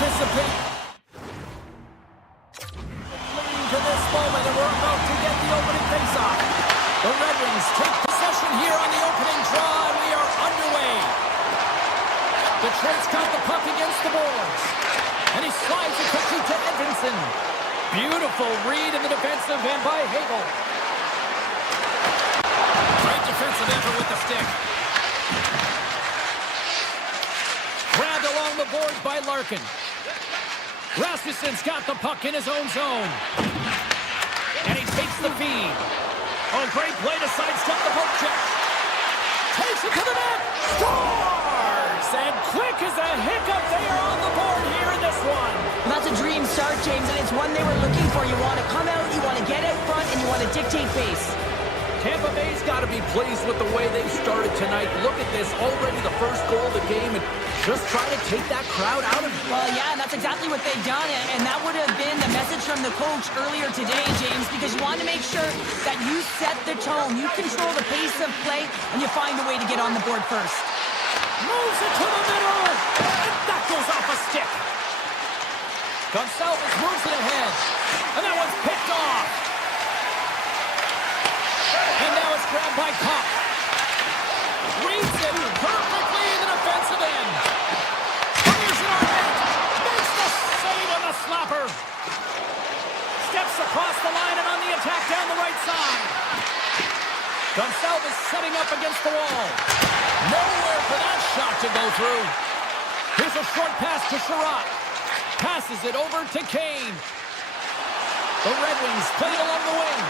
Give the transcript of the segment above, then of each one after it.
anticipate leading to this moment, and we're about to get the opening faceoff. The Red Wings take possession here on the opening draw, and we are underway. Detroit's got the puck against the boards, and he slides it quickly to Edvinsson. Beautiful read in the defensive end by Hagel. Great defensive effort with the stick. Grabbed along the boards by Larkin. Rasmussen's got the puck in his own zone. And he takes the feed. Oh, great play to sidestep the poke check. Takes it to the net. Scores! And quick as a hiccup, they are on the board here in this one. Well, that's a dream start, James, and it's one they were looking for. You want to come out, you want to get out front, and you want to dictate pace. Tampa Bay's got to be pleased with the way they've started tonight. Look at this, already the first goal of the game, and just trying to take that crowd out of it. Well, yeah, and that's exactly what they've done, and that would have been the message from the coach earlier today, James, because you want to make sure that you set the tone, you control the pace of play, and you find a way to get on the board first. Moves it to the middle, and that goes off a stick. Gonçalves moves it ahead, and that one's picked off. And now it's grabbed by Kopp. Reads it perfectly in the defensive end. Fires it on net. Makes the save on the slapper. Steps across the line and on the attack down the right side. Gonçalves setting up against the wall. Nowhere for that shot to go through. Here's a short pass to Sherratt. Passes it over to Kane. The Red Wings play it along the wing.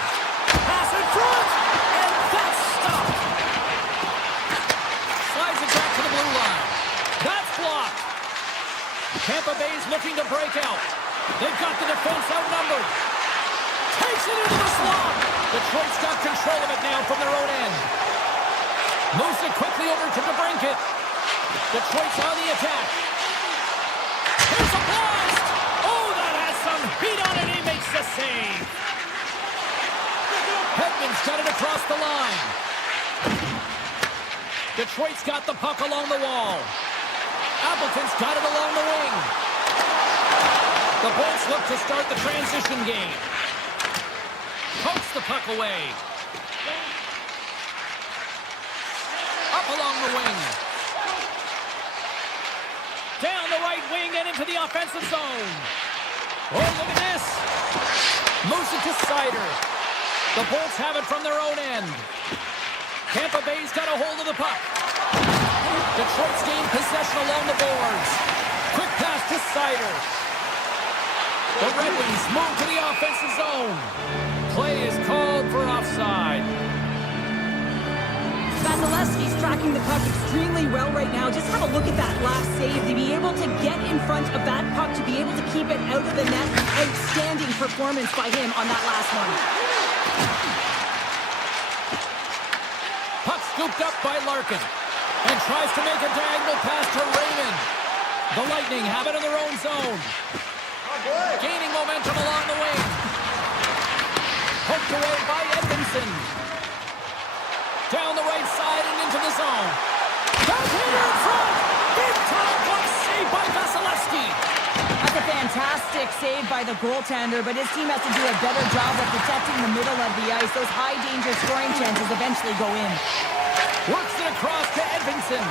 Pass in front, and that's stopped. Slides it back to the blue line. That's blocked. Tampa Bay's looking to break out. They've got the defense outnumbered. Takes it into the slot. Detroit's got control of it now from their own end. Moves it quickly over to DeBrincat. Detroit's on the attack. Here's a blast. Oh, that has some heat on it. He makes the save. Hedman's got it across the line. Detroit's got the puck along the wall. Appleton's got it along the wing. The Bolts look to start the transition game. Pokes the puck away. Up along the wing. Down the right wing and into the offensive zone. Oh, look at this. Moves it to Sider. The Bolts have it from their own end. Tampa Bay's got a hold of the puck. Detroit's gained possession along the boards. Quick pass to Sider. The Red Wings move to the offensive zone. Play is called for offside. Vasilevsky's tracking the puck extremely well right now. Just have a look at that last save. To be able to get in front of that puck, to be able to keep it out of the net. Outstanding performance by him on that last one. Puck scooped up by Larkin. And tries to make a diagonal pass to Raymond. The Lightning have it in their own zone. Gaining momentum along the wing. Poked away by Edvinsson. Down the right side and into the zone. Back here in front. Big time block save by Vasilevsky. That's a fantastic save by the goaltender, but his team has to do a better job of protecting the middle of the ice. Those high-danger scoring chances eventually go in. Works it across to Edvinsson.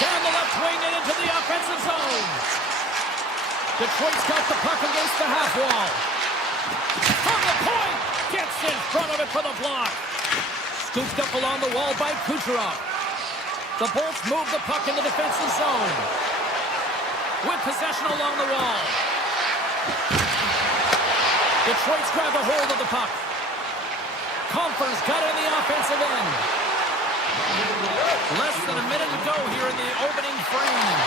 Down the left wing and into the offensive zone. Detroit's got the puck against the half wall. From the point, gets in front of it for the block. Scooped up along the wall by Kucherov. The Bolts move the puck in the defensive zone. With possession along the wall. Detroit's grabbed a hold of the puck. Comfer's got it in the offensive end. Less than a minute to go here in the opening frame.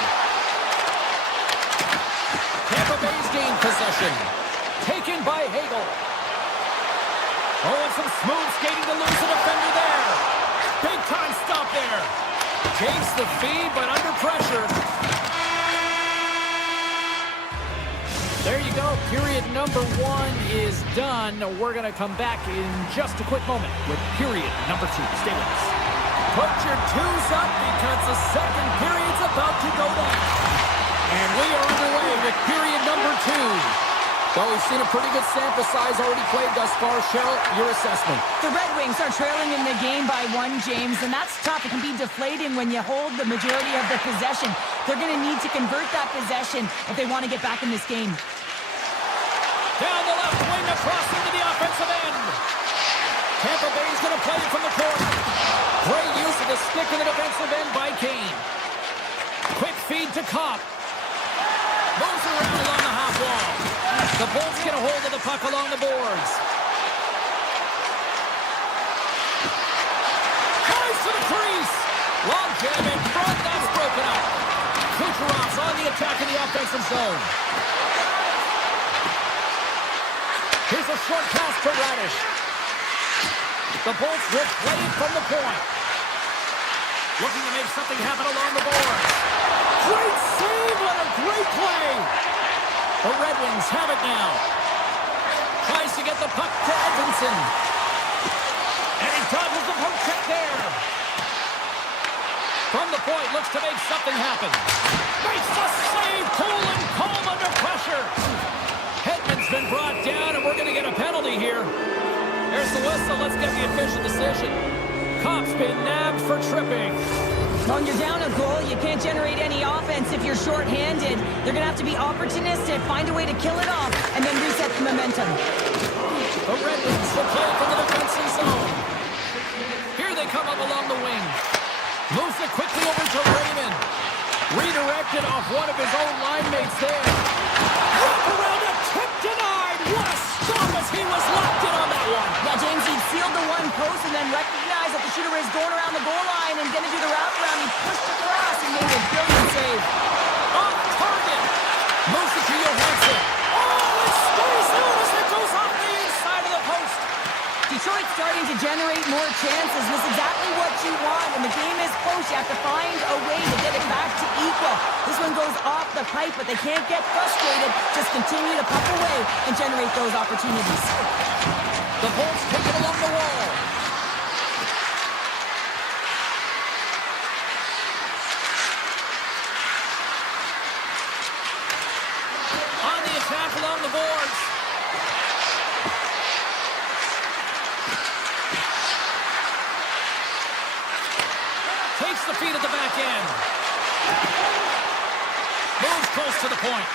Tampa Bay's gained possession. Taken by Hagel. Oh, and some smooth skating to lose a defender there. Big time stop there. Takes the feed, but under pressure. There you go. Period number 1 is done. We're going to come back in just a quick moment with period number 2. Stay with us. Put your twos up because the second period's about to go down. And we are underway with period number 2. Well, we've seen a pretty good sample size already played thus far. Cheryl, your assessment. The Red Wings are trailing in the game by 1, James, and that's tough. It can be deflating when you hold the majority of the possession. They're going to need to convert that possession if they want to get back in this game. Down the left wing, across into the offensive end. Tampa Bay's going to play it from the corner. Great use of the stick in the defensive end by Kane. Quick feed to Kopp. Moves around along the half wall. The Bolts get a hold of the puck along the boards. Tries to the crease. Long jam in front. That's broken up. Kucherov's on the attack in the offensive zone. Here's a short pass to Radish. The Bolts will play it from the point. Looking to make something happen along the boards. Great save. What a great play. The Red Wings have it now. Tries to get the puck to Edmondson. And he dodges the poke check there. From the point, looks to make something happen. Makes the save. Cool and calm under pressure. Hedman's been brought down, and we're going to get a penalty here. There's the whistle. Let's get the official decision. Kopp's been nabbed for tripping. When you're down a goal, you can't generate any offense if you're shorthanded. They're going to have to be opportunistic, find a way to kill it off, and then reset the momentum. The Red Wings will play from the defensive zone. Here they come up along the wing. Moves it quickly over to Raymond. Redirected off one of his own line mates there. Wrap around a tip denied. What a stop as he was locked in on that one. Yeah, James, he sealed the one post and then recognized that the shooter is going around the goal line and going to do the wraparound. He pushed across and made a brilliant save. On target. Moves it to Johansson. Oh, it stays out as it goes off the inside of the post. Detroit's starting to generate more chances. This is exactly what you want. When the game is close, you have to find a way to get it back to equal. This one goes off the pipe, but they can't get frustrated. Just continue to puck away and generate those opportunities. The Bolts take it along the wall. On the attack along the boards. Takes the feed at the back end. Moves close to the point.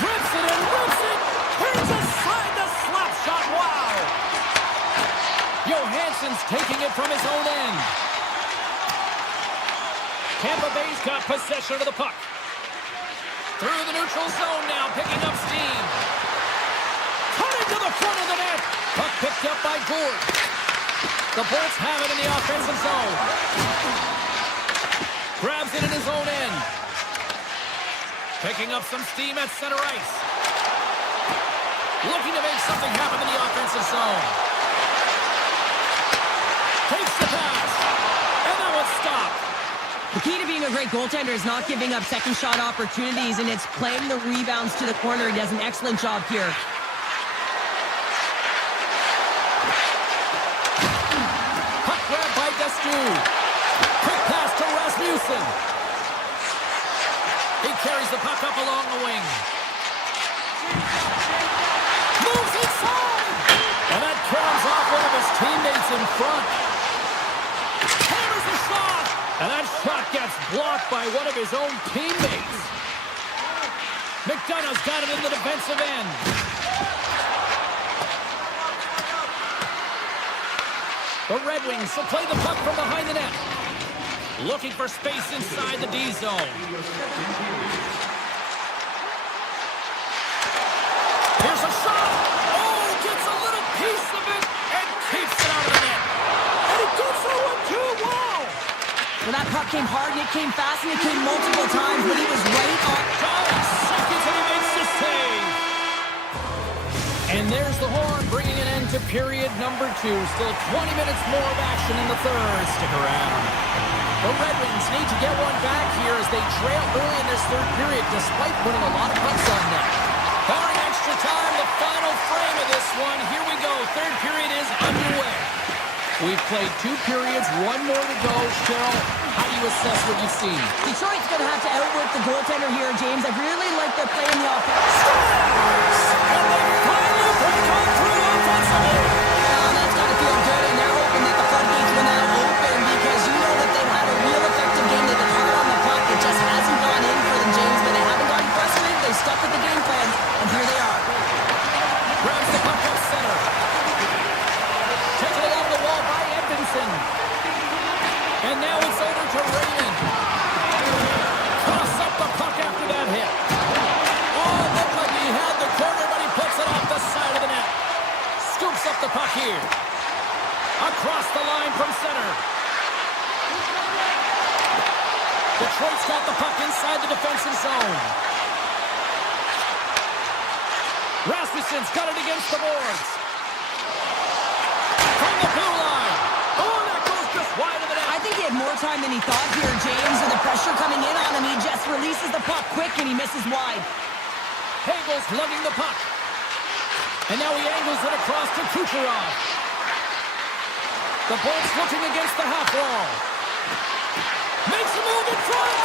Grips it and rips it. Here's aside the slap shot. Wow. Johansson's taking it from his own end. Tampa Bay's got possession of the puck. Through the neutral zone now, picking up steam. Cutting to the front of the net. Puck picked up by Gourde. The Bolts have it in the offensive zone. Grabs it in his own end. Picking up some steam at center ice. Looking to make something happen in the offensive zone. Takes the pass. And that was stopped. The key to being a great goaltender is not giving up second shot opportunities, and it's playing the rebounds to the corner. He does an excellent job here. Puck grab by Destu. Quick pass to Rasmussen. He carries the puck up along the wing. Moves inside. And that carries off one of his teammates in front. Hammers the shot. And that shot gets blocked by one of his own teammates. McDonough's got it in the defensive end. The Red Wings will play the puck from behind the net. Looking for space inside the D zone. Here's a shot. Oh, gets a little piece of it and keeps it out of the net. And it gets a 1-2. Wow. Well, that puck came hard, and it came fast, and it came multiple times, but he was right on. 5 seconds and he makes the save. And there's the horn, bringing an end to period number 2. Still 20 minutes more of action in the third. Stick around. The Red Wings need to get one back here as they trail early in this third period, despite putting a lot of pucks on net. Barring extra time, the final frame of this one. Here we go. Third period is underway. We've played 2 periods, 1 more to go. Cheryl, how do you assess what you've seen? Detroit's going to have to outwork the goaltender here, James. I really like their play in the offense. And they finally break on through offensively. That's got to feel good, and they're hoping that the floodgates will now open because you know that they've had a real effective game. They've been hard on the puck. It just hasn't gone in for them, James, but they haven't gotten frustrated. They've stuck with the game plan, and here they are. Grabs the puck up center. Taken it on the wall by Edmondson. And now it's over to Raymond. Toss up the puck after that hit. Oh, it looked like he had the corner, but he puts it off the side of the net. Scoops up the puck here. Across the line from center. Detroit's got the puck inside the defensive zone. Rasmussen's got it against the boards. From the blue line. Oh, that goes just wide of the net. I think he had more time than he thought here, James. With the pressure coming in on him, he just releases the puck quick and he misses wide. Hagel's lugging the puck. And now he angles it across to Kucherov. The Bolts looking against the half wall. Makes a move in front.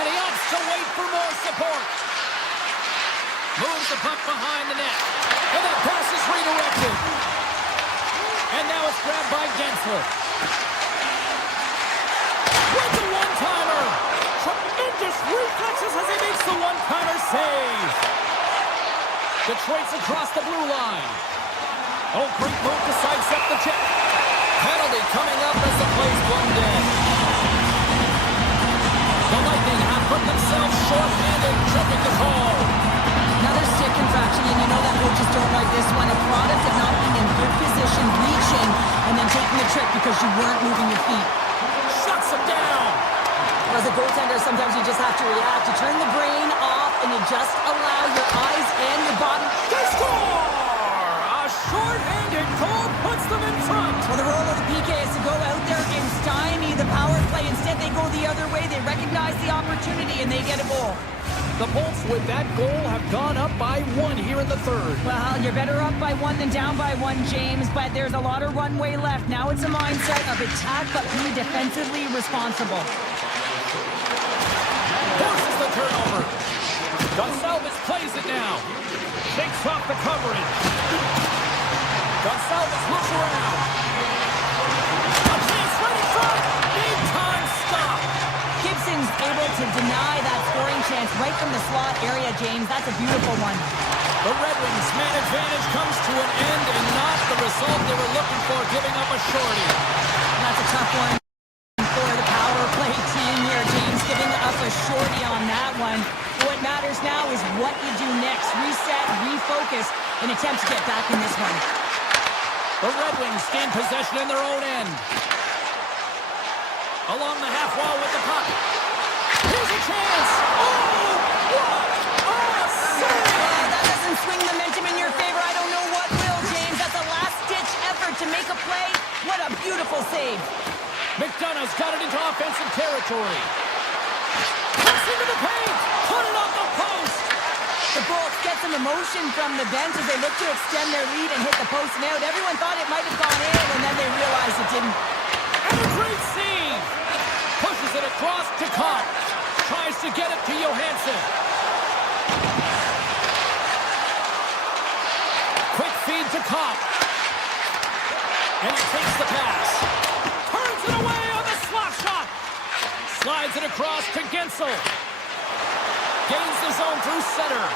And he opts to wait for more support. Moves the puck behind the net. And that pass is redirected. And now it's grabbed by Gensler. With the one-timer. Tremendous reflexes as he makes the one-timer save. Detroit's across the blue line. Oh, great move to sidestep the check. Penalty coming up as the play's blown dead. The Lightning have put themselves short-handed, tripping the call. Another stick infraction, and you know that coaches don't like this one. A product of not being in good position, reaching, and then taking the trick because you weren't moving your feet. Shuts him down. As a goaltender, sometimes you just have to react. You turn the brain off, and you just allow your eyes and your body. They score! A short-handed goal puts them in front. Well, the role of the PK is to go out there and stymie the power play. Instead, they go the other way. They recognize the opportunity, and they get a goal. The Bolts, with that goal, have gone up by 1 here in the third. Well, you're better up by 1 than down by 1, James, but there's a lot of runway left. Now it's a mindset of attack, but be defensively responsible. Forces the turnover. Gonsalves plays it now. Takes off the coverage. Gonsalves looks around. A chance right in front. Big time stop. Gibson's able to deny that scoring chance right from the slot area, James. That's a beautiful one. The Red Wings' man advantage comes to an end and not the result they were looking for, giving up a shorty. And that's a tough one for the power play team here, James, giving up a shorty on that one. What matters now is what you do next. Reset, refocus, and attempt to get back in this one. The Red Wings gain possession in their own end. Along the half wall with the puck. Here's a chance. Oh, what a save! That doesn't swing momentum in your favor. I don't know what will, James. That's a last-ditch effort to make a play. What a beautiful save. McDonough's got it into offensive territory. Puts into the paint. Put it on the post. The Bolts get some emotion from the bench as they look to extend their lead and hit the post and out. Everyone thought it might have gone in, and then they realized it didn't. And a great save. Pushes it across to Kopp. Tries to get it to Johansson. Quick feed to Kopp. And he takes the pass. Turns it away on the slot shot. Slides it across to Gensel. Gains the zone through center.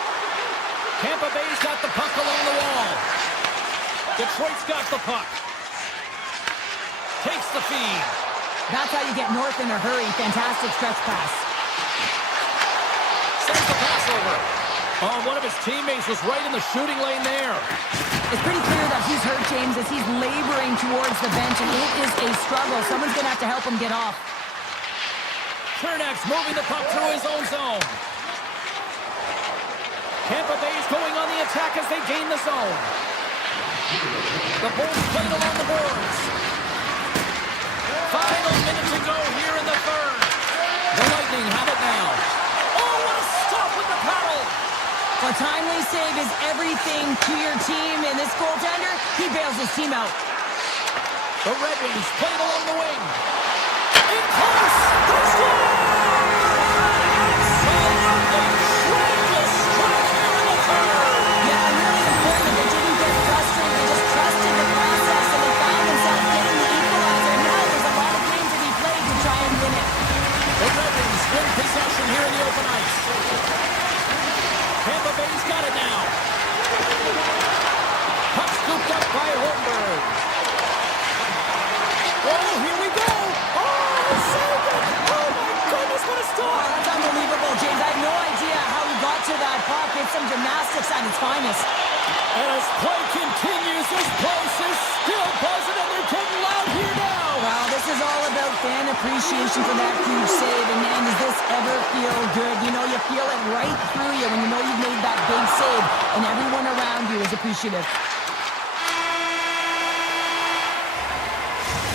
Tampa Bay's got the puck along the wall. Detroit's got the puck. Takes the feed. That's how you get north in a hurry. Fantastic stretch pass. Sends the pass over. Oh, one of his teammates was right in the shooting lane there. It's pretty clear that he's hurt, James, as he's laboring towards the bench, and it is a struggle. Someone's going to have to help him get off. Chernak's moving the puck through his own zone. Tampa Bay's going on the attack as they gain the zone. The Bolts played along the boards. Final minute to go here in the third. The Lightning have it now. Oh, what a stop with the paddle. A timely save is everything to your team, and this goaltender, he bails his team out. The Red Wings play it along the wing. In close. They score! Absolutely tremendous strike here in the third. Yeah, really important. They didn't get frustrated. They just trusted the process, and they found themselves getting the equalizer. Now there's a lot of games to be played to try and win it. The Red Wings win possession here in the open ice. Tampa Bay's got it now. Puck scooped up by Holmberg. Oh, here we go. Oh, saved it. Oh, my goodness, what a Oh, stop. that's unbelievable, James. I have no idea how he got to that puck. It's some gymnastics at its finest. And as play continues, this place is still buzzing, and they're getting loud here now. Well, this is all about fan appreciation for that huge save. And, man, does this ever feel good? You know, you feel it right through you when you know you've made that big save, and everyone around you is appreciative.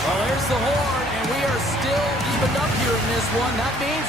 Well, there's the horn, and we are still evened up here in this one. That means...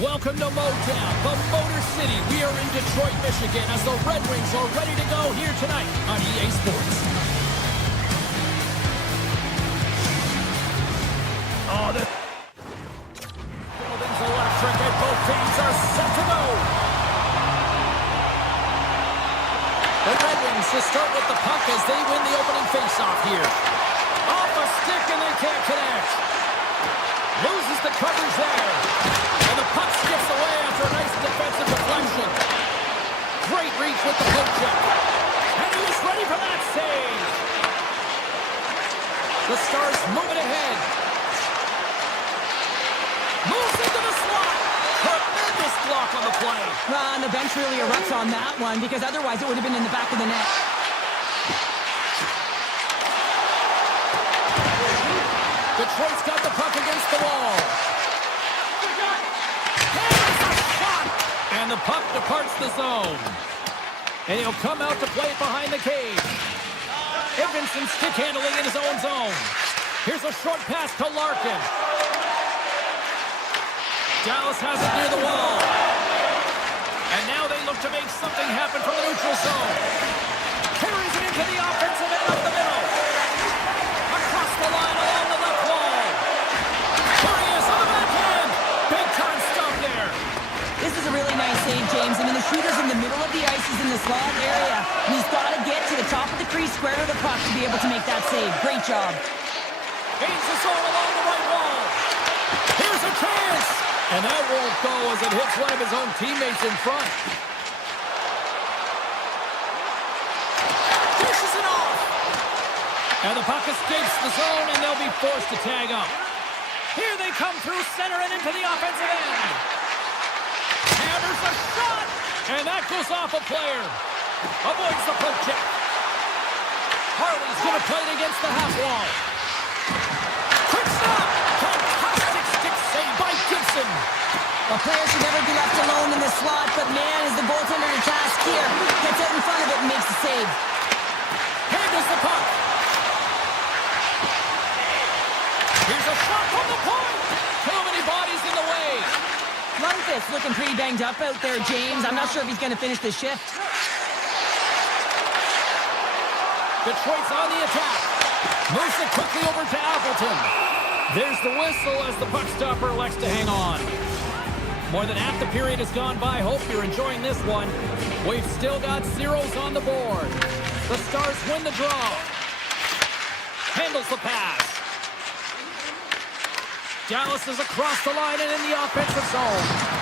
Welcome to Motown, the Motor City. We are in Detroit, Michigan, as the Red Wings are ready to go here tonight on EA Sports. Oh, the building's electric, and both teams are set to go. The Red Wings to start with the puck as they win the opening faceoff here. Off a stick, and they can't connect. Loses the coverage there. And the puck skips away after a nice defensive deflection. Great reach with the poke check. And he was ready for that save. The Stars move it ahead. Moves into the slot. Tremendous block on the play. Well, and the bench really erupts on that one, because otherwise it would have been in the back of the net. Detroit's got the puck against the wall. There's a shot! And the puck departs the zone. And he'll come out to play behind the cage. Edvinsson stick handling in his own zone. Here's a short pass to Larkin. Dallas has it near the wall. And now they look to make something happen from the neutral zone. Carries it into the offensive end up the middle. Across the line along the left wall. Here he is on the backhand. Big time stop there. This is a really nice save, James. I mean, the shooter's in the middle of the ice. He's in the slot area. And he's got to get to the top of the crease, square to the puck to be able to make that save. Great job. Gains the zone along the right wall. Here's a chance. And that won't go as it hits one of his own teammates in front. Dishes it off. And the puck escapes the zone, and they'll be forced to tag up. Here they come through center and into the offensive end. Hammers a shot. And that goes off a player. Avoids the poke check. Harley's going to play it against the half wall. Quick stop. Fantastic stick save by Gibson. A player should never be left alone in the slot, but man, is the goaltender to task here. Gets out in front of it and makes the save. Handles the puck. Here's a shot from the point. Too many bodies in the way. Lundqvist looking pretty banged up out there, James. I'm not sure if he's going to finish the shift. Detroit's on the attack. Moves it quickly over to Appleton. There's the whistle as the puck stopper elects to hang on. More than half the period has gone by. Hope you're enjoying this one. We've still got zeros on the board. The Stars win the draw. Handles the pass. Dallas is across the line and in the offensive zone.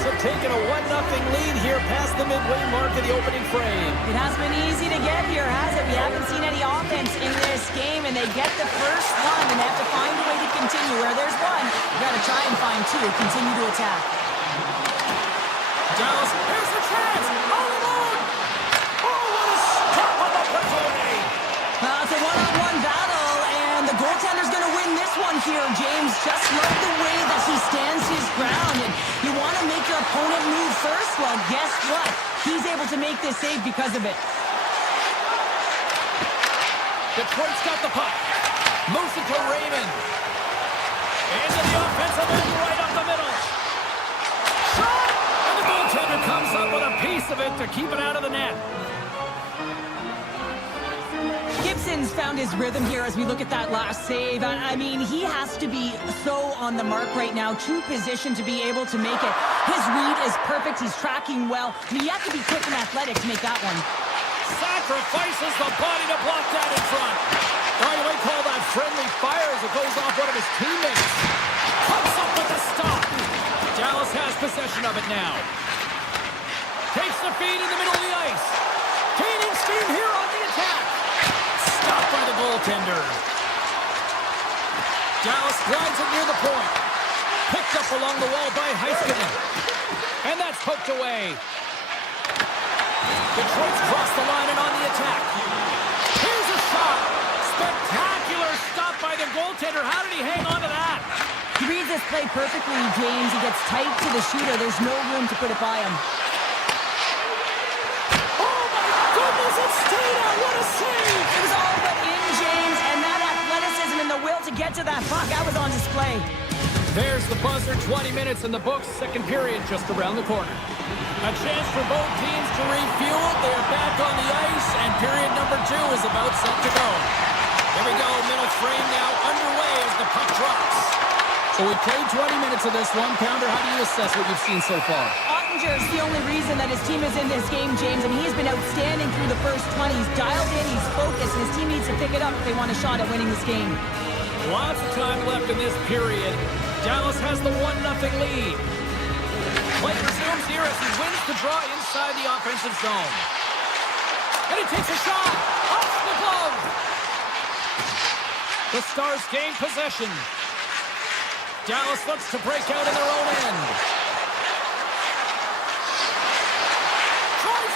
Have taken a 1-0 lead here past the midway mark of the opening frame. It hasn't been easy to get here, has it? We haven't seen any offense in this game, and they get the first one, and they have to find a way to continue. Where there's one, you got to try and find two. Continue to attack. Dallas, here's the chance. All alone. Oh, what a stop on the breakaway. It's a one-on-one battle, and the goaltender's going to win this one here, James. Just love the way that he stands his ground, and you want to make your opponent move first. Well, guess what? He's able to make this save because of it. Detroit's got the puck. Moves it to Raymond. Into the offensive end right up the middle. Shot! And the goaltender comes up with a piece of it to keep it out of the net. Gibson's found his rhythm here as we look at that last save. I mean, he has to be so on the mark right now. True position to be able to make it. His read is perfect. He's tracking well. I mean, you have to be quick and athletic to make that one. Sacrifices the body to block that in front. Or you might call that friendly fire as it goes off one of his teammates. Comes up with the stop. Dallas has possession of it now. Takes the feed in the middle of the ice. Gaining steam here on the attack. Stopped by the goaltender. Dallas glides it near the point. Picked up along the wall by Heiskanen. And that's poked away. Detroit's crossed the line and on the attack. Here's a shot. Spectacular stop by the goaltender. How did he hang on to that? He reads this play perfectly, James. He gets tight to the shooter. There's no room to put it by him. Oh, my goodness, it stayed out. What a save. It was all but in, James, and that athleticism and the will to get to that puck, that was on display. There's the buzzer, 20 minutes in the books, second period just around the corner. A chance for both teams to refuel. They're back on the ice, and period number 2 is about set to go. Here we go, middle frame now underway as the puck drops. So we played 20 minutes of this one. Pounder, how do you assess what you've seen so far? Ottinger's the only reason that his team is in this game, James. I mean, he's been outstanding through the first 20. He's dialed in, he's focused, and his team needs to pick it up if they want a shot at winning this game. Lots of time left in this period. Dallas has the 1-0 lead. Play resumes here as he wins the draw inside the offensive zone. And he takes a shot off the glove. The Stars gain possession. Dallas looks to break out in their own end.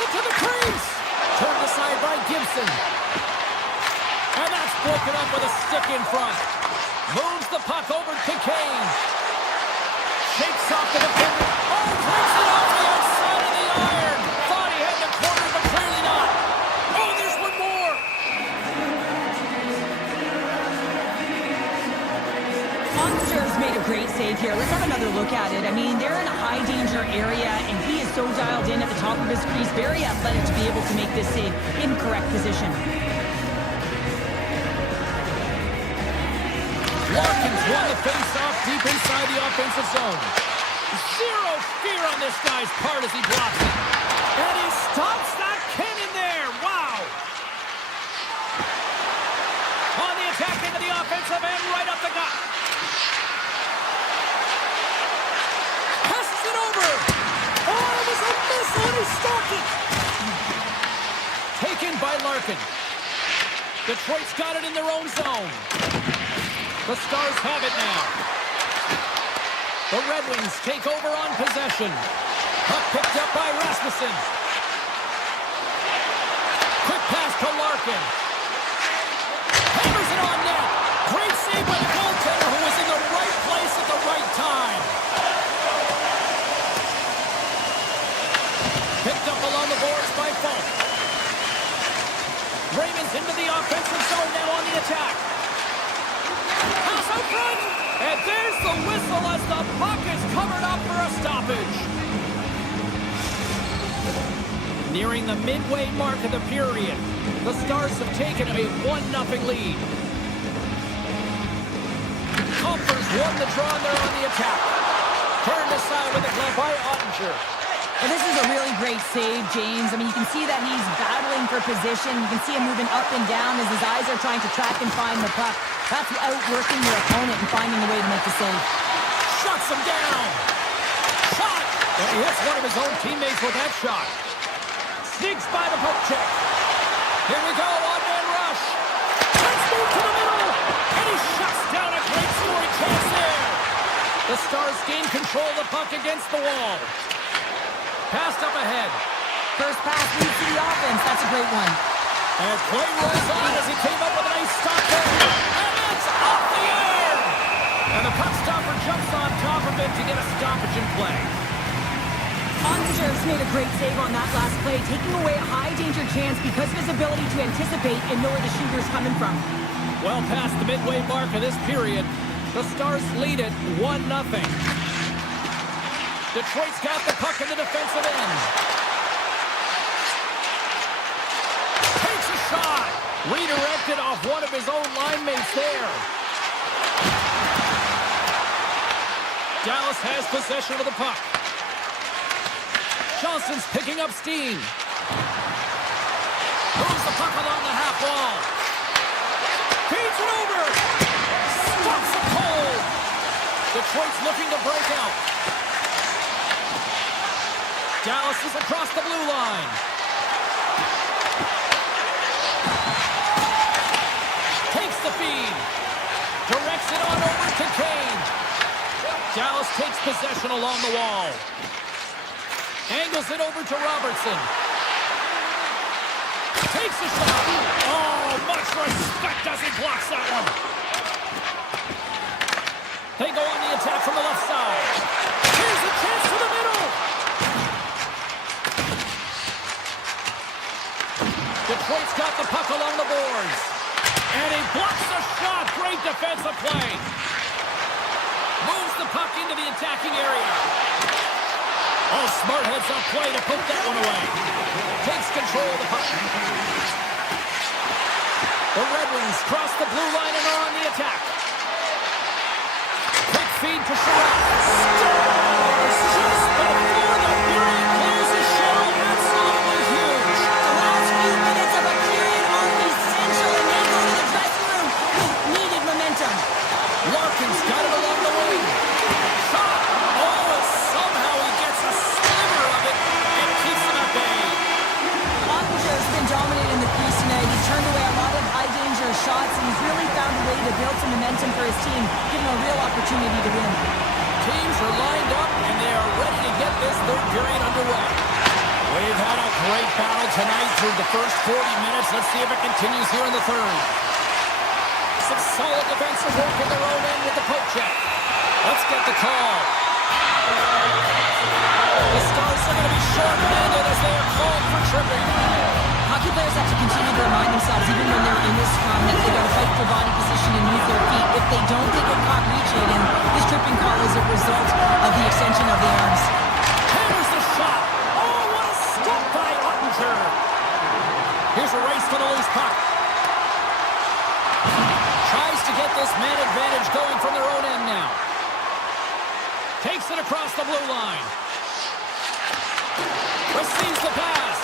it to the crease. Turned aside by Gibson. And that's broken up with a stick in front. Moves the puck over to Kane. Shakes off the defender. Oh, breaks it off the outside of the iron. Thought he had the corner, but clearly not. Oh, there's one more. Monsters made a great save here. Let's have another look at it. I mean, they're in a high-danger area, and he is so dialed in at the top of his crease. Very athletic to be able to make this save in correct position. Larkins won the face-off deep inside the offensive zone. Zero fear on this guy's part as he blocks it. And he stops that cannon there. Wow. On the attack into the offensive end, right up the gut. Passes it over. Oh, it was a missile, and he stopped it. Taken by Larkin. Detroit's got it in their own zone. The Stars have it now. The Red Wings take over on possession. Puck picked up by Rasmussen. Quick pass to Larkin. Hammers it on net. Great save by the goaltender who was in the right place at the right time. Picked up along the boards by Falk. Raymond's into the offensive zone now on the attack. Pass out front, and there's the whistle as the puck is covered up for a stoppage. Nearing the midway mark of the period, the Stars have taken a 1-0 lead. Comfers won the draw and they're on the attack. Turned aside with a glove by Ottinger. Well, this is a really great save, James. I mean, you can see that he's battling for position. You can see him moving up and down as his eyes are trying to track and find the puck. That's outworking your opponent and finding a way to make the save. Shuts him down. Shot. And he hits one of his own teammates with that shot. Sneaks by the poke check. Here we go, one-man rush. Let's move to the middle. And he shuts down a great scoring chance there. The Stars gain control of the puck against the wall. Passed up ahead. First pass leads to the offense. That's a great one. And play rolls on as he came up with a nice stop there. And it's off the air. And the puck stopper jumps on top of it to get a stoppage in play. Ottinger's made a great save on that last play, taking away a high-danger chance because of his ability to anticipate and know where the shooter's coming from. Well past the midway mark of this period, the Stars lead it 1-0. Detroit's got the puck in the defensive end. Takes a shot. Redirected off one of his own line mates there. Dallas has possession of the puck. Johnson's picking up steam. Moves the puck along the half wall. Feeds it over. Stops it cold. Detroit's looking to break out. Dallas is across the blue line. Takes the feed. Directs it on over to Kane. Dallas takes possession along the wall. Angles it over to Robertson. Takes a shot. Oh, much respect as he blocks that one. They go on the attack from the left side. Here's a chance to the middle. Detroit's got the puck along the boards. And he blocks the shot. Great defensive play. Moves the puck into the attacking area. Oh, smart heads-up play to put that one away. Takes control of the puck. The Red Wings cross the blue line and are on the attack. Quick feed to Sherratt. Stars just before the period closes. Cheryl, absolutely huge. The last few minutes of a period are essential, and they go to the dressing room with needed momentum. Larkin's got it along the wing. Shot. Oh, and somehow he gets a sliver of it and keeps him at bay. Ottinger's been dominating the crease tonight. He's turned away a lot of high-danger shots, and he's really found a way to build some momentum for his team, give him a real opportunity to win. Teams are lined up, and they are ready to get this third period underway. We've had a great battle tonight through the first 40 minutes. Let's see if it continues here in the third. Some solid defensive work in their own end with the poke check. Let's get the call. The Stars are going to be short-handed as they are called for tripping. Hockey players have to continue to remind themselves, even when they're in this scrum, that they got to fight for body position and move their feet. If they don't, they get caught reaching, and this tripping call is a result of the extension of the arms. Here's the shot. Oh, what a stop by Ottinger. Here's a race for the loose puck. Tries to get this man advantage going from their own end now. Takes it across the blue line. Receives the pass.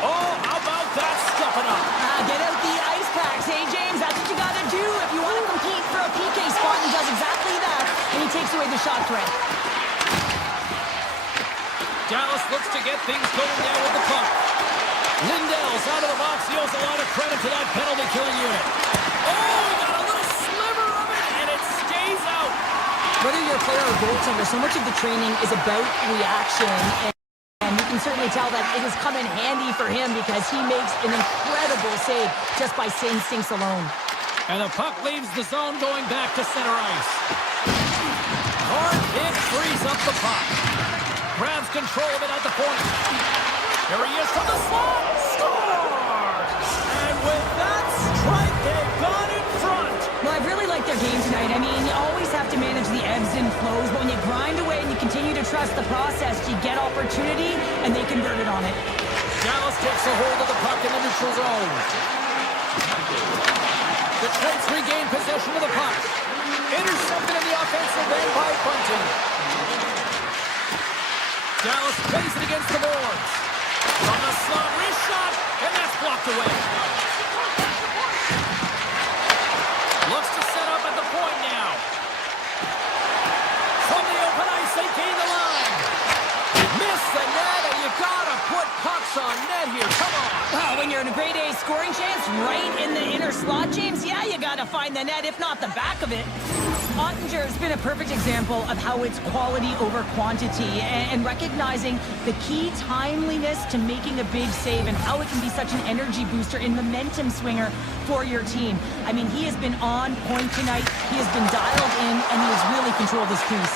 Oh, how about that stepping up? Get out the ice packs. Hey, James, that's what you got to do if you want to compete for a PK spot. He does exactly that, and he takes away the shot threat. Dallas looks to get things going now with the puck. Lindell's out of the box. He owes a lot of credit to that penalty-killing unit. Oh, he got a little sliver of it, and it stays out. Whether you're a player or goaltender, so much of the training is about reaction, and you can certainly tell that it has come in handy for him because he makes an incredible save just by instincts alone. And the puck leaves the zone going back to center ice. Hard hit frees up the puck. Grabs control of it at the point. Here he is from the slot. Scores! And with that strike, they've gone in front. Well, I've really liked their game tonight. I mean, you always have to manage the ebbs and flows, but when you grind away and you continue to trust the process, you get opportunity, and they convert it on it. Dallas takes a hold of the puck in the neutral zone. Detroit's regained possession of the puck. Intercepted in the offensive end by Bunting. Dallas plays it against the boards. From the slot, wrist shot, and that's blocked away. Looks to set up at the point now. From the open ice, they gain the line. Miss the net, and you gotta put pucks on net here. Come on. Well, when you're in a grade A scoring chance right in the inner slot, James, yeah, you gotta find the net, if not the back of it. Ottinger has been a perfect example of how it's quality over quantity and recognizing the key timeliness to making a big save and how it can be such an energy booster and momentum swinger for your team. I mean, he has been on point tonight. He has been dialed in, and he has really controlled this piece.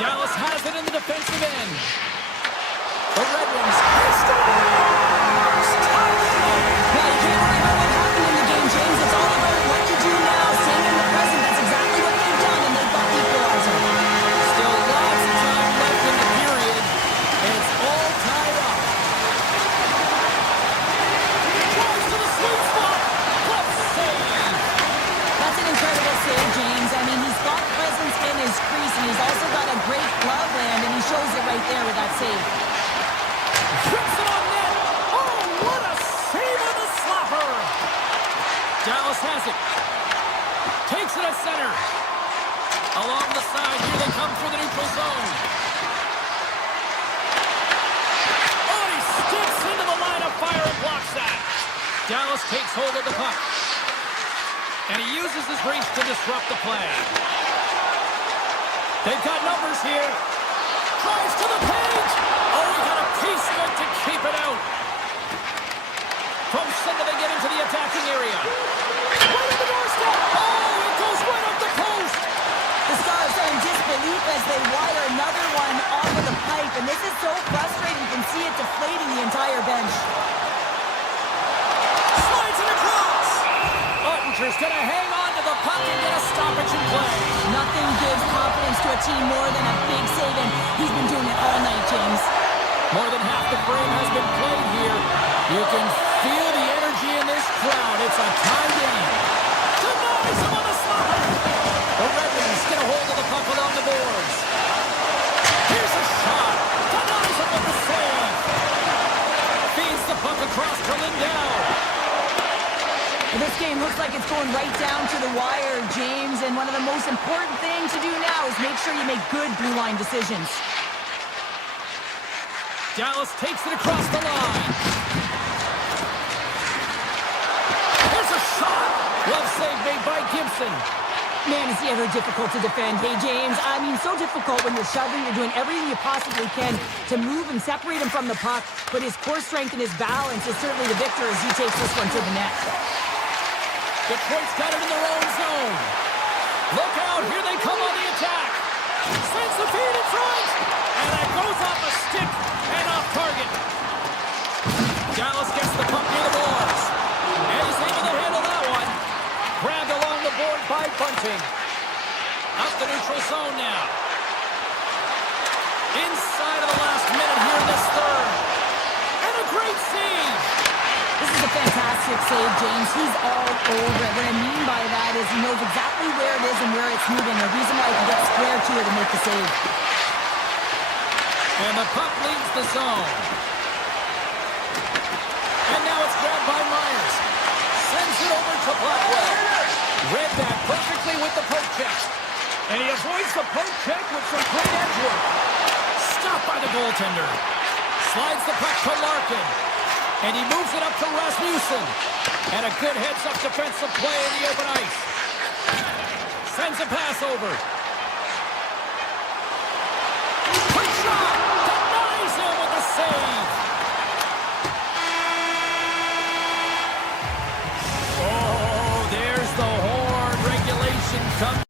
Dallas has it in the defensive end. The Red Wings scores! Now, you can't worry about what happened in the game, James. It's all about what you do now, staying in the present. That's exactly what they've done, and they've got the equalizer. Still lots of time left in the period, and it's all tied up. Tries to the sweet spot. Glove save. That's an incredible save, James. I mean, he's got presence in his crease, and he's also got a great glove land, and he shows it right there with that save. Trips it on net. Oh, what a save on the slapper. Dallas has it. Takes it at center. Along the side, here they come through the neutral zone. Oh, he sticks into the line of fire and blocks that. Dallas takes hold of the puck. And he uses his reach to disrupt the play. They've got numbers here. Tries to the page. Oh, he got a piece of it to keep it out. From center, they get into the attacking area. Right at the doorstep. Oh, it goes right up the post. The Stars are in disbelief as they wire another one off of the pipe, and this is so frustrating. You can see it deflating the entire bench. Slides it across. Ottinger's going to hang on to the puck and get a stoppage in play. Nothing gives confidence to a team more than a big save, and he's been doing it all night, James. More than half the frame has been played here. You can feel the energy in this crowd. It's a tie game. Denies him on the slot. The Red Wings get a hold of the puck along the boards. Here's a shot. Denies him with the save. Feeds the puck across to Lindell. This game looks like it's going right down to the wire, James, and one of the most important things to do now is make sure you make good blue line decisions. Dallas takes it across the line. There's a shot. Glove save made by Gibson. Man, is he ever difficult to defend. Hey, James, I mean, so difficult when you're shoving, you're doing everything you possibly can to move and separate him from the puck, but his core strength and his balance is certainly the victor as he takes this one to the net. Detroit's got it in their own zone. Look out, here they come on the attack. Sends the feed in front, and it goes off a stick and off target. Dallas gets the puck near the boards, and he's able to handle that one. Grabbed along the board by Bunting. Up the neutral zone now. Inside of the last minute here in this third. And a great save. This is a fantastic save, James. He's all over it. What I mean by that is he knows exactly where it is and where it's moving. The reason why he can get square to it and make the save. And the puck leaves the zone. And now it's grabbed by Myers. Sends it over to Blackwell. Read that perfectly with the poke check. And he avoids the poke check with some great edge work. Stopped by the goaltender. Slides the puck to Larkin. And he moves it up to Rasmussen. And a good heads-up defensive play in the open ice. Sends a pass over. Quick shot! Denies him with the save. Oh, there's the horn. Regulation comes.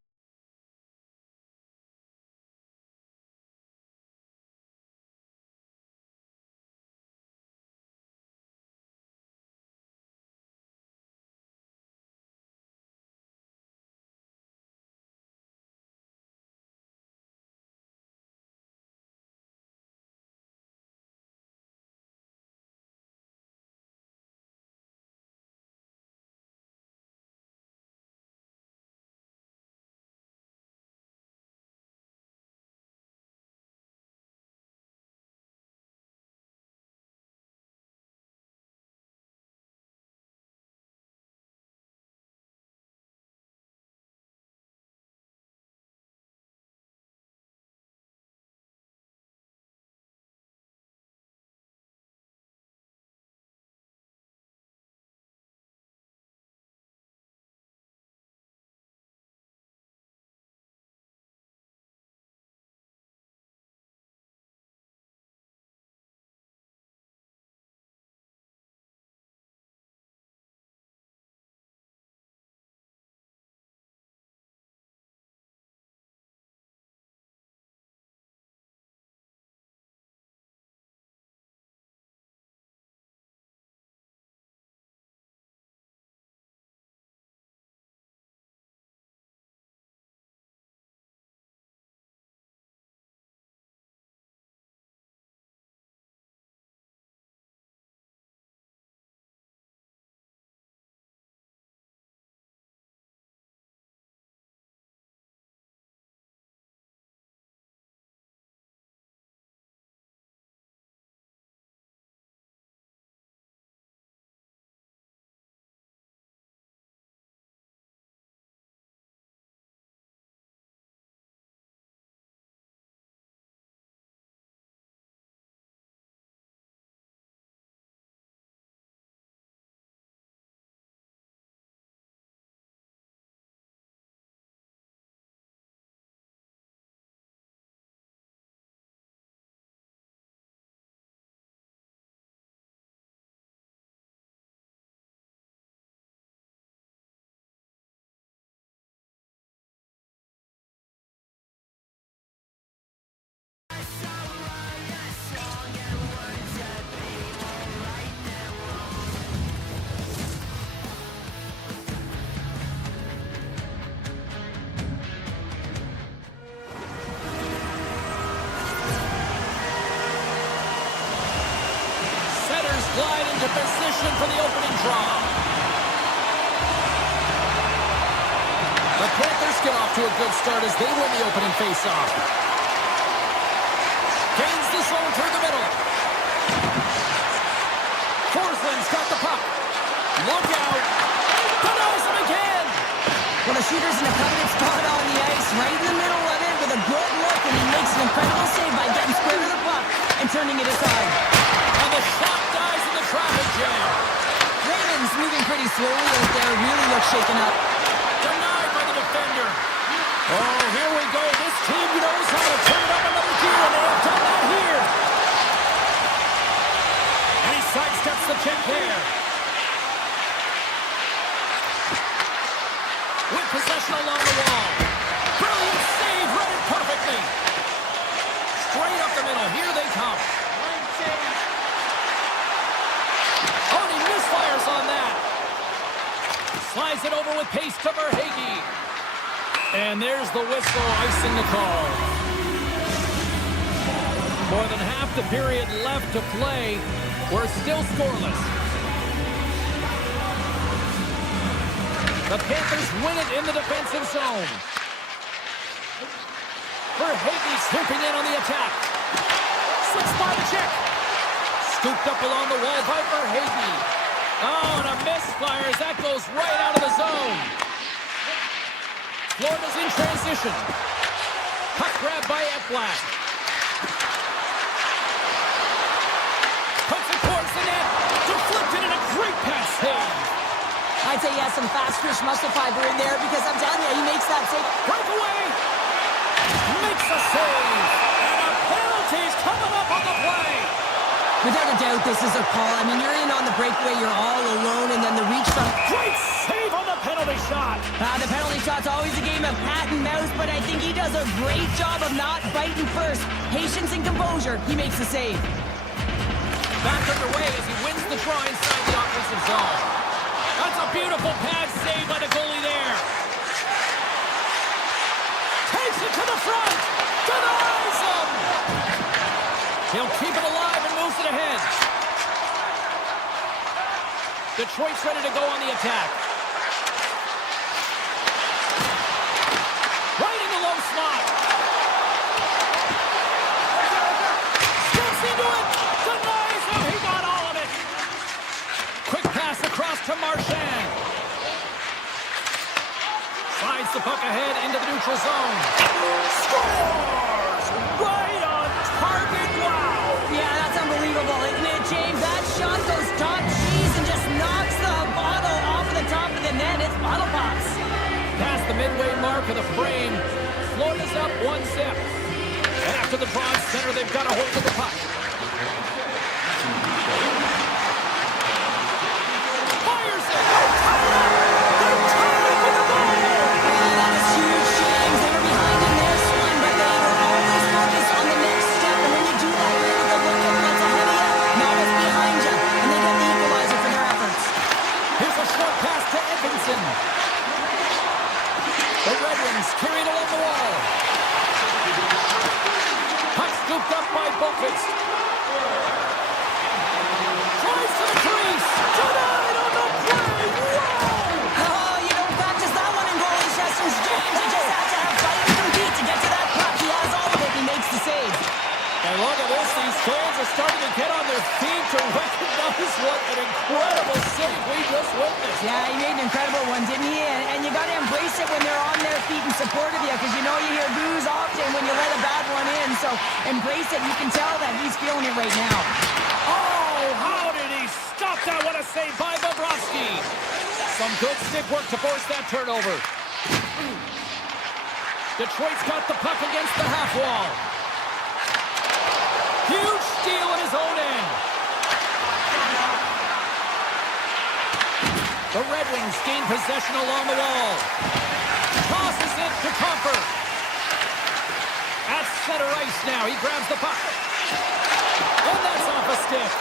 Glide into position for the opening draw. The Panthers get off to a good start as they win the opening faceoff. Gains the zone through the middle. Forsland's got the puck. Look out. Denies him again. Well, the shooter's in a coveted spot on the ice, right in the middle of it with a good look, and he makes an incredible save by getting square to the puck and turning it aside. And the shot dies in the traffic jam. Raymond's moving pretty slowly out there, really looks shaken up. Denied by the defender. Slides it over with pace to Verhaeghe. And there's the whistle, icing the call. More than half the period left to play. We're still scoreless. The Panthers win it in the defensive zone. Verhaeghe swooping in on the attack. Six-spot check. Scooped up along the wall by Verhaeghe. Oh, and a misfire as that goes right out of the zone. Florida's in transition. Puck grab by Eplak. Puts it towards the net. Deflected and a great pass save. I'd say he has some fast twitch muscle fiber in there because I'm telling you, he makes that save. Breakaway. Makes a save. And a penalty's coming up on the play. Without a doubt, this is a call. I mean, you're in on the breakaway, you're all alone, and then the reach from... Great save on the penalty shot. The penalty shot's always a game of cat and mouse, but I think he does a great job of not biting first. Patience and composure, he makes the save. Back underway as he wins the draw inside the offensive zone. That's a beautiful pad save by the goalie there. Takes it to the front. Denies him. He'll keep it alive and moves it ahead. Detroit's ready to go on the attack. Right in the low slot. Steps into it. Denies him. He got all of it. Quick pass across to Marchand. Slides the puck ahead into the neutral zone. Scores! Right on target. Wow. Yeah, that's unbelievable, isn't it, James? That shot goes top cheese and just knocks the bottle off the top of the net. It's bottle pops. Past the midway mark of the frame. Florida's up 1-0. And after the draw center, they've got a hold of the puck. Fires it! They're tied with the goal! That is huge, James. They were behind in this one, but they were always focused on the next step. And when you do that, you're able to look at what's ahead of you, not what's behind you. And they get the equalizer for their efforts. Here's a short pass to Edmondson. The Red Wings carry it along the wall. Puck scooped up by Boquist. Tries to the crease. Denied on the play. Wow! Oh, you don't practice that one in goalie sessions, James. You just have to have fight and compete to get to that puck. He has all of it. He makes the save. And look at this. These fans are starting to get on their feet to recognize what an incredible save we just witnessed. Yeah, he made an incredible one, didn't he? And you got to embrace it when they're on their feet in support of you, because you know you hear boos often when you let a bad one in. So embrace it. You can tell that he's feeling it right now. Oh, how did he stop that? What a save by Bobrovsky. Some good stick work to force that turnover. Detroit's got the puck against the half wall. Huge steal at his own end. The Red Wings gain possession along the wall. Tosses it to Comfort. At center ice now. He grabs the puck. And that's off a stick.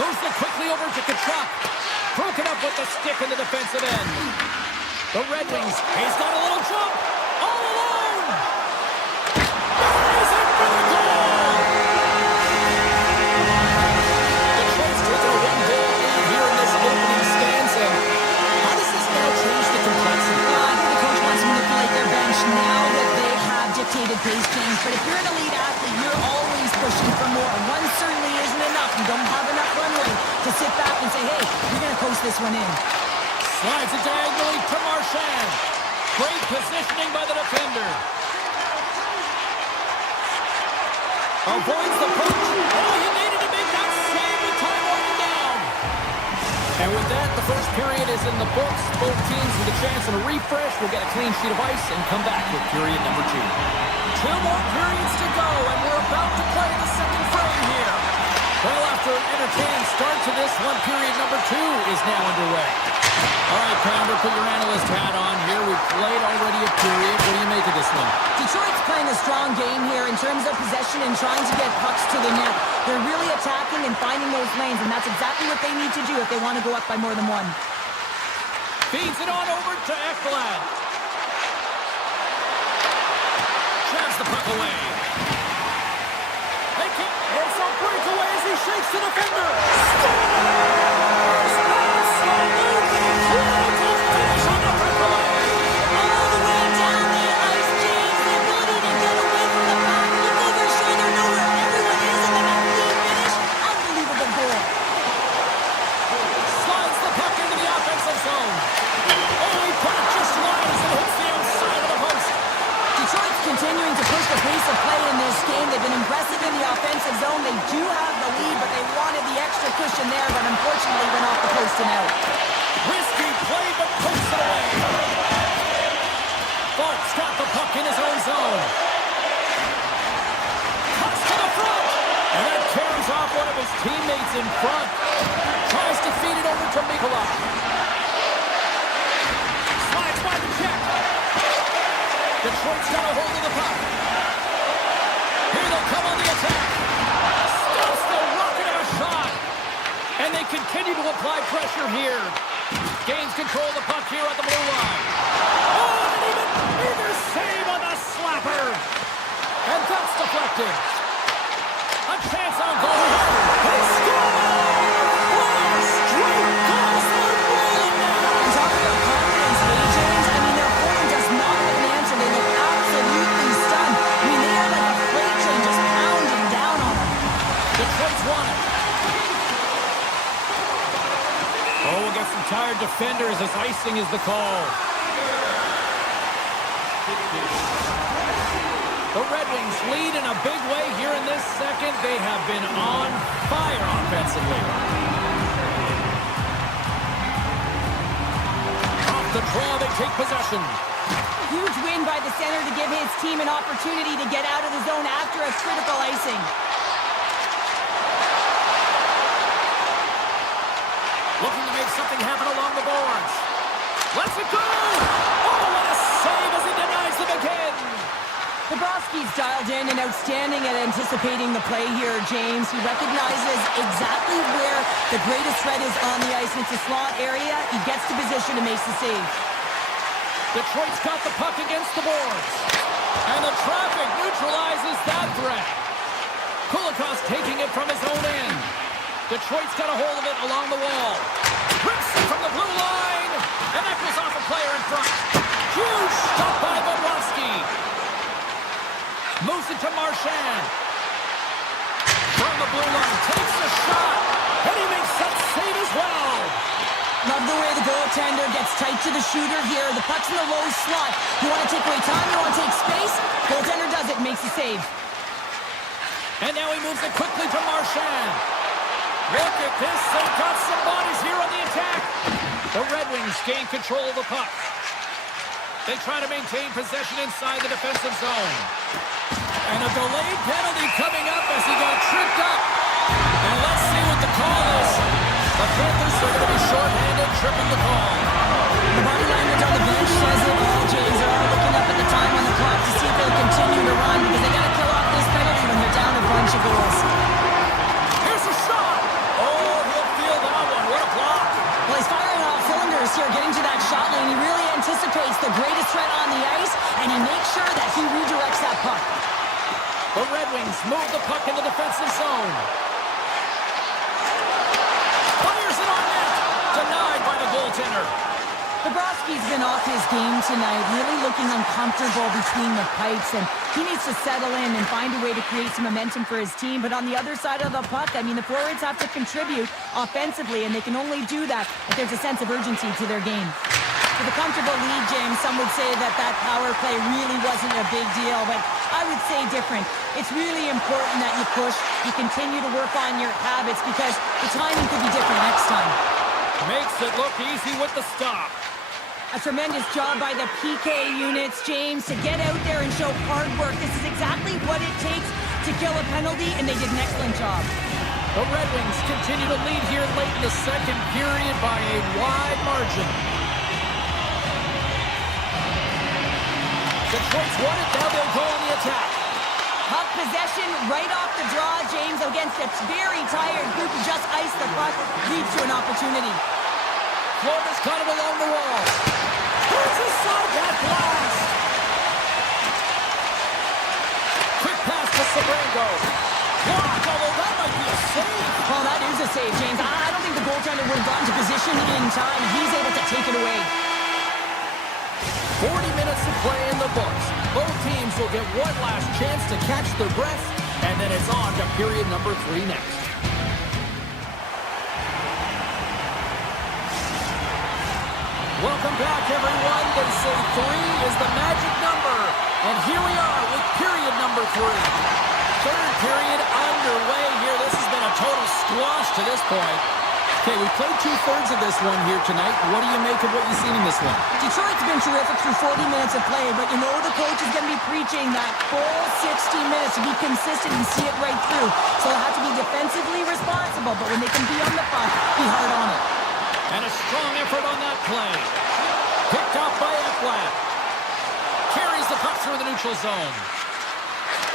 Moves it quickly over to Tkachuk. Broken up with the stick in the defensive end. The Red Wings. He's got a little jump. All alone. Is it for the goal? Detroit's taken a 1-goal lead here in this opening stanza. How does this now change the complexity? I think the coach wants to manipulate their bench now that they have dictated pace change. But if you're an elite athlete, you're always pushing for more. One certainly isn't enough. You don't have enough runway to sit back and say, hey, you're going to coast this one in. Slides it diagonally to Marchand. Great positioning by the defender. Avoids the punch. Oh, he needed to make that save with time winding down. And with that, the first period is in the books. Both teams with a chance at a refresh will get a clean sheet of ice and come back with period number 2. 2 more periods to go, and we're about to play the second frame here. Well, after an entertaining start to this one, period number 2 is now underway. All right, Pounder, put your analyst hat on here. We've played already a period. What do you make of this one? Detroit's playing a strong game here in terms of possession and trying to get pucks to the net. They're really attacking and finding those lanes, and that's exactly what they need to do if they want to go up by more than one. Feeds it on over to Ekblad. Grabs the puck away. It's a breakaway as he shakes the defender. Scores! Absolutely critical finish on the breakaway. All the way down the ice, James. The ability to get away from the puck. Look over his shoulder, know where everyone is, and then a clean finish. Unbelievable goal. Slides the puck into the offensive zone. Oh, he put it just wide as it hits the outside of the post. Detroit's continuing to push the pace of play in this game. They've been aggressive in the offensive zone. They do have the lead, but they wanted the extra cushion there, but unfortunately went off the post and out. Risky play, but pokes it away. Falk's got the puck in his own zone. Cuts to the front. And that carries off one of his teammates in front. Tries to feed it over to Mikolov. Slides by the check. Detroit's got a hold of the puck. Here they come on the attack. Stops the rocket of a shot. And they continue to apply pressure here. Gains control of the puck here on the blue line. Oh, and even either save on the slapper. And that's deflected. A chance on goal. They score! One straight goals are rolling now. Talk about confidence, hey, James. I mean, their forward does not have an answer. They look absolutely stunned. I mean, they are like a freight train just pounding down on them. Detroit's won it. Oh, we'll get some tired defenders as icing is the call. The Red Wings lead in a big way here in this second. They have been on fire offensively. Off the draw, they take possession. Huge win by the center to give his team an opportunity to get out of the zone after a critical icing. Looking to make something happen along the boards. Let's it go! Oh, what a save as he denies them again! Bobrovsky's dialed in and outstanding at anticipating the play here, James. He recognizes exactly where the greatest threat is on the ice. It's a slot area. He gets to position and makes the save. Detroit's got the puck against the boards. And the traffic neutralizes that threat. Kulikov's taking it from his own end. Detroit's got a hold of it along the wall. Rips it from the blue line. And that goes off a player in front. Huge stop by Bobrovsky. Moves it to Marchand. From the blue line, takes a shot. And he makes that save as well. Love the way the goaltender gets tight to the shooter here. The puck's in the low slot. You want to take away time, you want to take space. Goaltender does it and makes the save. And now he moves it quickly to Marchand. Look at this. They've got some bodies here on the attack. The Red Wings gain control of the puck. They try to maintain possession inside the defensive zone. And a delayed penalty coming up as he got tripped up. And let's see what the call is. The Panthers are going to be shorthanded, tripping the call. The body language on the bench says it all, James. They're all looking up at the time on the clock to see if they'll continue to run because they got to kill off this penalty when they're down a bunch of goals. Here's a shot. Oh, he'll feel that one. What a block. Well, he's firing off cylinders here, getting to that shot lane. He really anticipates the greatest threat on the ice, and he makes sure that he redirects that puck. The Red Wings move the puck in the defensive zone. Fires it on net. Denied by the goaltender. Bobrovsky's been off his game tonight, really looking uncomfortable between the pipes, and he needs to settle in and find a way to create some momentum for his team. But on the other side of the puck, I mean, the forwards have to contribute offensively, and they can only do that if there's a sense of urgency to their game. With a comfortable lead, James, some would say that power play really wasn't a big deal, but I would say different. It's really important that you push, you continue to work on your habits because the timing could be different next time. Makes it look easy with the stop. A tremendous job by the PK units, James, to get out there and show hard work. This is exactly what it takes to kill a penalty, and they did an excellent job. The Red Wings continue to lead here late in the second period by a wide margin. Detroit's won it, now they'll go on the attack. Puck possession right off the draw, James, against a very tired group who just iced the puck, leads to an opportunity. Florida's got it along the wall. Turns aside that blast. Quick pass to Sabrango. Blocked, although that might be a save. Well, that is a save, James. I don't think the goaltender would have gotten to position in time. He's able to take it away. 40 minutes to play in the books. Both teams will get one last chance to catch their breath, and then it's on to period number 3 next. Welcome back, everyone. They say 3 is the magic number, and here we are with period number 3. Third period underway here. This has been a total squash to this point. Okay, we played 2/3 of this one here tonight. What do you make of what you've seen in this one? Detroit's been terrific through 40 minutes of play, but you know the coach is going to be preaching that full 60 minutes to be consistent and see it right through. So they'll have to be defensively responsible, but when they can be on the puck, be hard on it. And a strong effort on that play. Picked up by Ekblad. Carries the puck through the neutral zone.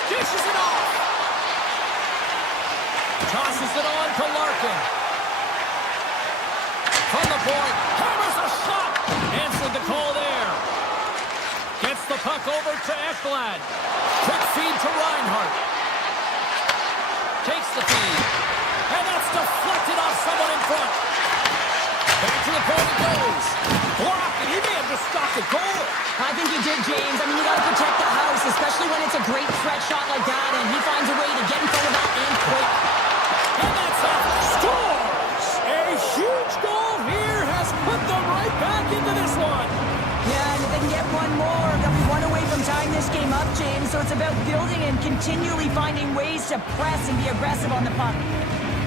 Dishes it off. Tosses it on to Larkin. From the point, hammers a shot. Answered the call there. Gets the puck over to Ekblad. Quick feed to Reinhart. Takes the feed. And that's deflected off someone in front. Back to the point it goes. Blocked, and he may have just stopped the goal. I think he did, James. I mean, you got to protect the house, especially when it's a great threat shot like that, and he finds a way to get in front of that and quick. And that's it. Scores! A huge goal here has put them right back into this one. Yeah, and if they can get one more, they'll be one away from tying this game up, James. So it's about building and continually finding ways to press and be aggressive on the puck.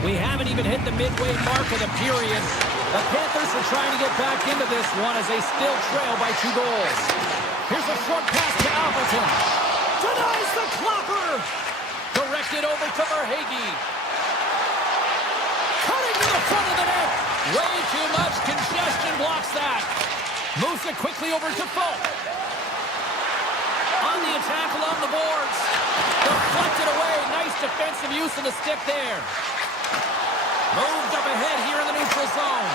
We haven't even hit the midway mark of the period. The Panthers are trying to get back into this one as they still trail by 2 goals. Here's a short pass to Alberton. Denies the clopper. Directed over to Verhaeghe. Cutting to the front of the net. Way too much congestion blocks that. Moves it quickly over to Falk. On the attack along the boards. Deflected away. Nice defensive use of the stick there. Moved up ahead here in the neutral zone.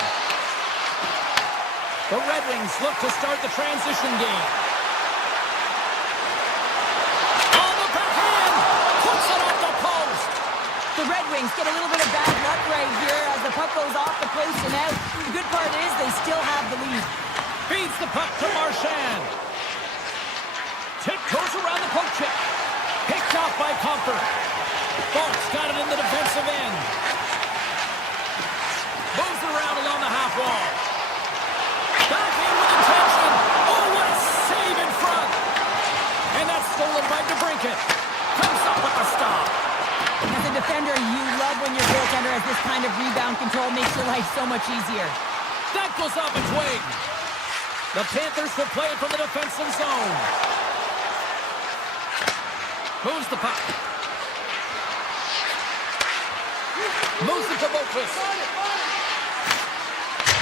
The Red Wings look to start the transition game. On the backhand! Puts it off the post! The Red Wings get a little bit of bad luck right here as the puck goes off the post and out. The good part is they still have the lead. Feeds the puck to Marchand. Tip goes around the poke check. Picked off by Comfort. Falk's got it in the defensive end. Moves around along the half wall. Back in with intention. Oh, what a save in front. And that's stolen by DeBrincat. Comes up with the stop. As a defender, you love when your goaltender has this kind of rebound control. Makes your life so much easier. That goes off its wing. The Panthers will play it from the defensive zone. Moves the puck. Moves it to Boqvist.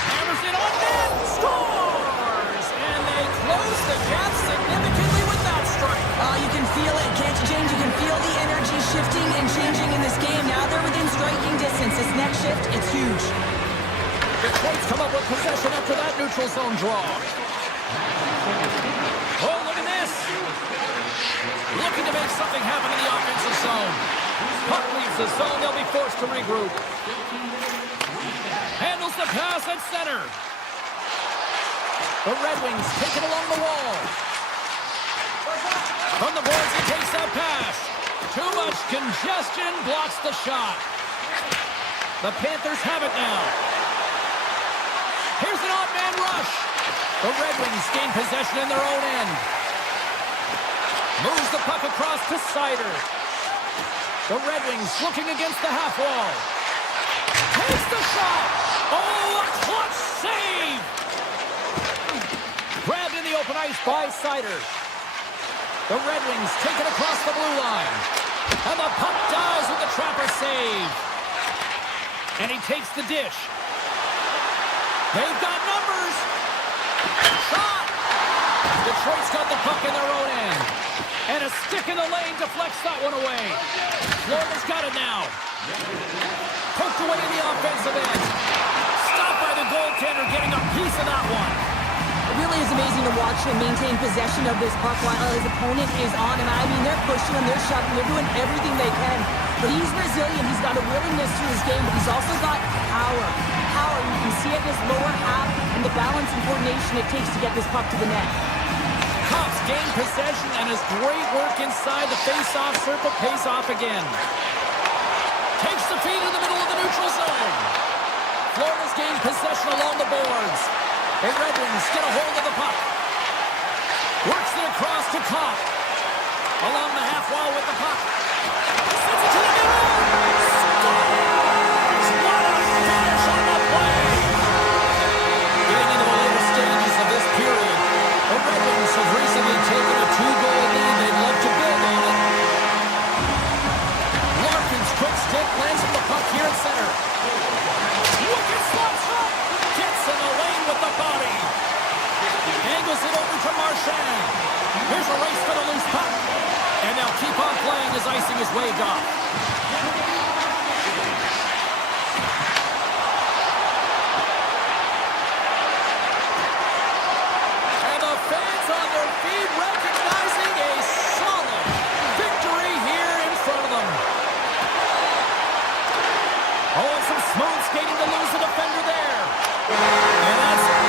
Hammers it on net. Scores! And they close the gap significantly with that strike. You can feel it, can't you, James? You can feel the energy shifting and changing in this game. Now they're within striking distance. This next shift, it's huge. Detroit's come up with possession after that neutral zone draw. Oh, look at this. Looking to make something happen in the offensive zone. Puck leaves the zone. They'll be forced to regroup. Handles the pass at center. The Red Wings take it along the wall. From the boards, he takes that pass. Too much congestion blocks the shot. The Panthers have it now. Here's an odd man rush. The Red Wings gain possession in their own end. Moves the puck across to Seider. The Red Wings looking against the half wall. Takes the shot. Oh, a clutch save. Grabbed in the open ice by Seider. The Red Wings take it across the blue line. And the puck dives with the trapper save. And he takes the dish. They've got numbers. Shot. Detroit's got the puck in their own end. And a stick in the lane deflects that one away. Florida's got it now. Poked away in the offensive end. Stopped by the goaltender getting up. of that one. It really is amazing to watch him maintain possession of this puck while his opponent is on him. I mean, they're pushing him, they're shoving, they're doing everything they can. But he's resilient. He's got a willingness to his game, but he's also got power. Power, you can see it in his lower half and the balance and coordination it takes to get this puck to the net. Cops gain possession, and his great work inside the face-off circle pays off again. Takes the feed in the middle of the neutral zone. Florida's gained possession along the boards. The Red Wings get a hold of the puck. Works it across to Kopp. Along the half wall with the puck. Sends it to the middle. Scores! What a finish on the play! Getting into the later stages of this period, the Red Wings have recently taken a 2-goal lead. They'd love to build on it. Larkin's quick stick lands from the puck here at center. Wicked slap shot. Gets in the lane with the body. Angles it over to Marchand. Here's a race for the loose puck. And they'll keep on playing as icing is waved off. And the fans on their feet recognizing a solid victory here in front of them. Oh, and some smooth skating to lose the defender there. And that's it.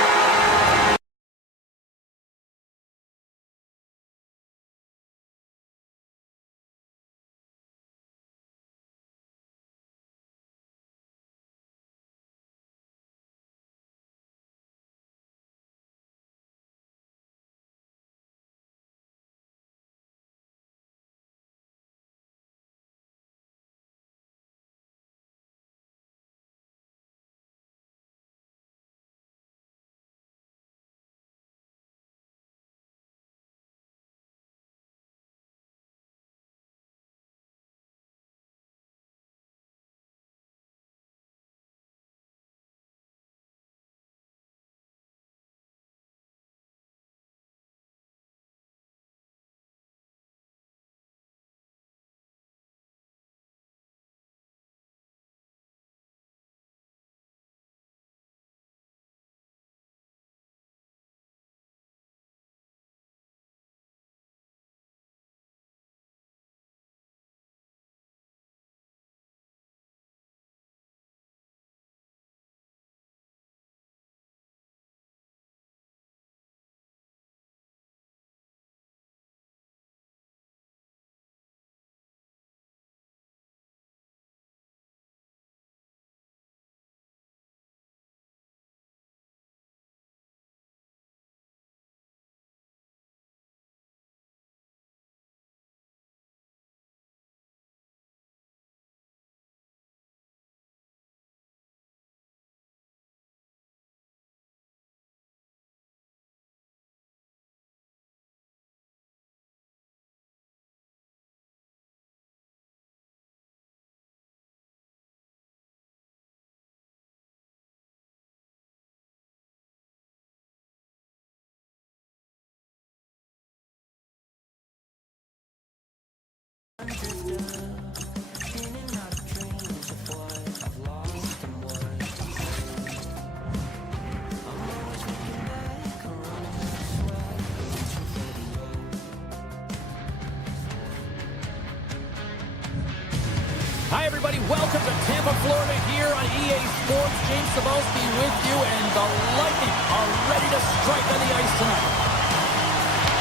Hi, everybody. Welcome to Tampa, Florida here on EA Sports. James Cebulski with you, and the Lightning are ready to strike on the ice tonight.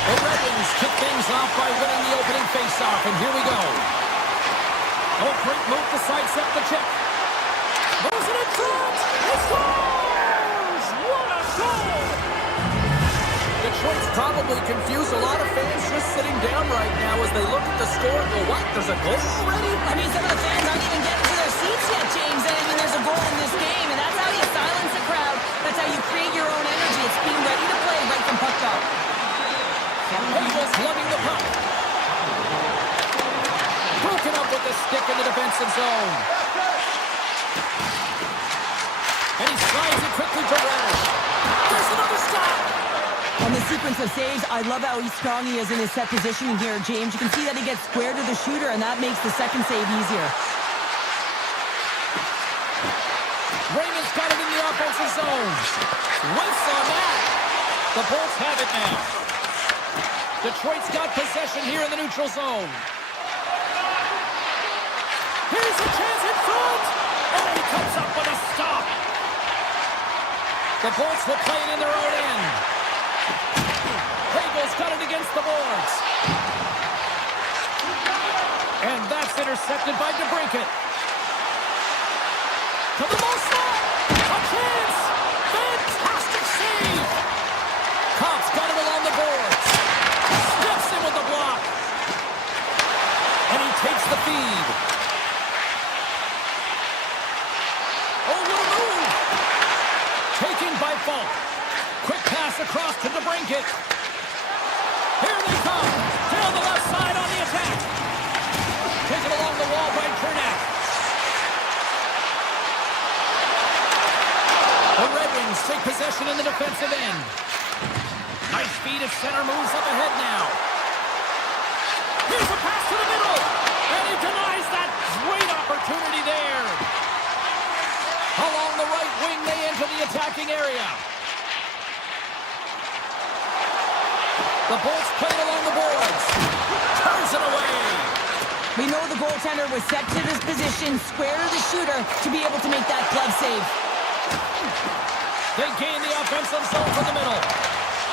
The Red Wings kick things off by winning the opening faceoff, and here we go. Oh, great move to sidestep the check. Moves it in front. He scores! What a goal! Detroit's probably confused a lot of fans just sitting down right now as they look at the score and go, what? There's a goal already? I mean, some of the fans aren't even getting to their seats yet, James. And I mean, there's a goal in this game, and that's how you silence a crowd. That's how you create your own energy. It's being ready to play right from puck drop. Angels lugging the puck. Broken up with the stick in the defensive zone. And he slides it quickly to Reddish. There's another stop. On the sequence of saves, I love how strong he is in his set positioning here, James. You can see that he gets square to the shooter, and that makes the second save easier. Raymond's got it in the offensive zone. Whiffs on that. The Bolts have it now. Detroit's got possession here in the neutral zone. Here's a chance in front. And he comes up with a stop. The Bolts will play it in their own end. Hagel's got it against the boards. And that's intercepted by DeBrincat. To the low slot. A chance. Fantastic save. Cops got it along the boards. Steps in with the block. And he takes the feed. Oh, what a move. Taken by Falk. Quick pass across to DeBrincat. Here they come. Down the left side on the attack. Taken along the wall by Kernack. The Red Wings take possession in the defensive end. Nice feed at center, moves up ahead now. Here's a pass to the middle. And he denies that great opportunity there. Along the right wing, they enter the attacking area. The Bolts play it along the boards. Turns it away. We know the goaltender was set to this position, square to the shooter, to be able to make that glove save. They gain the offensive zone from the middle.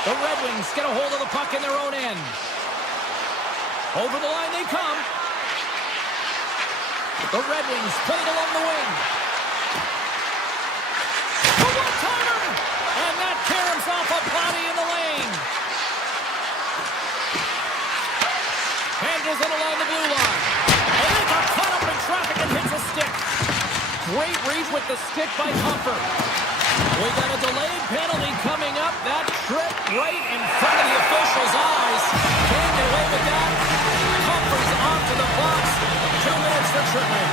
The Red Wings get a hold of the puck in their own end. Over the line they come. The Red Wings play it along the wing. The one-timer! And that caroms off a body in the lane. Handles it along the blue line. And they got caught up in traffic and hits a stick. Great read with the stick by Comfort. We got a delayed penalty coming up. That trip right in front of the official's eyes. Can't get away with that. Comfort's off to the box. 2 minutes for tripping.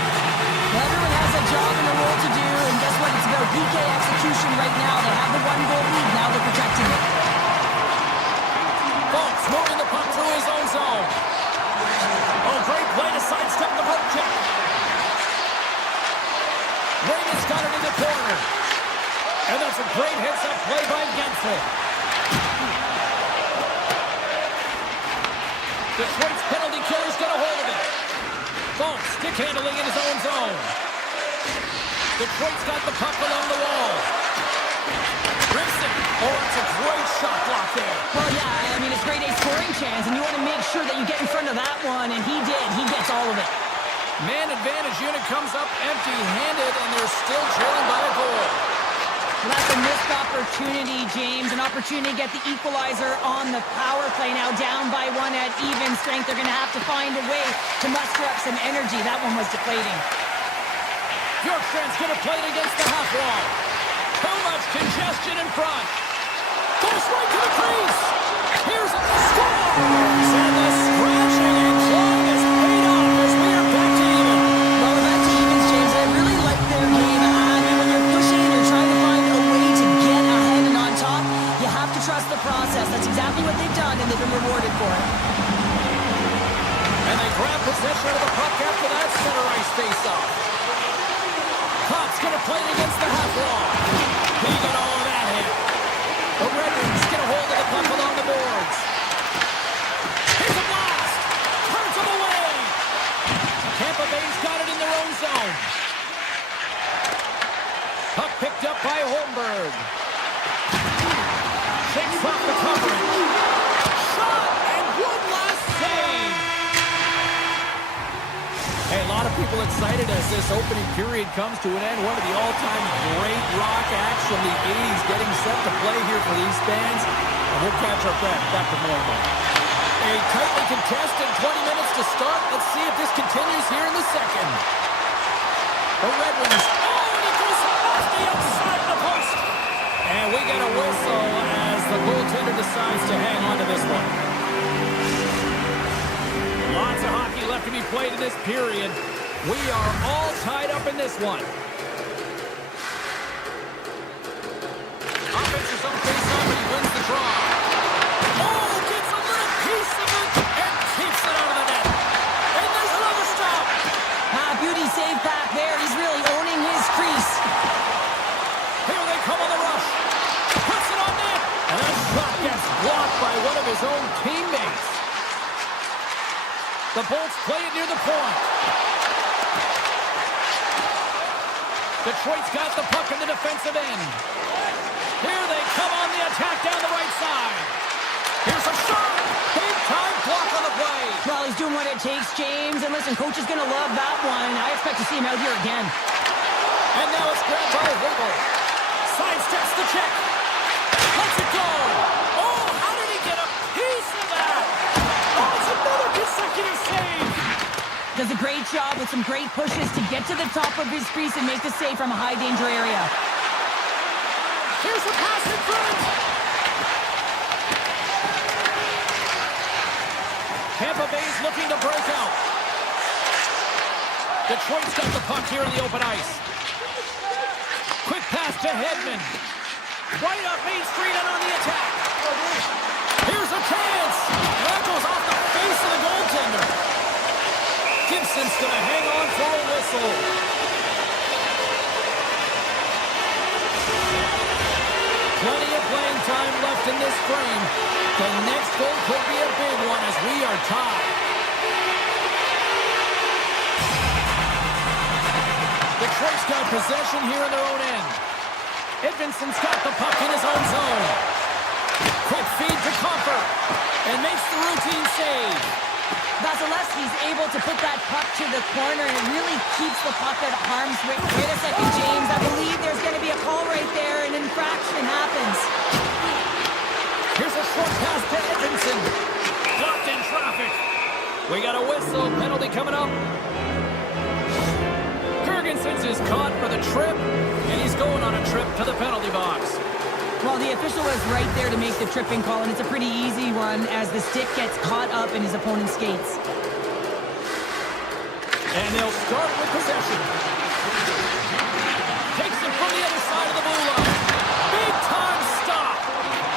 Well, everyone has a job and a role to do, and guess what? It's about PK execution right now. They have the 1-goal lead. Now they're protecting it. Folks moving the puck through his own zone. Oh, great play to sidestep the poke check. Raymond's got it in the corner. And that's a great heads-up play by Gensel. Detroit's penalty killers get a hold of it. Falk stick handling in his own zone. Detroit's got the puck along the wall. Grimson. Oh, that's a great shot block there. Well, yeah, I mean, it's grade A scoring chance, and you want to make sure that you get in front of that one, and he did. He gets all of it. Man advantage unit comes up empty-handed, and they're still trailing by a goal. Well, that's a missed opportunity, James. An opportunity to get the equalizer on the power play. Now down by 1 at even strength. They're going to have to find a way to muster up some energy. That one was deflating. Bjorkstrand's going to play it against the half wall. Too much congestion in front. Goes right to the crease. Here's a score. And the scratching and clawing is paid off as we are back to even. Well, we're back to evens, James. I really like their game. I mean, when you're pushing and you're trying to find a way to get ahead and on top, you have to trust the process. That's exactly what they've done, and they've been rewarded for it. And they grab possession of the puck after that center ice face-off. Copp's going to play it against the half wall. He got all of that hit. The Red Wings get a hold of the puck along the boards. Here's a blast. Turns him away. Tampa Bay's got it in their own zone. Puck picked up by Holmberg. Shakes off the coverage. Shot and one last save. Hey, a lot of people excited as this opening period comes to an end. One of the all-time great rock acts from the 80s getting set to play here for these fans. And we'll catch our breath back to normal. A tightly contested 20 minutes to start. Let's see if this continues here in the second. The Red Wings. Oh, and it goes off the outside of the post. And we get a whistle as the goaltender decides to hang on to this one. Lots of hockey left to be played in this period. We are all tied up in this one. Offensive zone face-off, and he wins the draw. Oh, gets a little piece of it and keeps it out of the net. And there's another stop. Beauty save back there. He's really owning his crease. Here they come on the rush. The Bolts play it near the point. Detroit's got the puck in the defensive end. Here they come on the attack down the right side. Here's a shot. Big time block on the play. Well, he's doing what it takes, James. And listen, coach is going to love that one. I expect to see him out here again. And now it's grabbed by Hagel. Sidesteps the check. Lets it go. Oh, how did he get a piece of that? Oh, it's another consecutive save. Does a great job with some great pushes to get to the top of his crease and make the save from a high-danger area. Here's the pass in front. Tampa Bay's looking to break out. Detroit's got the puck here in the open ice. Quick pass to Hedman. Right up Main Street and on the attack. Here's a chance. That goes off the face of the goaltender. Gibson's going to hang on for a whistle. Plenty of playing time left in this frame. The next goal could be a big one as we are tied. Detroit's got possession here in their own end. Edvinson's got the puck in his own zone. Quick feed to Comfort and makes the routine save. Vasilevsky's able to put that puck to the corner, and it really keeps the puck at harm's way. Wait a second, James. I believe there's going to be a call right there. An infraction happens. Here's a short pass to Edvinson. Blocked in traffic. We got a whistle. Penalty coming up. Girgensons is caught for the trip, and he's going on a trip to the penalty box. Well, the official was right there to make the tripping call, and it's a pretty easy one as the stick gets caught up in his opponent's skates. And they'll start with possession. Takes it from the other side of the blue line. Big time stop.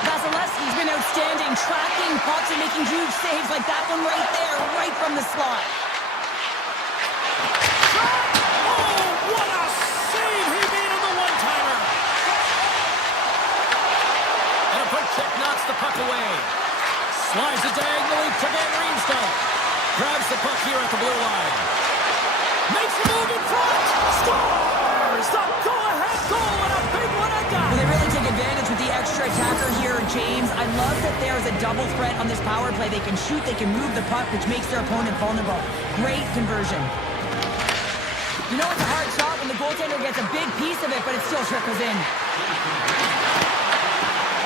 Vasilevsky's been outstanding, tracking pucks and making huge saves like that one right there, right from the slot. Oh, what a save he made on the one-timer. And a quick check knocks the puck away. Slides it diagonally to Van Riemsdyk. Grabs the puck here at the blue line. Makes a move in front. Scores! The go-ahead goal and a big one at that. Well, they really take advantage with the extra attacker here, James. I love that there's a double threat on this power play. They can shoot, they can move the puck, which makes their opponent vulnerable. Great conversion. You know it's a hard shot when the goaltender gets a big piece of it, but it still trickles in.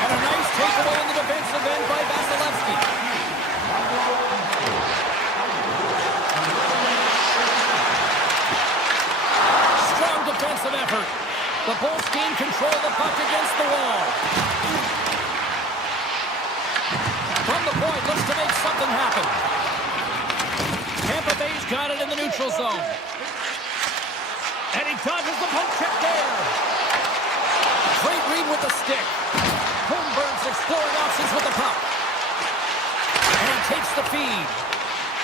And a nice takeaway in the defensive end by Vasilevsky. Strong defensive effort. The Bolts gain control of the puck against the wall. From the point, looks to make something happen. Tampa Bay's got it in the neutral zone. And he dodges the poke check there. Great read with the stick. Holmberg's exploring options with the puck. And he takes the feed.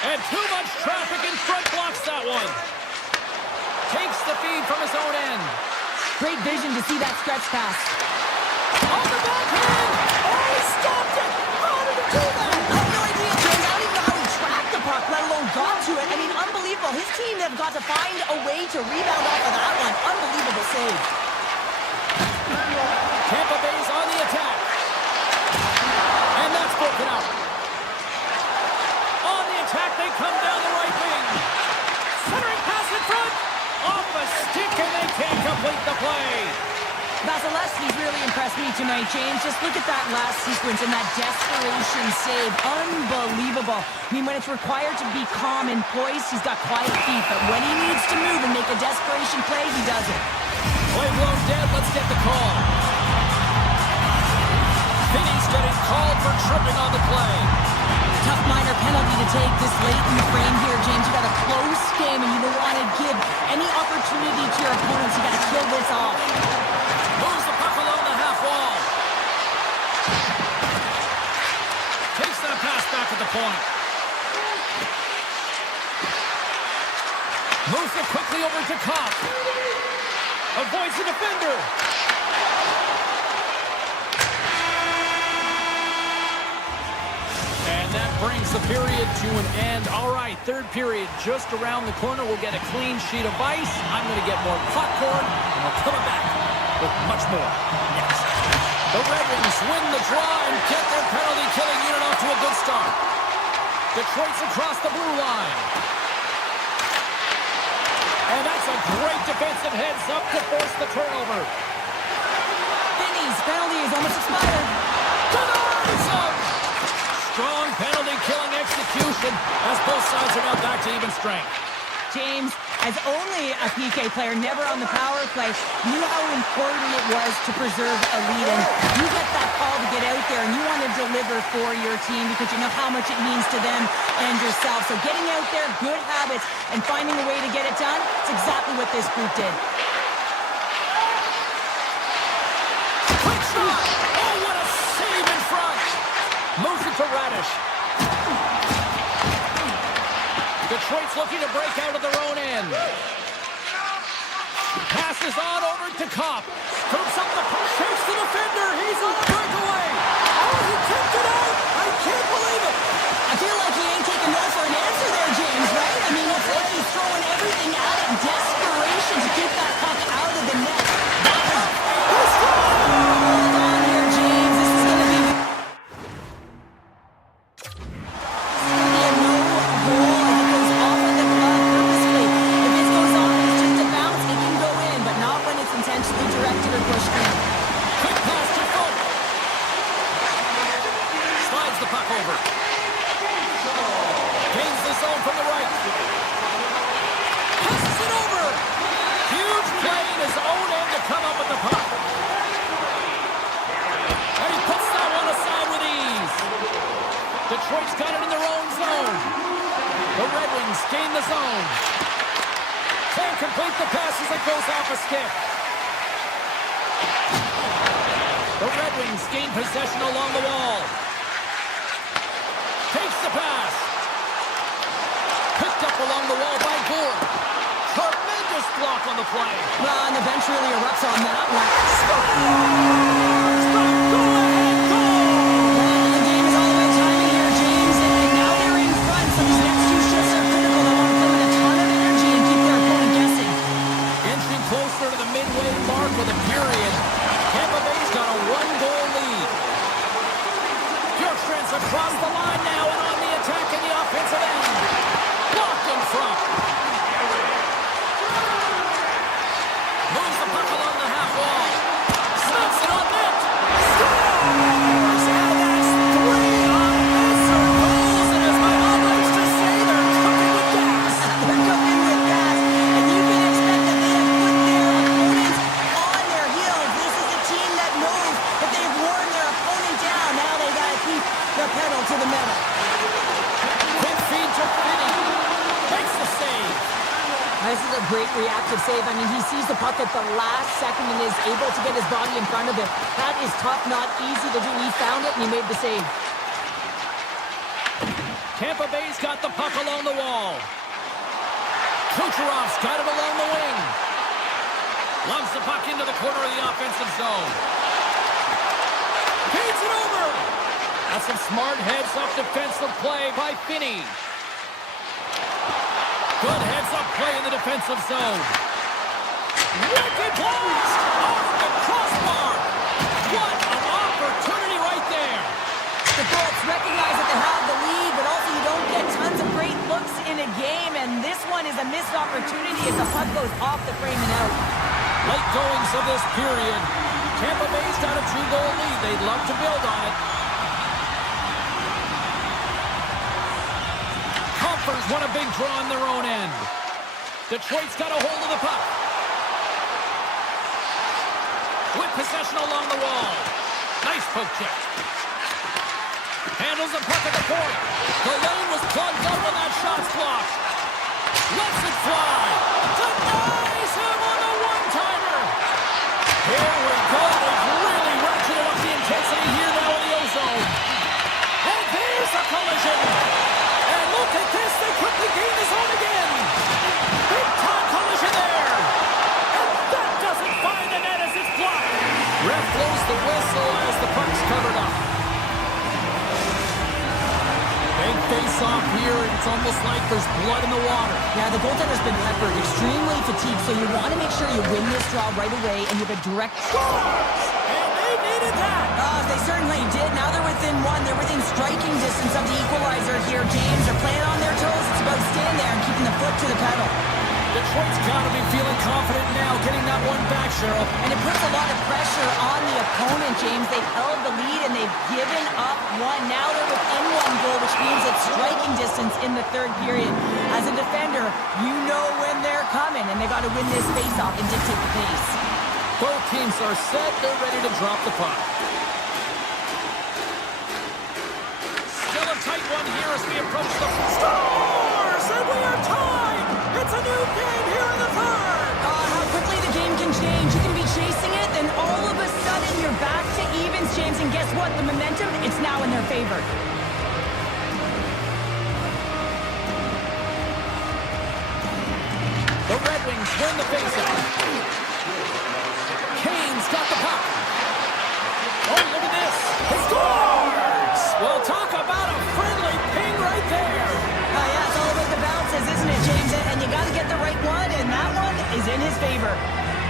And too much traffic in front blocks that one. Takes the feed from his own end. Great vision to see that stretch pass. On the backhand! Oh, he stopped it! How did he do that? I have no idea, James. I don't even know how he tracked the puck, let alone got to it. I mean, unbelievable. His team have got to find a way to rebound off of that one. Unbelievable save. Tampa Bay's on the attack. And that's broken out. On the attack, they come down the right wing. Centering pass in front. Off a stick, and they can't complete the play. Vasilevsky's really impressed me tonight, James. Just look at that last sequence and that desperation save. Unbelievable. I mean, when it's required to be calm and poised, he's got quiet feet. But when he needs to move and make a desperation play, he does it. Play blown dead. Let's get the call. Finney's getting called for tripping on the play. Tough minor penalty to take this late in the frame here, James. You got a close game, and you don't want to give any opportunity to your opponents. You got to kill this off. Moves the puck along the half wall. Takes that pass back at the point. Moves it quickly over to Kopp. Avoids the defender. And that brings the period to an end. All right, third period just around the corner. We'll get a clean sheet of ice. I'm going to get more popcorn, and we'll come back with much more next. The Red Wings win the draw and get their penalty-killing unit off to a good start. Detroit's across the blue line. And that's a great defensive heads-up to force the turnover. Finney's penalty is almost expired. Denies him! Strong penalty-killing execution as both sides are now back to even strength. James, as only a PK player, never on the power play, knew how important it was to preserve a lead. And you get that call to get out there, and you want to deliver for your team because you know how much it means to them and yourself. So getting out there, good habits, and finding a way to get it done, it's exactly what this group did. Quick shot! Oh, what a save in front! Moves it to Radish. Detroit's looking to break out of their own end. Passes on over to Kopp. Scoops up the puck, shakes the defender. He's on a breakaway. Oh, he kicked it out. I can't believe it. I feel like he ain't taking no for an answer there, James, right? I mean, it's like he's throwing everything at it in desperation to keep that puck out of the net. Hold on here, James. This is going to be... Detroit's got it in their own zone. The Red Wings gain the zone. Can't complete the pass as it goes off a stick. The Red Wings gain possession along the wall. Takes the pass. Picked up along the wall by Gore. Tremendous block on the play. Well, and the bench really erupts on that one. With a period, Tampa Bay's got a one-goal lead. Bjorkstrand's across the line now and on the attack in the offensive end. Blocked in front. Moves the puck along the half wall. Snaps it on net. Scores! And that's 3 unanswered goals. And as my mom likes to say, they're cooking with gas. They're cooking with gas. And you can expect that they have put their opponents on their heels. This is a team that knows that they've worn their opponent down. Now they got to keep their pedal to the metal. Quick feed to Finney. Makes the save. This is a great reactive save. I mean, he sees the puck at the last second and is able to get his body in front of it. That is tough, not easy to do. He found it and he made the save. Tampa Bay's got the puck along the wall. Kucherov's got it along the wing. Loves the puck into the corner of the offensive zone. Feeds it over. That's some smart heads-up defensive play by Finney. Good heads-up play in the defensive zone. Wicked blast off the crossbar. What an opportunity right there. The Bolts recognize that they have the lead, but also you don't get tons of great looks in a game, and this one is a missed opportunity as the puck goes off the frame and out. Late goings of this period. Tampa Bay's got a 2-goal lead. They'd love to build on it. Gophers won a big draw on their own end. Detroit's got a hold of the puck. With possession along the wall. Nice poke check. Handles the puck at the point. The lane was plugged up when that shot's blocked. Lets it fly. Denies him on a one-timer. Here we go. They've really ratcheted up the intensity here now in the ozone. And there's a collision. And look at this. They quickly gain the zone again. Big-time collision there. And that doesn't find the net as it's blocked. Ref blows the whistle as the puck's covered up. Big face-off here, and it's almost like there's blood in the water. Yeah, the goaltender's been peppered, extremely fatigued, so you want to make sure you win this draw right away, and you have a direct... And they needed that! They certainly did. Now they're within one. They're within striking distance of the equalizer here, James. They're playing on their toes. It's about staying there and keeping the foot to the pedal. Detroit's got to be feeling confident now, getting that one back, Cheryl. And it puts a lot of pressure on the opponent, James. They've held the lead, and they've given up one. Now they're within one goal, which means it's striking distance in the third period. As a defender, you know when they're coming, and they got to win this faceoff and dictate the pace. Both teams are set. They're ready to drop the puck. Still a tight one here as we approach the... Scores! And we are tied! It's a new game here in the third! How quickly the game can change. You can be chasing it, then all of a sudden you're back to evens, James. And guess what? The momentum, it's now in their favor. The Red Wings win the faceoff. Kane's got the puck. Oh, look at this. He scores! Well, talk about a friendly ping right there. Yeah, it's all about the bounces, isn't it, James? And you got to get the right one, and that one is in his favor.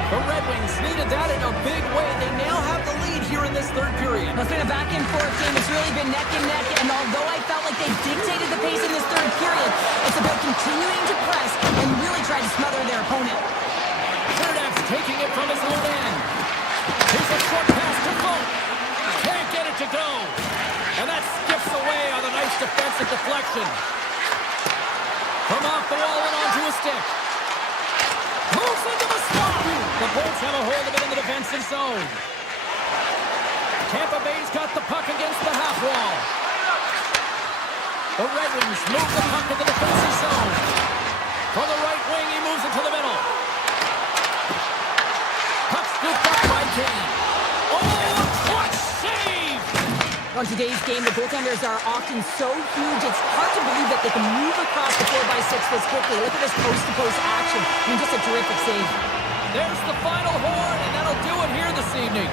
The Red Wings needed that in a big way. They now have the lead here in this third period. It's been a back-and-forth game. It's really been neck and neck, and although I felt like they dictated the pace in this third period, it's about continuing to press and really try to smother their opponent. Burdap's taking it from his own end. Here's a short pass to Folk. Can't get it to go. And that skips away on a nice defensive deflection. From off the wall and onto a stick. Moves into the slot. The Bolts have a hold of it in the defensive zone. Tampa Bay's got the puck against the half wall. The Red Wings move the puck to the defensive zone. From the right wing, he moves it to the middle. Puck scooped up by Kane. Oh, clutch save! On today's game, the goaltenders are often so huge, it's hard to believe that they can move across the 4x6 this quickly. Look at this post-to-post action. I mean, just a terrific save. There's the final horn, and that'll do it here this evening.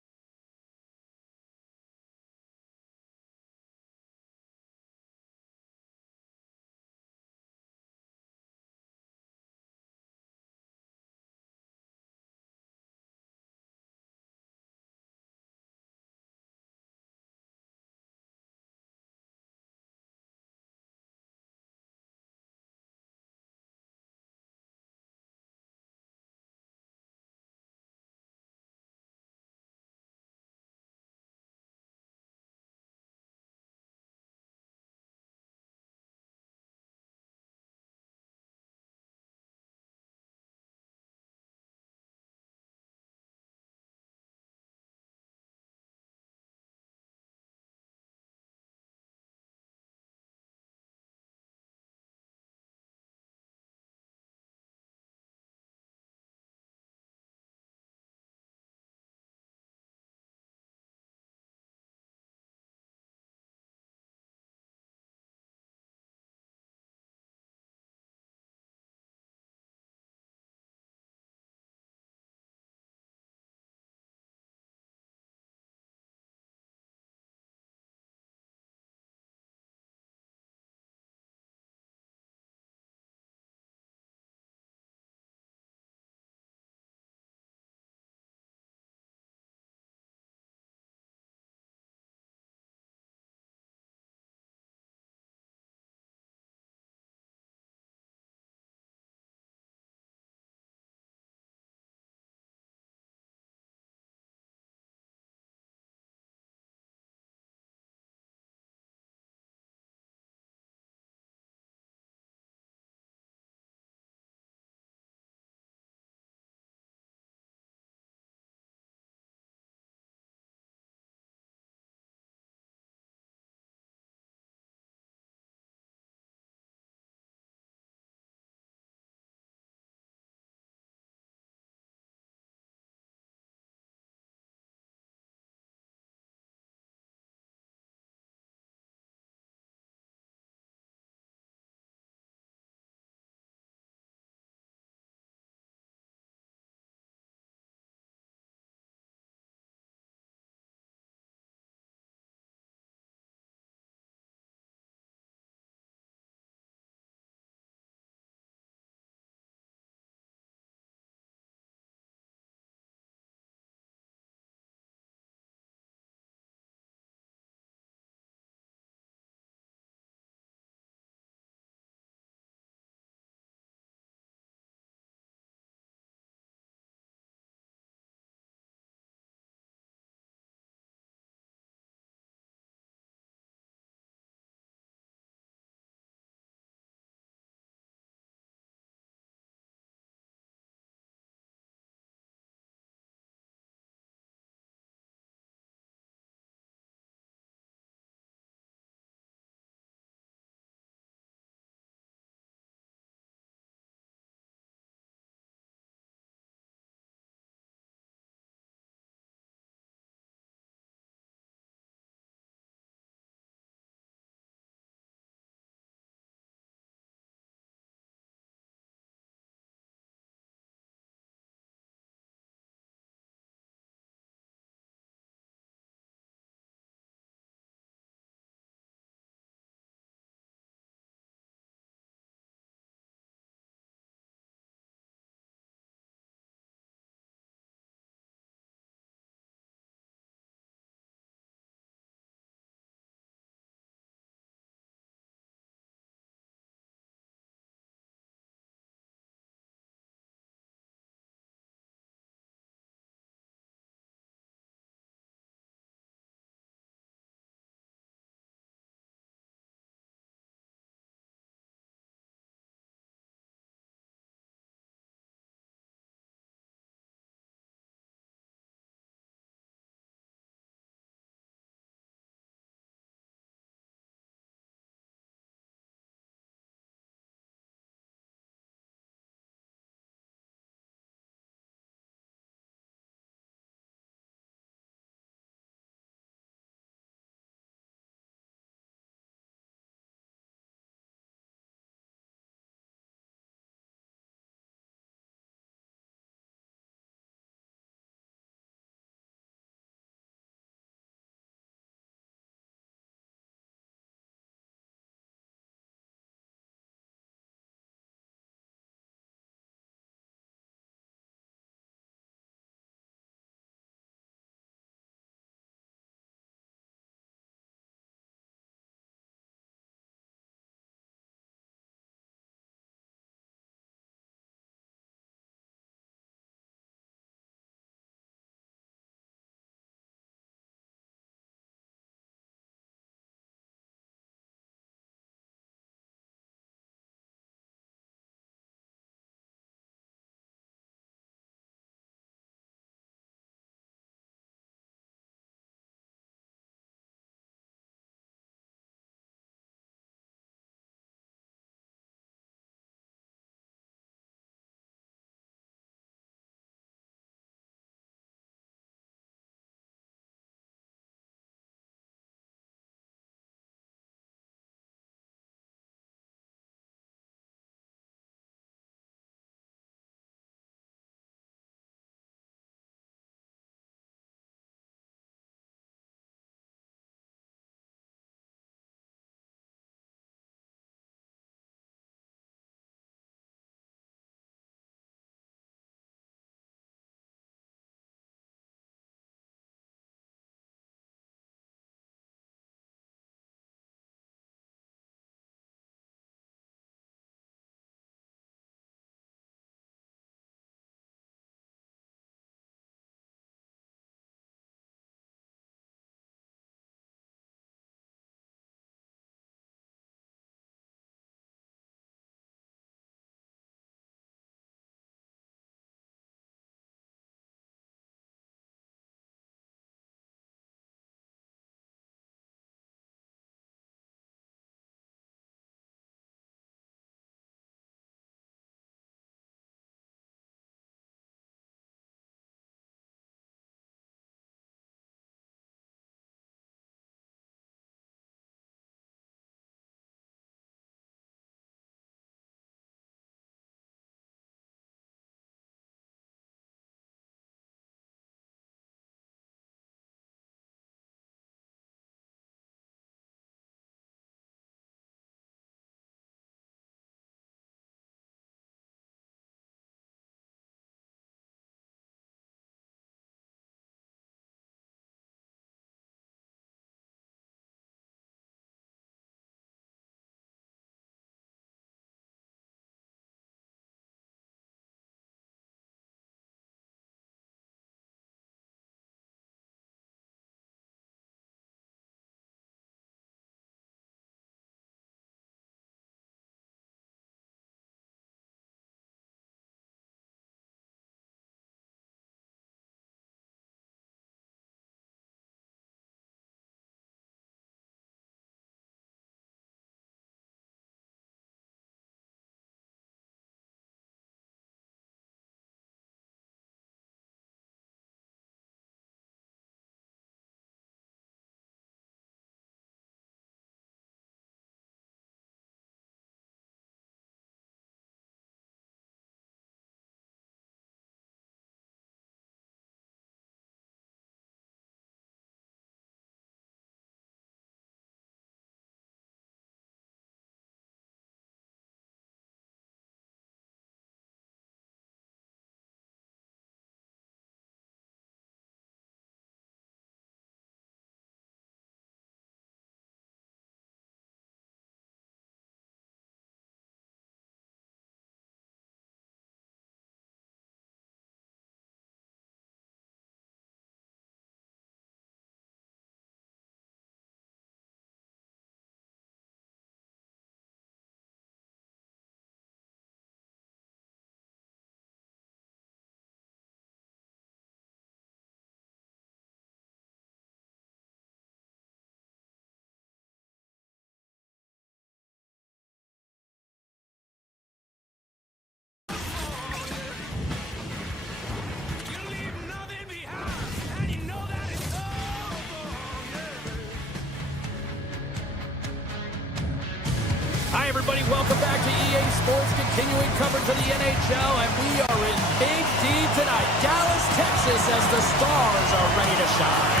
sports, continuing coverage of the NHL, and we are in Big D tonight. Dallas, Texas, as the Stars are ready to shine.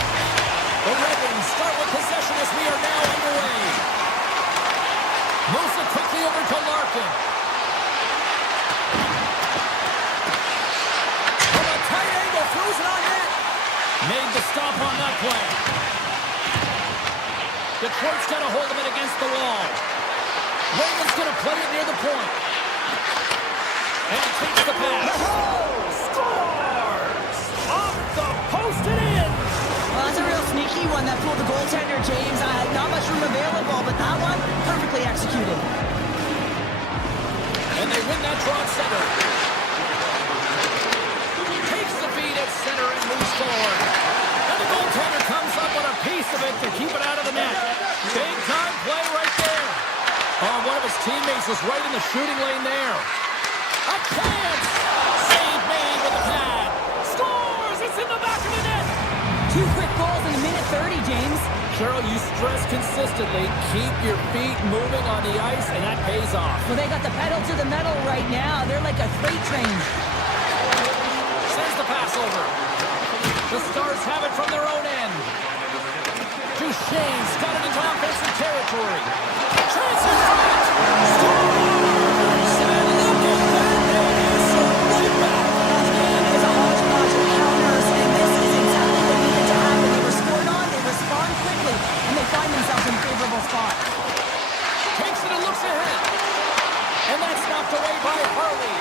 The Red Wings start with possession as we are now underway. Moves it quickly over to Larkin. From a tight angle, throws it on net. Made the stop on that play. Detroit's got a hold of it against the wall. Raymond's going to play it near the point. And he takes the pass. Scores! Off the post and in! Well, that's a real sneaky one that fooled the goaltender, James. Not much room available, but that one, perfectly executed. And they win that draw at center. Takes the feed at center and moves forward. And the goaltender comes up with a piece of it to keep it out of the net. Big time play right there. Oh, one of his teammates was right in the shooting lane there. A chance! Save made with the pad. Scores! It's in the back of the net! 2 quick goals in a minute 30, James. Cheryl, you stress consistently, keep your feet moving on the ice, and that pays off. Well, they got the pedal to the metal right now. They're like a freight train. Sends the pass over. The Stars have it from their own end. Duchesne's got it into offensive territory. Chance in front! Scores! And look at that! They answer right back! Now, the game is a hodgepodge of counters, and this is exactly what needed to happen. They were scored on, they respond quickly, and they find themselves in a favorable spot. Takes it and looks ahead. And that's knocked away by Harley.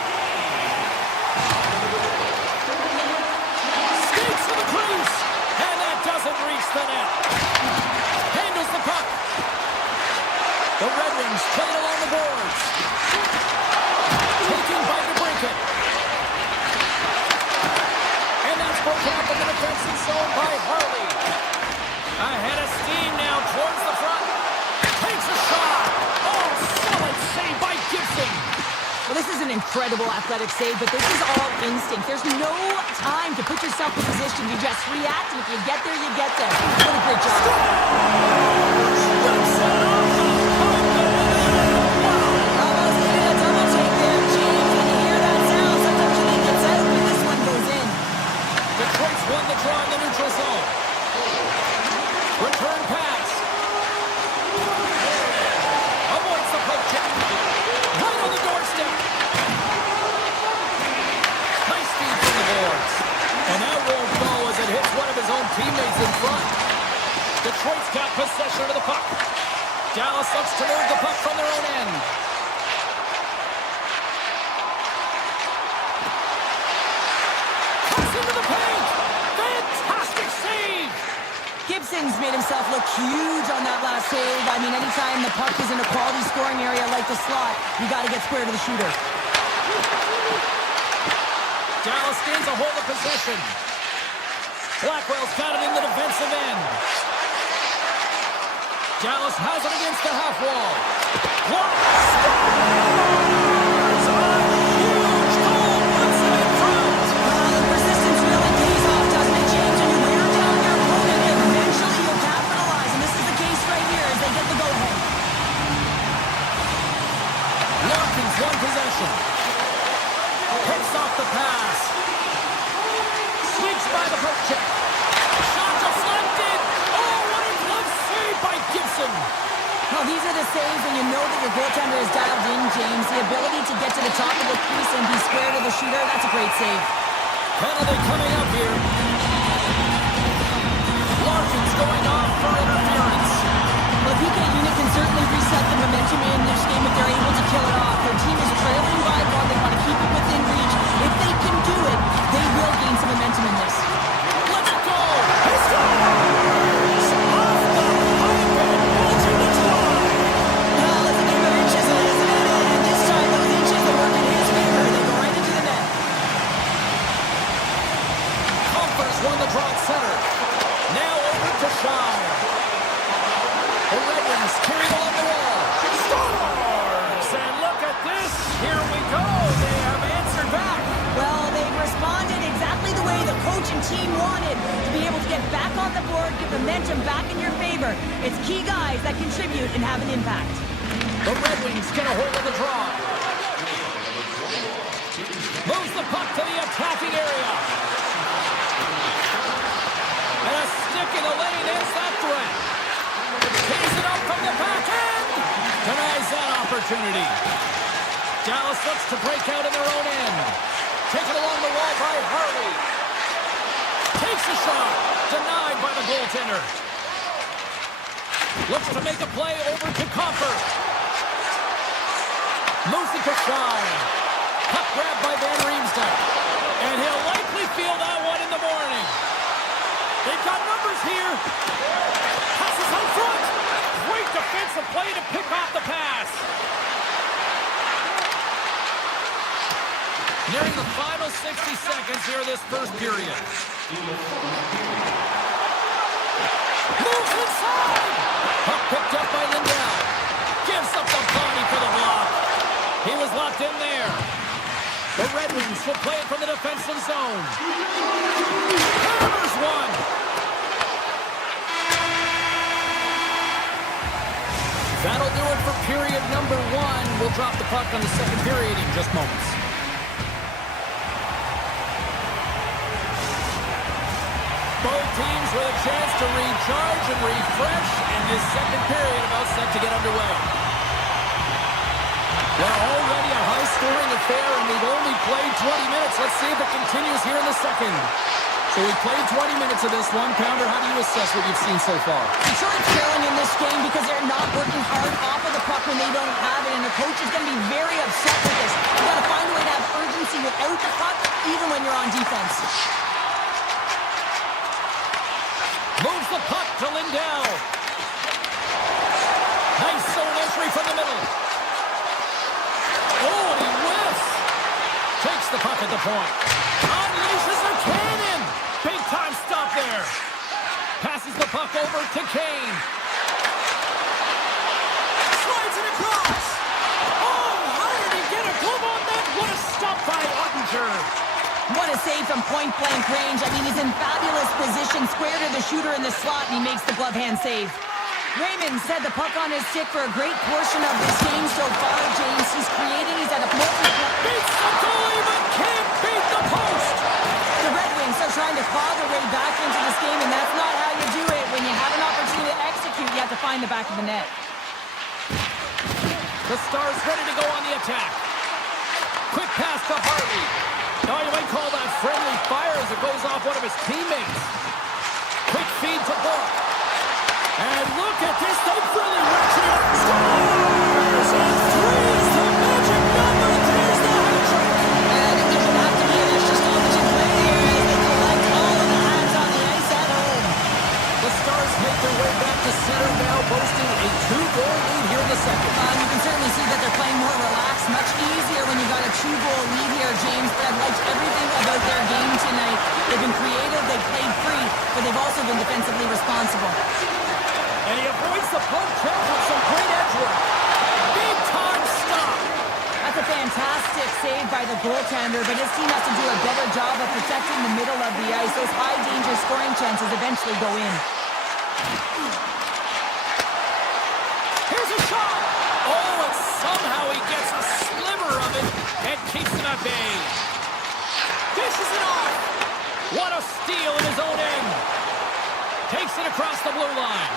Skates to the crease. And that doesn't reach the net. Handles the puck. The Red Wings play it along the boards. Taking by the Brinket. And that's broken up in the defensive zone by Harley. Ahead of steam now towards the front. Takes a shot. Oh, solid save by Gibson. Well, this is an incredible athletic save, but this is all instinct. There's no time to put yourself in position. You just react, and if you get there, you get there. What a great job. Almost needed a double take there, James. When you hear that sound, sometimes you think it's out, but this one goes in. Detroit's won the draw in the neutral zone. Return pass. Avoids the poke check. Right on the doorstep. Nice feed from the boards. And that won't go as it hits one of his own teammates in front. Detroit's got possession of the puck. Dallas looks to move the puck from their own end. Cuts into the paint. Fantastic save. Gibson's made himself look huge on that last save. I mean, anytime the puck is in a quality scoring area like the slot, you got to get square to the shooter. Dallas gains a hold of possession. Blackwell's got it in the defensive end. Dallas has it against the half wall. What? Scores! A huge goal puts it in front. The persistence really pays off, doesn't it, James? When you wear down your opponent, eventually you'll capitalize, and this is the case right here as they get the go-ahead. Larkin's won possession. Picks off the pass. Sneaks by the poke check. Shot deflected. Oh, what a glove save by Gibson. Well, these are the saves when you know that your goaltender is dialed in, James. The ability to get to the top of the crease and be square to the shooter, that's a great save. Penalty coming up here. Larkin's going off for interference. Well, the PK unit can certainly reset the momentum in this game if they're able to kill it off. Their team is trailing by one. They want to keep it within reach. If they can do it, they will gain some momentum in this. Let's go! He scores! Off the pipe and into the tie! Well, it's a game of inches, isn't it? And this time, those inches are working in his favor. They go right into the net. Panthers won the draw at center. Now over to Shire. The Red Wings carry it along the wall. Scores! And look at this. Here we go. They have answered back. Well, they've responded exactly the way the coach and team wanted to be able to get back on the board, get momentum back in your favor. It's key guys that contribute and have an impact. The Red Wings get a hold of the draw. Moves the puck to the attacking area. And a stick in the lane ends that threat. Tees it up from the back end. Denies that opportunity. Dallas looks to break out in their own end. Taken along the wall by Harley. Takes a shot. Denied by the goaltender. Looks to make a play over to Comfort. Moves it to Shine. Puck grabbed by Van Riemsdyk. And he'll likely feel that one in the morning. They've got numbers here. Passes out front. Great defensive play to pick off the pass. Nearing the final 60 seconds here of this first period. Moves inside. Puck picked up by Lindell. Gives up the body for the block. He was locked in there. The Red Wings will play it from the defensive zone. Hammers one. That'll do it for period number one. We'll drop the puck on the second period in just moments. Both teams with a chance to recharge and refresh, and this second period about set to get underway. Well, already a high-scoring affair, and we've only played 20 minutes. Let's see if it continues here in the second. So we played 20 minutes of this one. Pounder, how do you assess what you've seen so far? Detroit's failing in this game because they're not working hard off of the puck when they don't have it, and the coach is going to be very upset with this. You got to find a way to have urgency without the puck, even when you're on defense. Moves the puck to Lindell. Nice zone entry from the middle. Oh, and he whiffs. Takes the puck at the point. Unleashes a cannon. Big time stop there. Passes the puck over to Kane. Slides it across. Oh, how did he get a glove on that? What a stop by Ottinger. What a save from point-blank range. I mean, he's in fabulous position, square to the shooter in the slot, and he makes the glove hand save. Raymond's had the puck on his stick for a great portion of this game so far, James. He's creating, he's at a multiple... Beats the goalie, but can't beat the post! The Red Wings are trying to claw their way back into this game, and that's not how you do it. When you have an opportunity to execute, you have to find the back of the net. The Stars ready to go on the attack. Quick pass to Harvey. Oh, you might call that friendly fire as it goes off one of his teammates. Quick feed to Bork. And look at this, they really ratchet up. Scores! And three is the magic number. There's the hat trick. And it doesn't have to be an extra stoppage in play here as they collect all of the hands on the ice at home. The Stars make their way back to center now, boasting a 2-goal lead here in the second. You can certainly see that they're playing more relaxed, much easier when you got a 2-goal lead here, James. But I've liked everything about their game tonight. They've been creative, they've played free, but they've also been defensively responsible. And he avoids the poke check with some great edge work. Big time stop. That's a fantastic save by the goaltender, but his team has to do a better job of protecting the middle of the ice. Those high-danger scoring chances eventually go in. Here's a shot. Oh, and somehow he gets a sliver of it and keeps him at bay. Dishes it off. What a steal in his own end. Takes it across the blue line.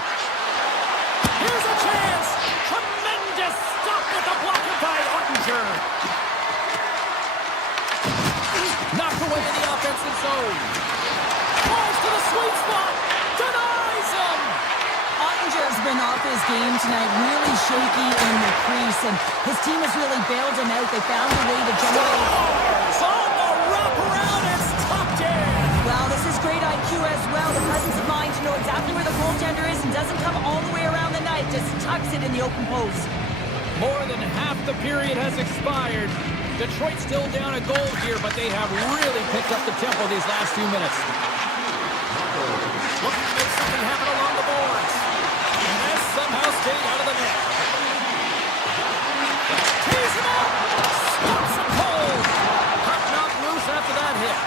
Here's a chance. Tremendous stop with the blocker by Ottinger. Knocked away in the offensive zone. Falls to the sweet spot. Denies him. Ottinger's been off his game tonight, really shaky in the crease, and his team has really bailed him out. They found a way to generate... Stars on the wraparound. It's tucked in. Well, this is great IQ as well. The presence of mind to know exactly where the goaltender is and doesn't come all the way around the net. Just tucks it in the open post. More than half the period has expired. Detroit still down a goal here, but they have really picked up the tempo these last few minutes. Looking to make something happen along the boards. And has somehow stayed out of the net. Tees him up! Stops him cold! Puck knocked loose after that hit.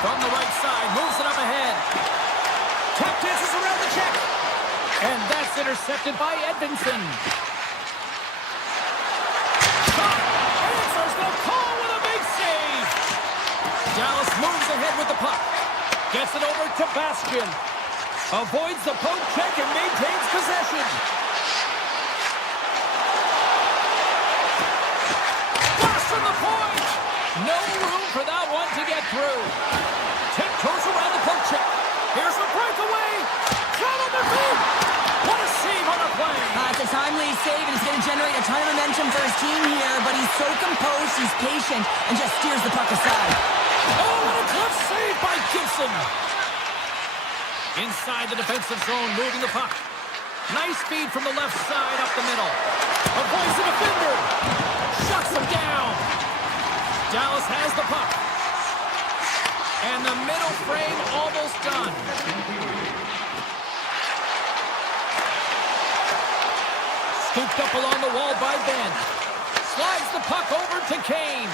From the right side, moves it up ahead. Tap dances around the check. And that's intercepted by Edvinsson. Shot! Answers the call with a big save. ahead with the puck. Gets it over to Bastian. Avoids the poke check and maintains possession. Flash from the point. No room for that one to get through. Tiptoes around the poke check. Here's the breakaway. Flat on their feet. What a save on a play. It's a timely save, and it's going to generate a ton of momentum for his team here, but he's so composed, he's patient, and just steers the puck aside. Oh, what a tough save by Gibson. Inside the defensive zone, moving the puck. Nice feed from the left side up the middle. Avoids the defender. Shuts him down. Dallas has the puck. And the middle frame almost done. Scooped up along the wall by Ben. Slides the puck over to Kane.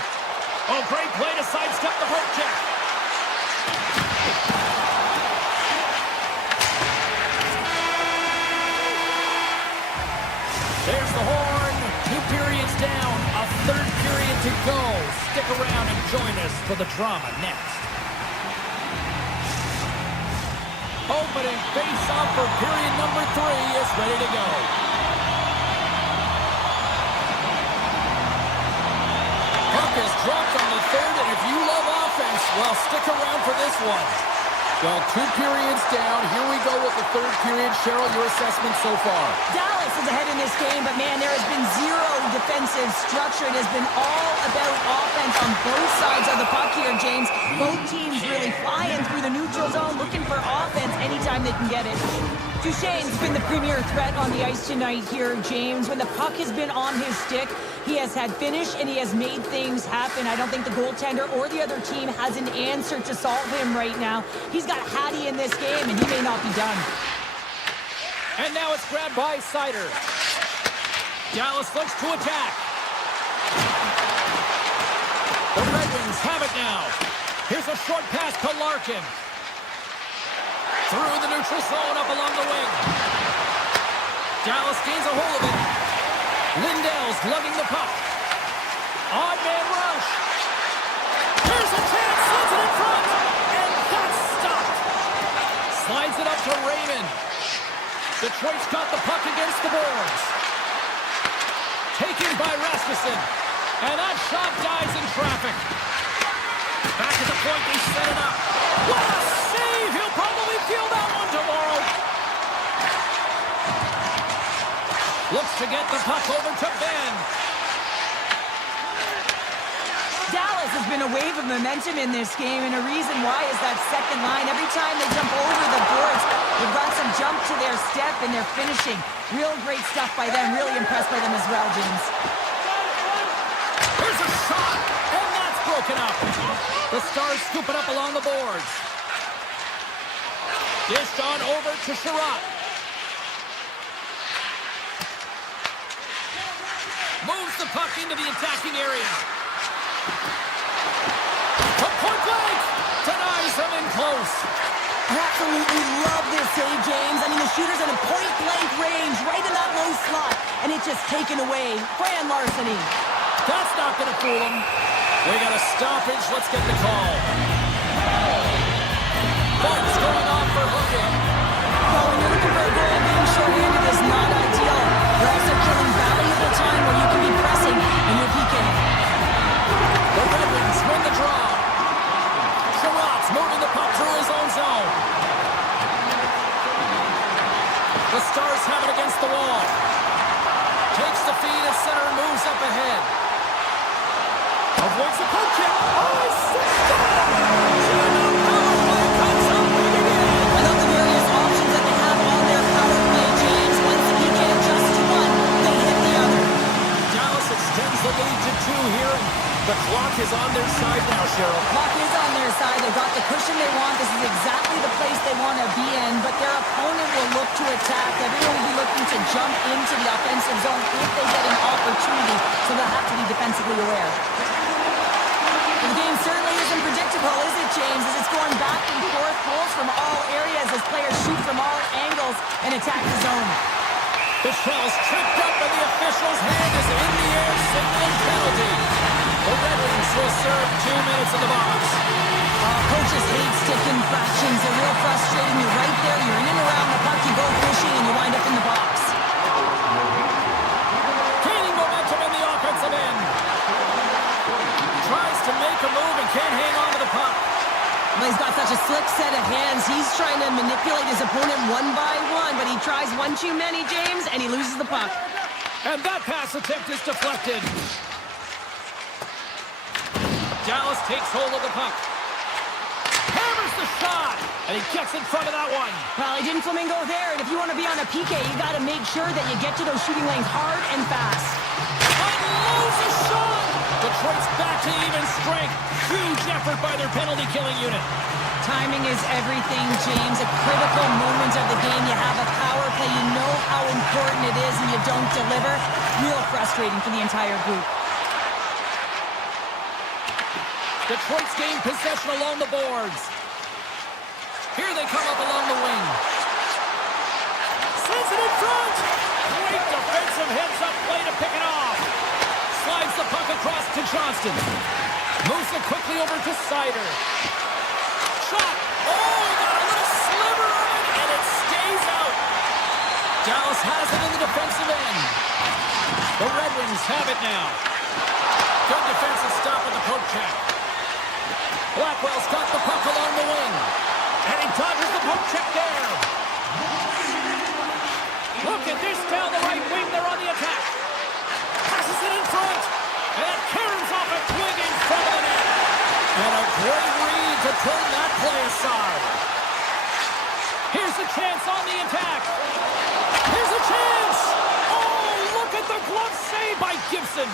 Oh, great play to sidestep the poke check. There's the horn. 2 periods down. A third period to go. Stick around and join us for the drama next. Opening face-off for period number 3 is ready to go. Puck is dropped on the third, and if you love offense, well, stick around for this one. Well, 2 periods down. Here we go with the third period. Cheryl, your assessment so far? Dallas is ahead in this game, but man, there has been zero defensive structure. It has been all about offense on both sides of the puck here, James. Both teams really flying through the neutral zone, looking for offense anytime they can get it. Duchesne's been the premier threat on the ice tonight here, James. When the puck has been on his stick, he has had finish and he has made things happen. I don't think the goaltender or the other team has an answer to solve him right now. He's got Hattie in this game, and he may not be done. And now it's grabbed by Sider. Dallas looks to attack. The Red Wings have it now. Here's a short pass to Larkin. Through the neutral zone up along the wing. Dallas gains a hold of it. Lindell's lugging the puck. Odd man rush. Here's a chance. Sends it in front. And that's stopped. Slides it up to Raymond. Detroit's got the puck against the boards. Taken by Rasmussen. And that shot dies in traffic. Back at the point, they set it up. What a save! He'll probably feel that one tomorrow. Looks to get the puck over to Ben. Dallas has been a wave of momentum in this game, and a reason why is that second line. Every time they jump over the boards, they've got some jump to their step, and they're finishing. Real great stuff by them. Really impressed by them as well, James. Here's a shot, and that's broken up. The Stars scoop it up along the boards. Dished on over to Sherratt. Moves the puck into the attacking area. From point blank, denies him in close. I absolutely love this save, James. I mean, the shooter's in a point-blank range, right in that low slot, and it's just taken away. Fran larceny. That's not going to fool him. We got a stoppage. Let's get the call. Bugs going off for hooking. Well, when you're looking for a goal, being short-handed is not ideal. You're also killing valuable time where you can be pressing and you're peeking. The Red Wings win the draw. Sherratt's moving the puck through his own zone. The Stars have it against the wall. Takes the feed at center and moves up ahead. Avoids the poke check. Oh, he's stitched up. Power play comes up big again. I love the various options that they have on their power play, James. Once the PK adjusts to one, they hit the other. Dallas extends the lead to 2 here. The clock is on their side now, Cheryl. Clock is on their side. They've got the cushion they want. This is exactly the place they want to be in, but their opponent will look to attack. Everyone will be looking to jump into the offensive zone if they get an opportunity, so they'll have to be defensively aware. The game certainly isn't predictable, is it, James? As it's going back and forth, goals from all areas as players shoot from all angles and attack the zone. The shell's tripped up and the official's hand is in the air, signaling penalty. The Red Wings will serve 2 minutes in the box. Coach just hate stick infractions. They're real frustrating. You're right there. You're in and around the puck. You go fishing, and you wind up in the box. Gaining momentum in the offensive end. Tries to make a move and can't hang on to the puck. Well, he's got such a slick set of hands. He's trying to manipulate his opponent one by one, but he tries one too many, James, and he loses the puck. And that pass attempt is deflected. Dallas takes hold of the puck. Hammers the shot, and he gets in front of that one. Well, he didn't flamingo there, and if you want to be on a PK, you got to make sure that you get to those shooting lanes hard and fast. Unloads a shot. Detroit's back to even strength. Huge effort by their penalty-killing unit. Timing is everything, James. A critical moment of the game. You have a power play. You know how important it is, and you don't deliver. Real frustrating for the entire group. Detroit's gained possession along the boards. Here they come up along the wing. Sends it in front. Great defensive heads-up play to pick it off. Slides the puck across to Johnston. Moves it quickly over to Sider. Shot. Oh, he got a little sliver of it, and it stays out. Dallas has it in the defensive end. The Red Wings have it now. Good defensive stop with the poke check. Blackwell's got the puck along the wing. And he dodges the poke check there. Look at this down the right wing. They're on the attack. Passes it in front. And carries off a twig in front of the net. And a great read to turn that play aside. Here's a chance on the attack. Here's a chance. Oh, look at the glove save by Gibson.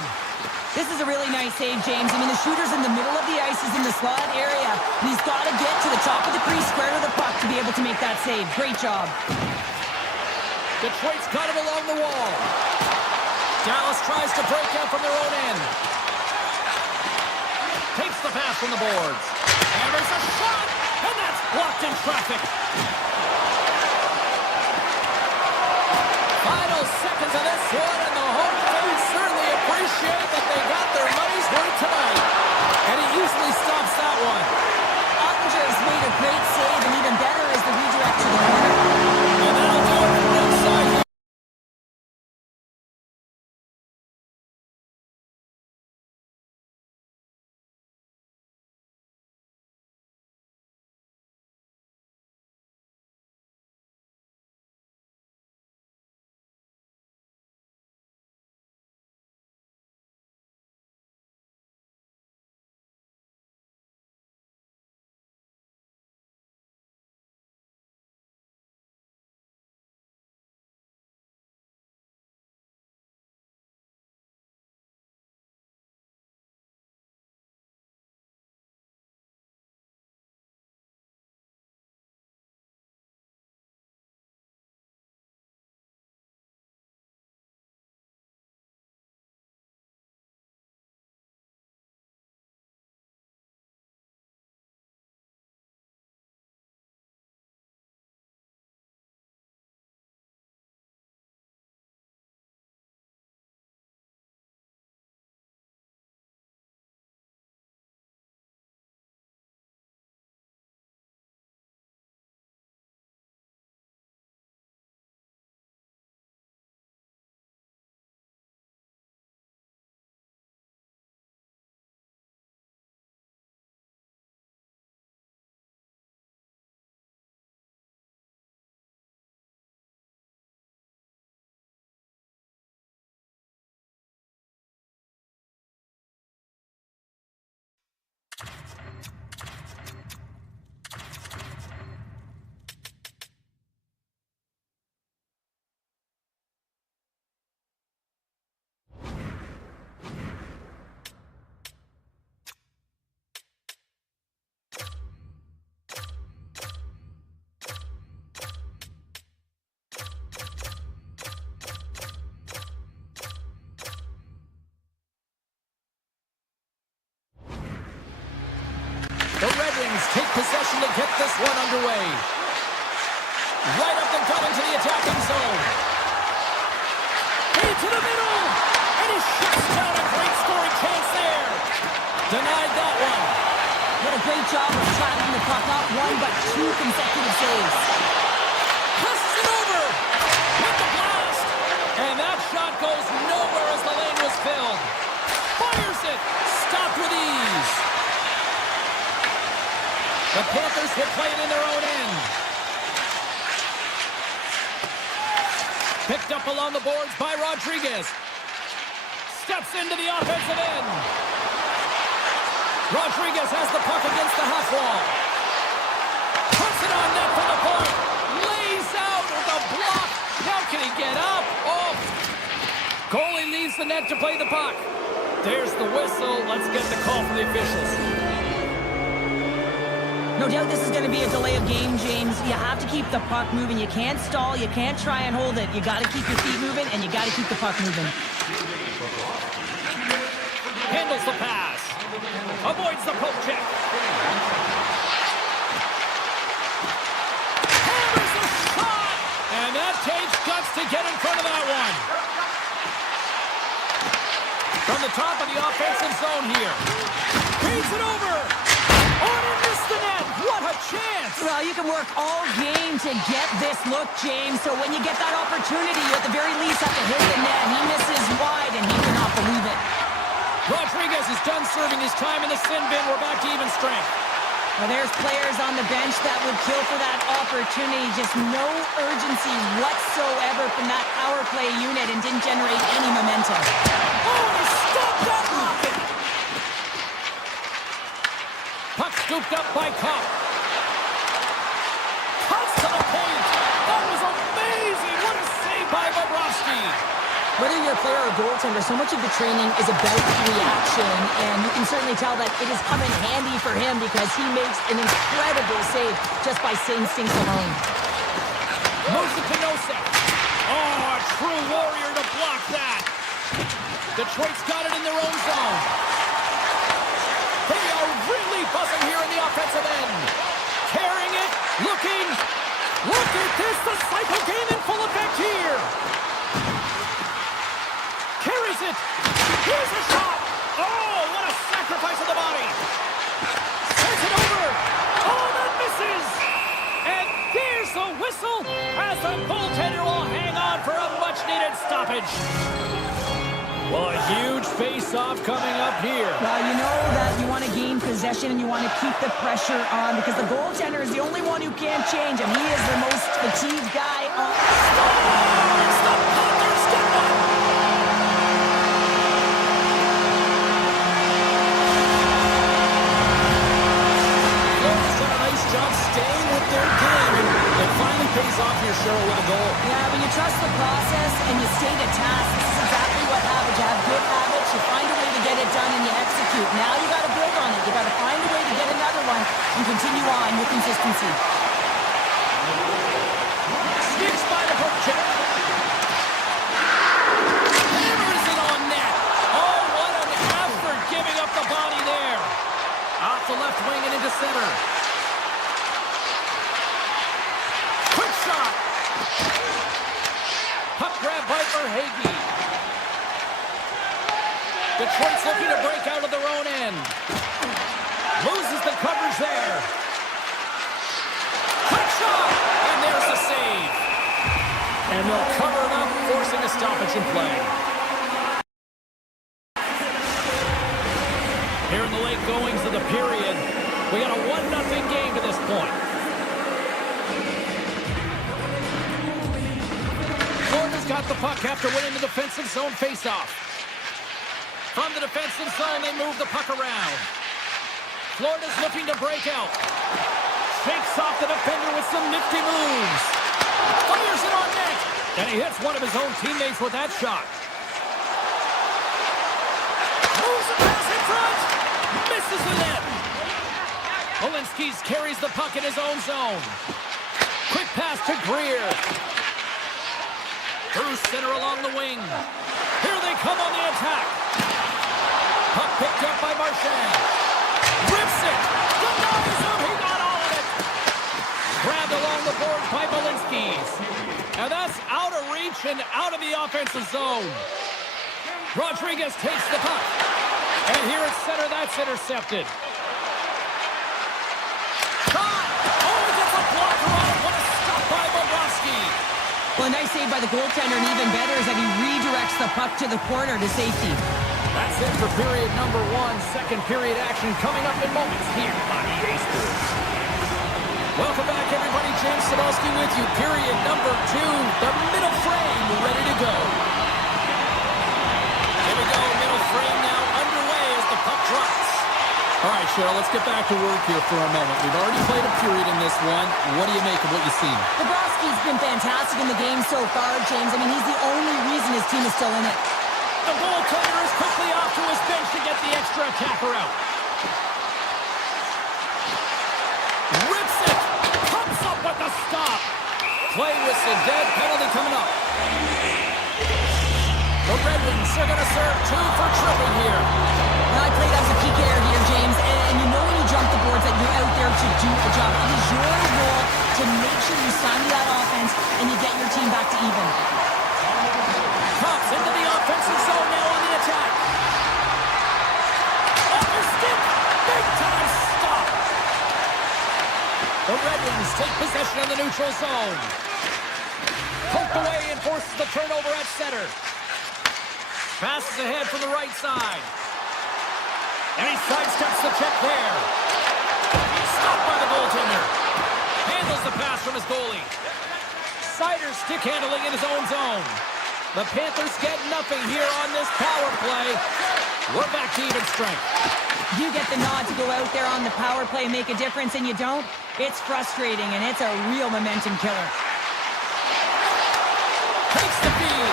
This is a really nice save, James. I mean, the shooter's in the middle of the ice. He's in the slot area. And he's got to get to the top of the crease, square to the puck to be able to make that save. Great job. Detroit's got it along the wall. Dallas tries to break out from their own end. Takes the pass from the boards. Hammers a shot, and that's blocked in traffic. Final seconds of this one, and the home fans certainly appreciate that they got their money's worth tonight. And he easily stops that one. Ottinger's made a great save, and even better is the redirect to the corner. And that'll do it from inside here. The Red Wings take possession to get this one underway. Right up and coming to the attacking zone. Into the middle. And he shuts down a great scoring chance there. Denied that one. What a great job of tracking the puck. Not one, but two consecutive saves. Passes it over. With the blast. And that shot goes nowhere as the lane was filled. Fires it. Stopped with ease. The Panthers will play it in their own end. Picked up along the boards by Rodriguez. Steps into the offensive end. Rodriguez has the puck against the half wall. Puts it on net for the point. Lays out with a block. How can he get up? Oh! Goalie leaves the net to play the puck. There's the whistle. Let's get the call from the officials. No doubt this is going to be a delay of game, James. You have to keep the puck moving. You can't stall. You can't try and hold it. You got to keep your feet moving, and you got to keep the puck moving. Handles the pass. Avoids the poke check. Hammers the shot. And that takes guts to get in front of that one. From the top of the offensive zone here. Feeds it over. On and missed the net. What a chance. Well, you can work all game to get this look, James. So when you get that opportunity, you at the very least have to hit the net. He misses wide, and he cannot believe it. Rodriguez is done serving his time in the sin bin. We're back to even strength. Well, there's players on the bench that would kill for that opportunity. Just no urgency whatsoever from that power play unit and didn't generate any momentum. Oh, he stopped that rocket! Puck scooped up by Kopp. Cuts to the point. That was amazing. What a save by Bobrovsky. Whether you're a player or a goaltender, so much of the training is about reaction, and you can certainly tell that it is coming handy for him because he makes an incredible save just by instincts alone. Moves it to Nosek. Oh, a true warrior to block that. Detroit's got it in their own zone. They are really buzzing here in the offensive end. Carrying it, looking. Look at this, the cycle game in full effect here. Carries it. Here's a shot. Oh, what a sacrifice of the body. Sends it over. Oh, that misses. And there's the whistle as the goaltender will hang on for a much-needed stoppage. Well, a huge face-off coming up here. Well, you know that you want to gain possession and you want to keep the pressure on because the goaltender is the only one who can't change, and he is the most fatigued guy on. It's the Panthers get one. Florida's done a nice job staying with their game, and it finally pays off here, Cheryl, with a goal. Yeah, when you trust the process and you stay to task, this is exactly what happens. You have good habits, you find a way to get it done, and you execute. Now you got to build on it. You got to find a way to get another one and continue on with consistency. Sneaks by the hook check. Hammers it on net. Oh, what an effort giving up the body there. Off the left wing and into center. Quick shot. Puck grab by Verhaeghe. Detroit's looking to break out of their own end. Loses the coverage there. Quick shot! And there's the save. And they'll cover it up, forcing a stoppage in play. Here in the late goings of the period, we got a 1-0 game to this point. Florida's got the puck after winning the defensive zone faceoff. From the defensive zone, they move the puck around. Florida's looking to break out. Shakes off the defender with some nifty moves. Fires it on net. And he hits one of his own teammates with that shot. Moves the pass in front. Misses the net. Olinsky carries the puck in his own zone. Quick pass to Greer. Through center along the wing. Here they come on the attack. Puck picked up by Marchand. Rips it. Denies him. He got all of it. Grabbed along the boards by Olinsky. And that's out of reach and out of the offensive zone. Rodriguez takes the puck. And here at center, that's intercepted. save by the goaltender, and even better is that he redirects the puck to the corner to safety. That's it for period number 1. Second period action coming up in moments here on EA Sports. Welcome back, everybody. James Cebulski with you. Period number 2. The middle frame ready to go. Here we go. Middle frame now underway as the puck drops. All right, Cheryl, let's get back to work here for a moment. We've already played a period in this one. What do you make of what you've seen? Bobrovsky's been fantastic in the game so far, James. I mean, he's the only reason his team is still in it. The goaltender is quickly off to his bench to get the extra attacker out. Rips it. Comes up with the stop. Play whistle dead. Penalty coming up. The Red Wings are going to serve 2 for tripping here. Now, I played as a PKer here, James, and you know when you jump the boards that you're out there to do a job. It is your role to make sure you stymie that offense and you get your team back to even. Pops into the offensive zone now on the attack. Off his stick. Big time stop. The Red Wings take possession of the neutral zone. Poked away and forces the turnover at center. Passes ahead from the right side. And he sidesteps the check there. Stopped by the goaltender. Handles the pass from his goalie. Sider stick handling in his own zone. The Panthers get nothing here on this power play. We're back to even strength. You get the nod to go out there on the power play and make a difference, and you don't. It's frustrating, and it's a real momentum killer. Takes the feed.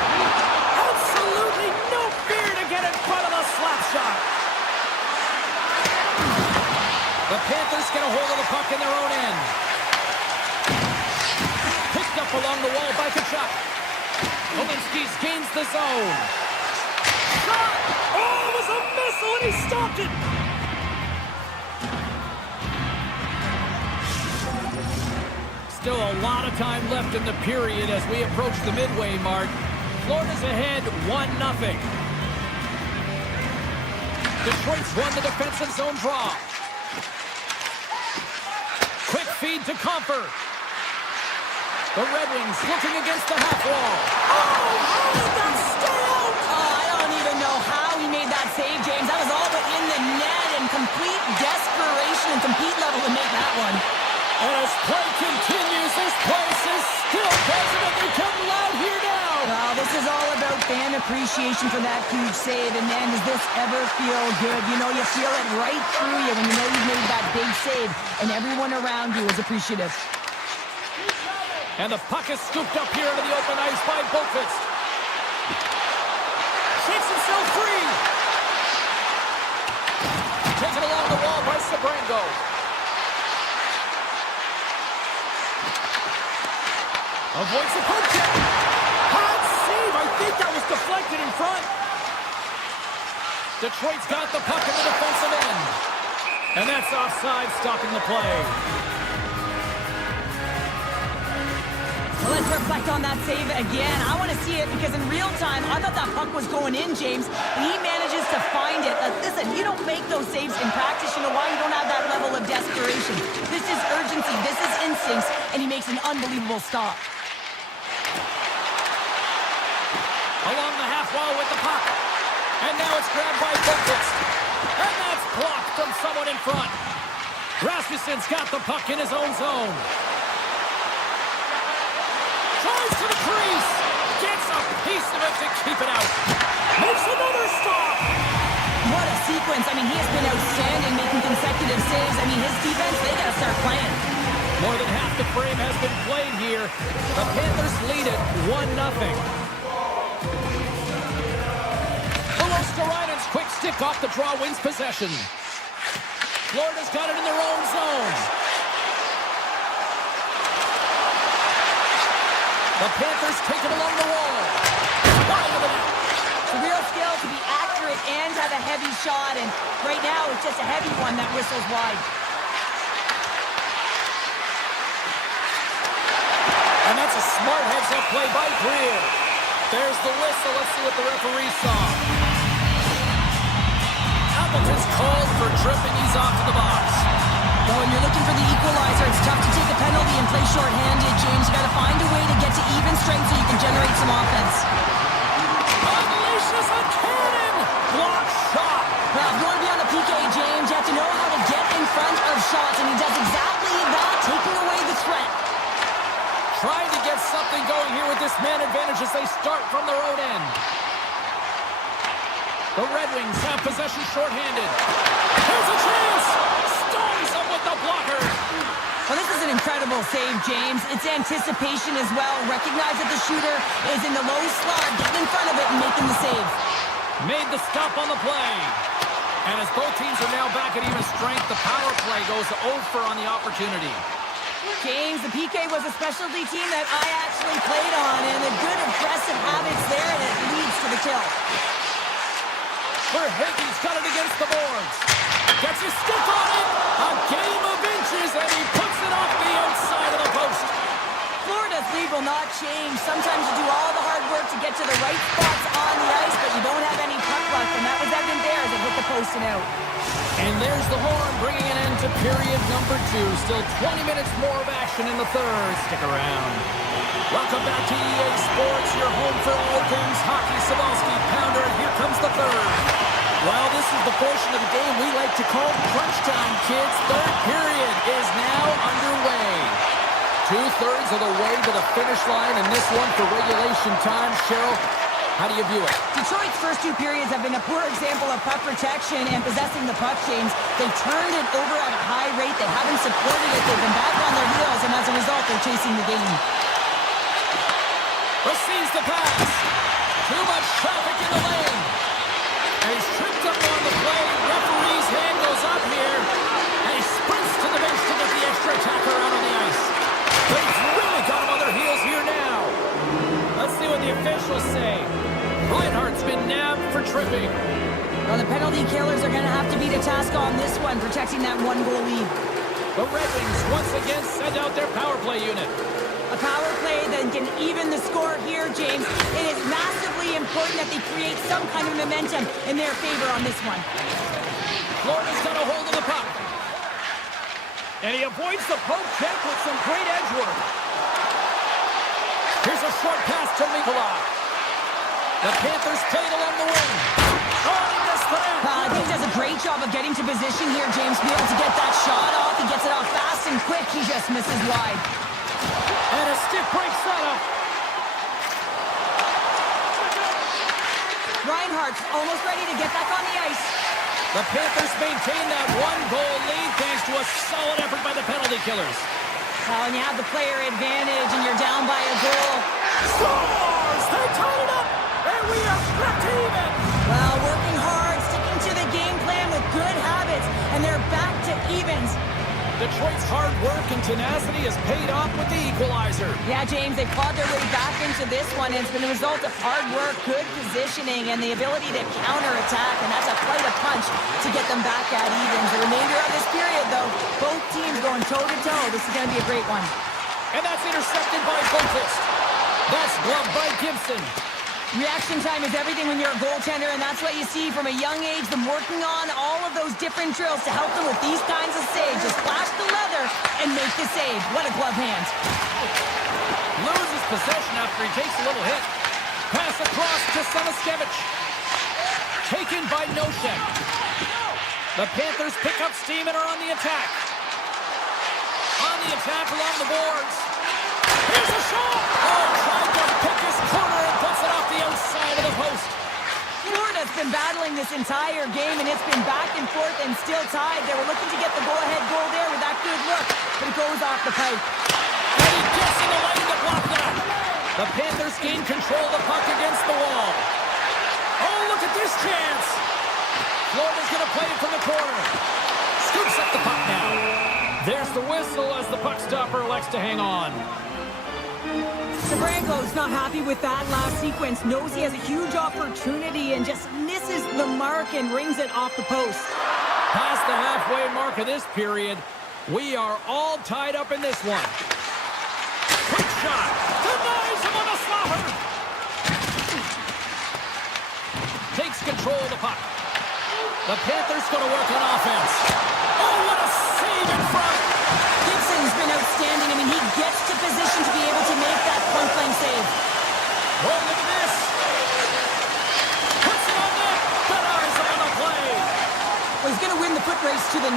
Absolutely no fear to get in front of the slap shot. The Panthers get a hold of the puck in their own end. Picked up along the wall by Kachuk. Kolinski gains the zone. Shot! Oh, it was a missile and he stopped it! Still a lot of time left in the period as we approach the midway mark. Florida's ahead 1-0. Detroit's won the defensive zone draw. Quick feed to Comfer. The Red Wings looking against the half wall. Oh, how did that stay out? Oh, I don't even know how he made that save, James. That was all but in the net and complete desperation and compete level to make that one. And as play continues, this place is still buzzing and they come loud here now. Well, this is all about fan appreciation for that huge save. And man, does this ever feel good? You know, you feel it right through you when you know you've made that big save and everyone around you is appreciative. And the puck is scooped up here into the open ice by Boqvist. Shakes himself free. Taken along the wall by Sabrango. Avoids the poke check. Hot save. I think that was deflected in front. Detroit's got the puck in the defensive end. And that's offside, stopping the play. Let's reflect on that save again. I want to see it because in real time, I thought that puck was going in, James. He manages to find it. Listen, you don't make those saves in practice. You know why? You don't have that level of desperation. This is urgency. This is instincts. And he makes an unbelievable stop. Along the half wall with the puck. And now it's grabbed by Boqvist. And that's blocked from someone in front. Rasmussen's got the puck in his own zone. Tries to the crease. Gets a piece of it to keep it out. Makes another stop. What a sequence. I mean, he has been outstanding making consecutive saves. I mean, his defense, they got to start playing. More than half the frame has been played here. The Panthers lead it 1-0. Starainen's quick stick off the draw wins possession. Florida's got it in their own zone. The Panthers take it along the wall. Wide of the net. It's a real skill to be accurate and have a heavy shot, and right now it's just a heavy one that whistles wide. And that's a smart heads-up play by Greer. There's the whistle. Let's see what the referee saw. Appleton's called for tripping. He's off to the box. Well, when you're looking for the equalizer, it's tough to take a penalty and play shorthanded, James. You got to find a way to get to even strength so you can generate some offense. Unleashes a cannon! Block shot! Well, if you want to be on the PK, James, you have to know how to get in front of shots, and he does exactly that, taking away the threat. Trying to get something going here with this man advantage as they start from their own end. The Red Wings have possession shorthanded. Here's a chance! Stones up with the blocker! Well, this is an incredible save, James. It's anticipation as well. Recognize that the shooter is in the low slot, getting in front of it and making the save. Made the stop on the play. And as both teams are now back at even strength, the power play goes over on the opportunity. James, the PK was a specialty team that I actually played on, and the good aggressive habits there, and it leads to the kill. Verhaeghe's got it against the boards. Gets his stick on it. A game of inches, and he puts it off the outside of the post. Florida's lead will not change. Sometimes you do all the hard work to get to the right spots on the ice, but you don't have any puck luck, and that was evident there as it hit the post and out. And there's the horn, bringing an end to period number 2. Still 20 minutes more of action in the third. Stick around. Welcome back to EA Sports, your home for all things hockey. Cybulski, Pounder, and here comes the third. Well, this is the portion of the game we like to call crunch time, kids. Third period is now underway. 2/3 of the way to the finish line, and this one for regulation time. Cheryl, how do you view it? Detroit's first 2 periods have been a poor example of puck protection and possessing the puck, James. They've turned it over at a high rate. They haven't supported it. They've been back on their heels, and as a result, they're chasing the game. Receives the pass. Too much traffic in the lane. And he's tripped up on the play. Referee's hand goes up here. And he sprints to the bench to get the extra attacker out on the ice. But he's really got him on their heels here now. Let's see what the officials say. Reinhardt's been nabbed for tripping. Well, the penalty killers are going to have to beat a task on this one, protecting that 1-goal lead. The Red Wings once again send out their power play unit. A power play that can even the score here, James. It is massively important that they create some kind of momentum in their favor on this one. Florida's got a hold of the puck. And he avoids the poke check with some great edge work. Here's a short pass to Mikula. The Panthers played along the wing. Oh, he missed the net. I think he does a great job of getting to position here, James. Be able to get that shot off. He gets it off fast and quick. He just misses wide. And a stick break setup. Reinhardt's almost ready to get back on the ice. The Panthers maintain that 1-goal lead thanks to a solid effort by the penalty killers. Well, and you have the player advantage and you're down by a goal. Scores! They tied it up! And we are flipped even! Well, working hard, sticking to the game plan with good habits, and they're back to evens. Detroit's hard work and tenacity has paid off with the equalizer. Yeah, James, they clawed their way back into this one, and it's been a result of hard work, good positioning, and the ability to counterattack, and that's a flight of punch to get them back at evens. The remainder of this period, though, both teams going toe-to-toe. This is going to be a great one. And that's intercepted by Blomqvist. That's gloved by Gibson. Reaction time is everything when you're a goaltender, and that's what you see from a young age, them working on all of those different drills to help them with these kinds of saves. Just flash the leather and make the save. What a glove hand. Loses possession after he takes a little hit. Pass across to Samaskevich. Taken by Nosek. The Panthers pick up steam and are on the attack. On the attack along the boards. Here's a shot! Oh, tried to pick his corner and puts it off the outside of the post. Florida's been battling this entire game, and it's been back and forth and still tied. They were looking to get the go-ahead goal there with that good look, but it goes off the pipe. And he gets in the lane to block that. The Panthers gain control of the puck against the wall. Oh, look at this chance. Florida's going to play it from the corner. Scoops up the puck now. There's the whistle as the puck stopper elects to hang on. Sabranko's not happy with that last sequence. Knows he has a huge opportunity and just misses the mark and rings it off the post. Past the halfway mark of this period, we are all tied up in this one. Quick shot. Denies him on a slaughter. Takes control of the puck. The Panthers going to work on offense. Oh, what a save in front.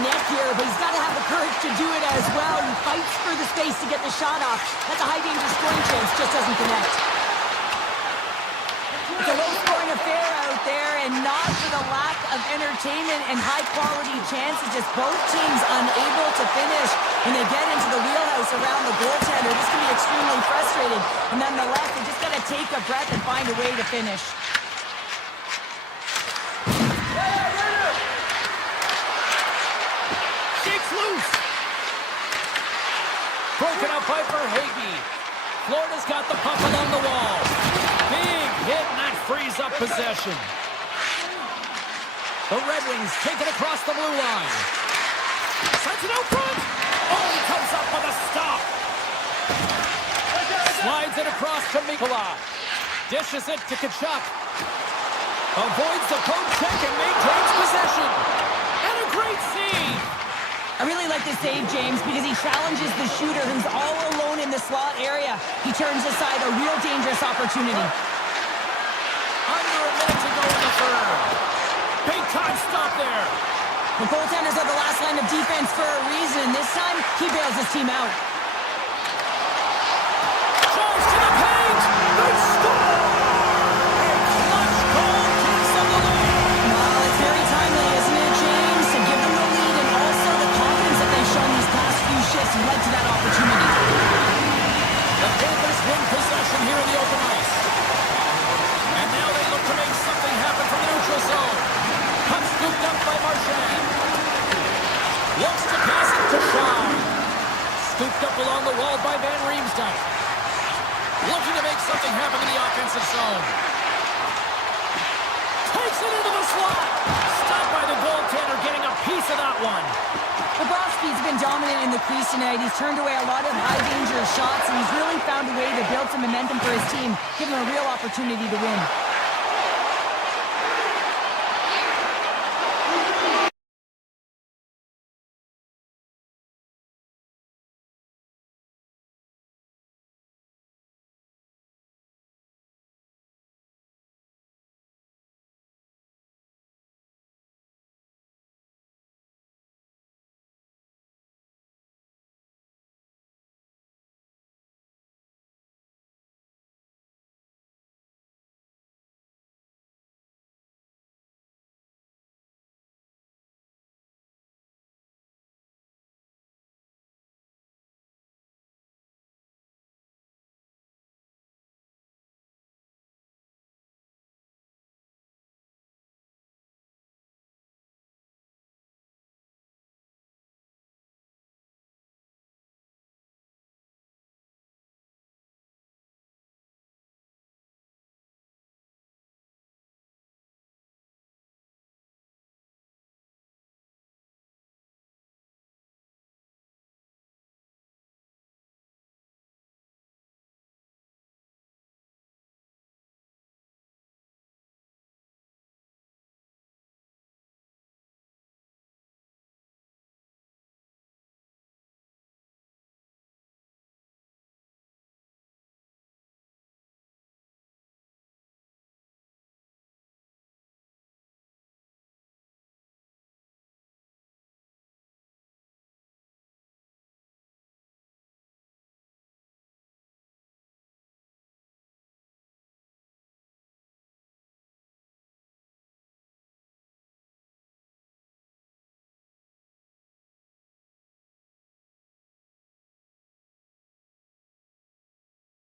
net here, but he's got to have the courage to do it as well. He fights for the space to get the shot off. That's a high-danger scoring chance, just doesn't connect. It's a low-scoring affair out there, and not for the lack of entertainment and high-quality chances. Just both teams unable to finish when they get into the wheelhouse around the goaltender. This can be extremely frustrating, and nonetheless, they just got to take a breath and find a way to finish. Broken up by Verhaeghe. Florida's got the puck along the wall. Big hit, and that frees up possession. The Red Wings take it across the blue line. Sends it out front. Oh, he comes up with a stop. Slides it across to Mikula. Dishes it to Tkachuk. Avoids the poke check and maintains possession. And a great save. I really like this save, James, because he challenges the shooter who's all alone in the slot area. He turns aside a real dangerous opportunity. Under a minute to go in the third. Big time stop there. The goaltenders are the last line of defense for a reason. This time, he bails his team out. Charge to the paint. They score! A clutch goal takes them the lead. Well, it's very timely, isn't it, James? To give them the lead and also the confidence that they've shown these past few shifts led to that opportunity. The Panthers win possession here in the open ice. And now they look to make something happen from the neutral zone. Puck scooped up by Marchand. Looks to pass it to Shaw. Scooped up along the wall by Van Riemsdyk. Looking to make something happen in the offensive zone. Takes it into the slot. Stopped by the goaltender, getting a piece of that one. Bobrovsky's been dominant in the crease tonight. He's turned away a lot of high-danger shots, and he's really found a way to build some momentum for his team, give him a real opportunity to win.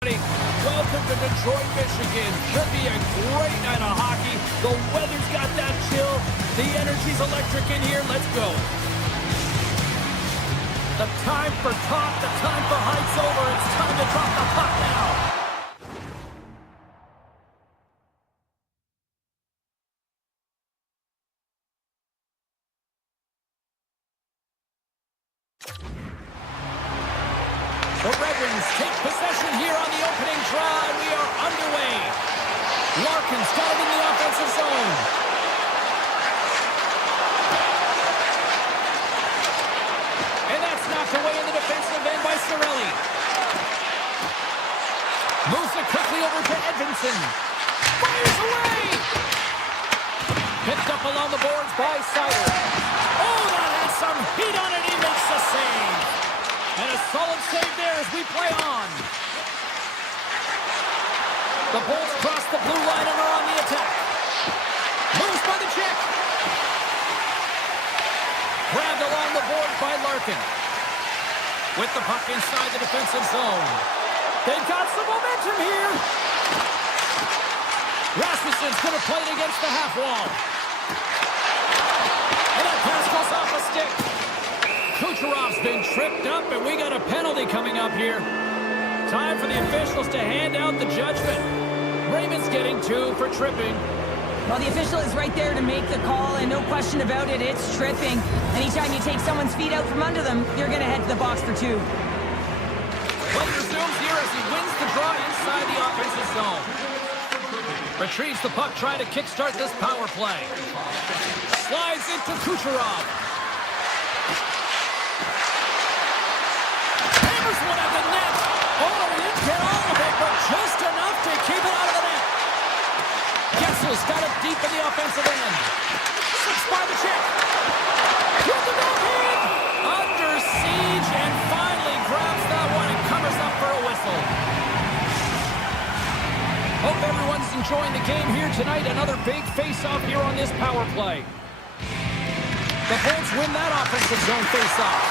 Welcome to Detroit, Michigan. Should be a great night of hockey. The weather's got that chill. The energy's electric in here. Let's go. The time for talk, the time for hype's over. It's time to drop the puck now. The Red Wings take possession here on the opening draw, and we are underway. Larkin's got it in the offensive zone. And that's knocked away in the defensive end by Cirelli. Moves it quickly over to Edvinsson. Fires away! Picked up along the boards by Seider. Oh, that has some heat on it. He makes the save. And a solid save there as we play on. The Bolts cross the blue line and are on the attack. Moves by the Czech. Grabbed along the boards by Larkin. With the puck inside the defensive zone. They've got some momentum here. Rasmussen's going to play it against the half wall. And that pass goes off a stick. Kucherov's been tripped up, and we got a penalty coming up here. Time for the officials to hand out the judgment. Raymond's getting 2 for tripping. Well, the official is right there to make the call, and no question about it, it's tripping. Anytime you take someone's feet out from under them, you're going to head to the box for 2. Play resumes here as he wins the draw inside the offensive zone. Retrieves the puck, trying to kickstart this power play. Slides into Kucherov. Hammers one at the net. Oh, he didn't get all of it, but just enough to keep it out of the net. Getzel's got it deep in the offensive end. Six by the Czech. With the backhand. Under siege and finally grabs that one and covers up for a whistle. Hope everyone's enjoying the game here tonight. Another big face-off here on this power play. The Bolts win that offensive zone face-off.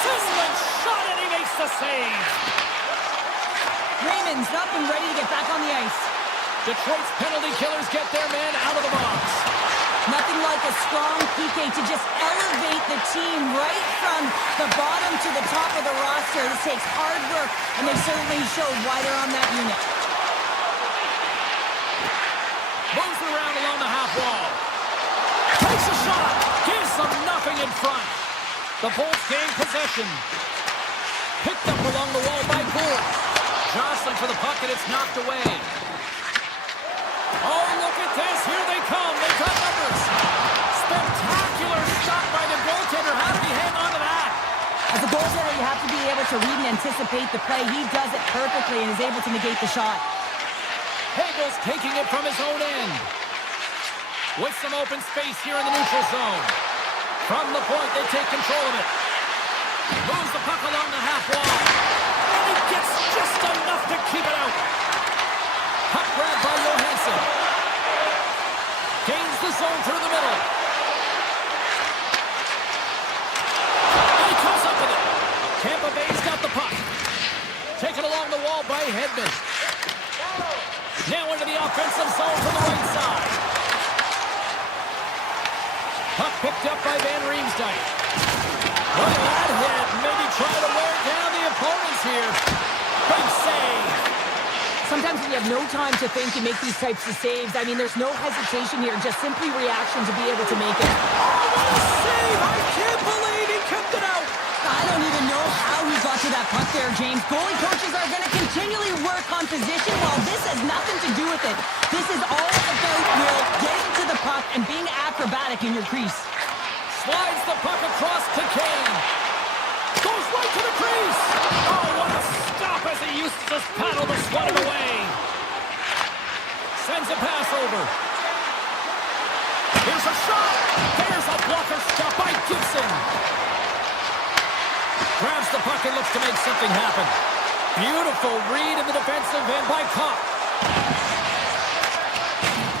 Sizzling shot and he makes the save. Raymond's up and ready to get back on the ice. Detroit's penalty killers get their man out of the box. Nothing like a strong PK to just elevate the team right from the bottom to the top of the roster. This takes hard work, and they certainly showed why they're on that unit. Moves it around along the half wall. Takes a shot. Gives them nothing in front. The Bolts gain possession. Picked up along the wall by Gould. Jostling for the puck, and it's knocked away. Oh, look at this. Here they come. They got numbers. Spectacular shot by the goaltender. How did he hang on to that? As a goaltender, you have to be able to read and anticipate the play. He does it perfectly and is able to negate the shot. Hagel's taking it from his own end. With some open space here in the neutral zone. From the point, they take control of it. Moves the puck along the half wall. And he gets just enough to keep it out. Puck grabbed by Johansson. Gains the zone through the middle. And he comes up with it. Tampa Bay's got the puck. Taken along the wall by Hedman. Now into the offensive zone from the right side. Puck picked up by Van Riemsdyk. Look at that hit. Maybe trying to wear down the opponents here. Big save. Sometimes when you have no time to think, you make these types of saves. I mean, there's no hesitation here, just simply reaction to be able to make it. Oh, what a save! I can't believe he kept it out. I don't even know how he got to that puck there, James. Goalie coaches are going to continually work on position. Well, this has nothing to do with it. This is all about Will getting to the puck and being acrobatic in your crease. Slides the puck across to Kane. Goes right to the crease. Oh, what a stop as he uses his paddle to swat it away. Sends a pass over. Here's a shot. There's a blocker stop by Gibson. Grabs the puck and looks to make something happen. Beautiful read in the defensive end by Kopp.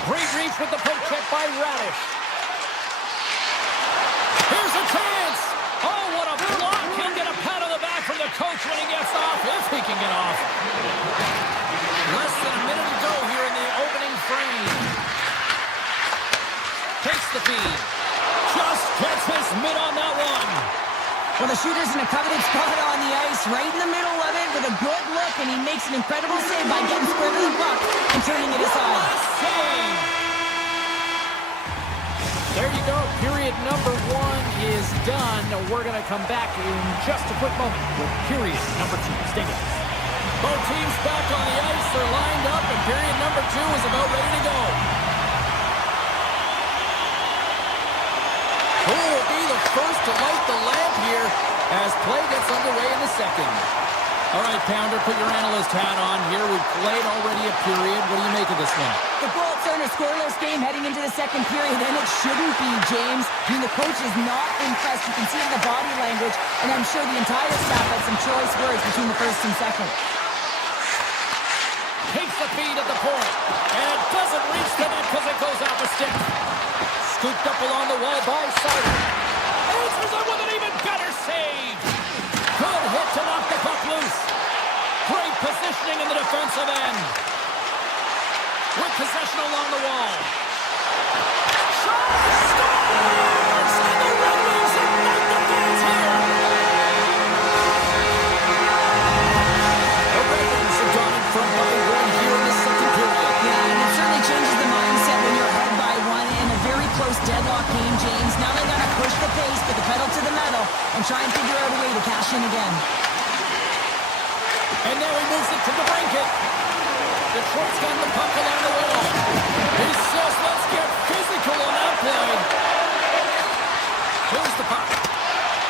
Great reach with the poke check by Radish. Here's a chance. Oh, what a block. He'll get a pat on the back from the coach when he gets off, if he can get off. Less than a minute to go here in the opening frame. Takes the feed. Just gets his mitt on that one. Well, the shooter's in a coveted spot on the ice, right in the middle of it with a good look, and he makes an incredible save by getting square to the puck and turning it aside. Save. There you go. Period number 1 is done. We're going to come back in just a quick moment with period number 2. Stay with us. Both teams back on the ice. They're lined up, and period number 2 is about ready to go. Who will be the first to light the lamp here as play gets underway in the second? All right, Pounder, put your analyst hat on here. We've played already a period. What do you make of this one? The Bolts are in a scoreless game heading into the second period, and it shouldn't be, James. I mean, the coach is not impressed. You can see it in the body language, and I'm sure the entire staff had some choice words between the first and second. Takes the feed at the point, and it doesn't reach the net because it goes off a stick. Scooped up along the wall by Sider. Answers it with an even better save. Good hit to knock the puck loose. Great positioning in the defensive end. With possession along the wall. Shot! Scores! And the Red Wings ignite the fans here. The Red Wings have gone in front by one here in the second period. Yeah, and it certainly changes the mindset when you're ahead by one in a very close deadlock game, James. Now they got to push the pace, put the pedal to the metal, and try and figure out a way to cash in again. And now he moves it to the blanket. Detroit's got the puck along the wall. He says, let's get physical on that play. Here's the puck.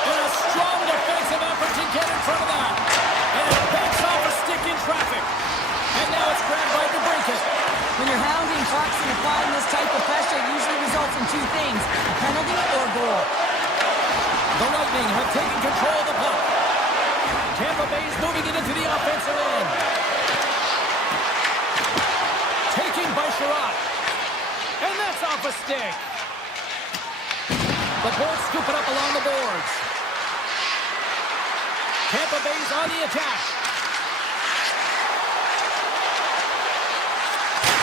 And a strong defensive effort to get in front of that. And it backs off a stick in traffic. And now it's grabbed by DeBrincat. When you're hounding pucks and applying this type of pressure, it usually results in two things, a penalty or a goal. The Lightning have taken control of the puck. Tampa Bay is moving it into the offensive end. Taking by Sherratt. And that's off a stick. The Bolts scoop it up along the boards. Tampa Bay's on the attack.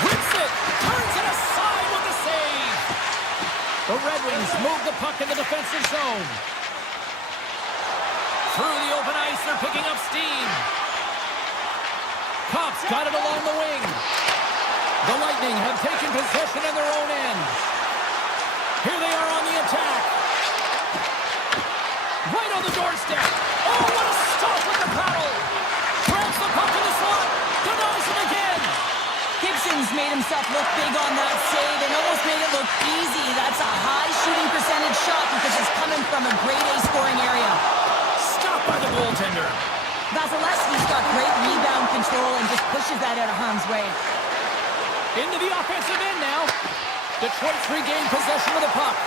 Whips it. Turns it aside with the save. The Red Wings move the puck in the defensive zone. Through the open ice, they're picking up steam. Cops got it along the wing. The Lightning have taken possession in their own end. Here they are on the attack. Right on the doorstep. Oh, what a stop with the paddle. Grabs the puck in the slot. Denies him again. Gibson's made himself look big on that save and almost made it look easy. That's a high shooting percentage shot because it's coming from a grade A scoring area. Stopped by the goaltender. Vasilevsky's got great rebound control and just pushes that out of harm's way. Into the offensive end now. Detroit's regained possession of the puck.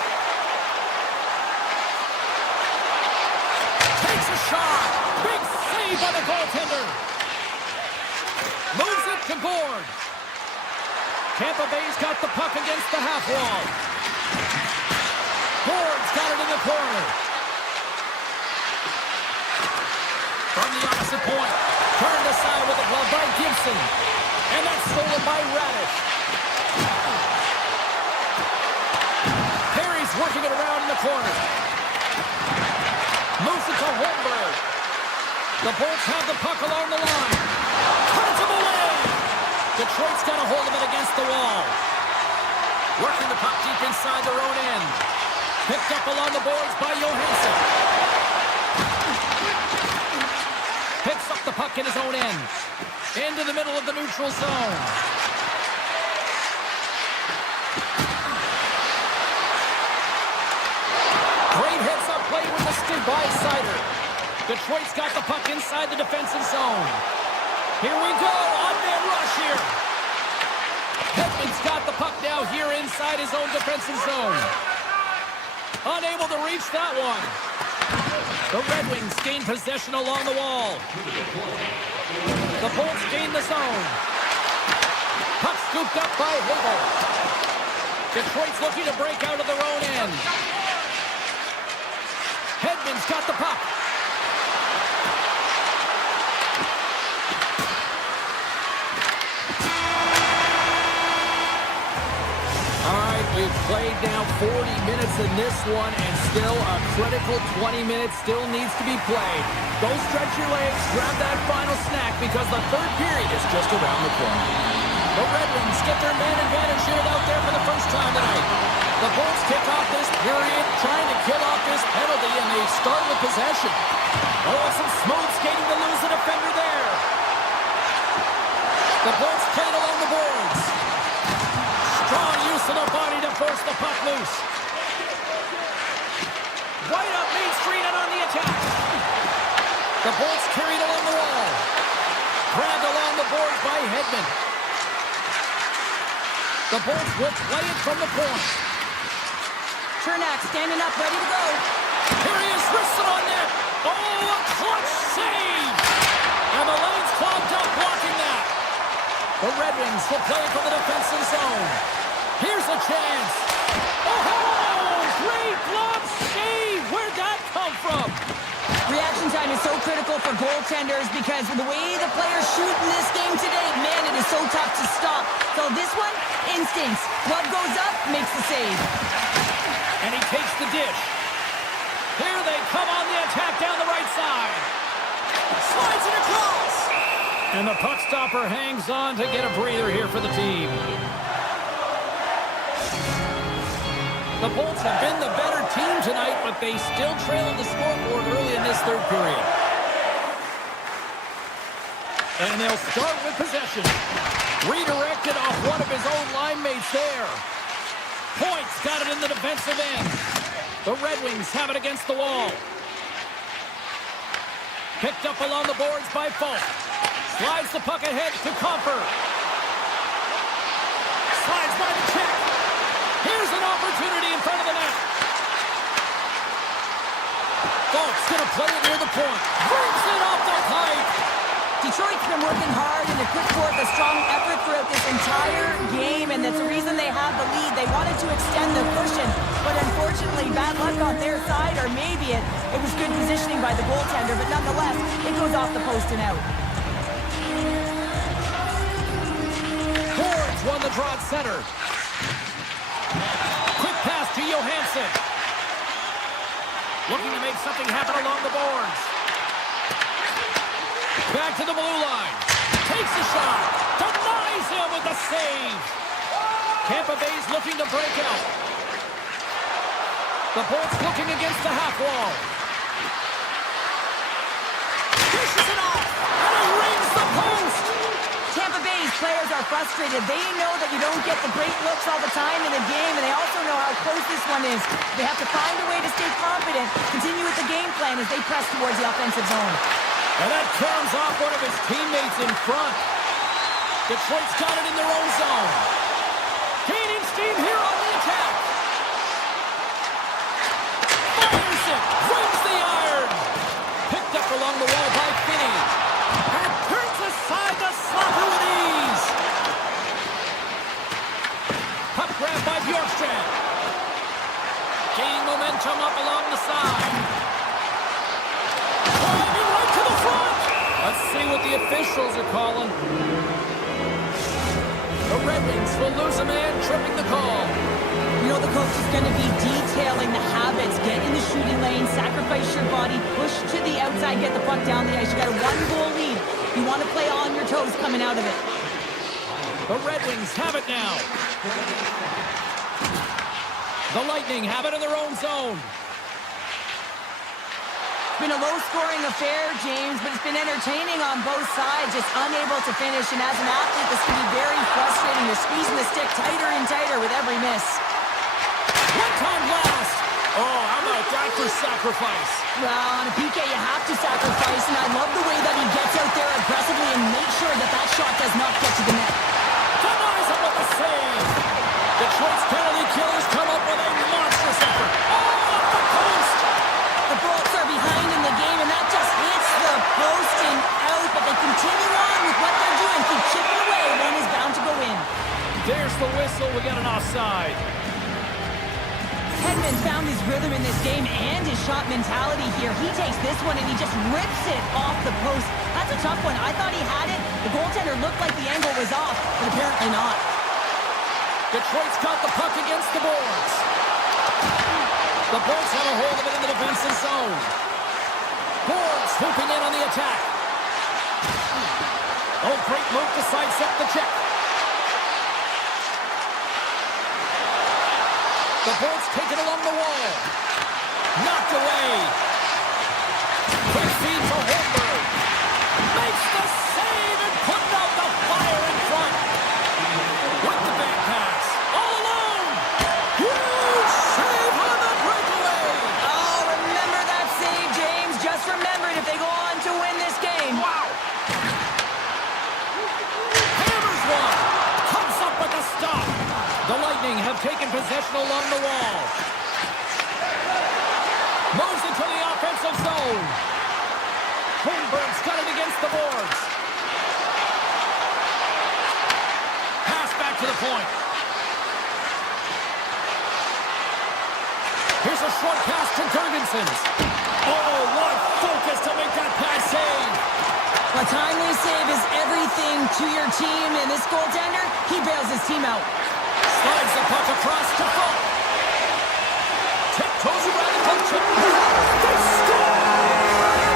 Takes a shot. Big save by the goaltender. Moves it to Gord. Tampa Bay's got the puck against the half wall. Gord's got it in the corner. From the opposite point. Turned aside with a glove by Gibson. And that's stolen by Radish. Perry's working it around in the corner. Moves it to Holmberg. The Bolts have the puck along the line. Cuts him away. Detroit's got a hold of it against the wall. Working the puck deep inside their own end. Picked up along the boards by Johansson. Picks up the puck in his own end. Into the middle of the neutral zone. Great heads-up play with the stick by Sider. Detroit's got the puck inside the defensive zone. Here we go. On-man rush here. Hedman's got the puck now here inside his own defensive zone. Unable to reach that one. The Red Wings gain possession along the wall. The Bolts gain the zone. Puck scooped up by Hagel. Detroit's looking to break out of their own end. Hedman's got the puck. We've played now 40 minutes in this one, and still a critical 20 minutes still needs to be played. Go stretch your legs, grab that final snack, because the third period is just around the corner. The Red Wings get their man advantage unit out there for the first time tonight. The Bolts kick off this period, trying to kill off this penalty, and they start with possession. Oh, some smooth skating to lose the defender there. The Bolts played along the boards. Strong use of their body to force the puck loose. Right up Main Street and on the attack. The Bolts carried along the wall. grabbed along the boards by Hedman. The Bolts will play it from the point. Chernak standing up, ready to go. Here he is, wristed on net. Oh, a clutch save! And the lane's clogged up, blocking that. The Red Wings will play it from the defensive zone. Here's a chance. Oh, great glove save! Where'd that come from? Reaction time is so critical for goaltenders because the way the players shoot in this game today, man, it is so tough to stop. So this one, instincts. Glove goes up, makes the save. And he takes the dish. Here they come on the attack down the right side. Slides it across. And the puck stopper hangs on to get a breather here for the team. The Bolts have been the better team tonight, but they still trail on the scoreboard early in this third period. And they'll start with possession. Redirected off one of his own line mates there. Point's got it in the defensive end. The Red Wings have it against the wall. Picked up along the boards by Falk. Slides the puck ahead to Comfer. Slides by the check. Here's an opportunity in front of the net. Falk's going to play it near the point. Brings it off the pipe. Detroit's been working hard and they put forth a strong effort throughout this entire game, and that's the reason they have the lead. They wanted to extend the cushion, but unfortunately, bad luck on their side, or maybe it was good positioning by the goaltender, but nonetheless, it goes off the post and out. Boards won the draw at center. Quick pass to Johansson. Looking to make something happen along the boards. Back to the blue line. Takes a shot. Denies him with the save. Tampa Bay's looking to break out. The Bolts looking against the half wall. Dishes it off. And he rings the post. Tampa Bay's players are frustrated. They know that you don't get the great looks all the time in the game, and they also know how close this one is. They have to find a way to stay confident, continue with the game plan as they press towards the offensive zone. And that comes off one of his teammates in front. Detroit's got it in their own zone. Gaining steam here on the attack. Fires it. Rings the iron. Picked up along the wall by Finney. And turns aside the slapper with ease. Puck grab by Bjorkstrand. Gaining momentum up along the side. Let's see what the officials are calling. The Red Wings will lose a man, tripping the call. You know the coach is going to be detailing the habits. Get in the shooting lane, sacrifice your body, push to the outside, get the puck down the ice. You got a one-goal lead. You want to play on your toes coming out of it. The Red Wings have it now. The Lightning have it in their own zone. It's been a low-scoring affair, James, but it's been entertaining on both sides, just unable to finish. And as an athlete, this can be very frustrating. You're squeezing the stick tighter and tighter with every miss. One-time blast. Oh, how about that for sacrifice? Well, on a PK, you have to sacrifice, and I love the way that he gets out there aggressively and makes sure that that shot does not get to the net. Denies him with the save. Detroit's penalty killers come up with a monstrous effort. Oh, off the post. The Bolts are behind in the game, and that just hits the post and out, but they continue on with what they're doing. Keep chipping away. One is bound to go in. There's the whistle. We got an offside. Hedman's found his rhythm in this game and his shot mentality here. He takes this one, and he just rips it off the post. That's a tough one. I thought he had it. The goaltender looked like the angle was off, but apparently not. Detroit's got the puck against the boards. The Bolts have a hold of it in the defensive zone. Boards swooping in on the attack. Oh, great move to sidestep the check. The Bolts take it along the wall. Knocked away. Quick feed for Holmberg. Makes the save and putting out the fire in front. With the back pass. All alone. Huge save on the breakaway. Oh, remember that save, James. Just remember it if they go on to win this game. Wow. the boards. Pass back to the point. Here's a short pass to Jurgensen's. Oh, what focus to make that pass save. A timely save is everything to your team, and this goaltender, he bails his team out. Slides the puck across to Falk. Tiptoes around the puck chip. They score!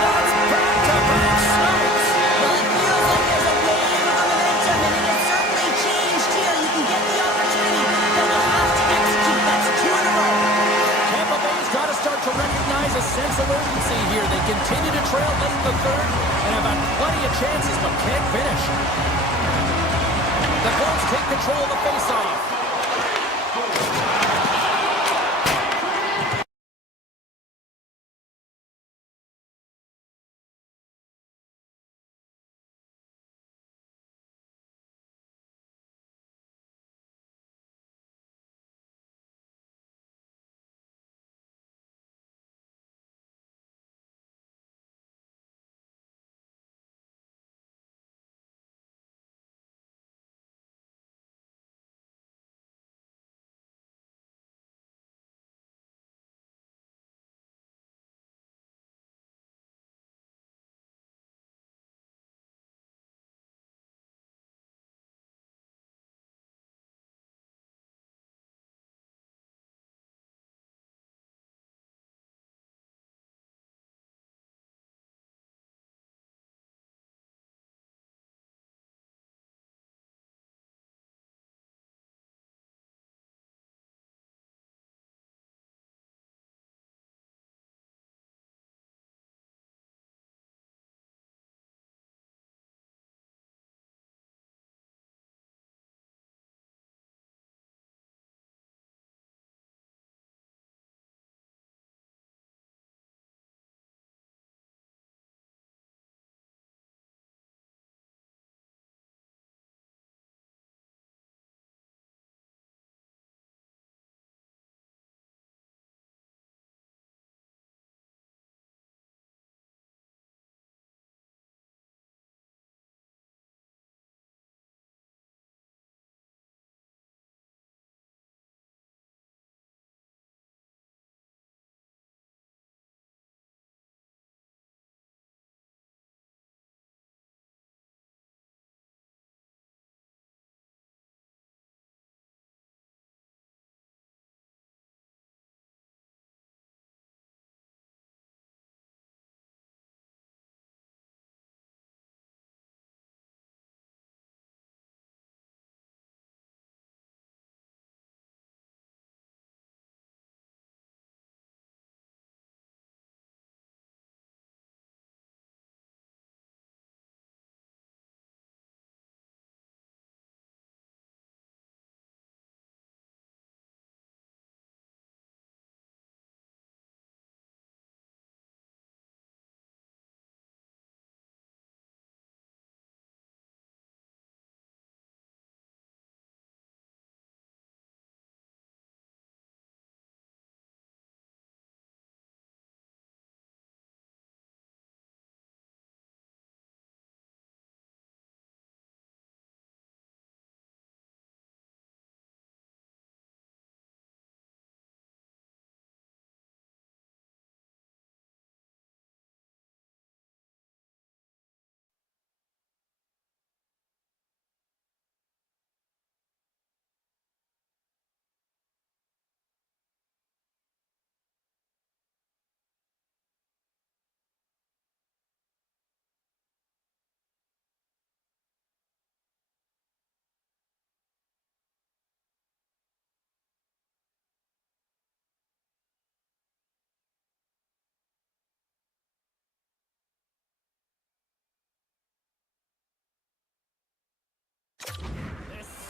That's back-to-back saves. Well, it feels like there's a wave of momentum, and it has certainly changed here. You can get the opportunity, but you have to execute. That's 2 in a row. Tampa Bay's got to start to recognize a sense of urgency here. They continue to trail late in the third and have had plenty of chances, but can't finish. The Colts take control of the faceoff.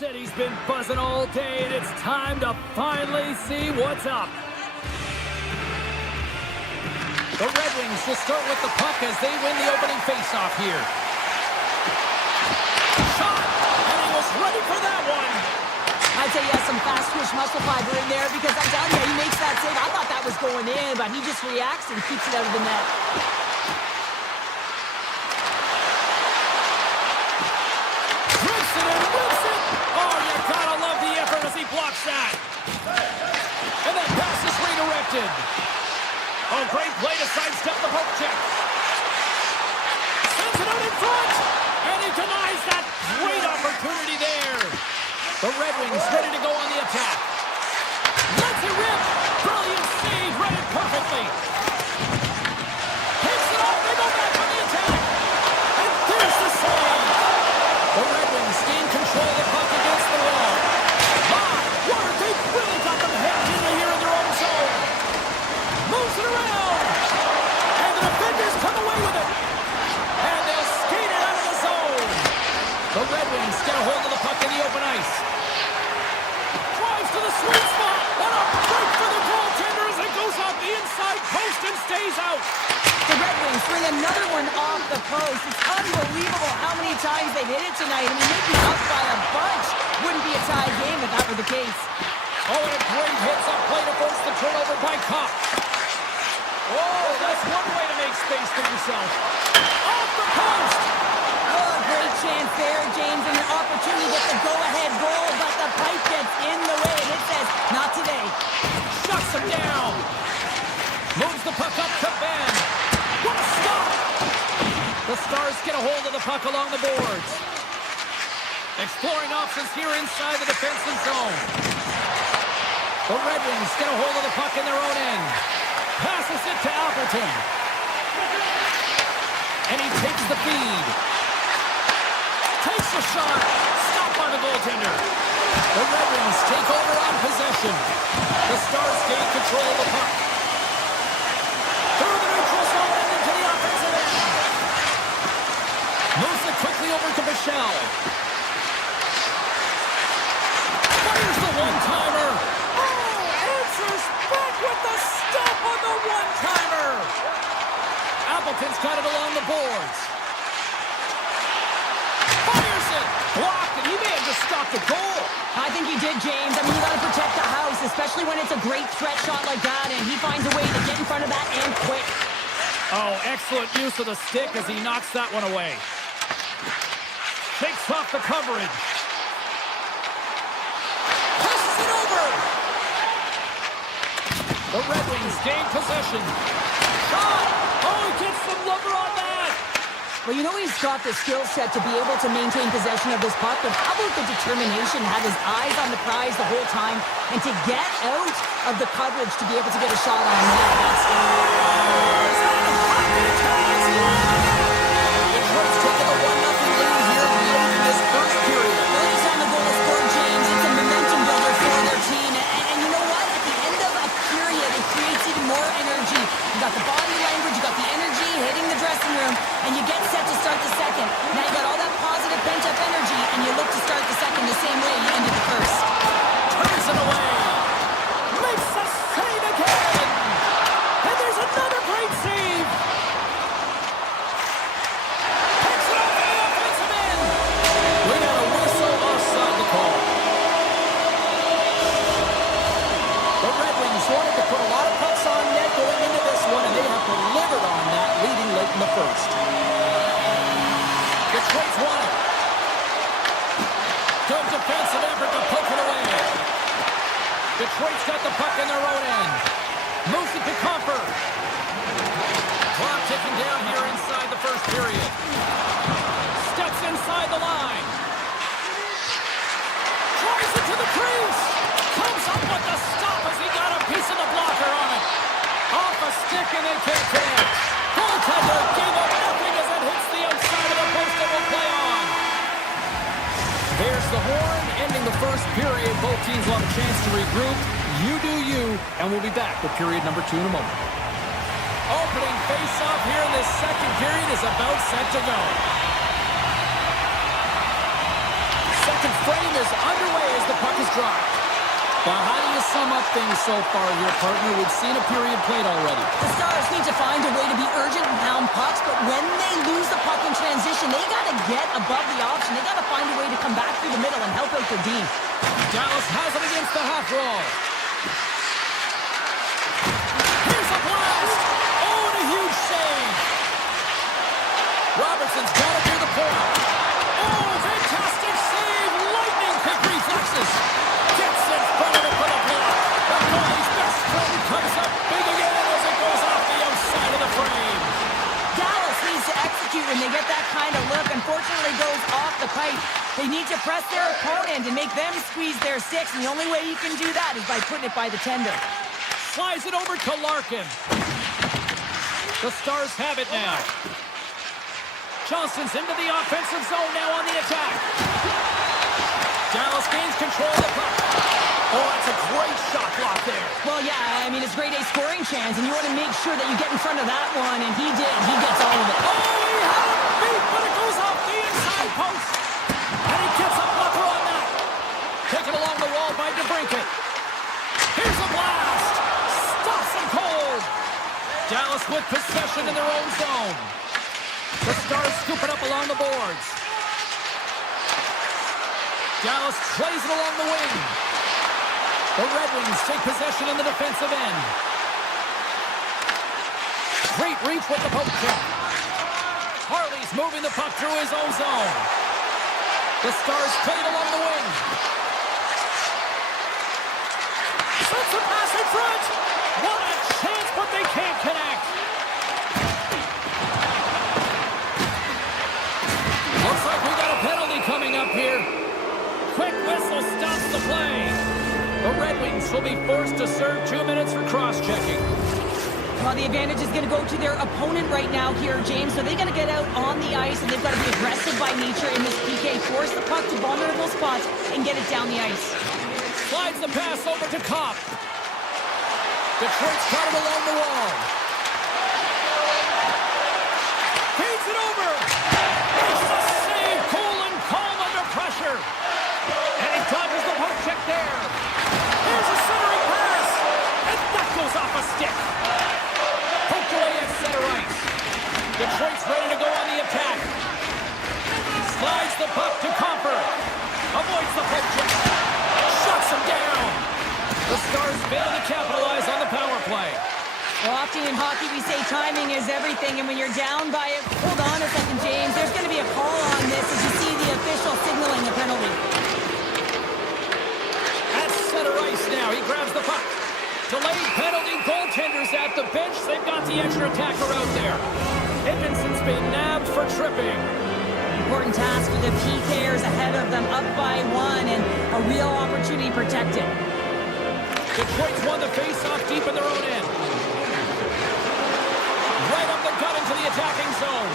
City's been buzzing all day, and it's time to finally see what's up. The Red Wings will start with the puck as they win the opening faceoff here. Shot, and he was ready for that one. I'd say he has some fast-twitch muscle fiber in there because I'm telling you, he makes that save. I thought that was going in, but he just reacts and keeps it out of the net. intercepted. Oh, great play to sidestep the poke check. Sends it out in front. And he denies that great opportunity there. The Red Wings ready to go on the attack. Lets it rip. Brilliant save. Read it perfectly. Takes it off. They go back on the attack. And there's the save. The Red Wings gain control of the puck against the wall. My word, they've really got them headed into here in their own zone. Moves it around. And the defenders come away with it. And they'll skate it out of the zone. The Red Wings get a hold of the puck in the open ice. Drives to the sweet spot. What a break for the goaltender as it goes off the inside post and stays out. The Red Wings bring another one off the post. It's unbelievable how many times they've hit it tonight. I mean, they'd be up by a bunch. Wouldn't be a tie game if that were the case. Oh, and a great hits up play to force the turnover by Kopp. Oh, that's one way to make space for yourself. Off the post. Oh, great chance there, James, and an opportunity to get the go-ahead goal, but the pipe gets in the way, and it says, not today. Shuts him down. Moves the puck up to Ben. What a stop. The Stars get a hold of the puck along the boards. Exploring options here inside the defensive zone. The Red Wings get a hold of the puck in their own end. Passes it to Appleton. And he takes the feed. Takes the shot. Stopped by the goaltender. The Red Wings take over on possession. The Stars gain control of the puck. Through the neutral zone and into the offensive end. Moves it quickly over to Michel. Fires the one-timer. Oh, answers back with the stop on the one-timer. Appleton's got it along the boards. Fires it. Blocked, and he may have just stopped the goal. I think he did, James. I mean, you got to protect the house, especially when it's a great threat shot like that, and he finds a way to get in front of that and quick. Oh, excellent use of the stick as he knocks that one away. Takes off the coverage. Passes it over. The Red Wings gain possession. Shot. Oh, he gets some lumber on that. Well, you know he's got the skill set to be able to maintain possession of this puck, but how about the determination, have his eyes on the prize the whole time, and to get out of the coverage to be able to get a shot on net. Detroit's taking a 1-0 lead here late in this first period. Early's on the goal scored, James. It's a momentum builder for their team, and you know what? At the end of a period, it creates even more energy. You got the body language, you got the energy hitting the dressing room, and you get set to start the second. Now you got all that positive pent-up energy, and you look to start the second the same way you ended the first. Turns it away. Makes the save again. And there's another great save. Picks it up in the offensive end. We got a whistle offside the call. The Red Wings wanted to put a lot of pucks on net going into this one, and they have delivered on that, leading late in the first. Detroit's won it. Good defensive effort to poke it away. Detroit's got the puck in their own end. Moves it to Comfort. Clock ticking down here inside the first period. Steps inside the line. Tries it to the crease. Comes up with the stop as he got a piece of the blocker on it. Off a stick and they can't connect. Goaltender gave up nothing as it hits the outside of the post and will play on. There's the horn, ending the first period. Both teams will have a chance to regroup. You do you, and we'll be back with period number 2 in a moment. Opening face-off here in this second period is about set to go. Second frame is underway as the puck is dropped. Now, how do you sum up things so far here, partner? We've seen a period played already. The Stars need to find a way to be urgent and pound pucks, but when they lose the puck in transition, they got to get above the option. They got to find a way to come back through the middle and help out their D. Dallas has it against the half wall. Here's a blast. Oh, and a huge save. Robertson's got it near the point. Oh, fantastic save. Lightning quick reflexes. Gets in front of it for the block. The goalie's best friend comes up get that kind of look. Unfortunately, goes off the pipe. They need to press their opponent and make them squeeze their sticks, and the only way you can do that is by putting it by the tender. Slides it over to Larkin. The Stars have it now. Johnson's into the offensive zone now on the attack. Dallas gains control of the puck. Oh, that's a great shot block there. Well, yeah, I mean, it's grade A scoring chance, and you want to make sure that you get in front of that one, and he did. He gets all of it. Oh, he had it beat, but it goes off the inside post. And he gets a blocker on that. Taken along the wall by DeBrincat. Here's a blast. Stops him cold. Dallas with possession in their own zone. The Stars scoop it up along the boards. Dallas plays it along the wing. The Red Wings take possession in the defensive end. Great reach with the poke check. Harley's moving the puck through his own zone. The Stars play it along the wing. Sends a pass in front. What a chance, but they can't connect. Looks like we got a penalty coming up here. Quick whistle stops the play. The Red Wings will be forced to serve 2 minutes for cross-checking. Well, the advantage is going to go to their opponent right now here, James. So they got to get out on the ice, and they've got to be aggressive by nature in this PK. Force the puck to vulnerable spots and get it down the ice. Slides the pass over to Kopp. Detroit's got it along the wall. Feeds it over. Makes the save. Cool and calm under pressure. And he dodges the poke check there. Here's a centering pass. And that goes off a stick. Poked away at center ice. Detroit's ready to go on the attack. Slides the puck to Comper. Avoids the poke check. Shuts him down. The Stars fail to capitalize on the power play. Well, often in hockey we say timing is everything, and when you're down by it, hold on a second, James. There's going to be a call on this as you see the official signaling a penalty. At center ice now, he grabs the puck. Delayed penalty, goaltenders at the bench. They've got the extra attacker out there. Edmondson's been nabbed for tripping. Important task for the PKers ahead of them, up by 1, and a real opportunity protected. Detroit's won the face-off deep in their own end. Right up the gut into the attacking zone.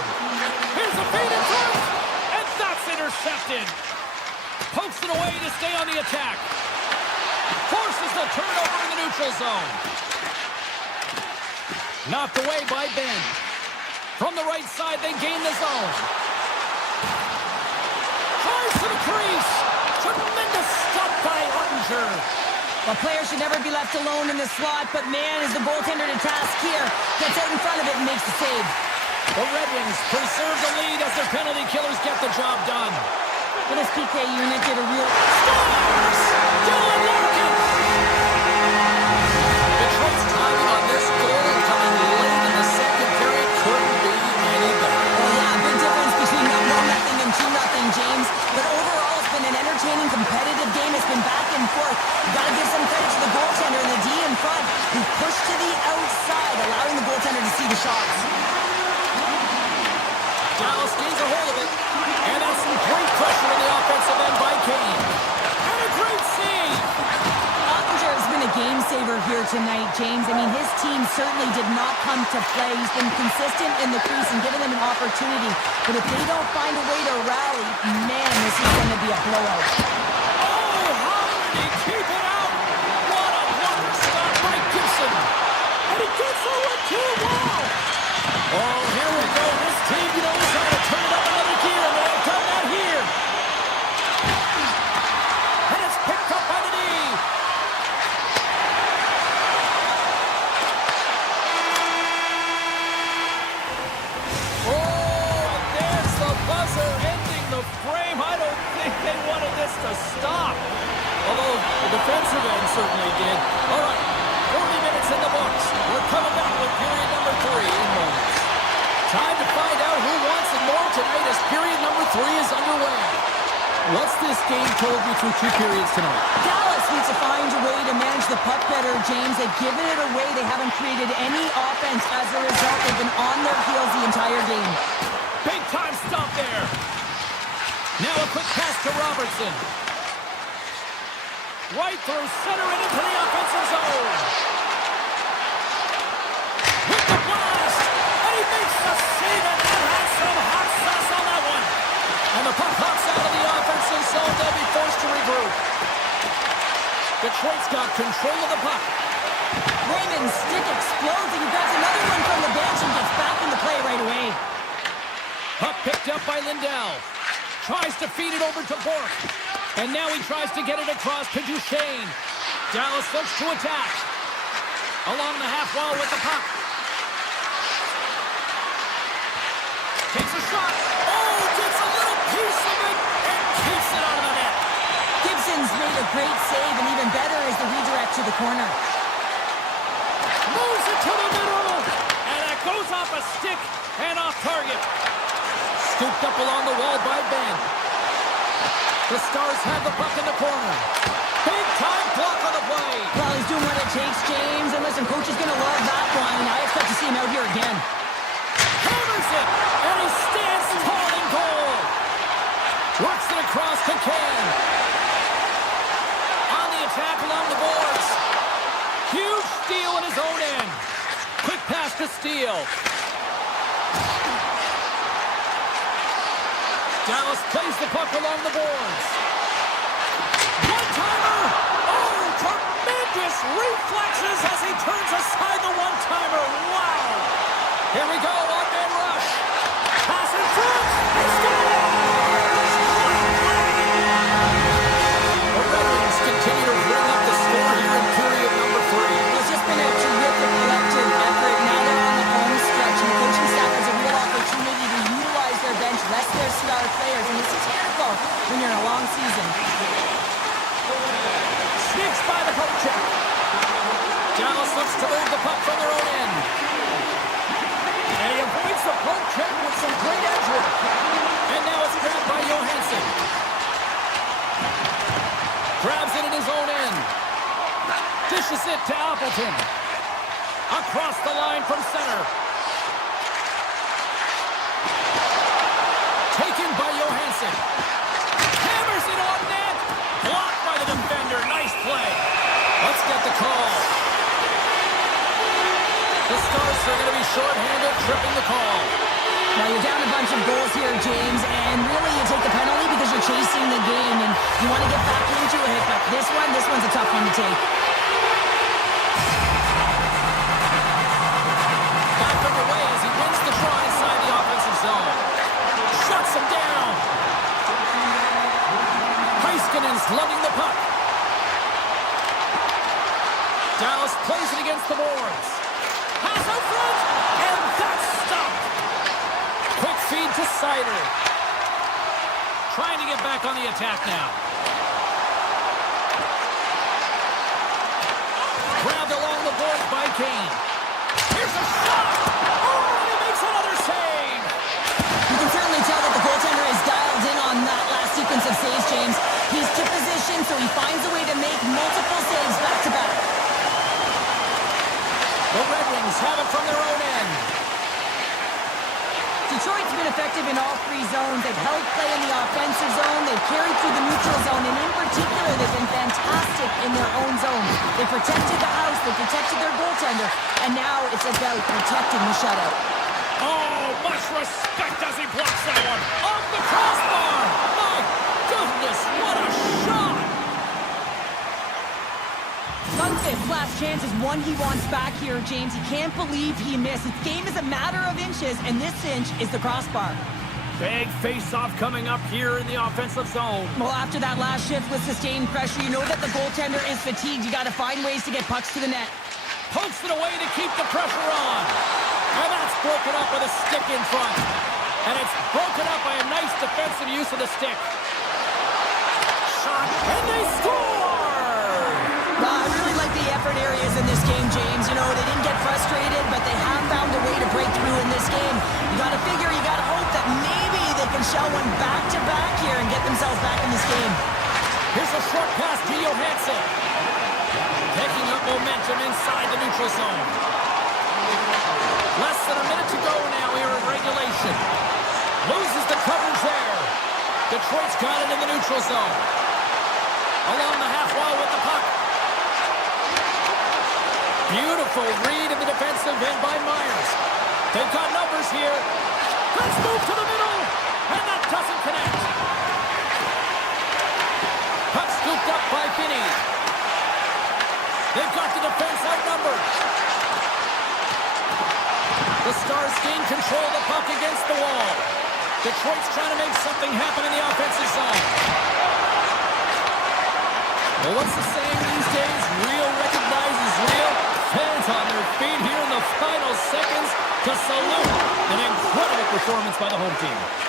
Here's a feed in front, and that's intercepted. Pokes it away to stay on the attack. Forces the turnover in the neutral zone. Knocked away by Ben. From the right side, they gain the zone. Tries to the crease. Tremendous stop by Ottinger. Well, players should never be left alone in the slot, but man, is the goaltender to task here. Gets out in front of it and makes the save. The Red Wings preserve the lead as their penalty killers get the job done. Well, this PK unit did a real... Stars! Dylan Larkin! Detroit's timing on this goal coming late in the second period couldn't be any better. Oh, yeah, big difference between 1-0 and 2-0, James. But overall, it's been an entertaining, competitive game. It's been back and forth. You got to give some credit to the goaltender and the D in front, who pushed to the outside, allowing the goaltender to see the shots. Dallas gains a hold of it, and that's some great pressure in the offensive end by Kane. And a great save! Ottinger has been a game saver here tonight, James. I mean, his team certainly did not come to play. He's been consistent in the crease and giving them an opportunity. But if they don't find a way to rally, man, this is going to be a blowout. Oh, how did he keep it out? What a wonder stop by Gibson. And he gets over too well. Oh, here we go. This team knows how to turn it up another gear, and they've done that here. And it's picked up by the D. Oh, and there's the buzzer ending the frame. I don't think they wanted this to stop. Although the defensive end certainly did. All right, 40 minutes in the books. We're coming back with period number 3 in moments. Time to find out who wants it more tonight as period number 3 is underway. What's this game told you through 2 periods tonight? Dallas needs to find a way to manage the puck better, James. They've given it away. They haven't created any offense. As a result, they've been on their heels the entire game. Big time Now a quick pass to Robertson. Right through center and into the offensive zone. With the blast. And he makes the save, and that has some hot sauce on that one. And the puck hops out of the offensive zone. They'll be forced to regroup. Detroit's got control of the puck. Raymond's stick explodes, and he grabs another one from the bench and gets back in the play right away. Puck picked up by Lindell. Tries to feed it over to Bork. And now he tries to get it across to Duchesne. Dallas looks to attack. Along the half wall with the puck. Takes a shot. Oh, gets a little piece of it and keeps it out of the net. Gibson's made a great save, and even better is the redirect to the corner. Moves it to the middle. And it goes off a stick and off target. Scooped up along the wall by Ben. The Stars have the puck in the corner. Big time block on the play. Well, he's doing what it takes, James. And listen, coach is going to love that one. I expect to see him out here again. Hammers it, and he stands tall in goal. Works it across to Ken. On the attack along the boards. Huge steal in his own end. Quick pass to Steele. Dallas plays the puck along the boards. One-timer! Oh, tremendous reflexes as he turns aside the one-timer. Wow! Here we go, one-man rush. Pass in front. He scores! The Red Wings continue to bring up the score here in period number 3. It's just been a terrific collective effort. Now they're on the home stretch, and the coaching staff has a real opportunity to utilize their bench, rest their star players, and it's critical when you're in a long season. Sneaks by the poke check. Dallas looks to move the puck from their own end. And he avoids the poke check with some great edge work. And now it's grabbed by Johansson. Grabs it in his own end. Dishes it to Appleton. Across the line from center. Taken by Johansson. Hammers it on net. Blocked by the defender. Nice play. Let's get the call. The Stars are going to be shorthanded, tripping the call. Now you're down a bunch of goals here, James, and really you take the penalty because you're chasing the game and you want to get back into it, but this one's a tough one to take. Back underway as he wins the draw inside the offensive zone. Shuts him down. Heiskanen's lugging the puck. Dallas plays it against the boards. Pass out front, and that's stopped. Quick feed to Sider. Trying to get back on the attack now. Grabbed along the boards by Kane. Here's a shot. Oh, and he makes another save. You can certainly tell that the goaltender is dialed in on that last sequence of saves, James. He's to position, so he finds a way to make multiple saves back-to-back. The Red Wings have it from their own end. Detroit's been effective in all three zones. They've held play in the offensive zone. They've carried through the neutral zone. And in particular, they've been fantastic in their own zone. They protected the house. They protected their goaltender. And now it's about protecting the shutout. Oh, much respect as he blocks that one. Off the crossbar. My goodness, what a shot. Unfit last chance is one he wants back here, James. He can't believe he missed. His game is a matter of inches, and this inch is the crossbar. Big face-off coming up here in the offensive zone. Well, after that last shift with sustained pressure, you know that the goaltender is fatigued. You got to find ways to get pucks to the net. Pokes it away to keep the pressure on. And that's broken up with a stick in front. And it's broken up by a nice defensive use of the stick. Shot, and they score! I really like the effort areas in this game, James. You know, they didn't get frustrated, but they have found a way to break through in this game. You got to figure, you got to hope that maybe they can shell one back-to-back here and get themselves back in this game. Here's a short pass to Johansson. Picking up momentum inside the neutral zone. Less than a minute to go now here in regulation. Loses the coverage there. Detroit's neutral zone. Along the half wall with the puck. Beautiful read in the defensive end by Myers. They've got numbers here. Let's move to the middle. And that doesn't connect. Puck scooped up by Finney. They've got the defense outnumbered. The Stars gain control of the puck against the wall. Detroit's trying to make something happen in the offensive zone. Well, what's the saying these days? Real recognizes real. Fans on their feet here in the final seconds to salute an incredible performance by the home team.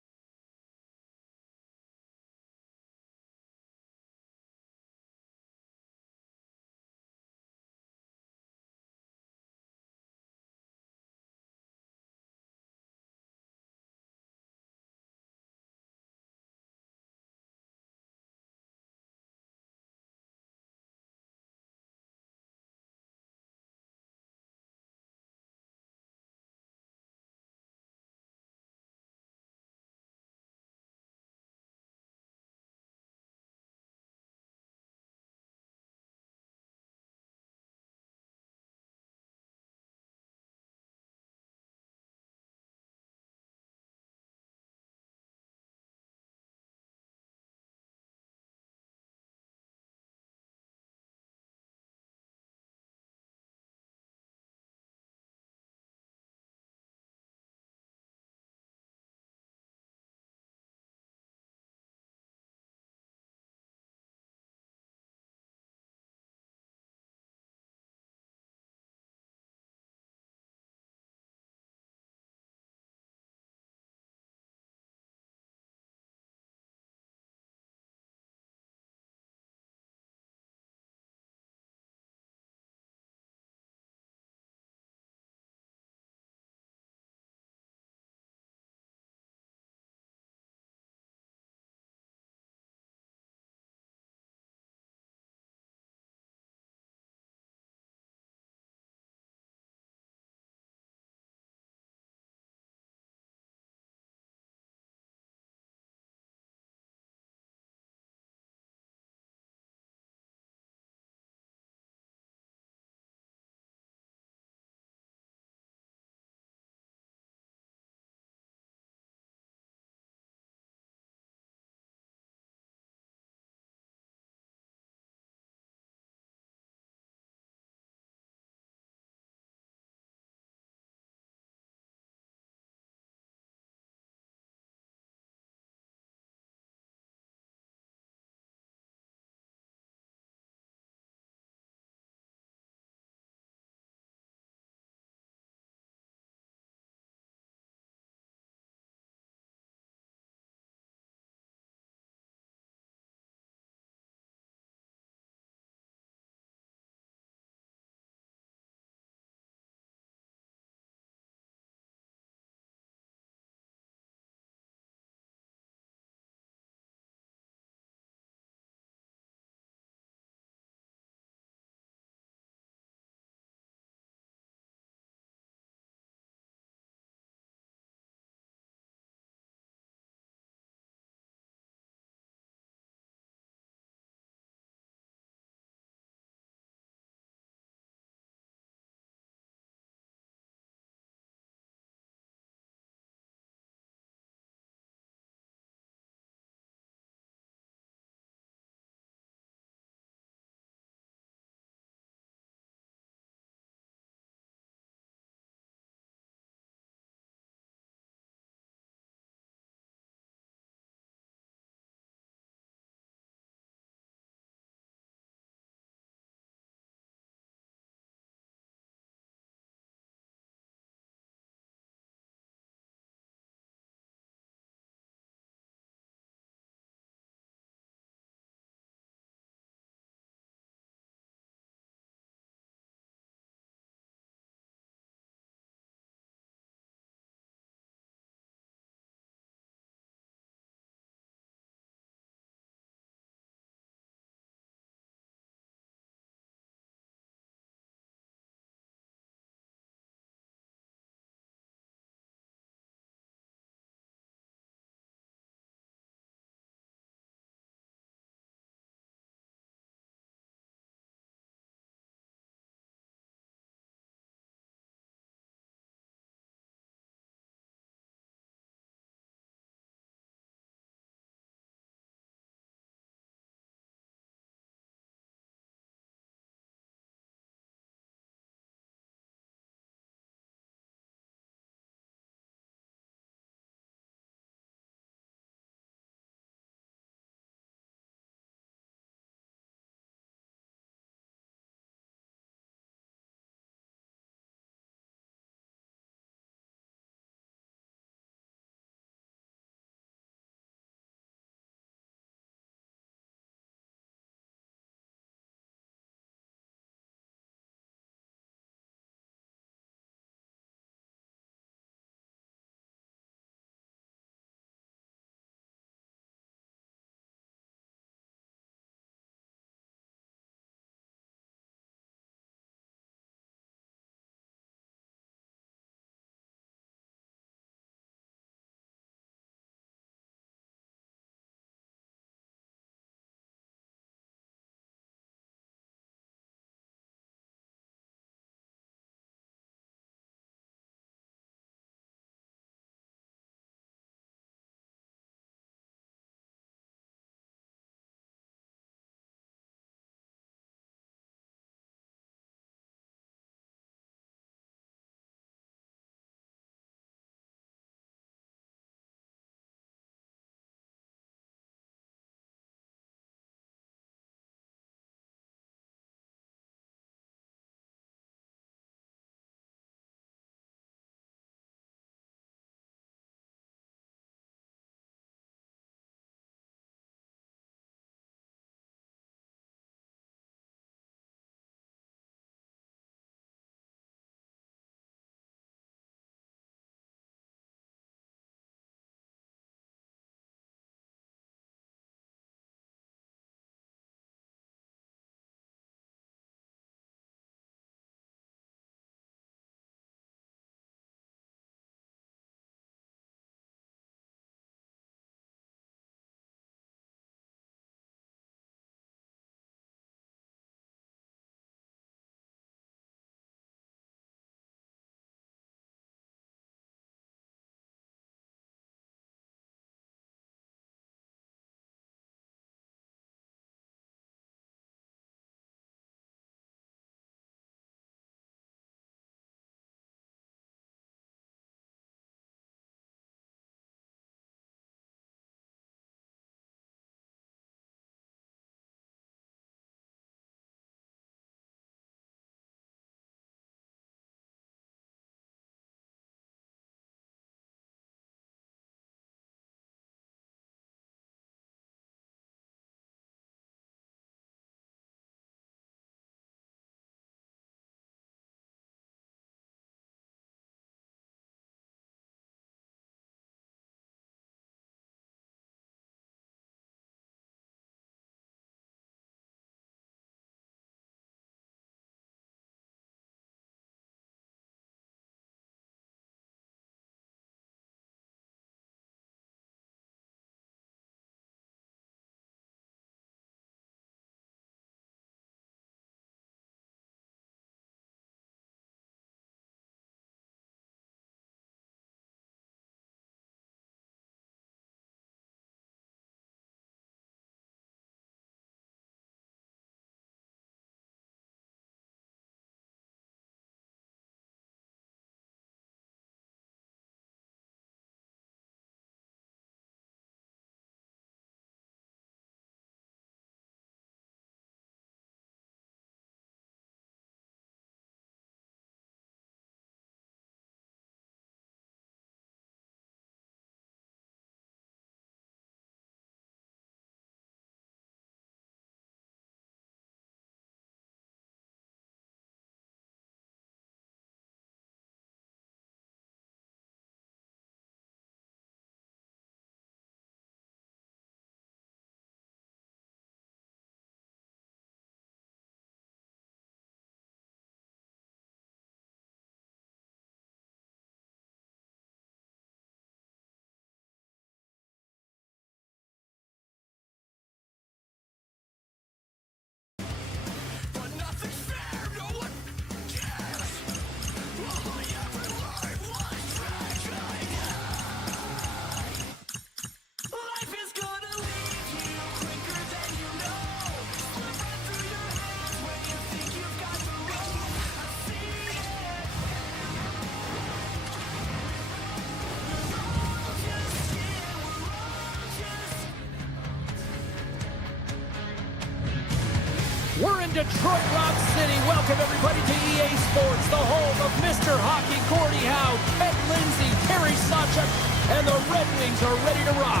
Detroit Rock City, welcome everybody to EA Sports, the home of Mr. Hockey, Gordie Howe, Ed Lindsay, Terry Sawchuk, and the Red Wings are ready to rock.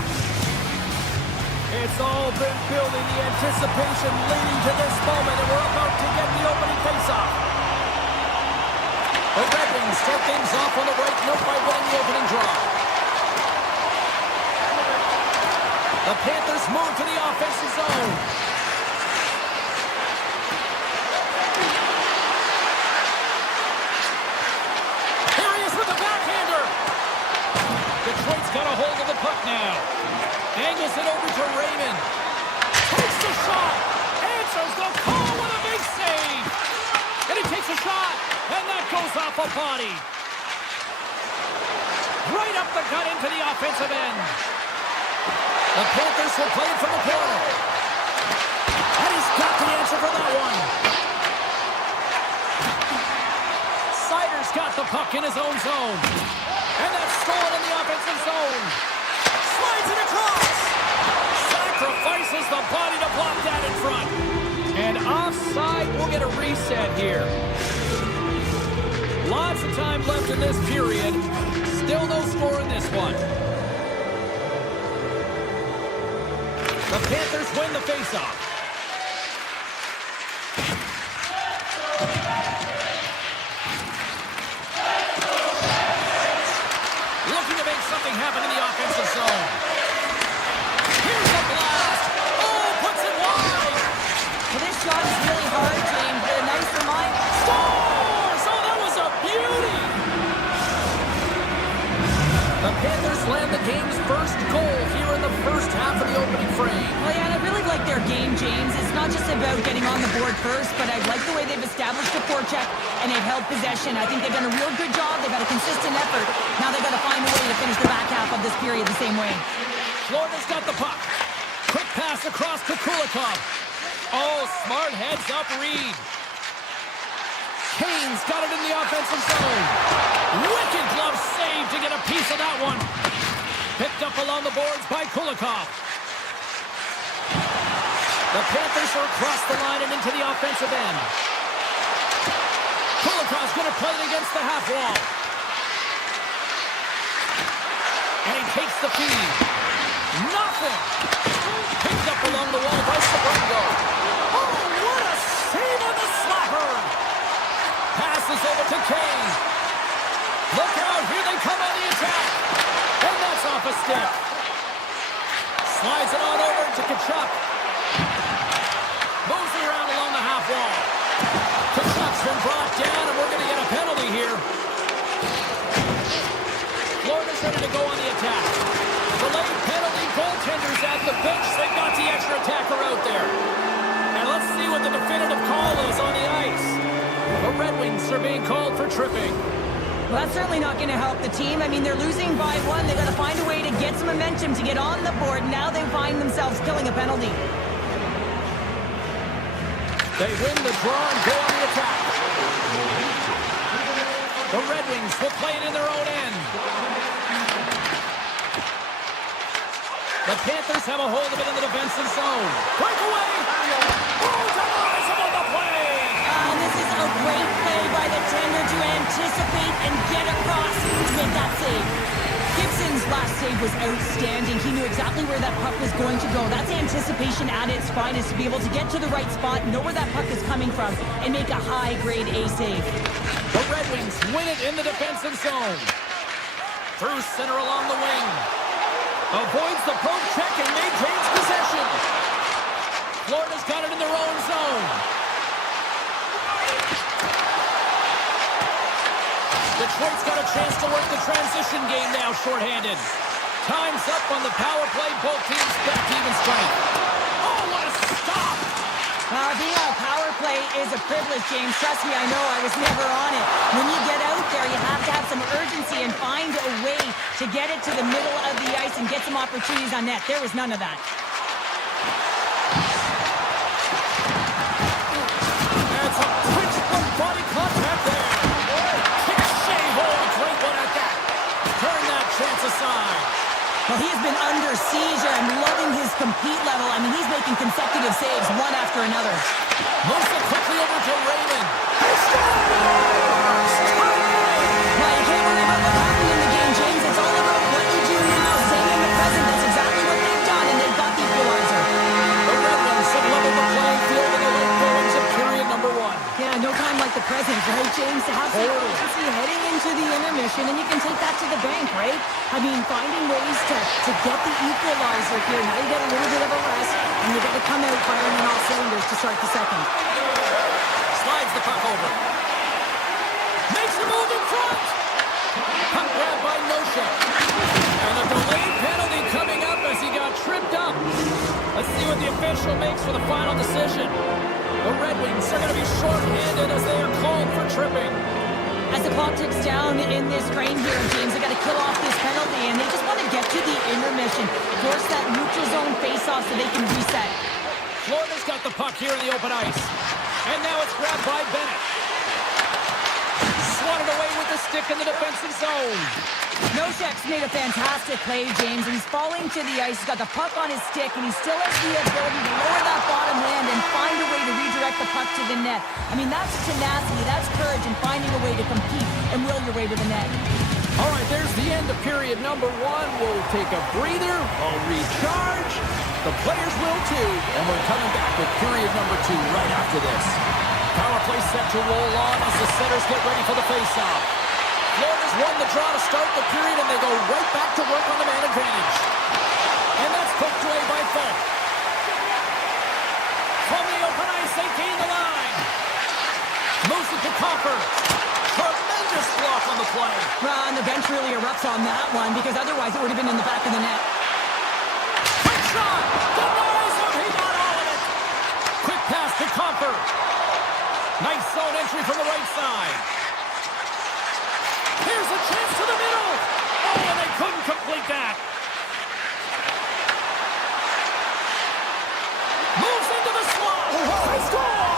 It's all been building, the anticipation leading to this moment, and we're about to get the opening faceoff. The Red Wings start things off on the right note by winning the opening draw. The Panthers move to the offensive zone. Detroit's got a hold of the puck now. Angles it over to Raymond. Takes the shot. Answers the call with a big save. And he takes a shot. And that goes off a body. Right up the gut into the offensive end. The Panthers will play it from the corner. And he's got the answer for that one. Sider's got the puck in his own zone. And that's stolen in the offensive zone. Slides it across. Sacrifices the body to block that in front. And offside, we'll get a reset here. Lots of time left in this period. Still no score in this one. The Panthers win the faceoff. Something happened in the offensive zone. Here's the blast. Oh, puts it wide. Well, this shot is really hard, James, but a nicer line. Scores! Oh, that was a beauty. The Panthers land the game's first goal here in the first half of the opening frame. Well, yeah, and I really like their game, James. It's not just about getting on the board first, but I like the way they've established a forecheck and they've held possession. I think they've done a real good job. They've had a consistent effort. Now they've got to find a way to finish the back half of this period the same way. Florida's got the puck. Quick pass across to Kulikov. Oh, smart heads-up read. Kane's got it in the offensive zone. Wicked glove save to get a piece of that one. Picked up along the boards by Kulikov. The Panthers are across the line and into the offensive end. Kulikov's going to play it against the half wall. And he takes the feed. Nothing. Picked up along the wall by Sabrango. Oh, what a save on the slapper. Passes over to Kane. Look out, here they come on the attack. And that's off a stick. Slides it on over to Tkachuk. Moves it around along the half wall. Tkachuk's been brought down, and we're going to get a penalty here. Florida's ready to go on the attack. Delayed penalty, goaltenders at the bench. They've got the extra attacker out there. And let's see what the definitive call is on the ice. The Red Wings are being called for tripping. Well, that's certainly not going to help the team. I mean, they're losing by one. They've got to find a way to get some momentum to get on the board. Now they find themselves killing a penalty. They win the draw and go on the attack. The Red Wings will play it in their own end. The Panthers have a hold of it in the defensive zone. Breakaway! Oh, denies him on the play! And this is a great play by the tender to anticipate and get across to make that save. Gibson's last save was outstanding. He knew exactly where that puck was going to go. That's anticipation at its finest, to be able to get to the right spot, know where that puck is coming from, and make a high-grade A save. The Red Wings win it in the defensive zone. Through center along the wing. Avoids the poke check and maintains possession. Florida's got it in their own zone. Detroit's got a chance to work the transition game now, shorthanded. Time's up on the power play. Both teams back to even strength. Oh, what a stop! Being on a power play is a privilege, James. Trust me, I know. I was never on it. When you get out there, you have to have some urgency and find a way to get it to the middle of the ice and get some opportunities on net. There was none of that. That's a twitch body contact there. Ricochet hole, great one at that. Turn that chance aside. Well, he has been under siege, and I'm loving his compete level. I mean, he's making consecutive saves, one after another. Moves it quickly over to Raymond. He Well, you can't worry about what happened in the game, James. It's all about what you do now, staying in the present. That's exactly what they've done, and they've got the equalizer. The Red Wings have leveled the playing field in the late goings of period number 1. Yeah, no time like the present, right, James? To have some urgency heading into the intermission, and you can take that to the bank, right? I mean, finding ways to get the equalizer here. Now you get a little bit of a rest, and you got to come out firing on all cylinders to start the second. Slides the puck over. Makes the move in front. Puck grabbed by Nosek. And a delayed penalty coming up as he got tripped up. Let's see what the official makes for the final decision. The Red Wings are going to be short-handed as they are called for tripping. As the clock ticks down in this frame here, James, they got to kill off this penalty, and they just want to get to the intermission, force that neutral zone face-off so they can reset. Florida's got the puck here in the open ice. And now it's grabbed by Bennett. Swatted away with the stick in the defensive zone. Nosek's made a fantastic play, James, and he's falling to the ice. He's got the puck on his stick, and he still has the ability to lower that bottom end and find a way to redirect the puck to the net. I mean, that's tenacity, that's courage, and finding a way to compete and will your way to the net. All right, there's the end of period number 1. We'll take a breather. I'll recharge. The players will too. And we're coming back with period number 2 right after this. Power play set to roll on as the setters get ready for the face-off. Florida's won the draw to start the period, and they go right back to work on the man advantage. And that's poked away by Falk. From the open ice, they gain the line. Moves it to Copper. Tremendous block on the play. Well, and the bench really erupts on that one, because otherwise it would have been in the back of the net. Quick shot! Denies him! He got all of it! Quick pass to Copper. Nice zone entry from the right side. Here's a chance to the middle. Oh, and they couldn't complete that. Moves into the slot. They score!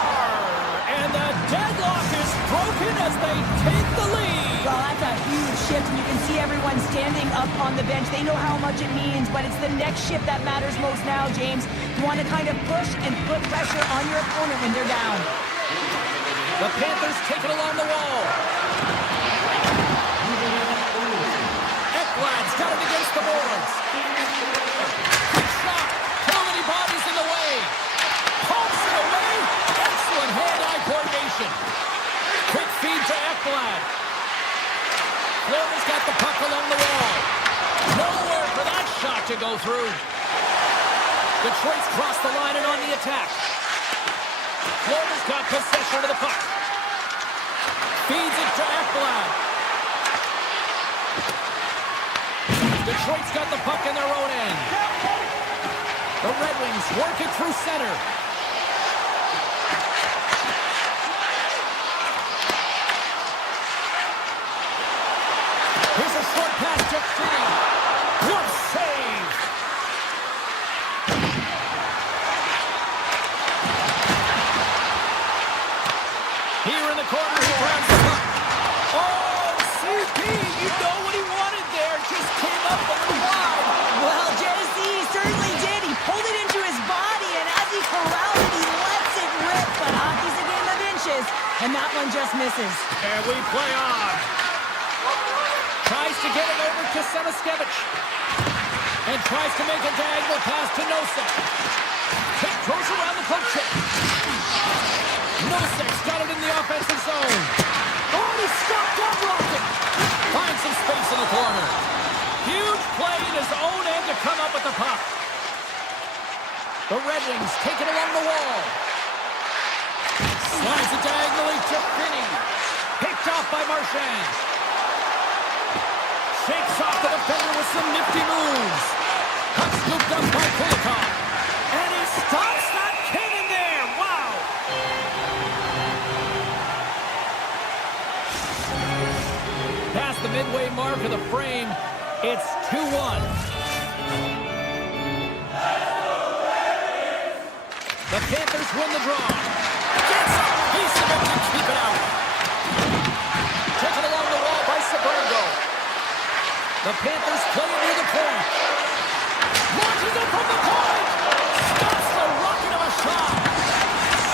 And the deadlock is broken as they take the lead. Well, that's a huge shift, and you can see everyone standing up on the bench. They know how much it means, but it's the next shift that matters most now, James. You want to kind of push and put pressure on your opponent when they're down. The Panthers take it along the wall. Ekblad's got it against the boards. Quick shot. Too many bodies in the way. Pumps it away. Excellent hand-eye coordination. Quick feed to Ekblad. Florida's got the puck along the wall. Nowhere for that shot to go through. Detroit's crossed the line and on the attack. Florida's got possession of the puck. Feeds it to Ekblad. Detroit's got the puck in their own end. The Red Wings work it through center. Here's a short pass to Finney. What a save! Here in the corner, he grabs the puck. Oh, CP, you know what he wanted there. Just came up a little wide. Well, JC certainly did. He pulled it into his body, and as he corralled it, he lets it rip. But hockey's a game of inches, and that one just misses. And we play on. Tries to get it over to Semiskevich. And tries to make a diagonal pass to Nosek. Pick throws around the poke check. Nosek's got it in the offensive zone. Oh, he stopped up Rocket. Finds some space in the corner. Huge play in his own end to come up with the puck. The Red Wings take it along the wall. Slides it diagonally to Finney. Picked off by Marchand. Shakes off the defender with some nifty moves. Puck scooped up by Kulikov. And he stops that cannon there. Wow. Past the midway mark of the frame, it's 2-1. The Panthers win the draw. Gets a piece of it to keep it out. Taken along the wall by Sabergo. The Panthers play it near the point. launches it from the point. Stops the rocket of a shot.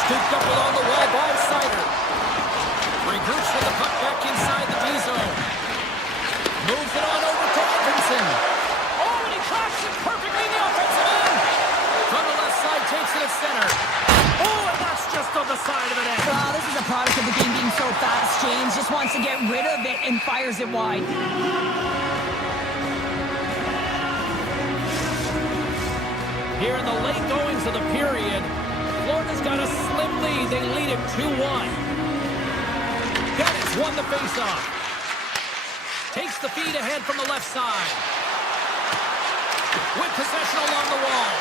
Scooped up along the wall by Sider. Regroups with the puck back inside the D zone. Moves it on over to Edmondson. Oh, and he cracks it perfectly in the offensive end. From the left side, takes it at center. Oh, and that's just on the side of the net. Wow, this is a product of the game being so fast. James just wants to get rid of it and fires it wide. Here in the late goings of the period, Florida's got a slim lead. They lead it 2-1. Dennis won the faceoff. Takes the feed ahead from the left side. With possession along the wall.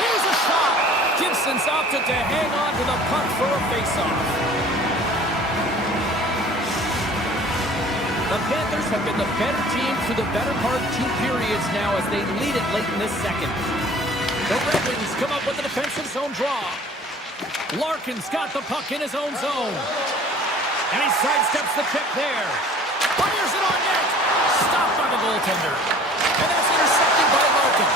Here's a shot. Gibson's opted to hang on to the puck for a faceoff. The Panthers have been the better team through the better part 2 periods now as they lead it late in this second. The Red Wings come up with a defensive zone draw. Larkin's got the puck in his own zone. And he sidesteps the check there. Fires it on net. Stopped by the goaltender. And that's intercepted by Larkin.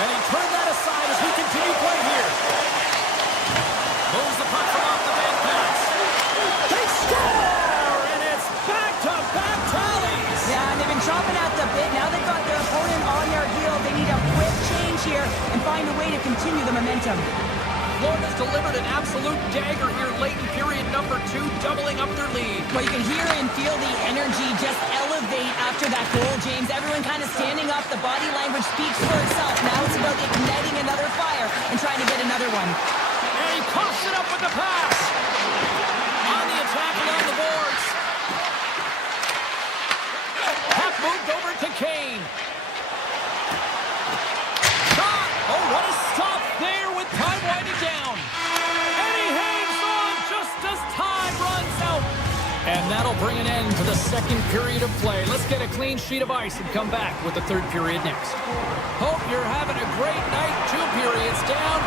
And he turned that aside as we continue play here. Moves the puck from off the bank pass. They score! And it's back-to-back tallies. Yeah, and they've been chomping at the bit. Now they've got their opponent on their heel. They need a quick change here and find a way to continue the momentum. Florida's delivered an absolute dagger here late in period number 2, doubling up their lead. Well, you can hear and feel the energy just elevate after that goal, James. Everyone kind of standing up. The body language speaks for itself. Now it's about igniting another fire and trying to get another one. And he coughs it up with the pass. On the attack along the boards. Puck moved over to Kane. Shot! Oh, what a stop there with time winding down. And he hangs on just as time runs out. And that'll bring an end to the second period of play. Let's get a clean sheet of ice and come back with the third period next. Hope you're having a great night. 2 periods down,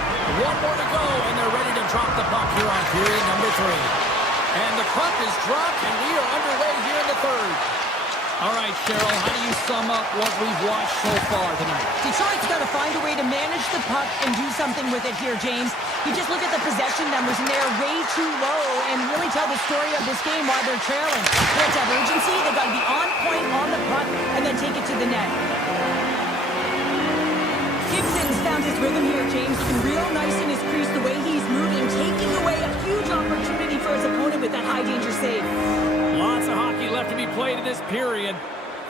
1 more to go, and they're ready to drop the puck here on period number 3. And the puck is dropped, and we are underway here in the third. All right, Cheryl, how do you sum up what we've watched so far tonight? Detroit's got to find a way to manage the puck and do something with it here, James. You just look at the possession numbers, and they're way too low and really tell the story of this game while they're trailing. They have to have urgency. They've got to be on point on the puck and then take it to the net. Gibson's found his rhythm here, James. Looking real nice in his crease, the way he's moving, taking away a huge opportunity for his opponent with that high-danger save. Lots of hockey left to be played in this period.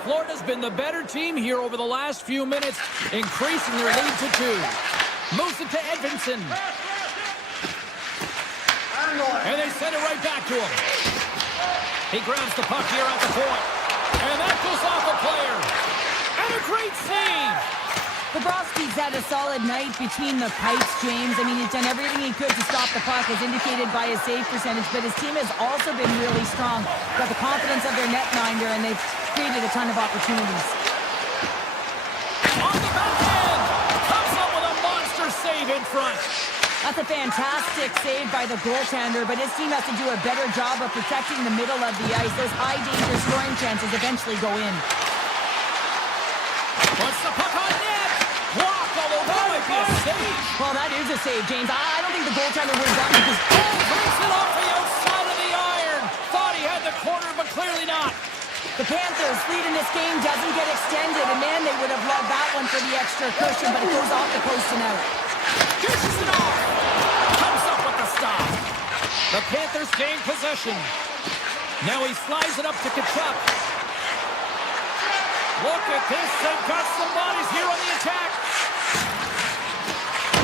Florida's been the better team here over the last few minutes, increasing their lead to 2. Moves it to Edmondson. And they send it right back to him. He grabs the puck here at the point. And that goes off a player. And a great save. Bobrovsky's had a solid night between the pipes, James. I mean, he's done everything he could to stop the puck, as indicated by his save percentage, but his team has also been really strong. Got the confidence of their netminder, and they've created a ton of opportunities. On the back end, comes up with a monster save in front. That's a fantastic save by the goaltender, but his team has to do a better job of protecting the middle of the ice. Those high-danger scoring chances eventually go in. Puts the puck on net. Block, although that might be a save. Well, that is a save, James. I don't think the goaltender would have done it because... Breaks it off the outside of the iron. Thought he had the corner, but clearly not. The Panthers' lead in this game doesn't get extended, and man, they would have loved that one for the extra cushion, but it goes off the post and out. Dishes it off. Comes up with the stop. The Panthers gain possession. Now he slides it up to Tkachuk. Look at this. They've got some bodies here on the attack.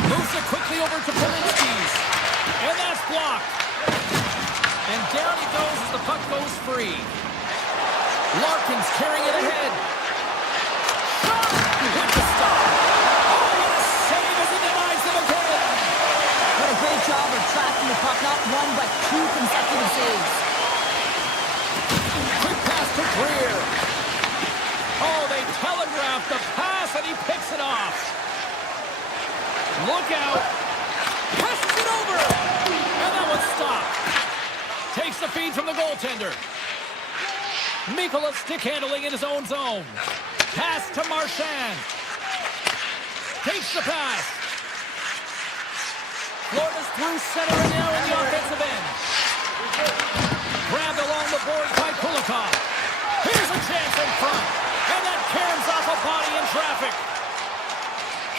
Moves it quickly over to Polinsky's. And that's blocked. And down he goes as the puck goes free. Larkin's carrying it ahead. Shot! With the stop. Oh, what a save as he denies them again. What a great job of tracking the puck. Not 1, but 2 consecutive saves. Quick pass to Greer. Oh, they telegraphed the pass, and he picks it off. Look out. Passes it over. And that one's stopped. Takes the feed from the goaltender. Mikula stick handling in his own zone. Pass to Marchand. Takes the pass. Florida's through center and now in the offensive end. Grabbed along the boards by Kulikov. Here's a chance in front. And that caroms off a body in traffic.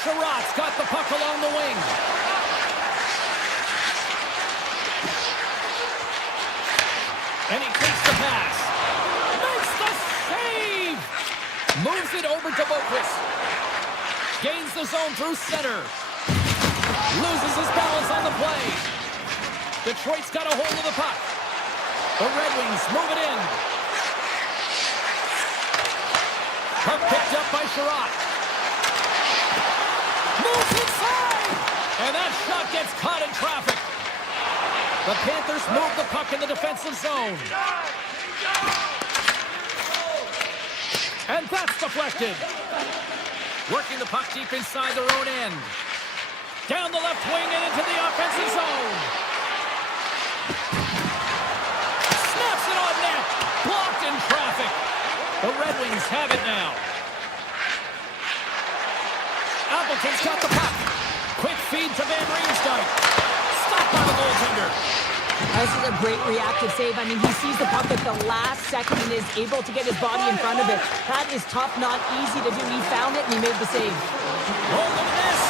Sherratt's got the puck along the wing. And he takes the pass. Makes the save! Moves it over to Boquist. Gains the zone through center. Loses his balance on the play. Detroit's got a hold of the puck. The Red Wings move it in. Puck picked up by Sherratt. Moves inside! And that shot gets caught in traffic. The Panthers move the puck in the defensive zone. And that's deflected. Working the puck deep inside their own end. Down the left wing and into the offensive zone. Snaps it on net. Blocked in traffic. The Red Wings have it now. Appleton's got the puck. Quick feed to Van Riemsdyk. Stopped by the goaltender. This is a great reactive save. I mean, he sees the puck at the last second and is able to get his body in front of it. That is tough, not easy to do. He found it and he made the save. Oh, look at this.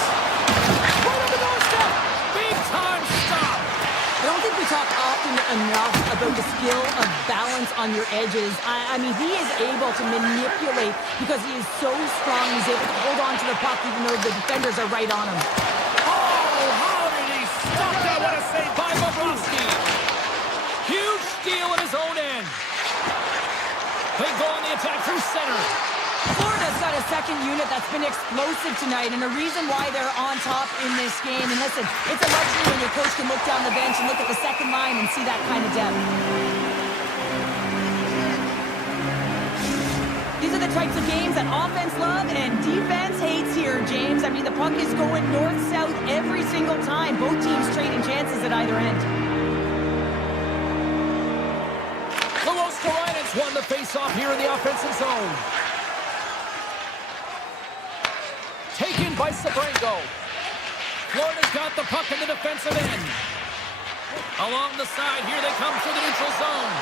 Right on the doorstep. Big time stop. I don't think we talk often enough about the skill of balance on your edges. I mean, he is able to manipulate because he is so strong. He's able to hold on to the puck even though the defenders are right on him. Oh, how did he stop that? What a save by Bobrovsky. Huge steal at his own end. They go on the attack through center. Florida's got a second unit that's been explosive tonight, and a reason why they're on top in this game. And listen, it's a luxury when your coach can look down the bench and look at the second line and see that kind of depth. These are the types of games that offense love and defense hates here, James. I mean, the puck is going north-south every single time. Both teams trading chances at either end. Luos-Karainen's won the face-off here in the offensive zone. Taken by Sabrango. Florida's got the puck in the defensive end. Along the side, here they come through the neutral zone.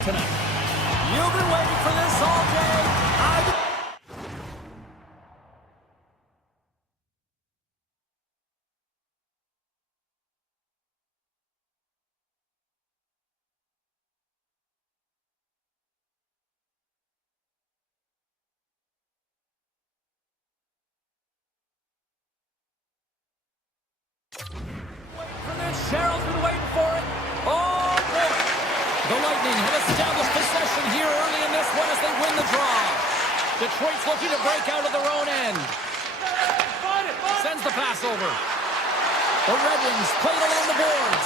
Tonight. You've been waiting for this all day. Cheryl's been waiting for it. Oh, boy. The Lightning have established possession here early in this one as they win the draw. Detroit's looking to break out of their own end. Sends the pass over. The Red Wings play it along the boards.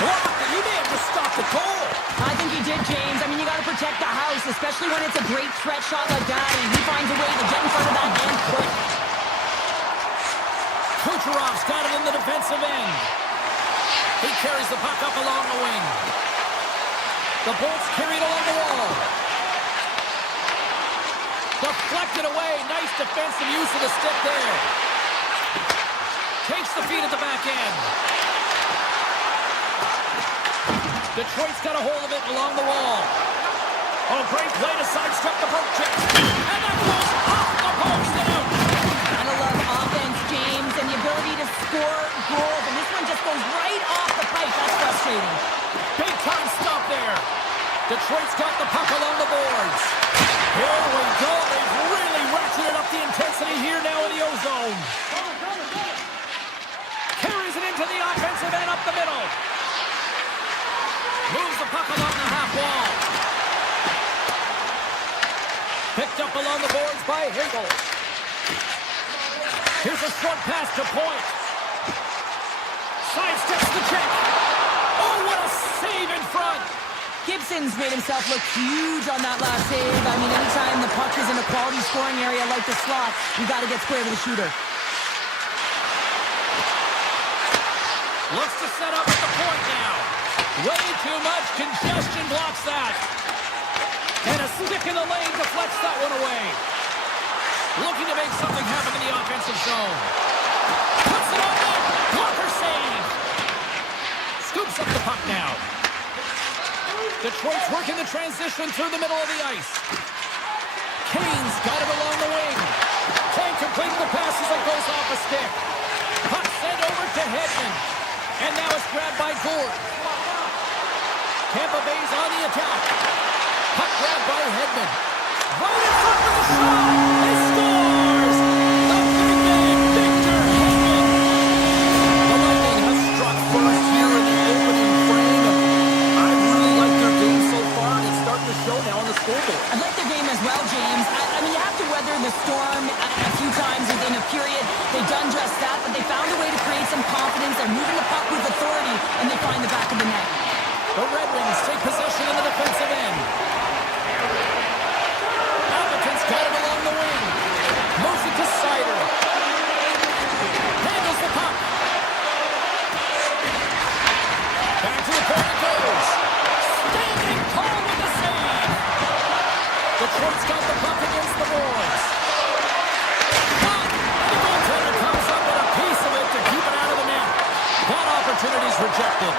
Blocked, and he may have just stopped the goal. I think he did, James. I mean, you got to protect the house, especially when it's a great threat shot like that, and he finds a way to get in front of that and quick. Kucherov's got it in the defensive end. He carries the puck up along the wing. The Bolts carry it along the wall. Deflected away. Nice defensive use of the stick there. Takes the feed at the back end. Detroit's got a hold of it along the wall. Oh, great play to sidestep the poke check. And that goes off the post and out. Gotta love offense, James, and the ability to score goals. And this one just goes right off the pipe. That's frustrating. Big time stop there. Detroit's got the puck along the boards. Here we go. They've really ratcheted up the intensity here now in the O-zone. Carries it into the offensive end up the middle. Moves the puck along the half wall. Picked up along the boards by Hagel. Here's a short pass to Point. Sidesteps the check. Oh, what a save in front. Gibson's made himself look huge on that last save. I mean, anytime the puck is in a quality scoring area like the slot, you got to get square to the shooter. Looks to set up at the point now. Way too much congestion blocks that. And a stick in the lane deflects that one away. Looking to make something happen in the offensive zone. Puts it on net. Blocker save. Scoops up the puck now. Detroit's working the transition through the middle of the ice. Kane's got it along the wing. Can't complete the pass as it goes off a stick. Puck sent over to Hedman. And now it's grabbed by Gourde. Tampa Bay's on the attack. Puck grabbed by Hedman. Right in front of the shot. He scores! The big game, Victor Hedman. The Lightning have struck first here in the opening frame. I really like their game so far, and it's starting to show now on the scoreboard. I like their game as well, James. I mean, you have to weather the storm a few times within a period. They've done just that, but they found a way to create some confidence. They're moving the puck with authority, and they find the back of the net. The Red Wings take possession in the defensive end. Appleton's got it along the wing. Moves it to Sider. Handles the puck. Back to the point it goes. Standing tall with the save. Detroit's got the puck against the boards. Shot. The goaltender comes up with a piece of it to keep it out of the net. That opportunity's rejected.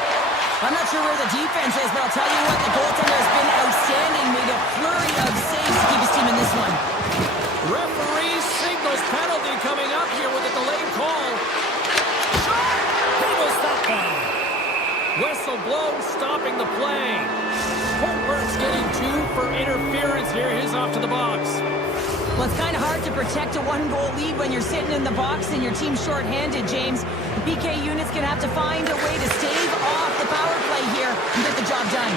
I'm not sure where the defense is, but I'll tell you what, the goaltender has been outstanding. Made a flurry of saves to keep his team in this one. Referee signals penalty coming up here with a delayed call. Shot! Handles that one. Whistle blown, stopping the play. Holmberg's getting 2 for interference here. He's off to the box. Well, it's kind of hard to protect a one-goal lead when you're sitting in the box and your team's shorthanded, James. The PK unit's going to have to find a way to stave off the power play here and get the job done.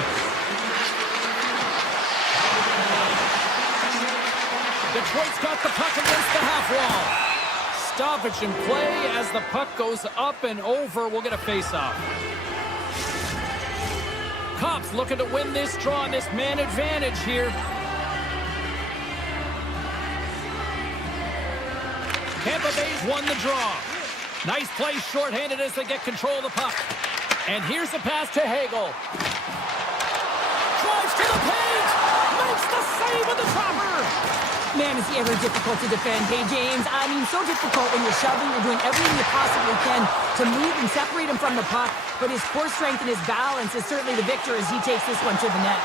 Detroit's got the puck against the half wall. Stoppage in play as the puck goes up and over. We'll get a face-off. Cops looking to win this draw on this man advantage here. Tampa Bay's won the draw. Nice play shorthanded as they get control of the puck. And here's the pass to Hagel. Drives to the paint. Makes the save with the chopper. Man, is he ever difficult to defend. Hey, James, I mean, so difficult when you're shoving. You're doing everything you possibly can to move and separate him from the puck. But his core strength and his balance is certainly the victor as he takes this one to the net.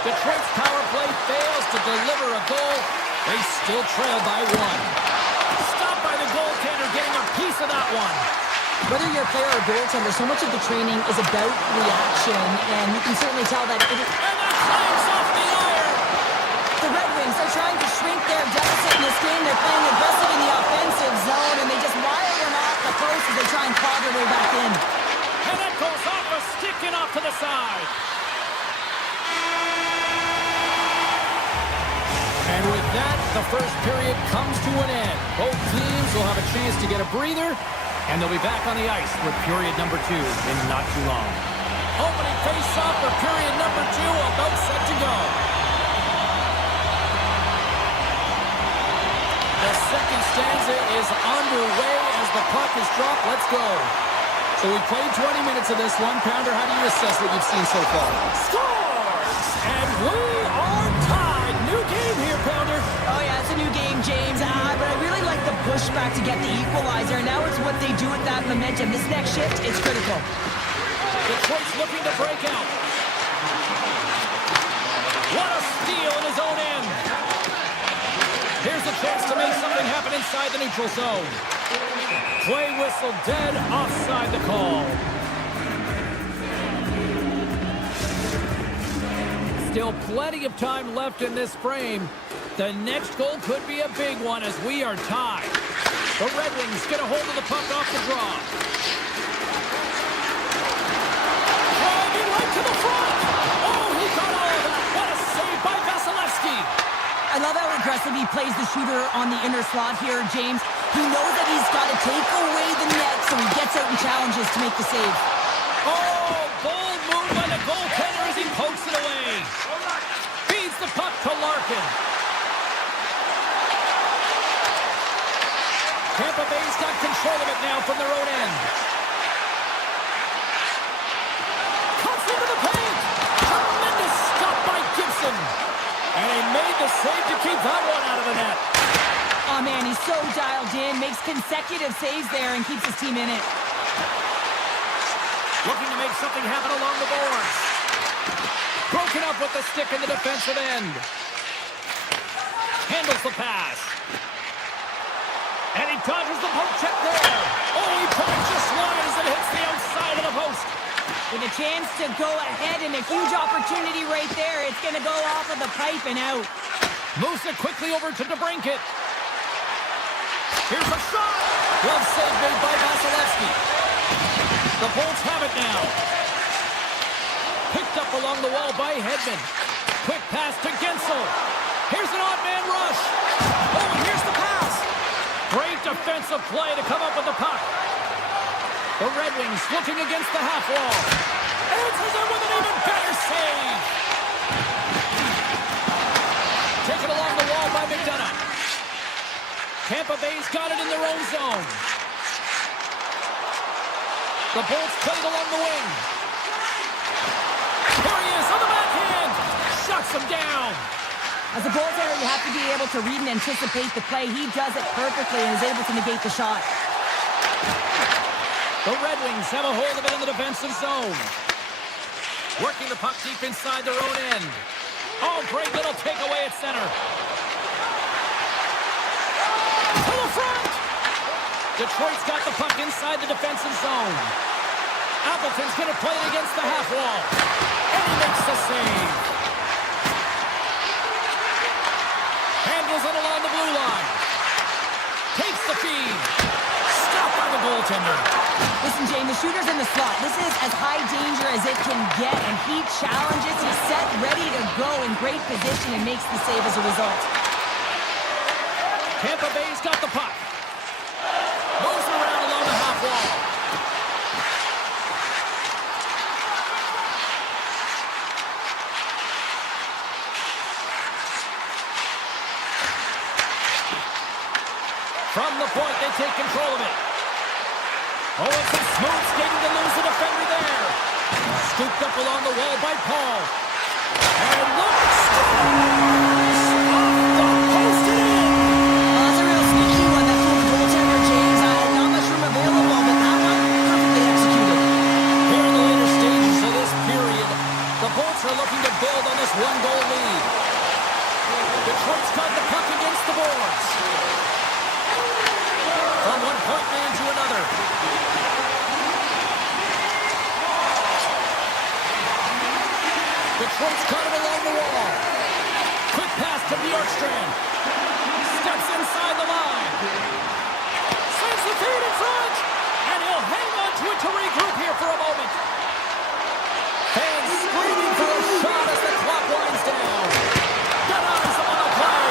Detroit's power play fails to deliver a goal. They still trail by 1. Stopped by the goaltender, getting a piece of that one. Whether you're a player or a goaltender, so much of the training is about reaction, and you can certainly tell that it is... And that climbs off the iron! The Red Wings are trying to shrink their deficit in this game. They're playing aggressive in the offensive zone, and they just wire them off the post as they try and claw their way back in. And that goes off a stick and off to the side. And with that, the first period comes to an end. Both teams will have a chance to get a breather, and they'll be back on the ice with period number 2 in not too long. Opening face-off for period number 2, about set to go. The second stanza is underway as the puck is dropped. Let's go. So we played 20 minutes of this one. Pounder, how do you assess what you've seen so far? Scores! And we are tied. New game here, Pounder. Oh, yeah, it's a new game, James. But I really like the pushback to get the equalizer. Now it's what they do with that momentum. This next shift, it's critical. Detroit's looking to break out. What a steal in his own end. Here's a chance to make something happen inside the neutral zone. Play whistle dead, offside the call. Still plenty of time left in this frame. The next goal could be a big one as we are tied. The Red Wings get a hold of the puck off the draw. Driving right to the front. Oh, he got all of that. What a save by Vasilevsky. I love how aggressive he plays the shooter on the inner slot here, James. He knows that he's got to take away the net, so he gets out and challenges to make the save. Oh, bold move by the goaltender as he pokes it away. Feeds the puck to Larkin. Tampa Bay's got control of it now from their own end. Cuts into the paint. Tremendous stop by Gibson. And he made the save to keep that one out of the net. Oh, man, he's so dialed in, makes consecutive saves there and keeps his team in it. Looking to make something happen along the boards. Broken up with the stick in the defensive end. Handles the pass. And he dodges the poke check there. Oh, he put it just wide as it hits the outside of the post. With a chance to go ahead and a huge opportunity right there. It's going to go off of the pipe and out. Moves it quickly over to DeBrincat. Here's a shot. Glove save made by Vasilevsky. The Bolts have it now. Picked up along the wall by Hedman. Quick pass to Gensel. Here's an odd man rush. Oh, and here's the pass. Great defensive play to come up with the puck. The Red Wings looking against the half wall. Answers it with an even better save. Taken along the wall by McDonough. Tampa Bay's got it in their own zone. The Bolts played along the wing. Here he is on the backhand. Shuts him down. As a goaltender, you have to be able to read and anticipate the play. He does it perfectly and is able to negate the shot. The Red Wings have a hold of it in the defensive zone. Working the puck deep inside their own end. Oh, great little takeaway at center. To the front! Detroit's got the puck inside the defensive zone. Appleton's going to play it against the half wall. And he makes the save. Handles it along the blue line. Takes the feed. Stopped by the goaltender. Listen, Jane, the shooter's in the slot. This is as high danger as it can get, and he challenges. He's set, ready to go in great position, and makes the save as a result. Tampa Bay's got the puck. Moves around along the half wall. From the point, they take control of it. Oh, it's a smooth skating to lose the defender there. Scooped up along the wall by Paul. And look, scores! Off the post and in! That's a real sneaky one. That's what the goaltender, James. Not much room available, but that one perfectly executed. Here in the later stages of this period, the Bolts are looking to build on this one-goal lead. Detroit's got the puck against the boards. From one point man to another. Detroit's got it along the wall. Quick pass to Bjorkstrand. Steps inside the line. Sends the feed in front. And he'll hang on to it to regroup here for a moment. Fans screaming for a shot as the clock winds down. Denies him on the play.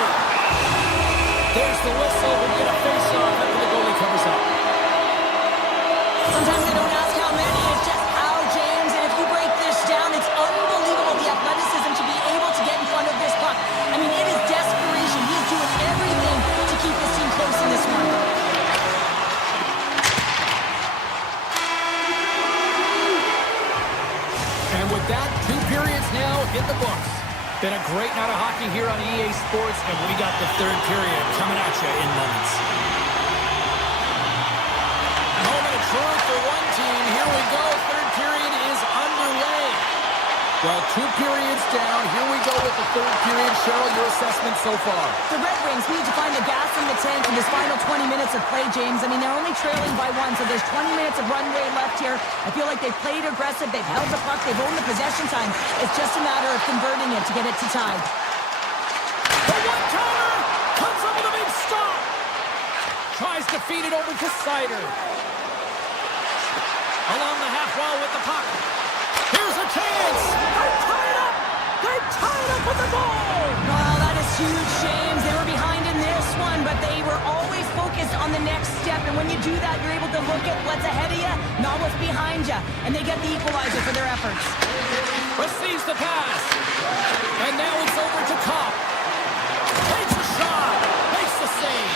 There's the whistle. We'll get a face-off after the goalie covers up. Sometimes they don't ask how many, it's just how, James. And if you break Been a great night of hockey here on EA Sports, and we got the third period coming at you in moments. Moment of truth for one team. Here we go. Third period is underway. Well, 2 periods down. Here we go with the third period. Cheryl, your assessment so far? The Red Wings need to find the gas in the tank in this final 20 minutes of play, James. I mean, they're only trailing by 1, so there's 20 minutes of runway left here. I feel like they've played aggressive. They've held the puck. They've owned the possession time. It's just a matter of converting it to get it to tie. The one-timer comes up with a big stop. Tries to feed it over to Sider. Along the half wall with the puck. Here's a chance. They're tied up. They're tied up with the ball. Well, that is huge, James. They were behind in this one, but they were always focused on the next step. And when you do that, you're able to look at what's ahead of you, not what's behind you. And they get the equalizer for their efforts. Receives the pass. And now it's over to Kopp. Takes a shot. Makes the save.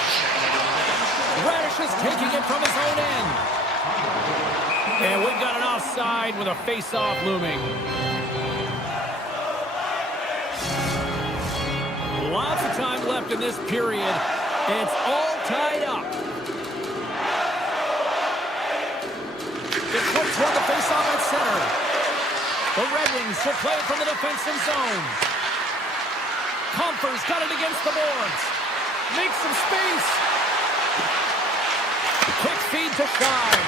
Radish is taking it from his own end. And we've got an offside with a face-off looming. Lots of time left in this period. It's all tied up. Detroit's won the face-off at center. The Red Wings will play it from the defensive zone. Comfer's got it against the boards. Makes some space. Quick feed to Shine.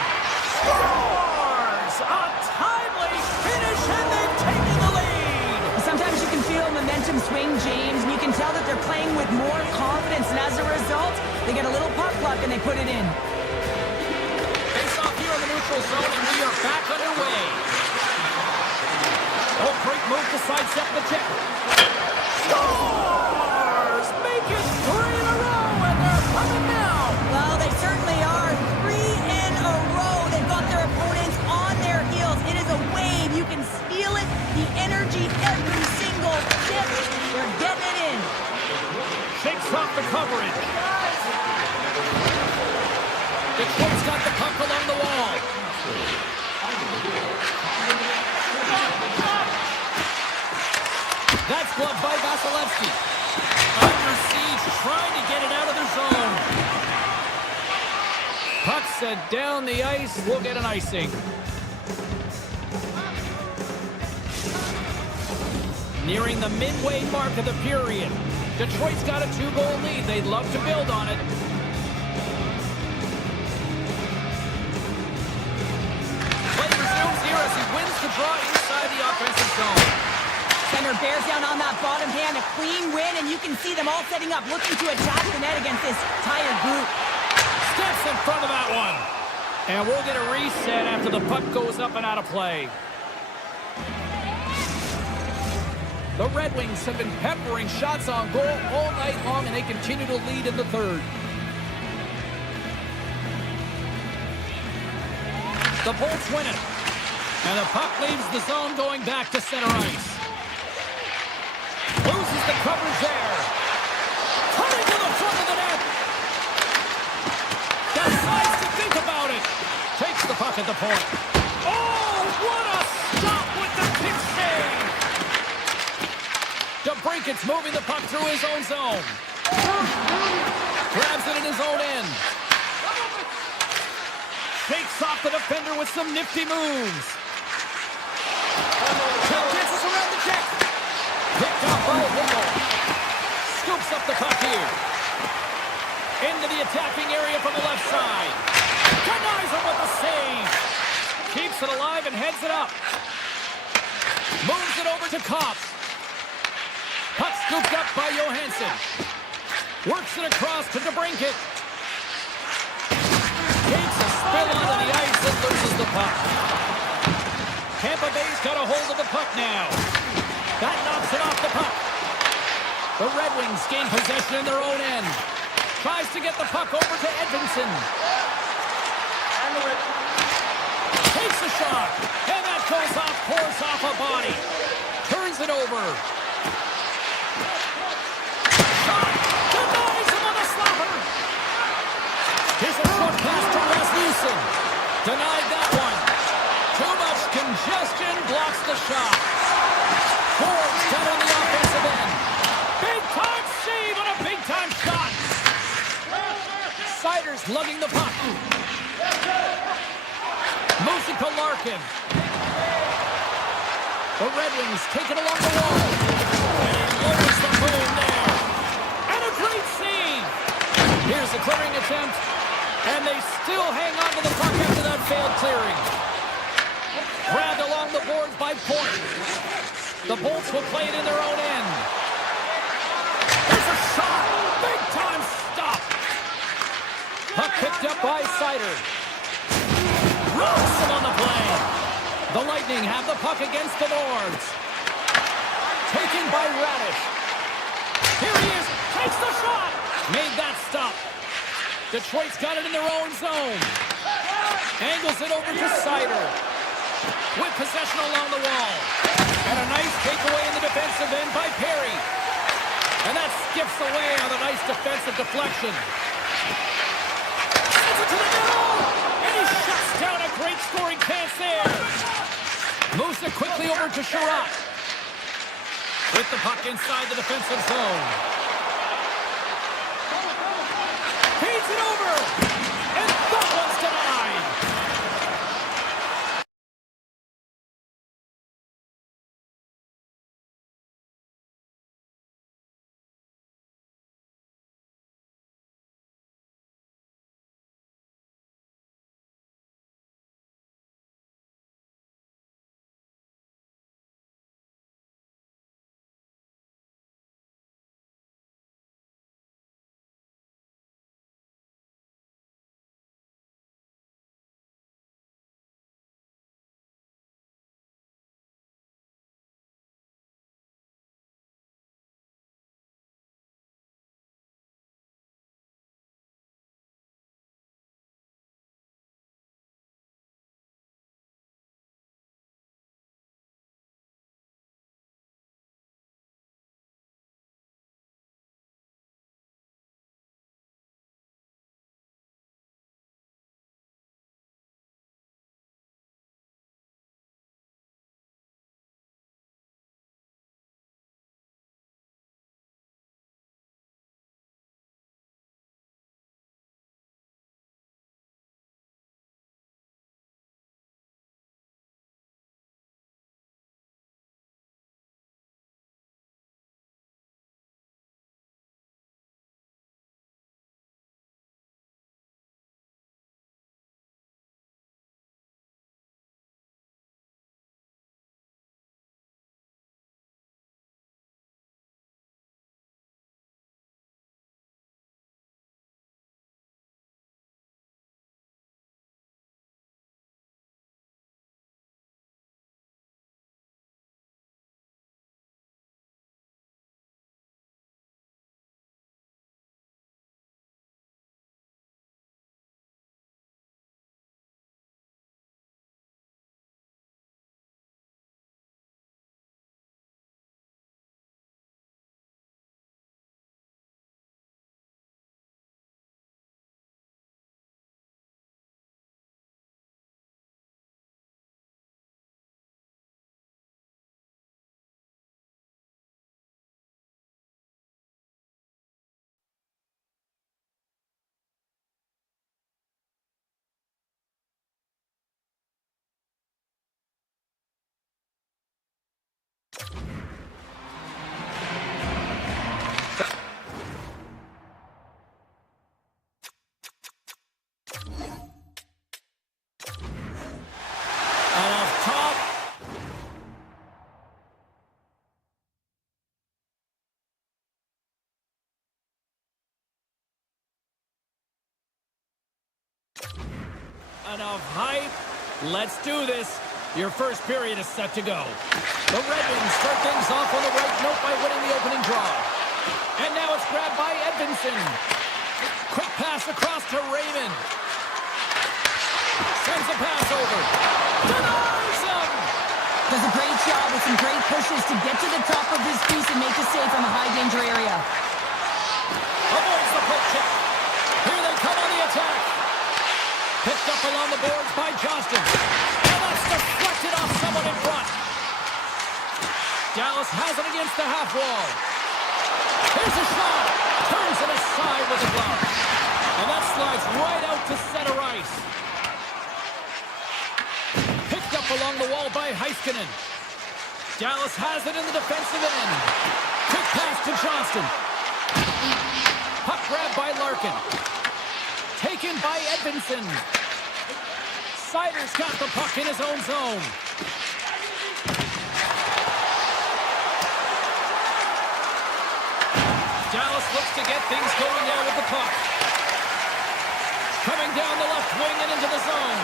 Scores! A timely finish, and they've taken the lead! Sometimes you can feel momentum swing, James, and you can tell that they're playing with more confidence, and as a result, they get a little puck luck and they put it in. Face off here in the neutral zone, and we are back underway. Oh, great move to sidestep the check. Scores! Make it 3 in a row, and they're coming now! Well, they certainly are. 3 in a row. They've got their opponents on their heels. It is a wave. You can feel it. The energy every single shift. They're getting it in. Shakes off the coverage. Detroit's got the puck along the wall. That's gloved by Vasilevsky. Under siege, trying to get it out of their zone. Puck set down the ice. We'll get an icing. Nearing the midway mark of the period. Detroit's got a 2-goal lead. They'd love to build on it. Play resumes here as he wins the draw inside the offensive zone. Center bears down on that bottom hand. A clean win, and you can see them all setting up, looking to attack the net against this tired group. Steps in front of that one. And we'll get a reset after the puck goes up and out of play. The Red Wings have been peppering shots on goal all night long, and they continue to lead in the third. The Bolts win it. And the puck leaves the zone going back to center ice. Loses the coverage there. Cutting to the front of the net. Decides to think about it. Takes the puck at the point. Oh, what a stop with the pitch save. DeBrinket's moving the puck through his own zone. Grabs it in his own end. Shakes off the defender with some nifty moves. Dances around the check. Picked off by Himmel. Scoops up the puck here. Into the attacking area from the left side. Denies him with the save. Keeps it alive and heads it up. Moves it over to Kopp. Puck scooped up by Johansson. Works it across to DeBrinket. Takes a spill onto the ice and loses the puck. Tampa Bay's got a hold of the puck now. That knocks it off the puck. The Red Wings gain possession in their own end. Tries to get the puck over to Edvinsson. Takes a shot. And that goes off, pours off a body. Turns it over. Shot. Denies him on the slapper. Here's a short pass to Rasmussen. Denied that one. Too much congestion blocks the shot. Ford's got on the offensive the puck. Moves it to Larkin. The Red Wings take it along the wall. And he lowers the boom there. And a great save. Here's the clearing attempt. And they still hang on to the puck after that failed clearing. Grabbed along the boards by Point. The Bolts will play it in their own end. There's a shot. Big time stop. Puck picked up by Sider. Rocks him on the play. The Lightning have the puck against the boards. Taken by Radish. Here he is. Takes the shot. Made that stop. Detroit's got it in their own zone. Angles it over to Sider. With possession along the wall. And a nice takeaway in the defensive end by Perry. And that skips away on a nice defensive deflection. Sends it to the middle. And he shuts down a great scoring chance there. Moves it quickly over to Sherratt. With the puck inside the defensive zone. Feeds it over. And that one's denied. Enough hype. Let's do this. Your first period is set to go. The Red Wings start things off on the right note by winning the opening draw. And now it's grabbed by Edvinsson. Quick pass across to Raymond. Sends a pass over. Denies him! Does a great job with some great pushes to get to the top of his piece and make a save from a high-danger area. Avoids the poke check. Here they come on the attack. Picked up along the boards by Johnston. And that's deflected off someone in front. Dallas has it against the half wall. Here's a shot. Turns it aside with a glove. And that slides right out to along the wall by Heiskanen. Dallas has it in the defensive end. Quick pass to Johnston. Puck grab by Larkin. Taken by Edvinsson. Seider's got the puck in his own zone. Dallas looks to get things going there with the puck. Coming down the left wing and into the zone.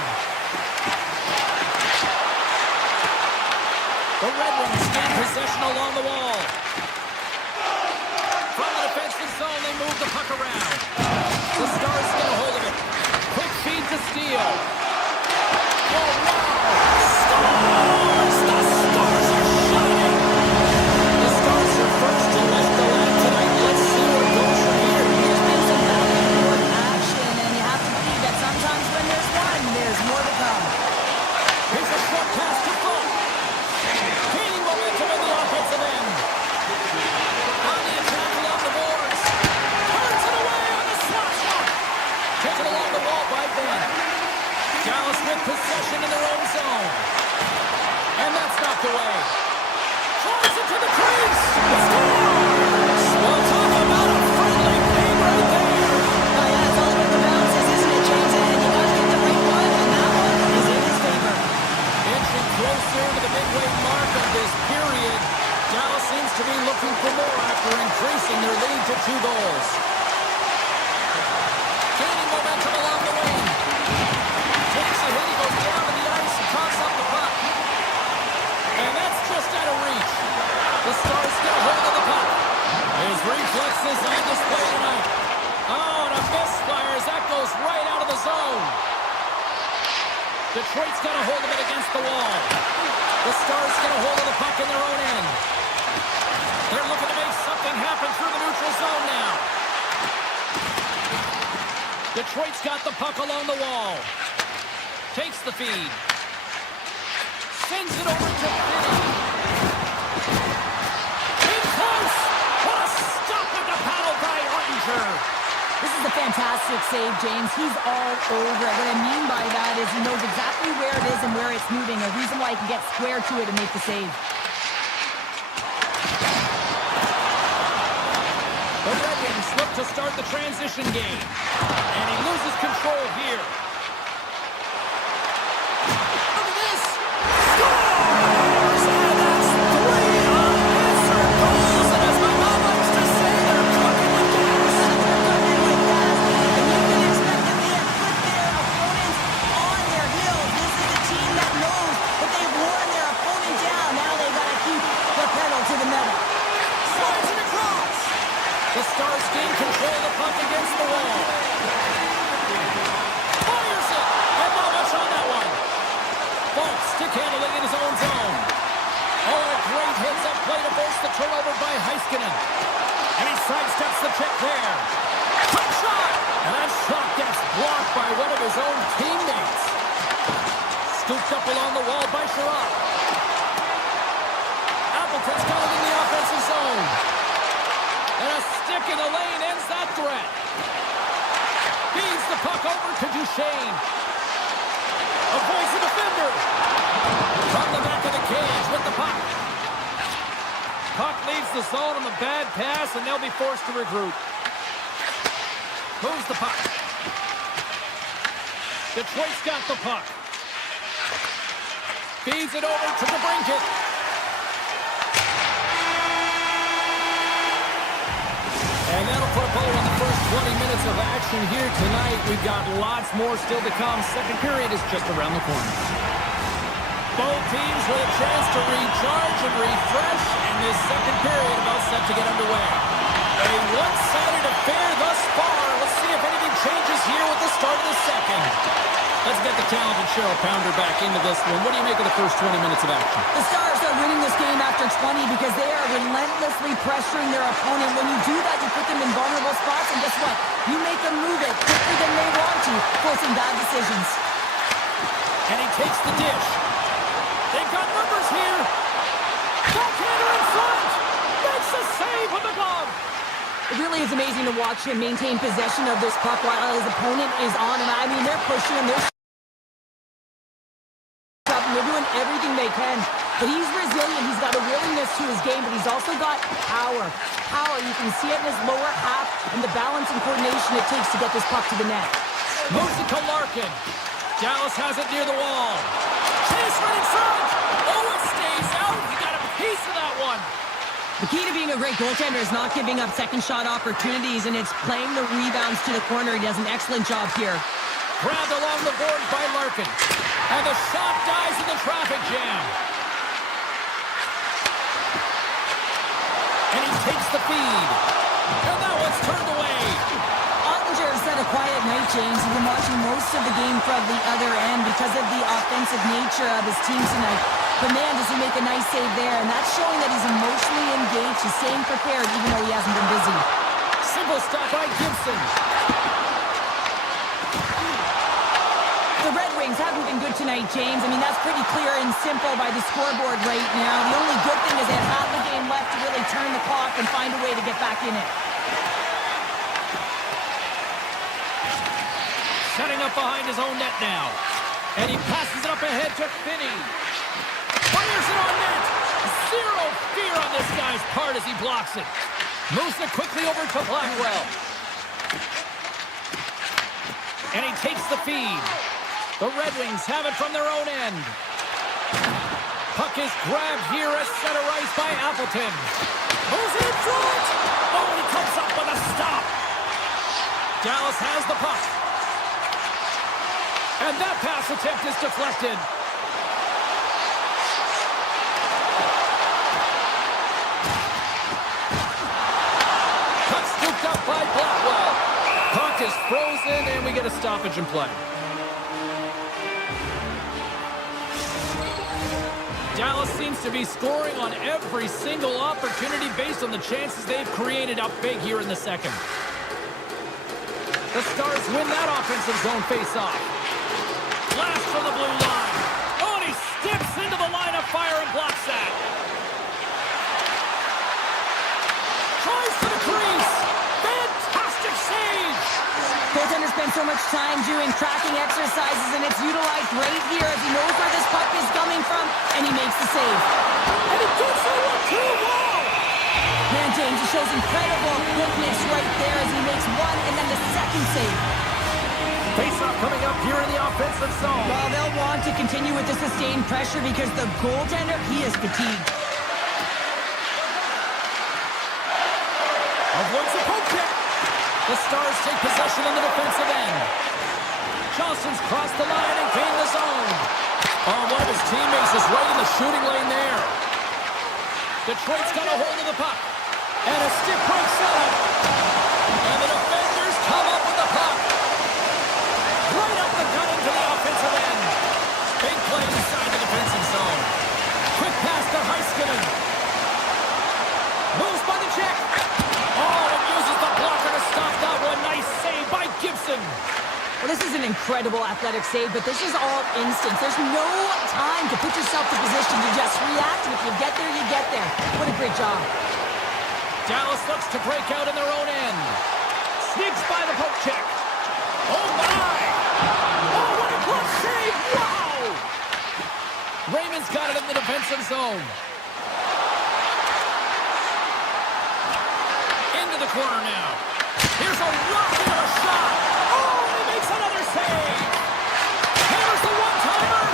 The Red Wings gain possession along the wall. From the defensive zone, they move the puck around. The Stars get a hold of it. Quick feed to Steele. Oh, wow! Stars! The Stars are shining! The Stars are first to lift the line tonight. Let's see where it goes from here. There's been some back and forth action, and you have to believe that sometimes when there's one, there's more to come. Here's a short pass to Fulton. Gaining momentum in the offensive end. On the attack along the boards. Turns it away on the slot shot. Taken along the wall by Ben. Dallas with possession in their own zone. And that's knocked away. Throws it to the crease. Scores! Well, talk about a friendly game right there. Oh, yeah, it's all about the bounces, isn't it, James? And you got to get the right one, and that one is in his favor. Inching closer to the midway mark of this period. Dallas seems to be looking for more after increasing their lead to 2 goals. Gaining momentum along the wing. Takes a hit, he goes down to the ice and tosses up the puck. And that's just out of reach. The Stars get a hold of the puck. His reflexes on display tonight. Oh, and a misfire as that goes right out of the zone. Detroit's got a hold of it against the wall. The Stars get a hold of the puck in their own end. They're looking to make something happen through the neutral zone now. Detroit's got the puck along the wall. Takes the feed. Sends it over to Finney. In close. What a stop with the paddle by Ottinger. This is a fantastic save, James. He's all over it. What I mean by that is he knows exactly where it is and where it's moving. A reason why he can get square to it and make the save. The Red Wings look to start the transition game. And he loses control here. Look at this. Scores! And that's 3 unanswered goals. And as my mom likes to say, they're cooking with gas. And you can expect that they have put their opponents on their heels. This is a team that knows that they've worn their opponent down. Now they've got to keep the pedal to the metal. Slides it across. The Stars gain control of the puck against the wall. Fires it. And not much on that one. Fultz stick handling in his own zone. Oh, a great hits up play to force the turnover by Heiskanen. And he sidesteps the check there. Quick shot. And that shot gets blocked by one of his own teammates. Scooped up along the wall by Sherratt. Appleton's got it in the offensive zone. And a stick in the lane ends that threat. Feeds the puck over to Duchesne. Avoids the defender. From the back of the cage with the puck. Puck leaves the zone on the bad pass, and they'll be forced to regroup. Moves the puck. Detroit's got the puck. Feeds it over to the brinket. And that'll put a bow on the first 20 minutes of action here tonight. We've got lots more still to come. Second period is just around the corner. Both teams with a chance to recharge and refresh, and this second period about set to get underway. A one-sided affair thus far. Let's see if anything changes here with the start of the second. Let's get the talented Cheryl Pounder back into this one. What do you make of the first 20 minutes of action? The Stars are winning this game after 20 because they are relentlessly pressuring their opponent. When you do that, you put them in vulnerable spots, and guess what? You make them move it quicker than they want to, forcing bad decisions. And he takes the dish. They've got numbers here. Goaltender in front. Makes a save with the glove. It really is amazing to watch him maintain possession of this puck while his opponent is on. And I mean, they're pushing him. They're doing they can. But he's resilient. He's got a willingness to his game, but he's also got power. Power, you can see it in his lower half and the balance and coordination it takes to get this puck to the net. Moves it to Larkin. Dallas has it near the wall. Chase right in front. Oh, it stays out. He got a piece of that one. The key to being a great goaltender is not giving up second shot opportunities, and it's playing the rebounds to the corner. He does an excellent job here. Grabbed along the boards by Larkin. And the shot dies in the traffic jam. And he takes the feed. And that one's turned away. Ottinger's had a quiet night, James. He's been watching most of the game from the other end because of the offensive nature of his team tonight. But man, does he make a nice save there. And that's showing that he's emotionally engaged. He's staying prepared even though he hasn't been busy. Simple stop by Gibson. The Red Wings haven't been good tonight, James. I mean, that's pretty clear and simple by the scoreboard right now. The only good thing is they have half the game left to really turn the clock and find a way to get back in it. Setting up behind his own net now. And he passes it up ahead to Finney. Fires it on net. Zero fear on this guy's part as he blocks it. Moves it quickly over to Blackwell. And he takes the feed. The Red Wings have it from their own end. Puck is grabbed here at center ice by Appleton. Moves it in front. Oh, he comes up with a stop. Dallas has the puck. And that pass attempt is deflected. Puck scooped up by Blackwell. Puck is frozen, and we get a stoppage in play. Dallas seems to be scoring on every single opportunity based on the chances they've created up big here in the second. The Stars win that offensive zone face-off. Blast from the blue line. Oh, and he steps into the line of fire and blocks that. Tries for the crease. Fantastic save. Goaltender spends so much time doing tracking exercises, and it's utilized right here as he knows where this puck is coming from, and he makes the save. And he gets it with 2. Wow! Man, James, he shows incredible quickness right there as he makes one and then the second save. Face-off coming up here in the offensive zone. Well, they'll want to continue with the sustained pressure because the goaltender, he is fatigued. Avoids the poke check. The Stars take possession on the defensive end. Johnson's crossed the line and gained the zone. Oh, one of his teammates is right in the shooting lane there. Detroit's got a hold of the puck. And a stick breaks out. And the defenders come up with the puck. Right up the gut into the offensive end. Big play inside the defensive zone. Quick pass to Heiskanen. Moves by the check. Oh, and uses the blocker to stop that one. Nice save by Gibson. Well, this is an incredible athletic save, but this is all instinct. There's no time to put yourself in position to just react, and if you get there, you get there. What a great job. Dallas looks to break out in their own end. Sneaks by the poke check. Oh, my! Oh, what a glove save! Wow! Raymond's got it in the defensive zone. Into the corner now. Here's a rocket of a shot. Oh, and he makes another save. Here's the one-timer.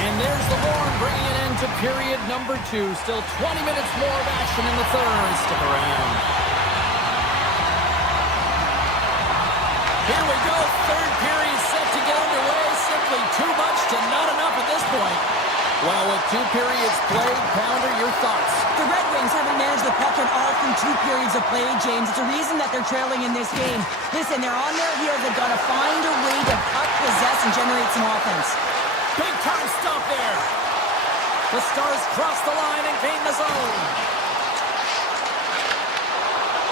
And there's the horn bringing it into period number 2. Still 20 minutes more of action in the third. Stick around. Here we go. Third period set to get underway. Simply too much to not enough at this point. Well, with 2 periods played, Pounder, your thoughts? The Red Wings haven't managed the puck at all through 2 periods of play, James. It's a reason that they're trailing in this game. Listen, they're on their heels. They've got to find a way to puck possess and generate some offense. Big time stop there. The Stars cross the line and gain the zone.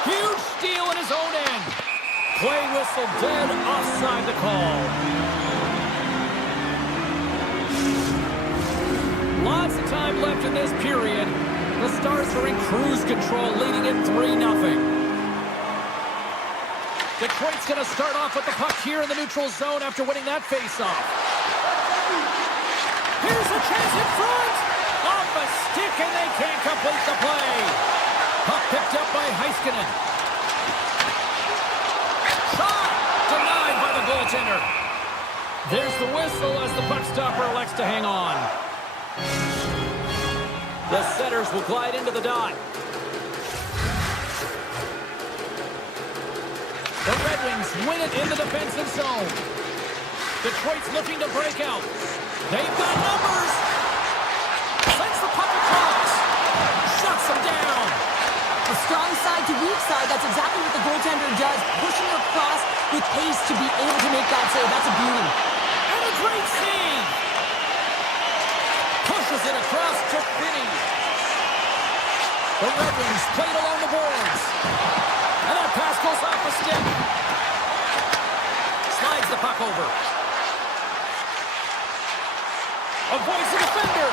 Huge steal in his own end. Play whistle dead offside the call. Lots of time left in this period. The Stars are in cruise control, leading it 3-0. Detroit's going to start off with the puck here in the neutral zone after winning that faceoff. a chance in front. Off a stick, and they can't complete the play. Puck picked up by Heiskanen. Shot! Denied by the goaltender. There's the whistle as the puck stopper elects to hang on. The setters will glide into the dot. The Red Wings win it in the defensive zone. Detroit's looking to break out. They've got numbers. Sends the puck across. Shuts them down. A strong side to weak side, that's exactly what the goaltender does. Pushing across with pace to be able to make that save. That's a beauty. And a great save. Pushes it across to Finney. The Red Wings played along the boards. And that pass goes off a stick. Slides the puck over. Avoids the defender.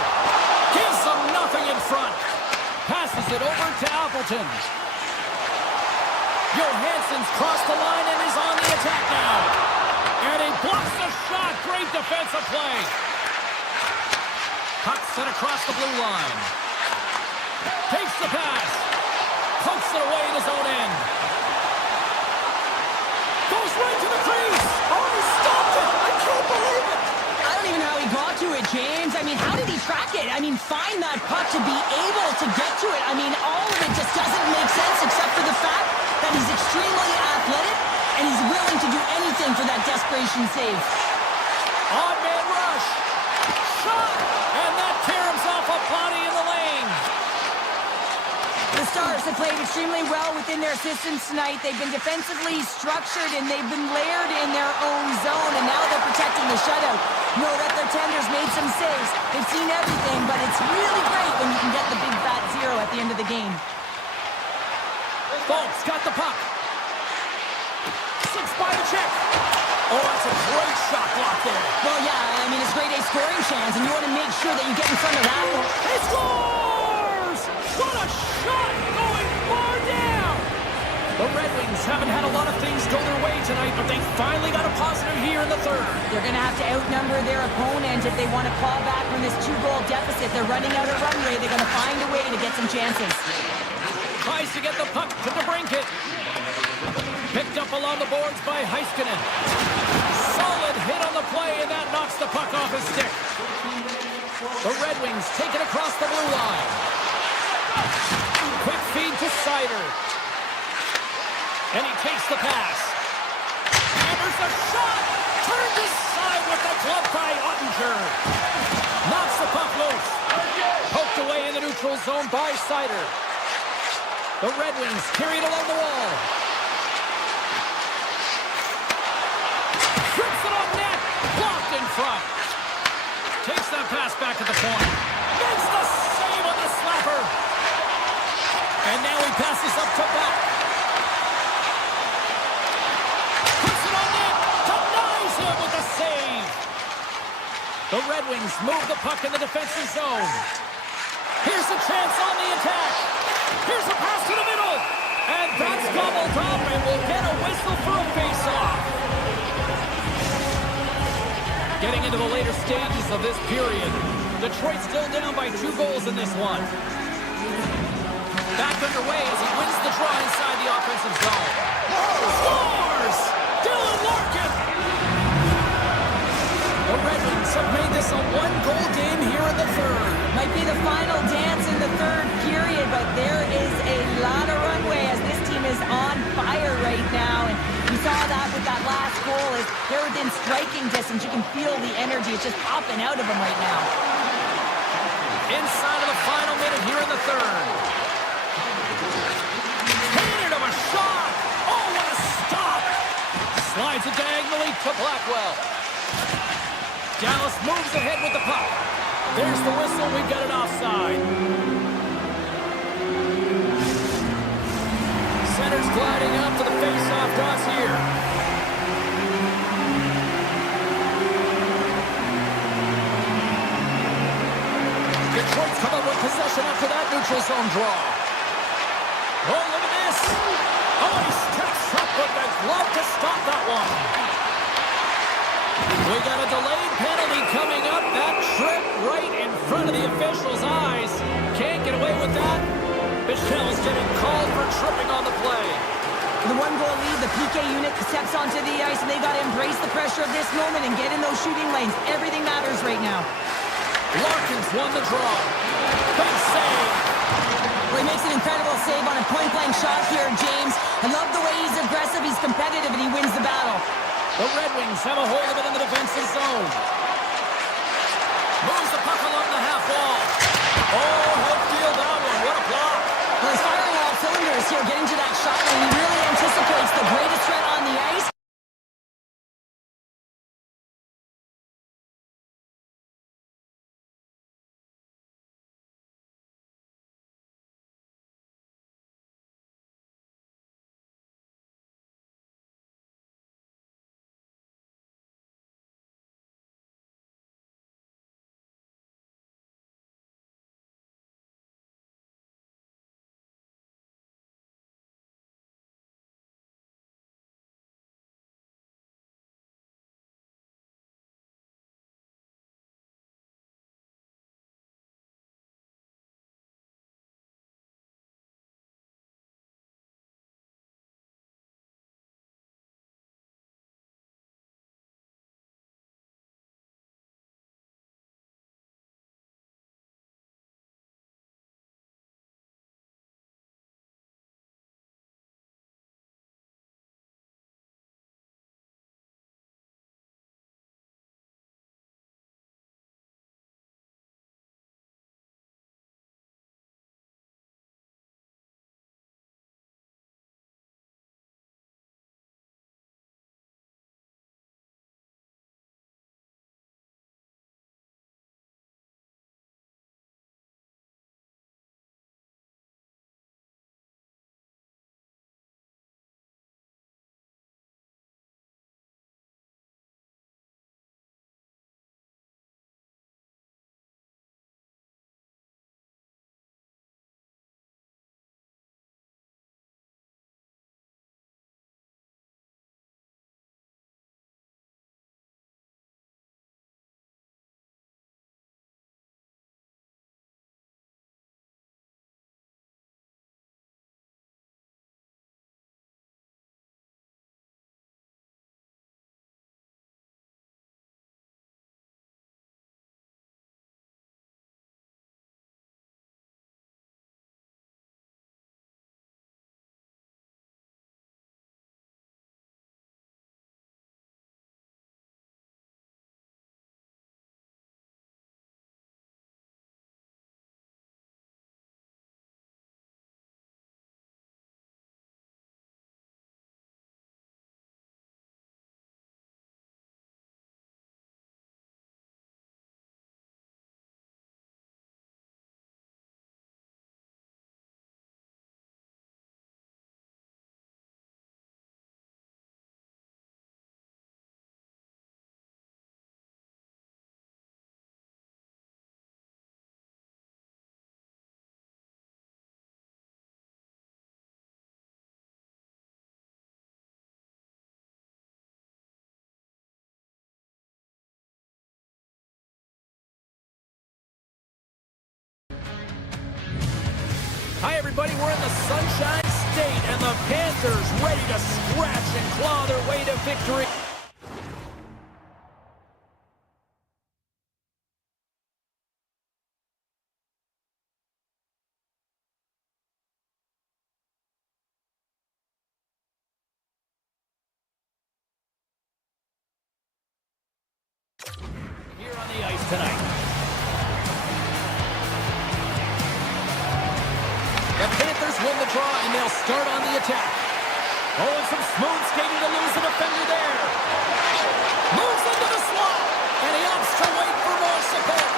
Gives them nothing in front. Passes it over to Appleton. Johansson's crossed the line and is on the attack now. And he blocks the shot. Great defensive play. Puck sent across the blue line. Takes the pass. Pokes it away in his own end. Goes right to the crease. Oh, he stopped it. I can't believe it. I don't even know how he got to it, James. I mean, how did he track it? I mean, find that puck to be able to get to it. I mean, all of it just doesn't make sense except for the fact that he's extremely athletic and he's willing to do anything for that desperation save. Odd man rush. Shot. And that tears off a body in the lane. The Stars have played extremely well within their systems tonight. They've been defensively structured and they've been layered in their own zone, and now they're protecting the shutout. Know that their tenders made some saves. They've seen everything, but it's really great when you can get the big fat zero at the end of the game. Folks got the puck. Slips by the check. Oh, that's a great shot block there. Well, yeah, I mean, it's grade A scoring chance, and you want to make sure that you get in front of that one. He scores! What a shot going far down! The Red Wings haven't had a lot of things go their way tonight, but they finally got a positive here in the third. They're going to have to outnumber their opponent if they want to claw back from this 2-goal deficit. They're running out of run rate. They're going to find a way to get some chances. Tries to get the puck to DeBrincat. Picked up along the boards by Heiskanen. Solid hit on the play, and that knocks the puck off his stick. The Red Wings take it across the blue line. Quick feed to Sider. And he takes the pass. Hammers a shot. Turned aside with the glove by Ottinger. Knocks the puck loose. Poked away in the neutral zone by Sider. The Red Wings carry it along the wall. Trips it on net. Blocked in front. Takes that pass back at the point. Makes the save on the slapper. And now he passes up to back. Puts it on net. Denies him with the save. The Red Wings move the puck in the defensive zone. Here's a chance on the attack. Here's a pass to the middle. And that's gobbled up, and we'll get a whistle for a face-off. Getting into the later stages of this period, Detroit still down by 2 goals in this one. Back underway as he wins the draw inside the offensive zone. Scores! Dylan Larkin! The Red Wings have made this a 1-goal game here in the third. Might be the final dance in the third period, but there is a lot of runway as this team is on fire right now. And you saw that with that last goal. Is they're within striking distance. You can feel the energy. It's just popping out of them right now. Inside of the final minute here in the third. Hated of a shot. Oh, what a stop. Slides it diagonally to Blackwell. Dallas moves ahead with the puck. There's the whistle. We've got an offside. Center's gliding up to the face-off dots here. Detroit's come up with possession after that neutral zone draw. Oh, look at this. Oh, he steps up with the glove to stop that one. We got a delayed penalty coming up. That trip right in front of the official's eyes. Can't get away with that. Michelle's getting called for tripping on the play. The one-goal lead, the PK unit steps onto the ice, and they got to embrace the pressure of this moment and get in those shooting lanes. Everything matters right now. Larkin's won the draw. Big save. Well, he makes an incredible save on a point-blank shot here, James. I love the way he's aggressive, he's competitive, and he wins the battle. The Red Wings have a hold of it in the defensive zone. Moves the puck along the half wall. Oh, he'll steal that one. What a block. Well, he's firing all cylinders here, getting to that shot when he really anticipates the greatest threat on the ice. Hi, everybody. We're in the Sunshine State, and the Panthers ready to scratch and claw their way to victory. Here on the ice tonight. The Panthers win the draw, and they'll start on the attack. Oh, and some smooth skating to lose the defender there. Moves into the slot, and he opts to wait for more support.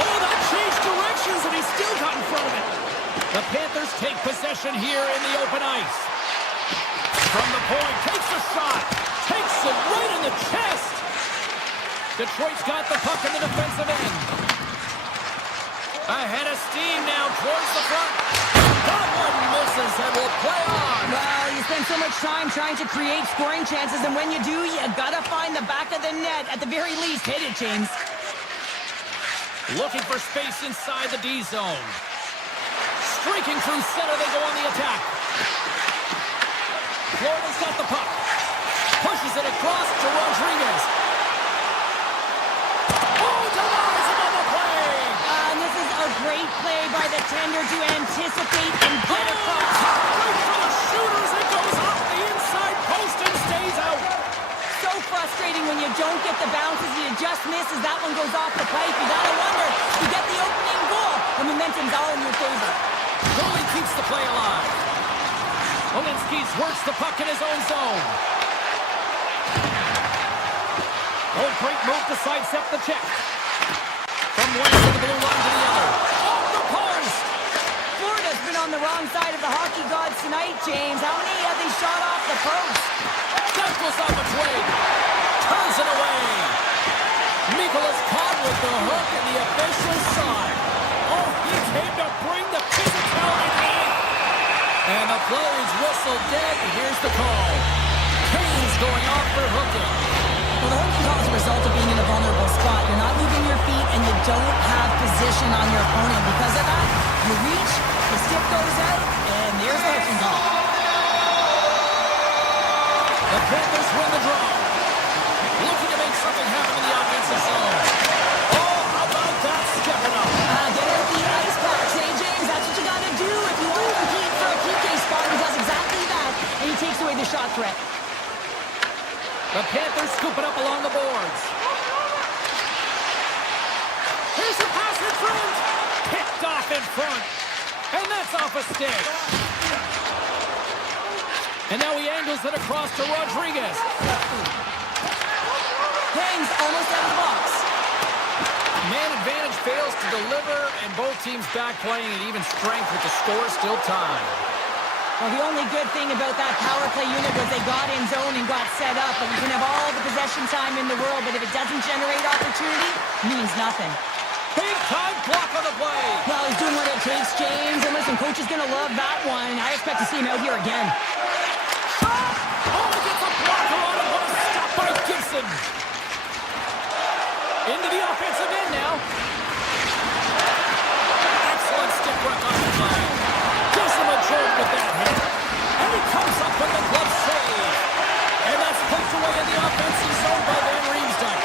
Oh, that changed directions, and he still got in front of it. The Panthers take possession here in the open ice. From the point, takes a shot. Takes it right in the chest. Detroit's got the puck in the defensive end. Ahead of steam now towards the front. That one misses and will play on. Well, you spent spend so much time trying to create scoring chances, and when you do, you gotta find the back of the net. At the very least, hit it, James. Looking for space inside the D zone. Streaking through center, they go on the attack. Florida's got the puck. Pushes it across to Rodriguez. Oh, denies him on the play! And this is a great play by the tender to anticipate and get across. Right for the shooters. It goes off the inside post and stays out. So frustrating when you don't get the bounces. You just miss as that one goes off the pipe. You gotta wonder, you get the opening goal. The momentum's all in your favor. Goalie keeps the play alive. Olinsky works the puck in his own zone. Oh, great move to sidestep the check. From one end of the blue line to the other. Off the post! Florida's been on the wrong side of the hockey gods tonight, James. How many have they shot off the post? That goes off its way. Turns it away. Nicholas caught with the hook, and the official saw it. Oh, he came to bring the physicality in. And the play is whistled dead. Here's the call. Kane's going off for hooking. Well, the hooking call is a result of being in a vulnerable spot. You're not moving your feet, and you don't have position on your opponent. Because of that, you reach, the stick goes out, and there's the hooking call. The Panthers win the draw. Looking to make something happen in the offensive zone. Oh, how about that stepping up? Get out the ice pack, St. James. That's what you got to do if you want to compete for a PK spot. He does exactly that, and he takes away the shot threat. The Panthers scoop it up along the boards. Here's the pass in front. Picked off in front. And that's off a stick. And now he angles it across to Rodriguez. Hangs almost out of the box. Man advantage fails to deliver, and both teams back playing at even strength with the score still tied. Well, the only good thing about that power play unit was they got in zone and got set up. But you can have all the possession time in the world, but if it doesn't generate opportunity, it means nothing. Big time block on the play. Well, he's doing what it takes, James. And listen, coach is going to love that one. I expect to see him out here again. Shot! Oh, he gets a blocker on it. What a stop by Gibson. Into the offensive end now. Excellent stick work on the play. Gives him a jolt with that hit. And he comes up with the glove save. And that's pushed away in the offensive zone by Van Riemsdyk.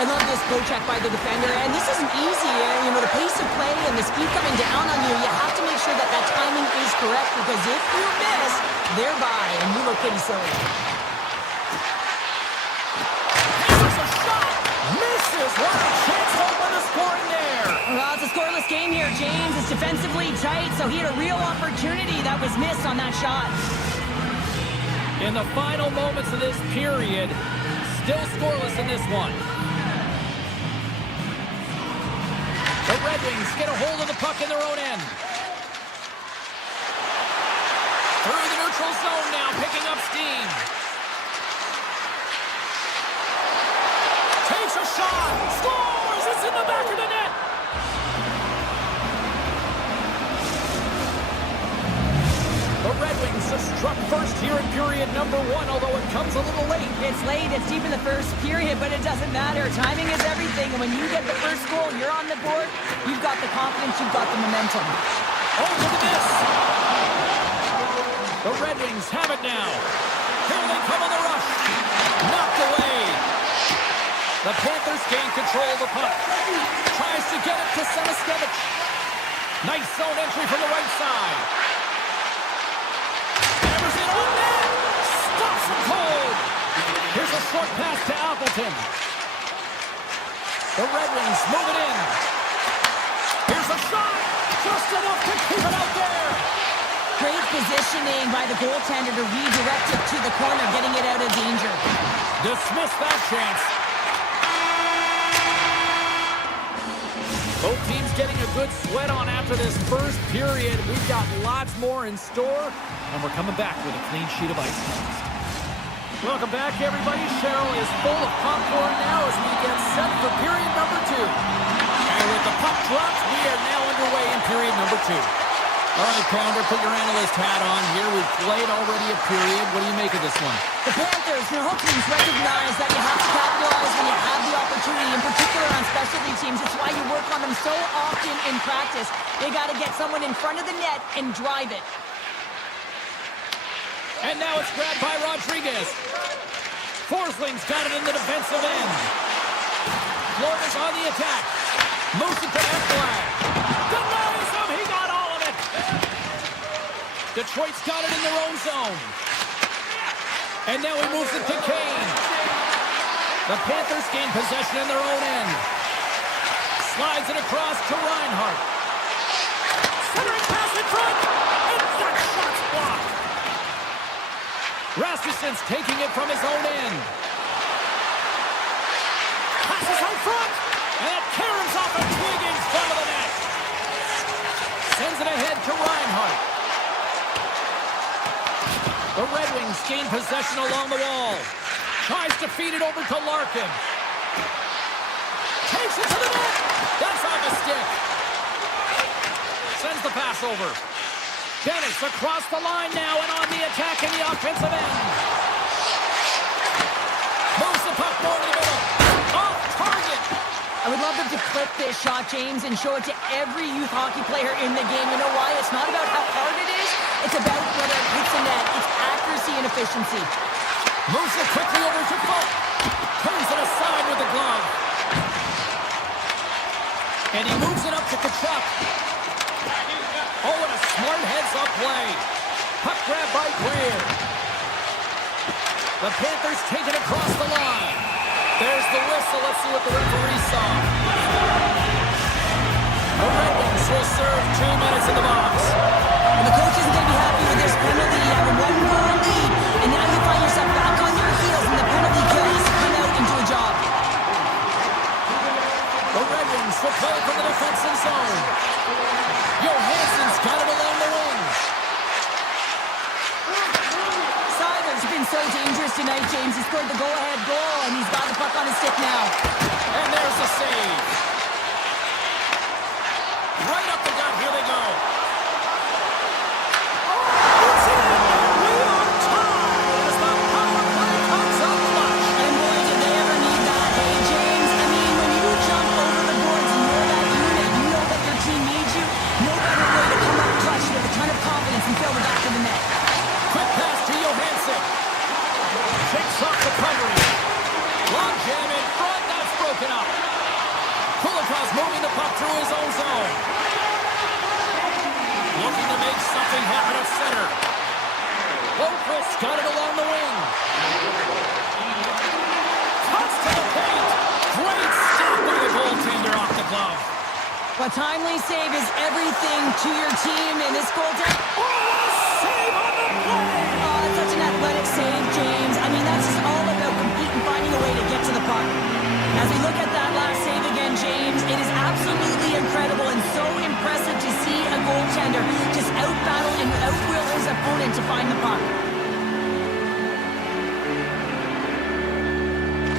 I love this poke check by the defender, and this isn't easy. You know, the pace of play and the speed coming down on you, you have to make sure that that timing is correct, because if you miss, they're by, and you look pretty silly. There's a shot! Misses! What a chance to open the scoring there! Well, it's a scoreless game here, James. It's defensively tight, so he had a real opportunity that was missed on that shot. In the final moments of this period, still scoreless in this one. The Red Wings get a hold of the puck in their own end. Through the neutral zone now, picking up steam. Takes a shot, scores! It's in the back of the net. The Red Wings have struck first here in period number 1, although it comes a little late. It's late, it's deep in the first period, but it doesn't matter. Timing is everything, and when you get the first goal, you're on the board, you've got the confidence, you've got the momentum. Oh, look at this! The Red Wings have it now. Here they come on the rush. Knocked away. The Panthers gain control of the puck. Tries to get it to Semiskevich. Nice zone entry from the right side. Hammers it on net. Stops him cold. Here's a short pass to Appleton. The Red Wings move it in. Here's a shot. Just enough to keep it out there. Great positioning by the goaltender to redirect it to the corner, getting it out of danger. Dismiss that chance. Both teams getting a good sweat on after this first period. We've got lots more in store, and we're coming back with a clean sheet of ice. Welcome back, everybody. Cheryl is full of popcorn now as we get set for period number 2. And with the puck dropped, we are now underway in period number 2. All right, Pounder, put your analyst hat on here. We've played already a period. What do you make of this one? The Panthers, their whole teams recognize that you have to capitalize when you have the opportunity, in particular on specialty teams. It's why you work on them so often in practice. They got to get someone in front of the net and drive it. And now it's grabbed by Rodriguez. Forsling's got it in the defensive end. Florida's on the attack. Moves it to Ekblad. Denies him. He got all of it. Detroit's got it in their own zone. And now he moves it to Kane. The Panthers gain possession in their own end. Slides it across to Reinhart. Centering pass in front. And that shot's blocked. Rasmussen's taking it from his own end. Passes out front. And it caroms off a twig in front of the net. Sends it ahead to Reinhart. The Red Wings gain possession along the wall. Tries to feed it over to Larkin. Takes it to the net. That's off a stick. Sends the pass over. Dennis across the line now and on the attack in the offensive end. Moves the puck more to the middle. Off target. I would love them to clip this shot, James, and show it to every youth hockey player in the game. You know why? It's not about how hard it is. It's about whether it hits the net. It's accuracy and efficiency. Moves it quickly over to Falk. Turns it aside with the glove. And he moves it up to Kachuk. Oh, and a smart heads-up play. Puck grab by Greer. The Panthers take it across the line. There's the whistle. Let's see what the referee saw. The Red Wings will serve 2 minutes in the box. And the coach isn't going to be happy with this penalty. You have a 1-goal lead, and now you find yourself back on your heels, and the penalty kill has to come out and do a job. The Red Wings will play from the defensive zone. Johansson's got it along the wing. Sider's been so dangerous tonight, James. He scored the go-ahead goal, and he's got the puck on his stick now. And there's the save. Right up the gut. Here they go. It's in. We are tied as the power play comes up clutch. And boy, did they ever need that. Hey, James, I mean, when you jump over the boards and you're that unit, you know that your team needs you. No better way to come up clutch with a ton of confidence and fill the back of the net. Quick pass to Johansson. Shakes off the covering. Long jam in front. That's broken up. Kulikov's moving the puck through his own zone. Looking to make something happen at center. Boquist's got it along the wing. Cuts to the paint. Great stop by the goaltender off the glove. A timely save is everything to your team in this goaltender. Oh, save on the play! Oh, that's such an athletic save, James. I mean, that's just all about competing, finding a way to get to the puck. As we look at that last save again, James, it is absolutely incredible and so impressive to see a goaltender just out-battle and out-will his opponent to find the puck.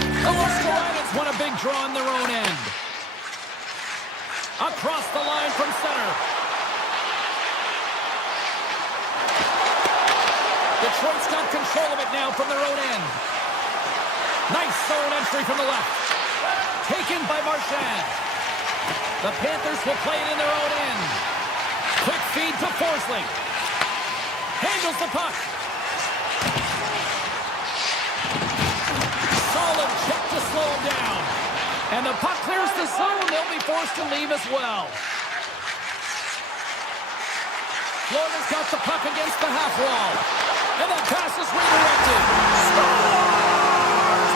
The Alaskan won a big draw in their own end. Across the line from center. Detroit's got control of it now from their own end. Nice zone entry from the left. Taken by Marchand. The Panthers will play it in their own end. Quick feed to Forsling. Handles the puck. Solid check to slow him down. And the puck clears the zone. They'll be forced to leave as well. Florida's got the puck against the half wall. And the pass is redirected. Scores!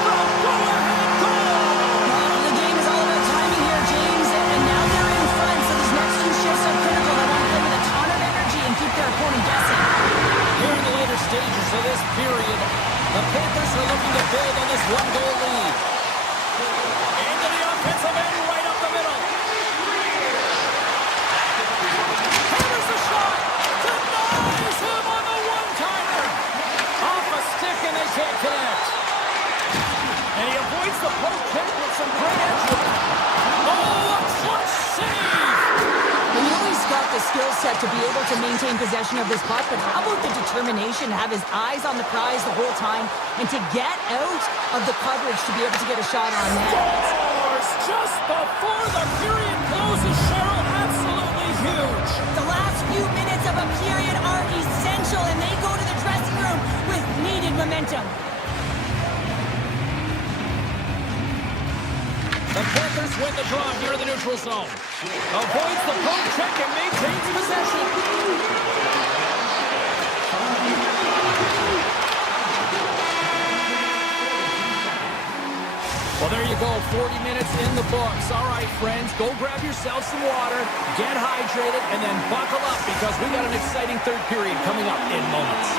The go-ahead goal! Well, the game is all about timing here, James. And now they're in front, so these next two shifts are critical. They want to play with a ton of energy and keep their opponent guessing. Here in the later stages of this period, the Panthers are looking to build on this one-goal lead. Into the offensive end, right up the middle. Hammers the shot. Denies him on the one-timer. Off a stick and they can't connect. And he avoids the poke check with some great edge. Oh, a clutch save. And you always got the skill set to be able able to maintain possession of this puck, but how about the determination to have his eyes on the prize the whole time and to get out of the coverage to be able to get a shot on net? Scores just before the period closes, Cheryl. Absolutely huge. The last few minutes of a period are essential, and they go to the dressing room with needed momentum. The Panthers win the draw here in the neutral zone. Avoids the poke check and maintains possession. Well, there you go, 40 minutes in the books. All right, friends, go grab yourself some water, get hydrated, and then buckle up because we got an exciting third period coming up in moments.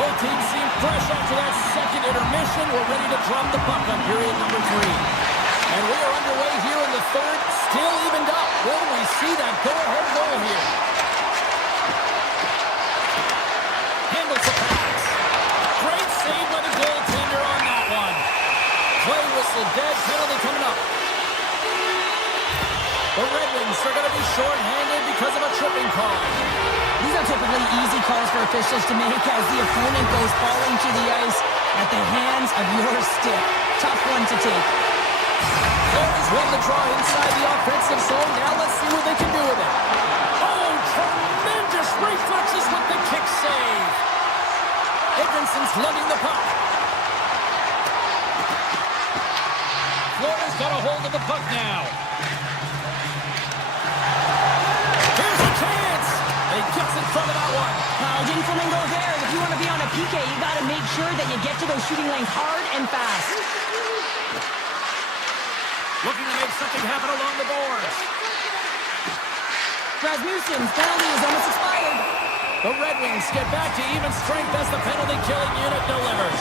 Both teams seem fresh after that second intermission. We're ready to drum the puck on period number 3. And we are underway here in the third, still evened up. Will we see that go-ahead goal here? Handles the pass. Great save by the goaltender on that one. Play whistle dead, penalty coming up. The Red Wings are going to be short-handed because of a tripping call. These are typically easy calls for officials to make as the opponent goes falling to the ice at the hands of your stick. Tough one to take. Flames win the draw inside the offensive zone. Now let's see what they can do with it. Oh, tremendous reflexes with the kick save. Edmondson's lugging the puck. Florida's got a hold of the puck now. Here's a chance. He gets in front of that one. Didn't Flamingo there. If you want to be on a PK, you got to make sure that you get to those shooting lanes hard and fast. Looking to make something happen along the boards. Rasmussen's penalty is almost expired. The Red Wings get back to even strength as the penalty-killing unit delivers.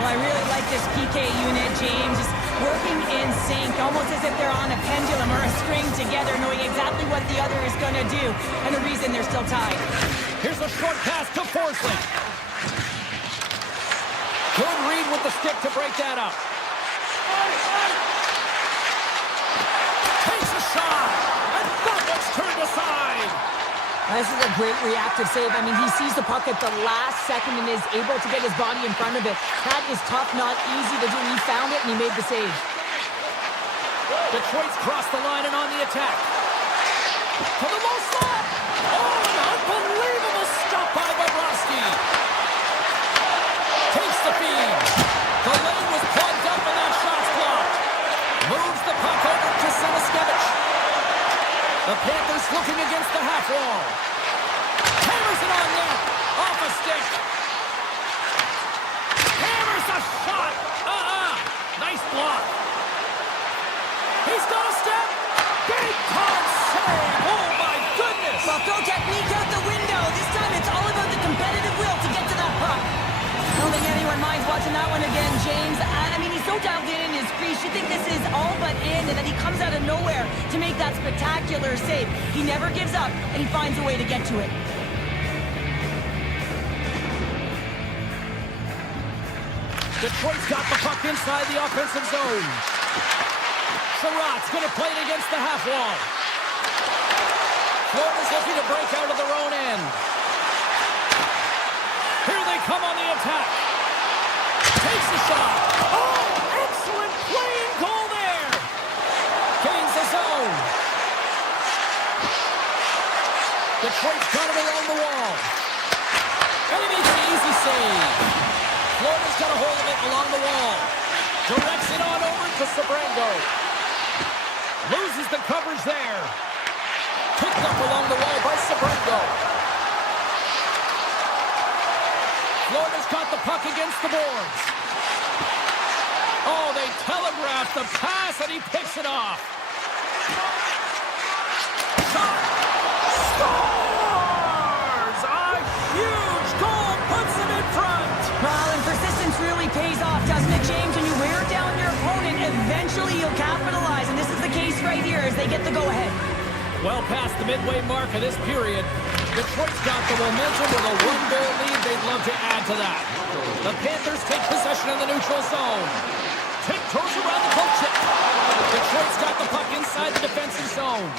Well, I really like this PK unit, James. Just working in sync, almost as if they're on a pendulum or a string together, knowing exactly what the other is going to do, and the reason they're still tied. Here's a short pass to Forsling. Good read with the stick to break that up. Takes a shot, and that one's turned aside. This is a great reactive save. I mean, he sees the puck at the last second and is able to get his body in front of it. That is tough, not easy to do. He found it, and he made the save. Detroit's crossed the line and on the attack. To the low slot. Oh, an unbelievable stop by Bobrovsky. Takes the feed. The lane was plugged up and that shot's blocked. Moves the puck over to Selaskevich. The Panthers looking against the half wall. Hammers it on net. Off a stick. Hammers a shot. Nice block. He's got a step. Big time save. Oh, my goodness. Well, throw technique out the window. This time it's all about the competitive will to get to that puck. I don't think anyone minds watching that one again, James. I mean, he's so dialed in his crease. You think this is all but in, and then he comes out of nowhere to make that spectacular save. He never gives up, and he finds a way to get to it. Detroit's got the puck inside the offensive zone. Sherratt's going to play it against the half wall. Florida's looking to break out of their own end. Here they come on the attack. Takes the shot. Oh, excellent playing goal there. Gains the zone. Detroit's got it along the wall. And he makes an easy save. Florida's got a hold of it along the wall. Directs it on over to Sabrango. Loses the coverage there. Picked up along the wall by Sabrango. Florida's got the puck against the boards. Oh, they telegraphed the pass, and he picks it off. Shot! Scores! A huge goal puts him in front. Well, and persistence really pays off, doesn't it, James? When you wear down your opponent, eventually you'll capitalize, and this is the case right here as they get the go-ahead. Well past the midway mark of this period, Detroit's got the momentum with a one-goal lead. They'd love to add to that. The Panthers take possession in the neutral zone. Tiptoes around the poke check. Detroit's got the puck inside the defensive zone.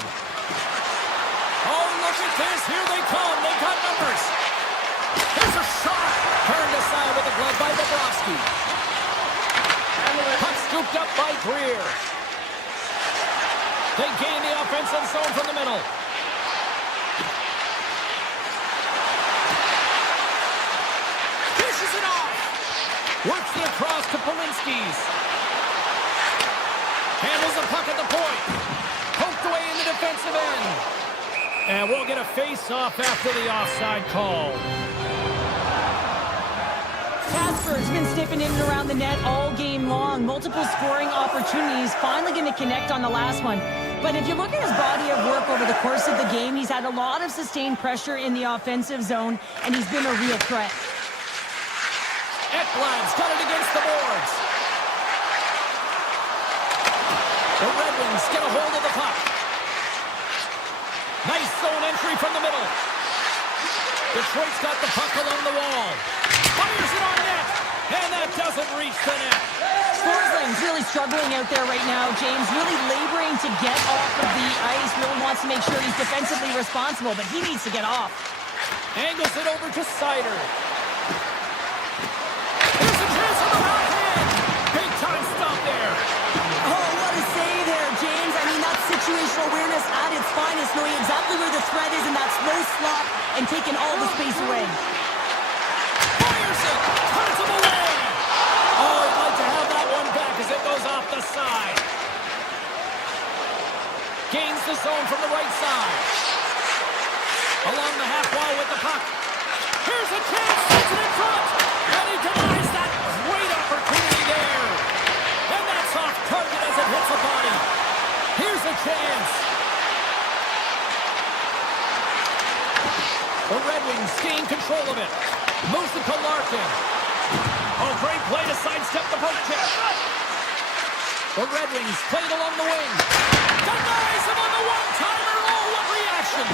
Oh, look at this. Here they come. They got numbers. Here's a shot. Turned aside with a glove by Bobrovsky. Puck scooped up by Greer. They gain the offensive zone from the middle. Fishes it off. Works it across to Polinski's. Handles the puck at the point. Poked away in the defensive end. And we'll get a face-off after the offside call. Casper's been sniffing in and around the net all game long. Multiple scoring opportunities. Finally going to connect on the last one. But if you look at his body of work over the course of the game, he's had a lot of sustained pressure in the offensive zone, and he's been a real threat. Ekblad's got it against the boards. The Red Wings get a hold of the puck. Nice zone entry from the middle. Detroit's got the puck along the wall. Fires it on net. And that doesn't reach the net. Forsland's really struggling out there right now, James. Really laboring to get off of the ice. Really wants to make sure he's defensively responsible, but he needs to get off. Angles it over to Sider. Here's a chance for the backhand. Big time stop there. Oh, what a save there, James. I mean, that's situational awareness at its finest, knowing exactly where the threat is in that slow slot and taking all the space away. Fires it. Turns him away. Oh, he'd like to have that one back as it goes off the side. Gains the zone from the right side. Along the half wall with the puck. Here's a chance. Sends it in front. And he denies that great opportunity there. And that's off target as it hits the body. Here's a chance. The Red Wings gain control of it. Moves it to Larkin. Oh, great play to sidestep the poke check. The Red Wings played along the wing. Denies him on the one-timer. Oh, what reaction.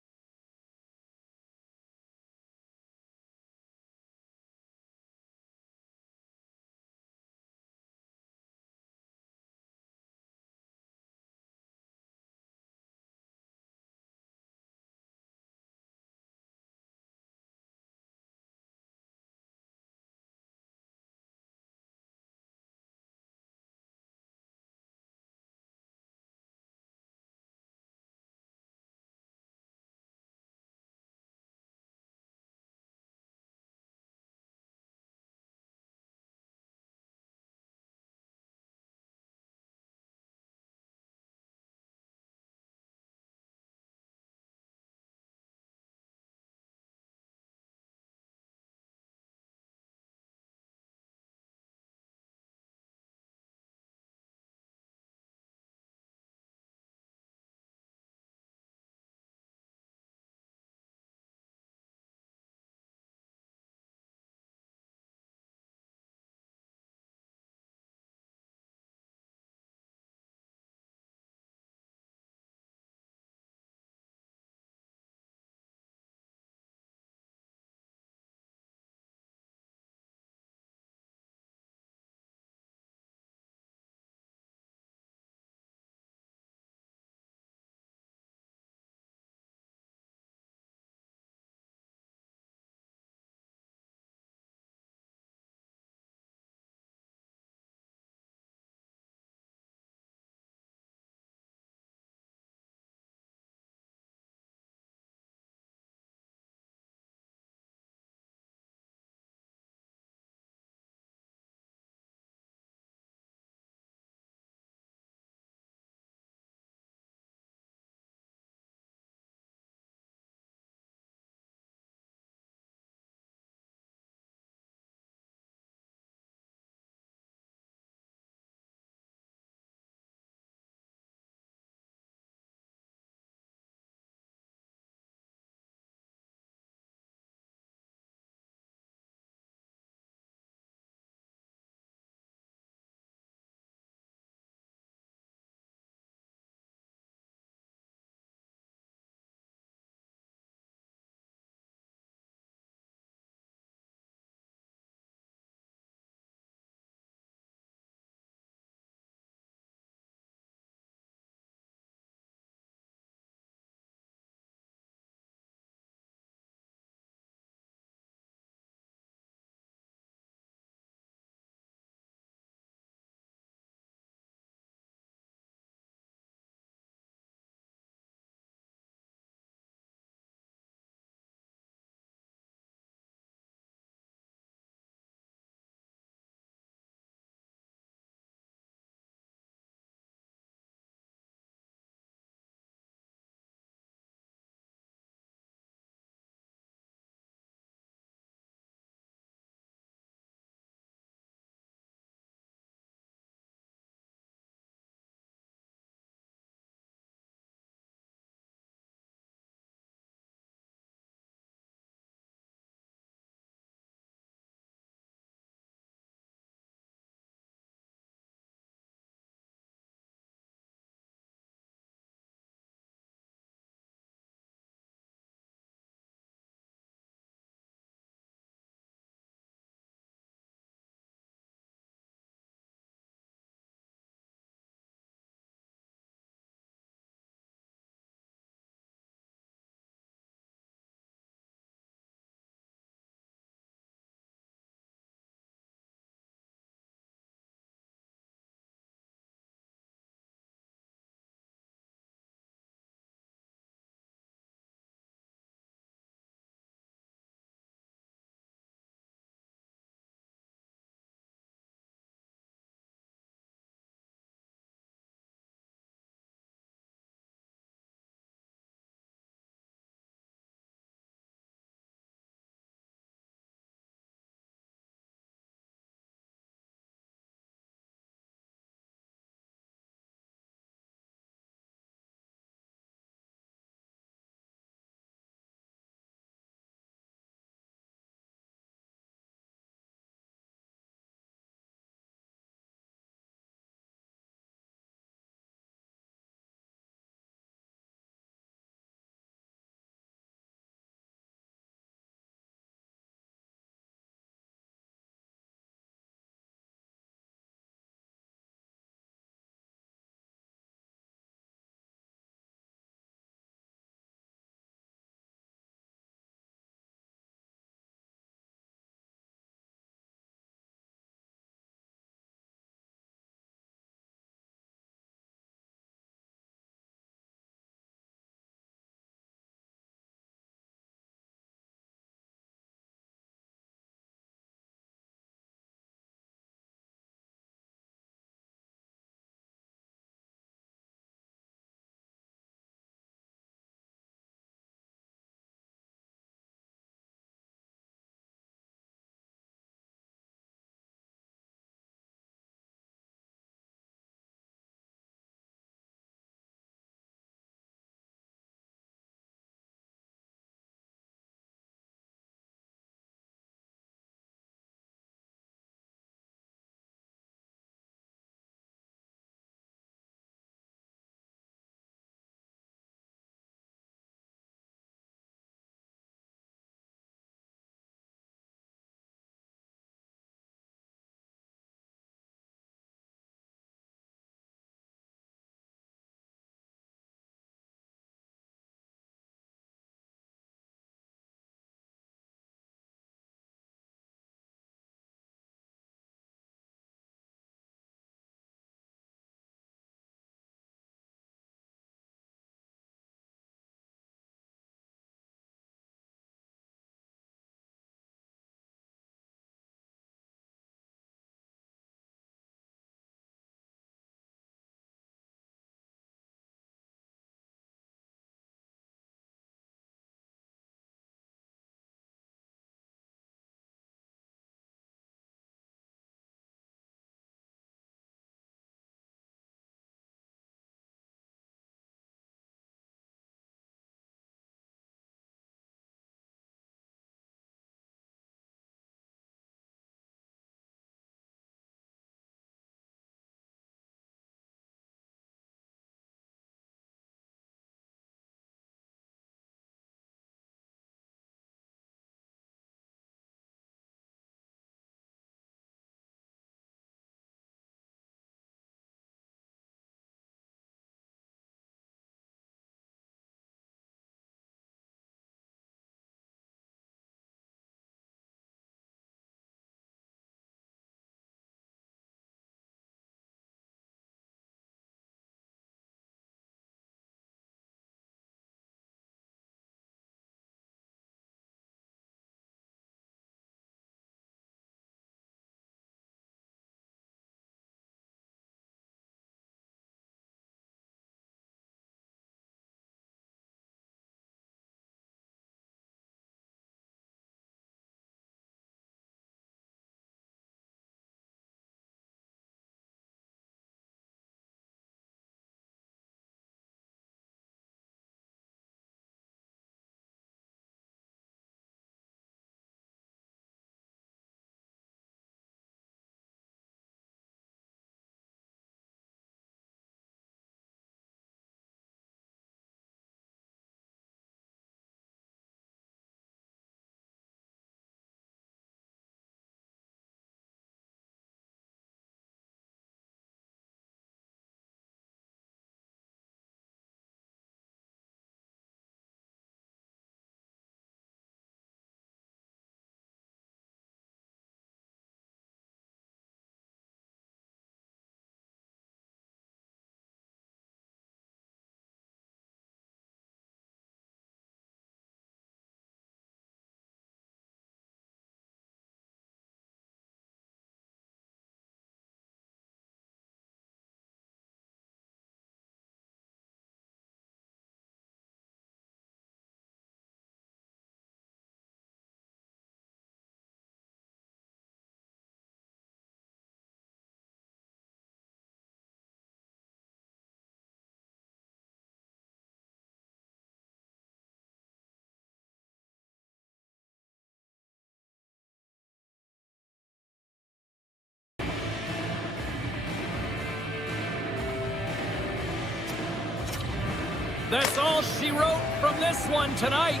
That's all she wrote from this one tonight.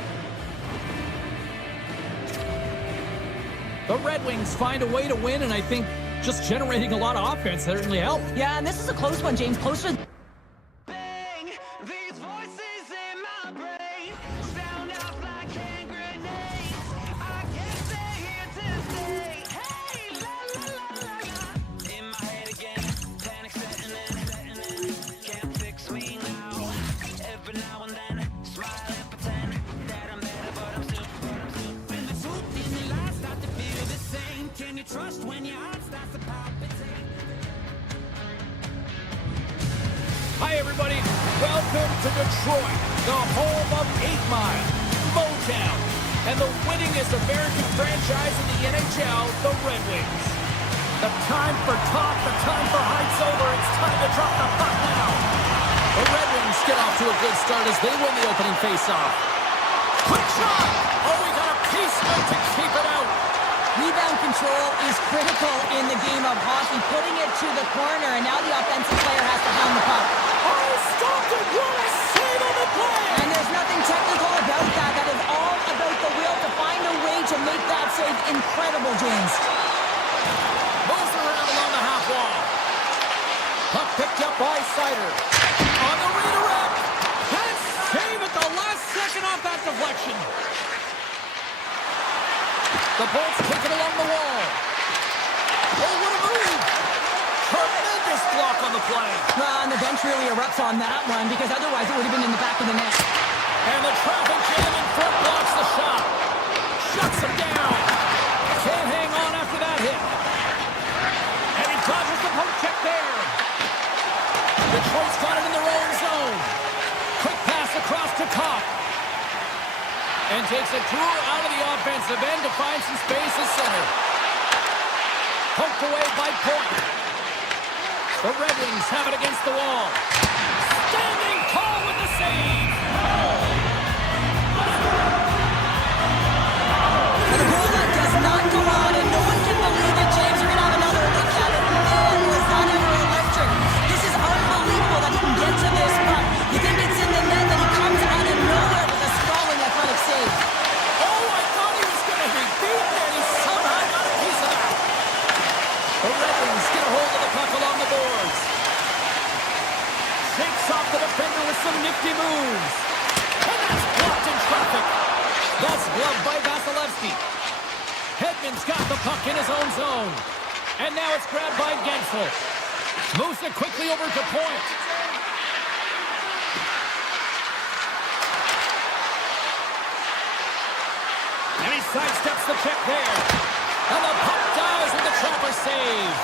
The Red Wings find a way to win, and I think just generating a lot of offense certainly helped. Yeah, and this is a close one, James. Closer. Bang! These voices in my brain sound off like hand grenades. I guess they're here to stay. Hey, la la la la la. In my head again, panic setting in. Can't fix me now. Every now and then, smile and pretend that I'm better, but I'm still. When the truth in your life start to feel the same, can you trust when your heart starts to palpitate? Hi, everybody. Welcome to Detroit, the home of 8 Mile, Motown, and the winningest American franchise in the NHL, the Red Wings. The time for talk, the time for hype's over. It's time to drop the puck now. The Red Wings get off to a good start as they win the opening faceoff. Quick shot! Oh, we got a piece of it to keep it out. Rebound control is critical in the game of hockey. Putting it to the corner, and now the offensive player has to hound the puck. Oh, stopped it! What a save on the play! And there's nothing technical about that. That is all about the will to find a way to make that save incredible, James. Moves around along the half wall. Puck picked up by Sider. On the redirect. That save at the last second off that deflection. The Bolts take it along the wall. Oh, what a move. Tremendous block on the play. And the bench really erupts on that one because otherwise it would have been in the back of the net. And the traffic jam in front blocks the shot. Shuts him down. Can't hang on after that hit. And he dodges the poke check there. Detroit's got it in their own zone. Quick pass across to Kopp. And takes a tour out of the offensive end to find some space at center. Poked away by Porter. The Red Wings have it against the wall. Standing tall with the save. And the goal line does not go on, and no one can believe it, James. You're going to have another look at it. Man, was that ever electric. This is unbelievable that he can get to this, but you think it's in the net, then he comes out of nowhere with a sprawling athletic save. Oh, I thought he was going to be beaten, and he somehow got a piece of that. The Red Wings get a hold of the puck along the boards. Shakes off the defender with some nifty moves. And that's blocked in traffic. That's gloved by Vasilevsky. Hedman's got the puck in his own zone. And now it's grabbed by Gensel. Moves it quickly over to point. And he sidesteps the check there. And the puck dies with the trapper save.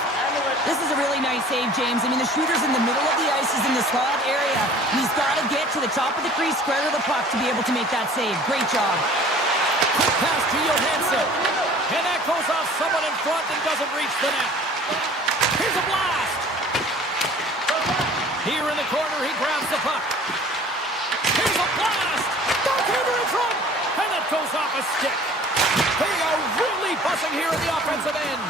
This is a really nice save, James. I mean, the shooter's in the middle of the ice. He's in the slot area. He's got to get to the top of the crease, square to the puck to be able to make that save. Great job. Quick pass to Johansson. And that goes off someone in front and doesn't reach the net. Here's a blast. Here in the corner, he grabs the puck. Here's a blast. Backhander in front. And that goes off a stick. They are really buzzing here in the offensive end.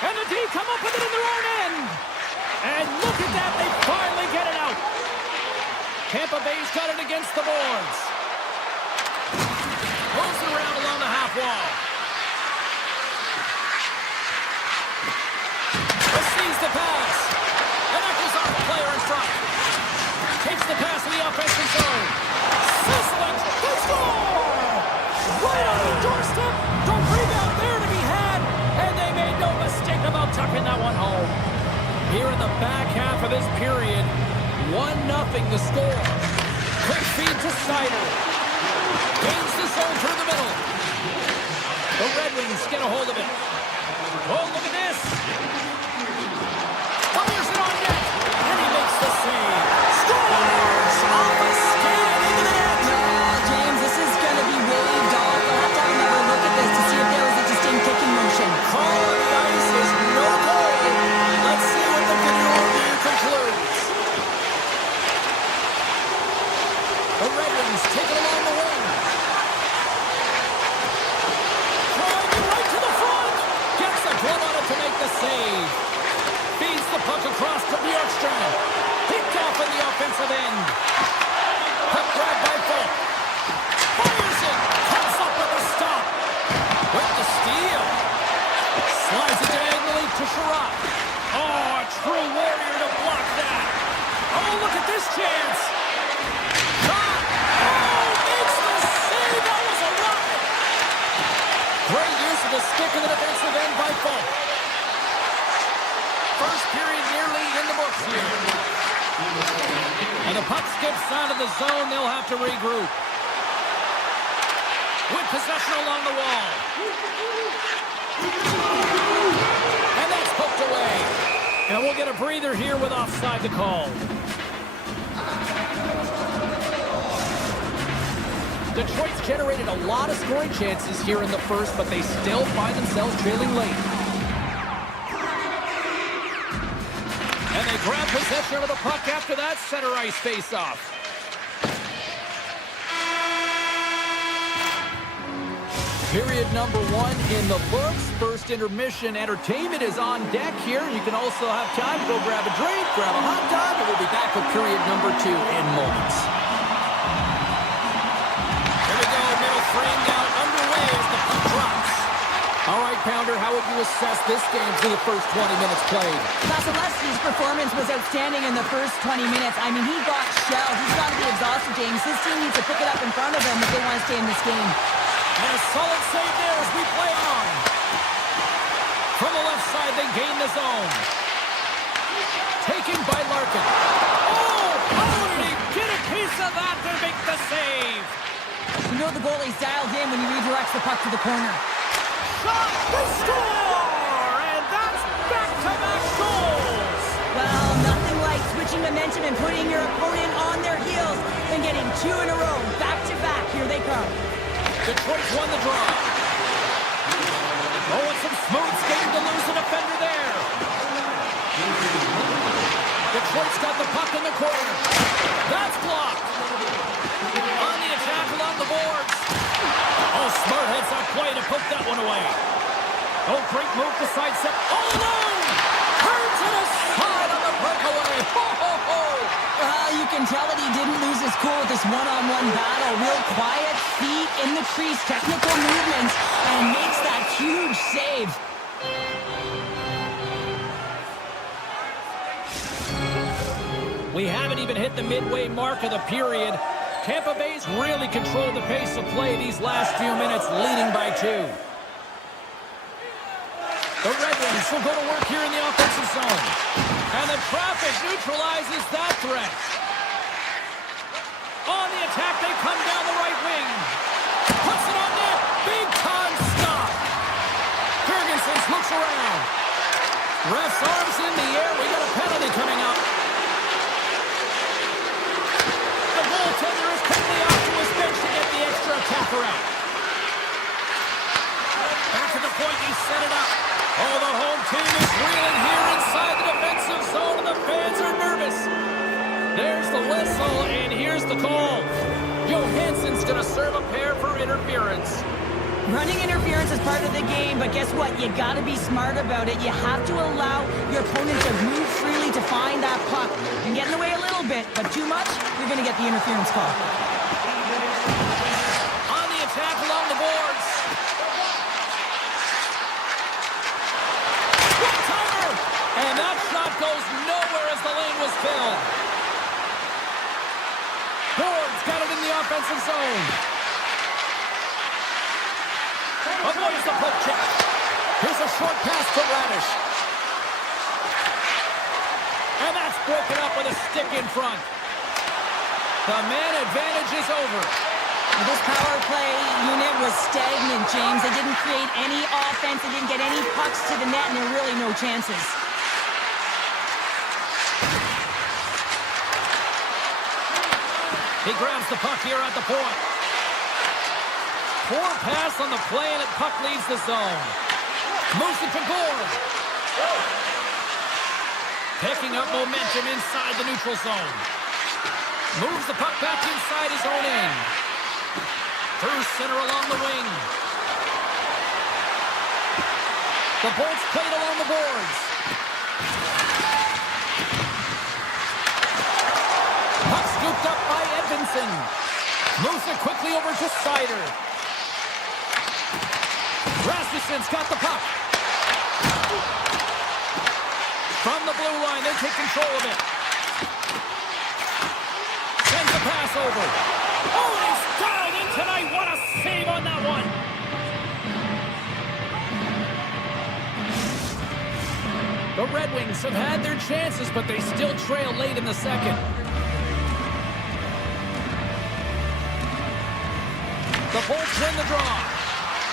And the D come up with it in their own end. And look at that, they finally get it out. Tampa Bay's got it against the boards. Moves it around along the half wall. Receives the pass. And echoes off the player in front. Takes the pass in the offensive zone. Sizzling, they score! Right on the doorstep. The rebound there to be had. And they made no mistake about tucking that one home. Here in the back half of this period, 1-0 the score. Quick feed to Sider. Gains the zone through the middle. The Red Wings get a hold of it. Oh, look at this. Fires it on net. And he makes the save. Scores! Off a skate and into the net. James, this is going to be waved off. I'll have to have another look at this to see if there was a distinct kicking motion. Call on the ice is no goal. Let's see what the video review concludes. The Red Wings take it along the wing. Driving right to the front. Gets the glove on it to make the save. Markstrom. Picked off in the offensive end. Puck grab by Folk. Fires it. Comes up with a stop. With the steal. Slides it diagonally to Sherratt. Oh, a true warrior to block that. Oh, look at this chance. Shot. Oh, makes the save. That was a rocket. Great use of the stick in the defensive end by Folk. First period nearly in the books here. And the puck skips out of the zone. They'll have to regroup. With possession along the wall. And that's poked away. And we'll get a breather here with offside to call. Detroit's generated a lot of scoring chances here in the first, but they still find themselves trailing late. And they grab possession of the puck after that center ice face-off. Period number 1 in the books. First intermission entertainment is on deck here. You can also have time to go grab a drink, grab a hot dog, and we'll be back with period number 2 in moments. Here we go, middle frame down underway as the puck drops. All right, Pounder, how would you assess this game through the first 20 minutes played? Vasilevsky's performance was outstanding in the first 20 minutes. I mean, he got shelled. He's got to be exhausted, James. His team needs to pick it up in front of him if they want to stay in this game. And a solid save there as we play on. From the left side, they gain the zone. Taken by Larkin. Oh, how did he get a piece of that to make the save? You know the goalie's dialed in when he redirects the puck to the corner. Shot, they score! And that's back-to-back goals! Well, nothing like switching momentum and putting your opponent on their heels and getting 2 in a row. Back-to-back, here they come. Detroit's won the draw. Oh, it's some smooth skating to lose a defender there. Detroit's got the puck in the corner. That's blocked. On the attack along the boards. Oh, smart heads-up play to put that one away. Oh, great move to sidestep. All alone! Turns it aside on the breakaway. Ho, ho, ho! You can tell that he didn't lose his cool with this one-on-one battle. Real quiet, feet in the crease, technical movements, and makes that huge save. We haven't even hit the midway mark of the period. Tampa Bay's really controlled the pace of play these last few minutes, leading by 2. The Red Wings will go to work here in the offensive zone. And the traffic neutralizes that threat. On the attack, they come down the right wing. Puts it on net. Big time stop. Ferguson looks around. Ref's arms in the air. We got a penalty coming up. The goaltender is quickly off to his bench to get the extra attacker out. Back to the point, he set it up. Oh, the home team is reeling here inside the defensive zone, and the fans are nervous. There's the whistle, and here's the call. Johansson's going to serve a pair for interference. Running interference is part of the game, but guess what? You got to be smart about it. You have to allow your opponent to move freely to find that puck. You can get in the way a little bit, but too much, you're going to get the interference call. On the attack along the boards. One-timer! And that shot goes nowhere as the lane was filled. Boards got it in the offensive zone. Avoids the poke check. Here's a short pass to Radish. And that's broken up with a stick in front. The man advantage is over. This power play unit was stagnant, James. They didn't create any offense. They didn't get any pucks to the net, and there were really no chances. He grabs the puck here at the point. Poor pass on the play, and the puck leaves the zone. Moves it to Gord. Picking up momentum inside the neutral zone. Moves the puck back inside his own end. Through center along the wing. The Bolts played along the boards. Rasmussen. Moves it quickly over to Sider. Rasmussen's got the puck. From the blue line, they take control of it. Sends the pass over. Oh, he's dialed in tonight. What a save on that one. The Red Wings have had their chances, but they still trail late in the second. The Bolts win the draw.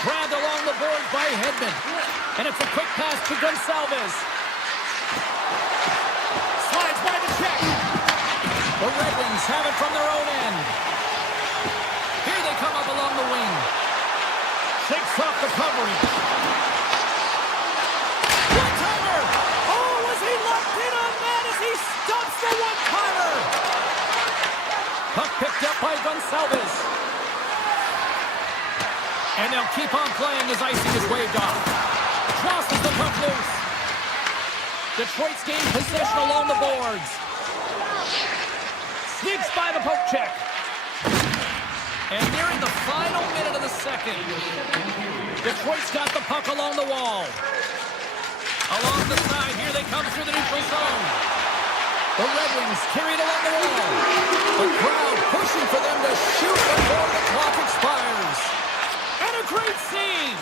Grabbed along the boards by Hedman. And it's a quick pass to Gonçalves. Slides by the check. The Red Wings have it from their own end. Here they come up along the wing. Shakes off the covering. One-timer! Oh, was he locked in on that as he stops the one-timer? Puck picked up by Gonçalves. And they'll keep on playing as icing is waved off. Crosses the puck loose. Detroit's gained possession along the boards. Sneaks by the poke check. And nearing the final minute of the second, Detroit's got the puck along the wall. Along the side, here they come through the neutral zone. The Red Wings carried along the wall. The crowd pushing for them to shoot before the clock expires. And a great save!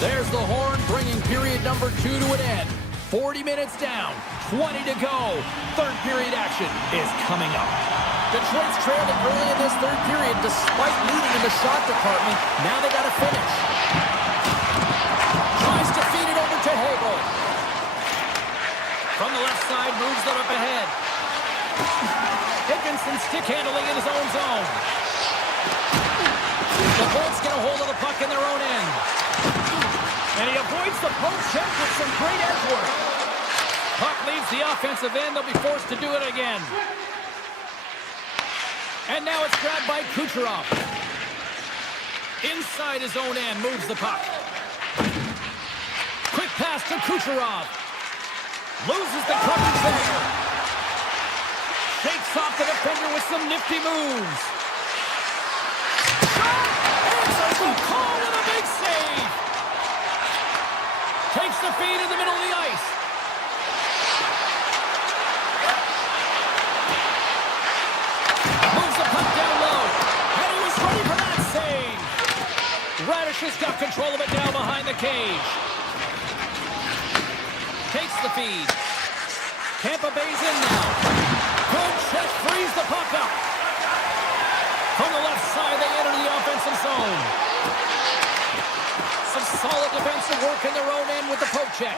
There's the horn, bringing period number 2 to an end. 40 minutes down, 20 to go. Third period action is coming up. Detroit's trailing early in this third period despite leading in the shot department. Now they got to finish. Tries to feed it over to Hagel. From the left side, moves it up ahead. Higginson stick handling in his own zone. The Bolts get a hold of the puck in their own end. And he avoids the poke check with some great edge work. Puck leaves the offensive end. They'll be forced to do it again. And now it's grabbed by Kucherov. Inside his own end, moves the puck. Quick pass to Kucherov. Loses the coverage there. Shakes off the defender with some nifty moves. Shot! Answers the call with a big save. Takes the feed in the middle of the ice. Moves the puck down low. And he was ready for that save. Radish has got control of it now behind the cage. Takes the feed. Tampa Bay's in now. Good check, frees the puck up. From the left side, they enter the offensive zone. Some solid defensive work in their own end with the poke check.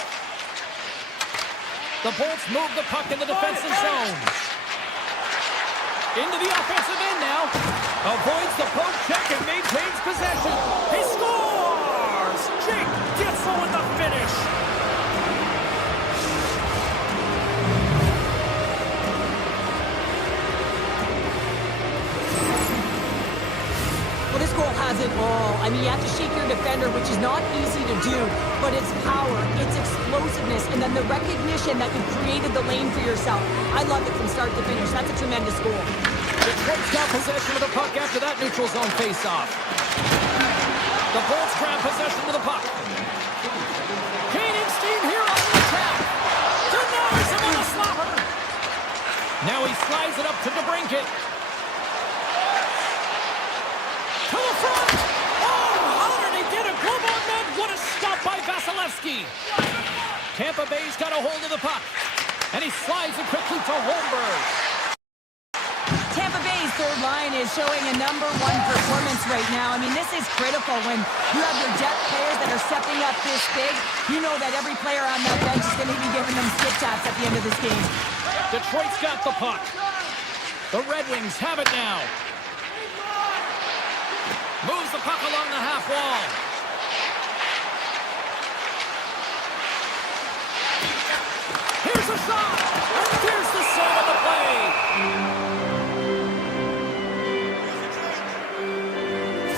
The Bolts move the puck in the defensive zone. Into the offensive end now. Avoids the poke check and maintains possession. He scores! Jake gets one with the finish. Well, this goal has it all. I mean, you have to shake your defender, which is not easy to do, but it's power, it's explosiveness, and then the recognition that you created the lane for yourself. I love it from start to finish. That's a tremendous goal. Detroit's got possession of the puck after that neutral zone faceoff. The Bolts grab possession of the puck. Gaining steam here on the attack. Denies him on a slapper. Now he slides it up to DeBrincat. To the front! Oh, how did he get a glove on that? What a stop by Vasilevsky! Tampa Bay's got a hold of the puck. And he slides it quickly to Holmberg. Tampa Bay's third line is showing a #1 performance right now. I mean, this is critical when you have your depth players that are stepping up this big. You know that every player on that bench is going to be giving them stick taps at the end of this game. Detroit's got the puck. The Red Wings have it now. Moves the puck along the half wall. Here's a shot! And here's the save of the play!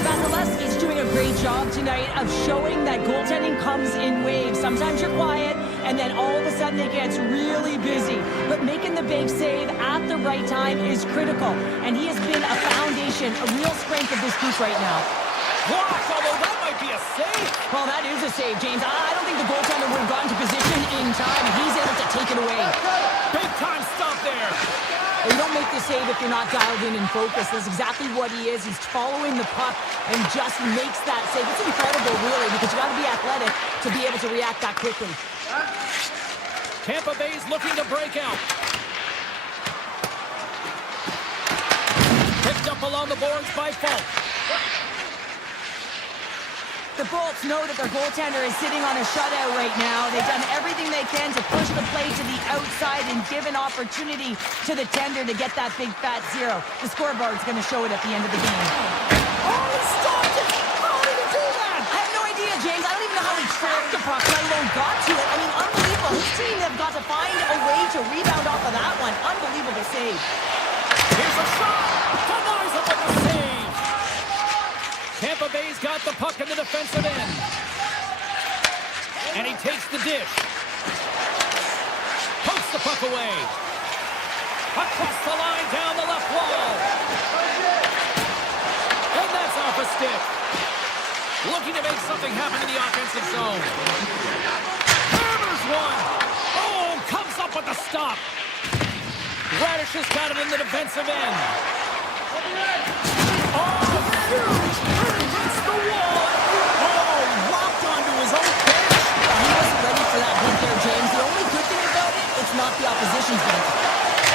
Vasilevsky's doing a great job tonight of showing that goaltending comes in waves. Sometimes you're quiet, and then all of a sudden it gets really busy. But making the big save at the right time is critical, and he has been a foundation, a real strength of this group right now. Blocked, although that might be a save. Well, that is a save, James. I don't think the goaltender would have gotten to position in time, and he's able to take it away. Big time stop there. You don't make the save if you're not dialed in and focused. That's exactly what he is. He's following the puck and just makes that save. It's incredible, really, because you got to be athletic to be able to react that quickly. Tampa Bay's looking to break out. Picked up along the boards by Falk. The Bolts know that their goaltender is sitting on a shutout right now. They've done everything they can to push the play to the outside and give an opportunity to the tender to get that big fat zero. The scoreboard's going to show it at the end of the game. Oh, he stopped it! How did he do that? I have no idea, James. I don't even know how he tracked the puck, let alone got to it. I mean, unbelievable. His team have got to find a way to rebound off of that one. Unbelievable save. Here's a shot. Denies it with the save. Tampa Bay's got the puck in the defensive end. And he takes the dish. Pokes the puck away. Across the line, down the left wall. And that's off a stick. Looking to make something happen in the offensive zone. Hammers one. Oh, comes up with the stop. Radish has got it in the defensive end. Oh, huge! Against the wall! Oh, locked onto his own bench. He wasn't ready for that hit there, James. The only good thing about it, it's not the opposition's bench.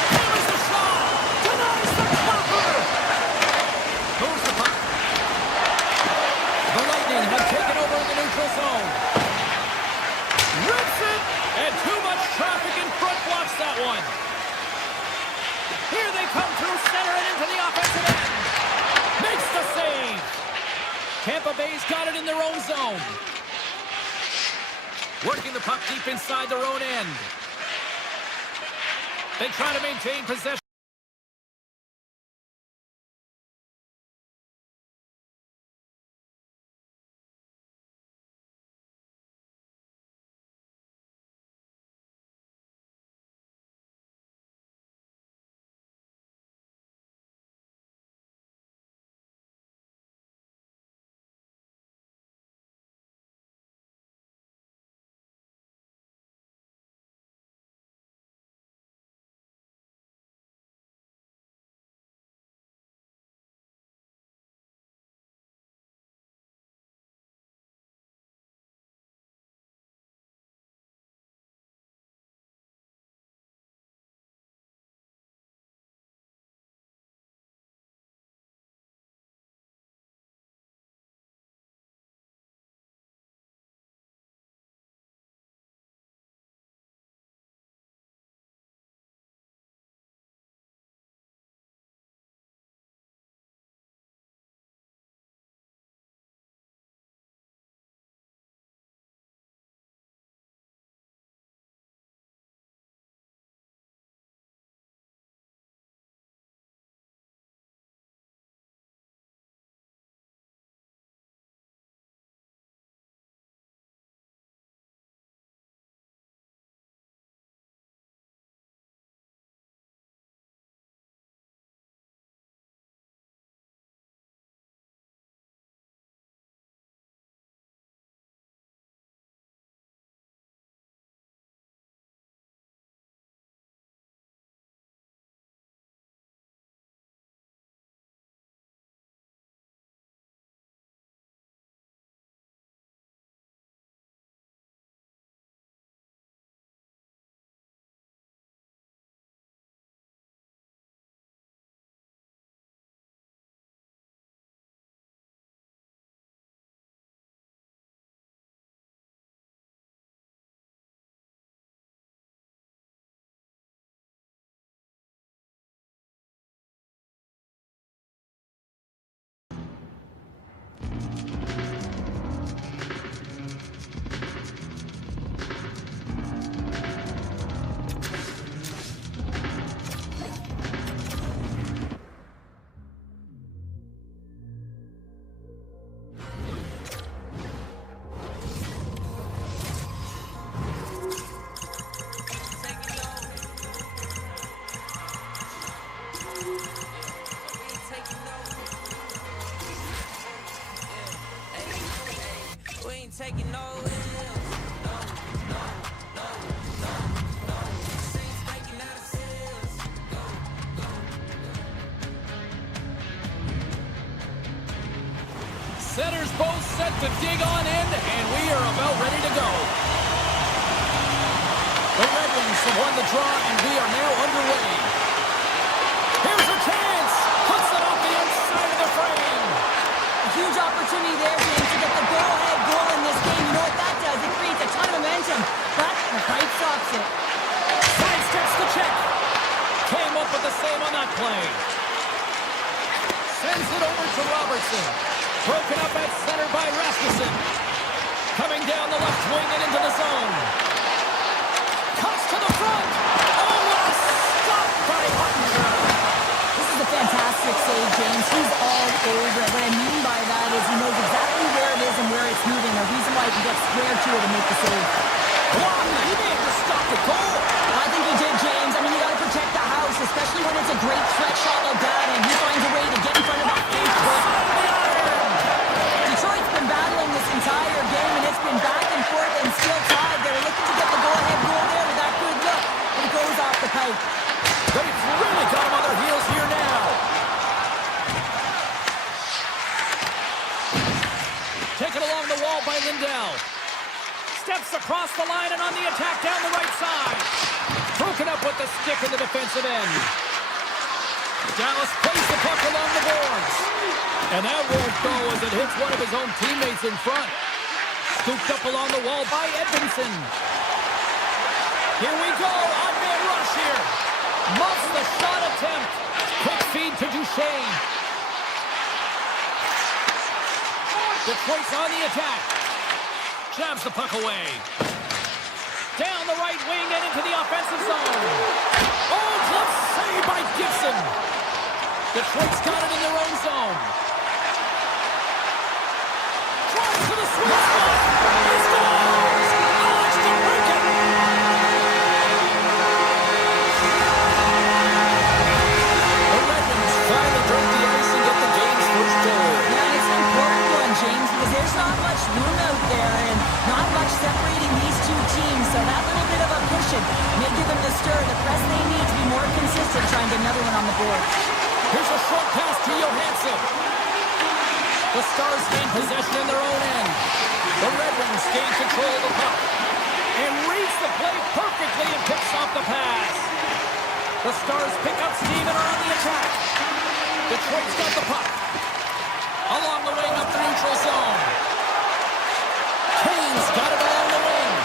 Hammers the shot! Denies the blocker! Moves the puck. The Lightning have taken over in the neutral zone. Rips it! And too much traffic in front blocks that one. Here they come through center and into the offensive end. Makes the save. Tampa Bay's got it in their own zone. Working the puck deep inside their own end. They try to maintain possession. Centers both set to dig on in, and we are about ready to go. The Red Wings have won the draw, and we are now underway. Here's a chance. Puts it off the inside of the frame. A huge opportunity there, James, to get the go-ahead goal in this game. You know what that does? It creates a ton of momentum, but the fight stops it. Sidesteps the check. Came up with the save on that play. Sends it over to Robertson. Broken up at center by Rasmussen. Coming down the left wing and into the zone. Cuts to the front. Oh, what a stop by Hunter. This is a fantastic save, James. He's all over it. What I mean by that is he knows exactly where it is and where it's moving. A reason why he can get square to it and make the save. Wow, he may have to stop the goal. I think he did, James. I mean, you got to protect the house, especially when it's a great threat shot like that, and he finds a way to get in front of that big Detroit's been battling this entire game, and it's been back and forth and still tied. They were looking to get the go-ahead goal there with that good look, but it goes off the pipe. They've really got him on their heels here now. Taken along the wall by Lindell. Steps across the line and on the attack down the right side. Broken up with the stick in the defensive end. Dallas plays the puck along the boards. And that won't go as it hits one of his own teammates in front. Scooped up along the wall by Edmondson. Here we go. On-man rush here. Muffs the shot attempt. Quick feed to Duchesne. Detroit's on the attack. Jabs the puck away. Down the right wing and into the offensive zone. Oh, glove save by Gibson. Detroit's got it in their own zone. Drives to the sweet spot. He scores! Alex to break it. The Red Wings finally break the ice and get the game's first goal. Yeah, it's an important one, James, because there's not much room out there and not much separating these two teams, so that little bit of a cushion may give them the stir, the press they need to be more consistent, trying to get another one on the board. Here's a short pass to Johansson. The Stars gain possession in their own end. The Red Wings gain control of the puck and reads the play perfectly and picks off the pass. The Stars pick up steam and are on the attack. Detroit's got the puck. Along the wing up the neutral zone. Kane's got it along the wing.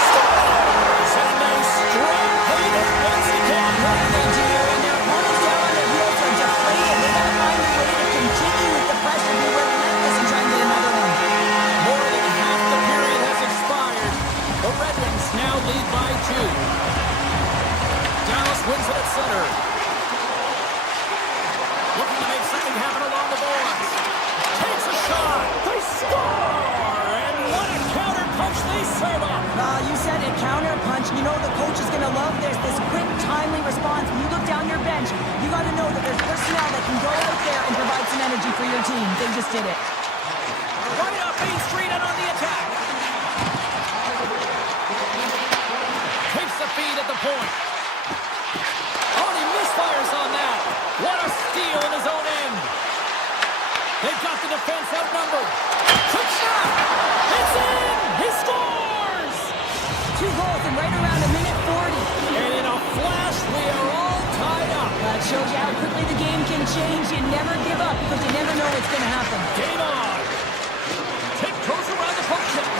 Scores! And they strike home it once again. What do they do? And their opponents down on their heels are deflated. They got to find a way to continue with the pressure, be relentless, and try and get another one. More than half the period has expired. The Red Wings now lead by 2. Dallas wins it at center. Looking to make something happen along the boards. Takes a shot. They score! And what a counter punch they serve up. You said it, counter punch. You know the coach is going to love this quick, timely response. When you look down your bench, you got to know that there's personnel that can go out there and provide some energy for your team. They just did it. Right up Main Street and on the attack. Takes the feed at the point. Oh, he misfires on that. What a steal in his own end. They've got the defense outnumbered. Quick shot. It's in. He scores. 2 goals in right around a minute 40. And in a flash, we are all tied up. That shows you how quickly the game can change. You never give up because you never know what's going to happen. Game on. Tiptoes around the poke check.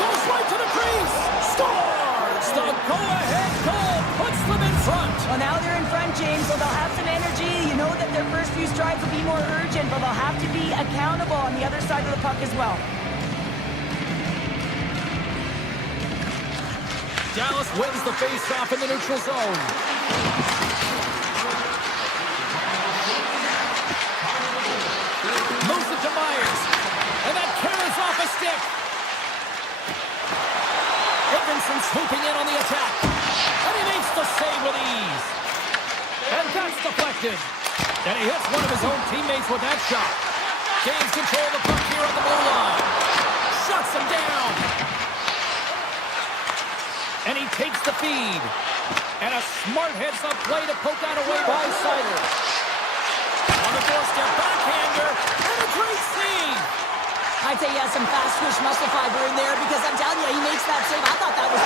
Goes right to the crease. Scores. The go-ahead goal puts them in front. Well, now they're in front, James, so they'll have some energy. You know that their first few strides will be more urgent, but they'll have to be accountable on the other side of the puck as well. Dallas wins the face-off in the neutral zone. Moves it to Myers. And that carries off a stick. Edmondson swooping in on the attack. And he makes the save with ease. And that's deflected. And he hits one of his own teammates with that shot. Gains control of the puck here on the blue line. Shuts him down. And he takes the feed. And a smart heads-up play to poke that away by Sider. On the doorstep, backhander. And Great save. I'd say he has some fast twitch muscle fiber in there because I'm telling you, he makes that save. I thought that was...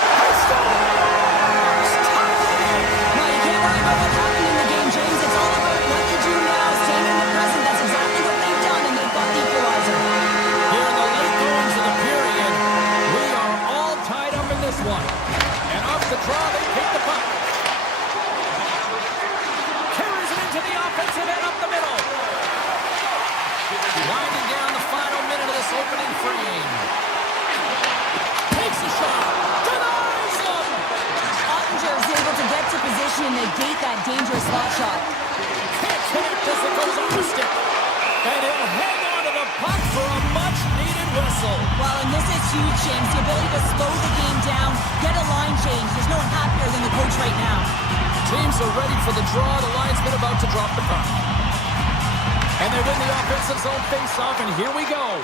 Well, you can't worry about what happened in the game, James. It's all about what you do now, staying in the present. That's exactly what they've done, and they've got the equalizer. Here in the late goings of the period, we are all tied up in this one. And off the draw, they pick the puck. Carries it into the offensive end up the middle. Winding down the final minute of this opening frame. Takes a shot. Denies him. Ottinger is able to get to position and negate that dangerous slot shot. Can't connect as it goes off the stick. And he'll hang on to the puck for a much-needed whistle. Well, and this is huge, James. The ability to slow the game down, get a line change. There's no one happier than the coach right now. Teams are ready for the draw. The linesman about to drop the puck. And they win the offensive zone face-off, and here we go.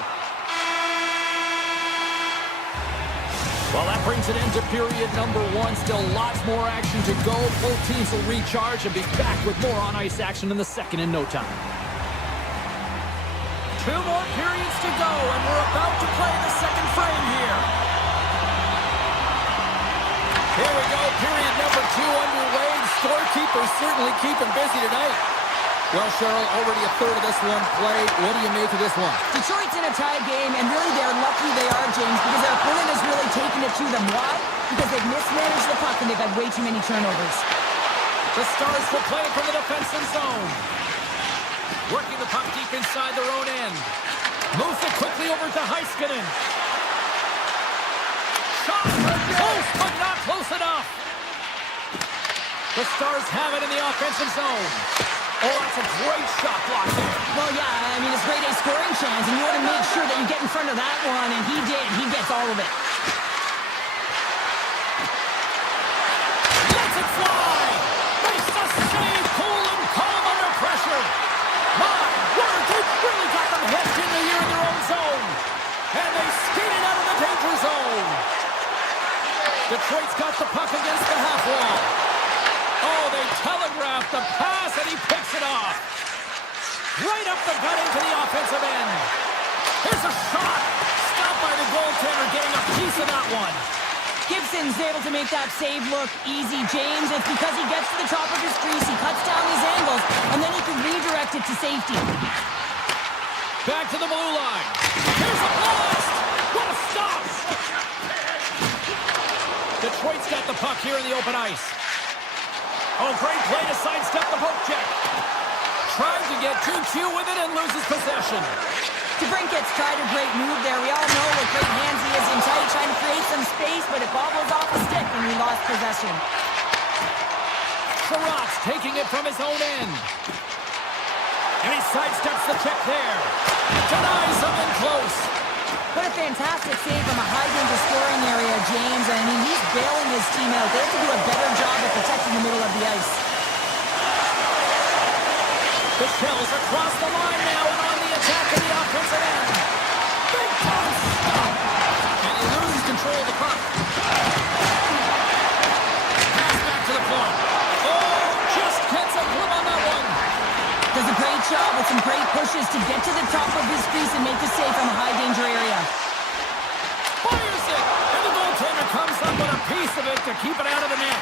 Well, that brings it into period number one. Still lots more action to go. Both teams will recharge and be back with more on-ice action in the second in no time. 2 more periods to go, and we're about to play the second frame here. Here we go, period number 2 underway. Scorekeeper's certainly keeping busy tonight. Well, Cheryl, already a third of this one played. What do you make of this one? Detroit's in a tie game, and really they're lucky they are, James, because their opponent has really taken it to them. Why? Because they've mismanaged the puck and they've had way too many turnovers. The Stars will play from the defensive zone. Working the puck deep inside their own end. Moves it quickly over to Heiskanen. Shot! Close, but not close enough. The Stars have it in the offensive zone. Oh, that's a great shot block there. Well, yeah, I mean, it's grade A scoring chance, and you want to make sure that you get in front of that one, and he did. He gets all of it. Lets it fly. Makes the save, cool and calm under pressure. My word, they've really got them hedged in here in their own zone. And they skate it out of the danger zone. Detroit's got the puck against the half wall. Oh, they telegraphed the pass, and he picks it off. Right up the gut into the offensive end. Here's a shot. Stopped by the goaltender, getting a piece of that one. Gibson's able to make that save look easy, James. It's because he gets to the top of his crease, he cuts down his angles, and then he can redirect it to safety. Back to the blue line. Here's a blast. What a stop. Detroit's got the puck here in the open ice. Oh, great play to sidestep the poke check. Trying to get too cute with it and loses possession. DeBrincat's tried a great move there. We all know what great hands he is in tight, trying to create some space, but it bobbles off the stick and he lost possession. Sherratt's taking it from his own end. And he sidesteps the check there. Denies him in close. What a fantastic save from a high-danger scoring area, James. I mean, he's bailing his team out. They have to do a better job of protecting the middle of the ice. The Shells across the line now and on the attack in the offensive end. Big time stop. And he loses control of the puck. Pass back to the point. Oh, just gets a flip on that one. Does a great job with some great pushes to get to the top of his crease and make the save from a high-danger area. Fires it. And the goaltender comes up with a piece of it to keep it out of the net.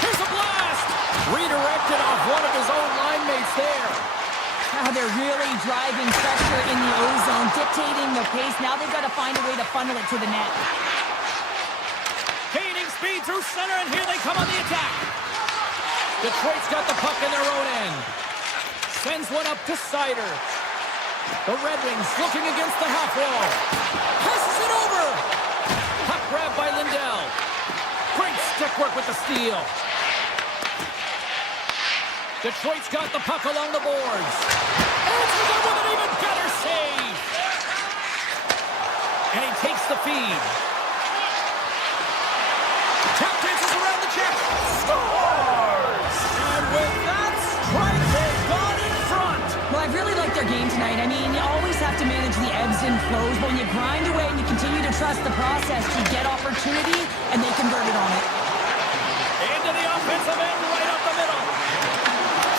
Here's a blast. Redirected off one of his own line mates there. Now they're really driving pressure in the O-zone, dictating the pace. Now they've got to find a way to funnel it to the net. Gaining speed through center, and here they come on the attack. Detroit's got the puck in their own end. Sends one up to Sider. The Red Wings looking against the half wall. Passes it over. Puck grab by Lindell. Great stick work with the steal. Detroit's got the puck along the boards. Answers it with an even better save. And he takes the feed. Tap dances around the check. Scores! And with that strike, they've gone in front. Well, I've really liked their game tonight. I mean, you always have to manage the ebbs and flows, but when you grind away and you continue to trust the process, you get opportunity, and they convert it on it. Into the offensive end, right up the middle.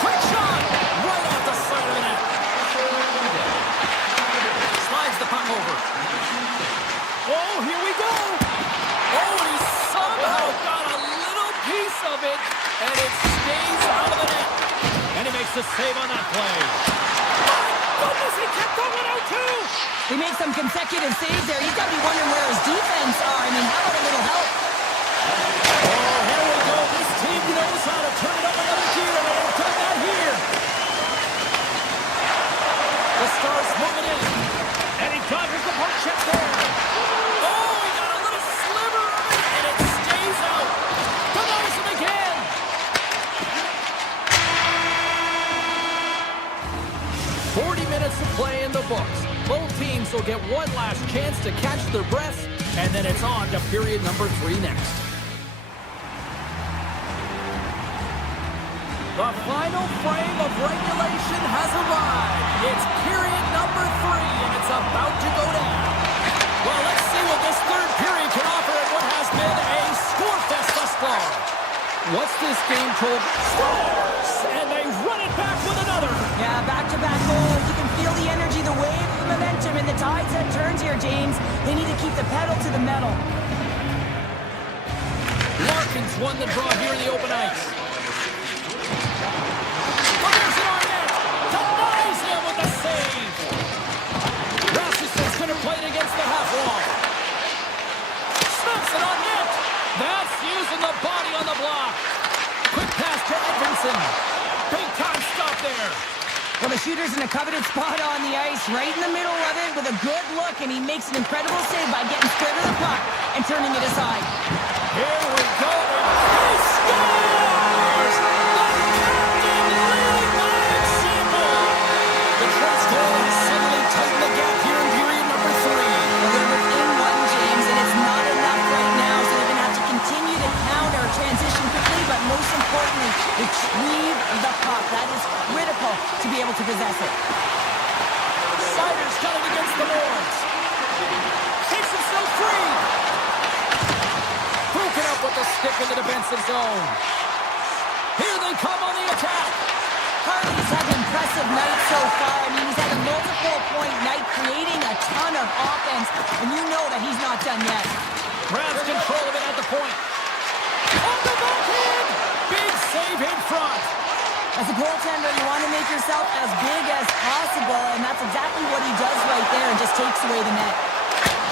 Quick shot! Right off the side of the net. to save on that play. My goodness, he kept that one out too! He made some consecutive saves there. He's got to be wondering where his defense are. I mean, how about a little help? Oh, here we go. This team knows how to turn it up another gear, and they've done that here. The Stars moving in, and he dodges the puck check there. Oh, he got a little sliver of it, and it stays out. Denies him again. 40 minutes to play in the books. Both teams will get one last chance to catch their breaths, and then it's on to period number 3 next. The final frame of regulation has arrived. It's period number 3, and it's about to go down. Well, let's see what this third period can offer in what has been a score fest thus far. What's this game called? Stars! And they run it back with another. Yeah, back-to-back goals. You can feel the energy, the wave, the momentum, and the tides that turns here, James. They need to keep the pedal to the metal. Larkin's won the draw here in the open ice. Fires it on net. Denies him with the save. Rasmussen's going to play it against the half wall. Snaps it on net. That's using the body on the block. Quick pass to Edmondson. Big time stop there. Well, the shooter's in a coveted spot on the ice, right in the middle of it with a good look, and he makes an incredible save by getting square to the puck and turning it aside. Here we go. He scores! The captain leading by example. Detroit's goal has suddenly tightened the gap here in period number 3. Well, they're within one, James, and it's not enough right now, so they're going to have to continue to counter, transition quickly, but most importantly, retrieve the puck. That is critical to be able to possess it. Sider's got it against the boards. Takes himself free. Broken up with the stick in the defensive zone. Here they come on the attack. Harley's had an impressive night so far. I mean, he's had a multiple-point night, creating a ton of offense, and you know that he's not done yet. Grabs control of it at the point. On the backhand. Big save in front. As a goaltender, you want to make yourself as big as possible, and that's exactly what he does right there and just takes away the net.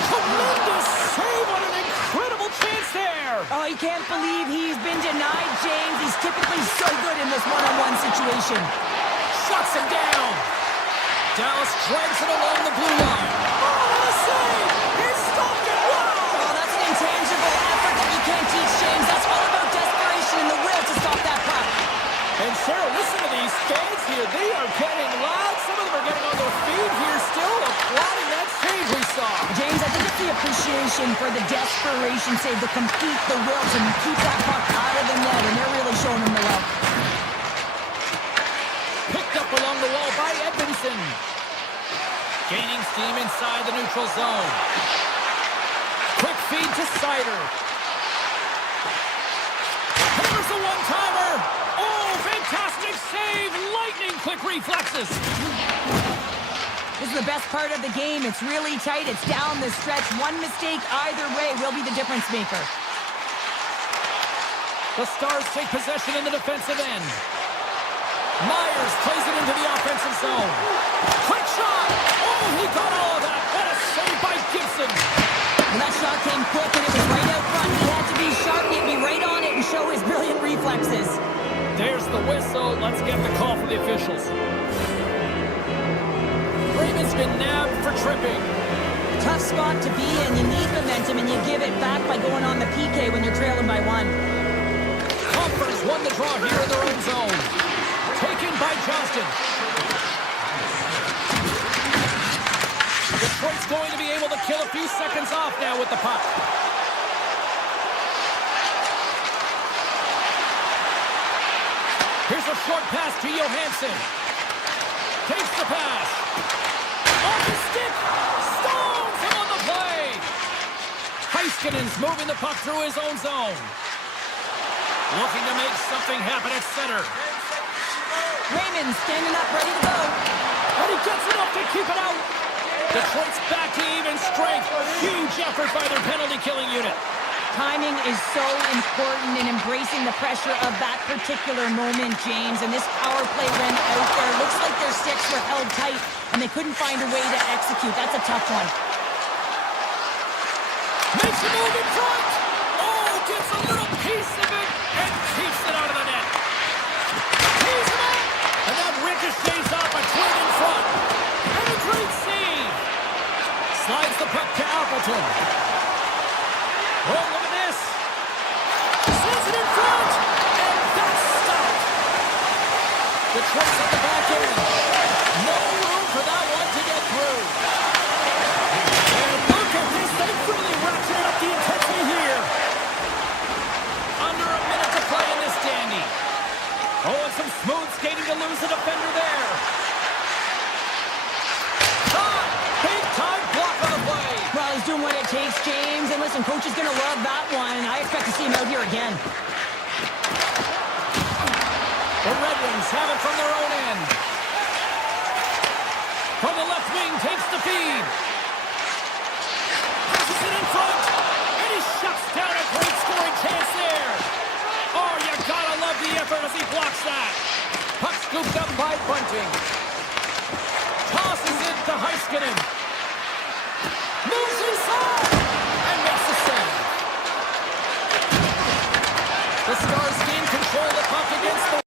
Tremendous save on an incredible chance there. Oh, he can't believe he's been denied, James. He's typically so good in this one-on-one situation. Shuts him down. Dallas drags it along the blue line. Oh, what a save. He stopped it. Wow. Oh, that's an intangible effort that you can't teach, James. That's all about desperation and the will to stop that puck. And Cheryl, listen to these fans here. They are getting loud. Some of them are getting on their feet here still, applauding that save we saw. James, I think it's the appreciation for the desperation save, the complete, the will to keep that puck out of the net, and they're really showing him the love. Picked up along the wall by Edmondson. Gaining steam inside the neutral zone. Quick feed to Sider. Here's the one-timer. Oh, fantastic save. Lightning quick reflexes. This is the best part of the game. It's really tight. It's down the stretch. One mistake either way will be the difference maker. The Stars take possession in the defensive end. Myers plays it into the offensive zone. Quick shot. Oh, he got all of that. What a save by Gibson. And that shot came quick, and it was right out front. He had to be sharp, he'd be right on it and show his brilliant reflexes. There's the whistle. Let's get the call from the officials. Raymond's been nabbed for tripping. Tough spot to be in. You need momentum, and you give it back by going on the PK when you're trailing by 1. Conference won the draw here in their own zone. Taken by Johnston. Detroit's going to be able to kill a few seconds off now with the puck. Here's a short pass to Johansson. Takes the pass. Off the stick. Stones him on the play. Heiskanen's moving the puck through his own zone. Looking to make something happen at center. Raymond standing up, ready to go. And he gets enough to keep it out. Detroit's back to even strength. Huge effort by their penalty-killing unit. Timing is so important in embracing the pressure of that particular moment, James. And this power play ran out there. Looks like their sticks were held tight, and they couldn't find a way to execute. That's a tough one. Makes a move in front. Oh, gets a little piece of it and keeps it out of the net. He's him up. And that ricochets off a twin in front. And a great save. Slides the puck to Appleton. Oh, look at this. Sends it in front. And that's stopped. Detroit's at the back end. No room for that one to get through. And look at this. They've really ratcheted up the intensity here. Under a minute to play in this dandy. Oh, and some smooth skating to lose the defender there. Shot! Big time block on the play. Well, he's doing what it takes, James. And listen, coach is going to love that one. And I expect to see him out here again. The Red Wings have it from their own end. From the left wing, takes the feed. Passes it in front. And he shuts down a great scoring chance there. Oh, you gotta love the effort as he blocks that. Puck scooped up by Bunting. Tosses it to Heiskanen. Moves inside. And makes the save. The Stars gain control of the puck against the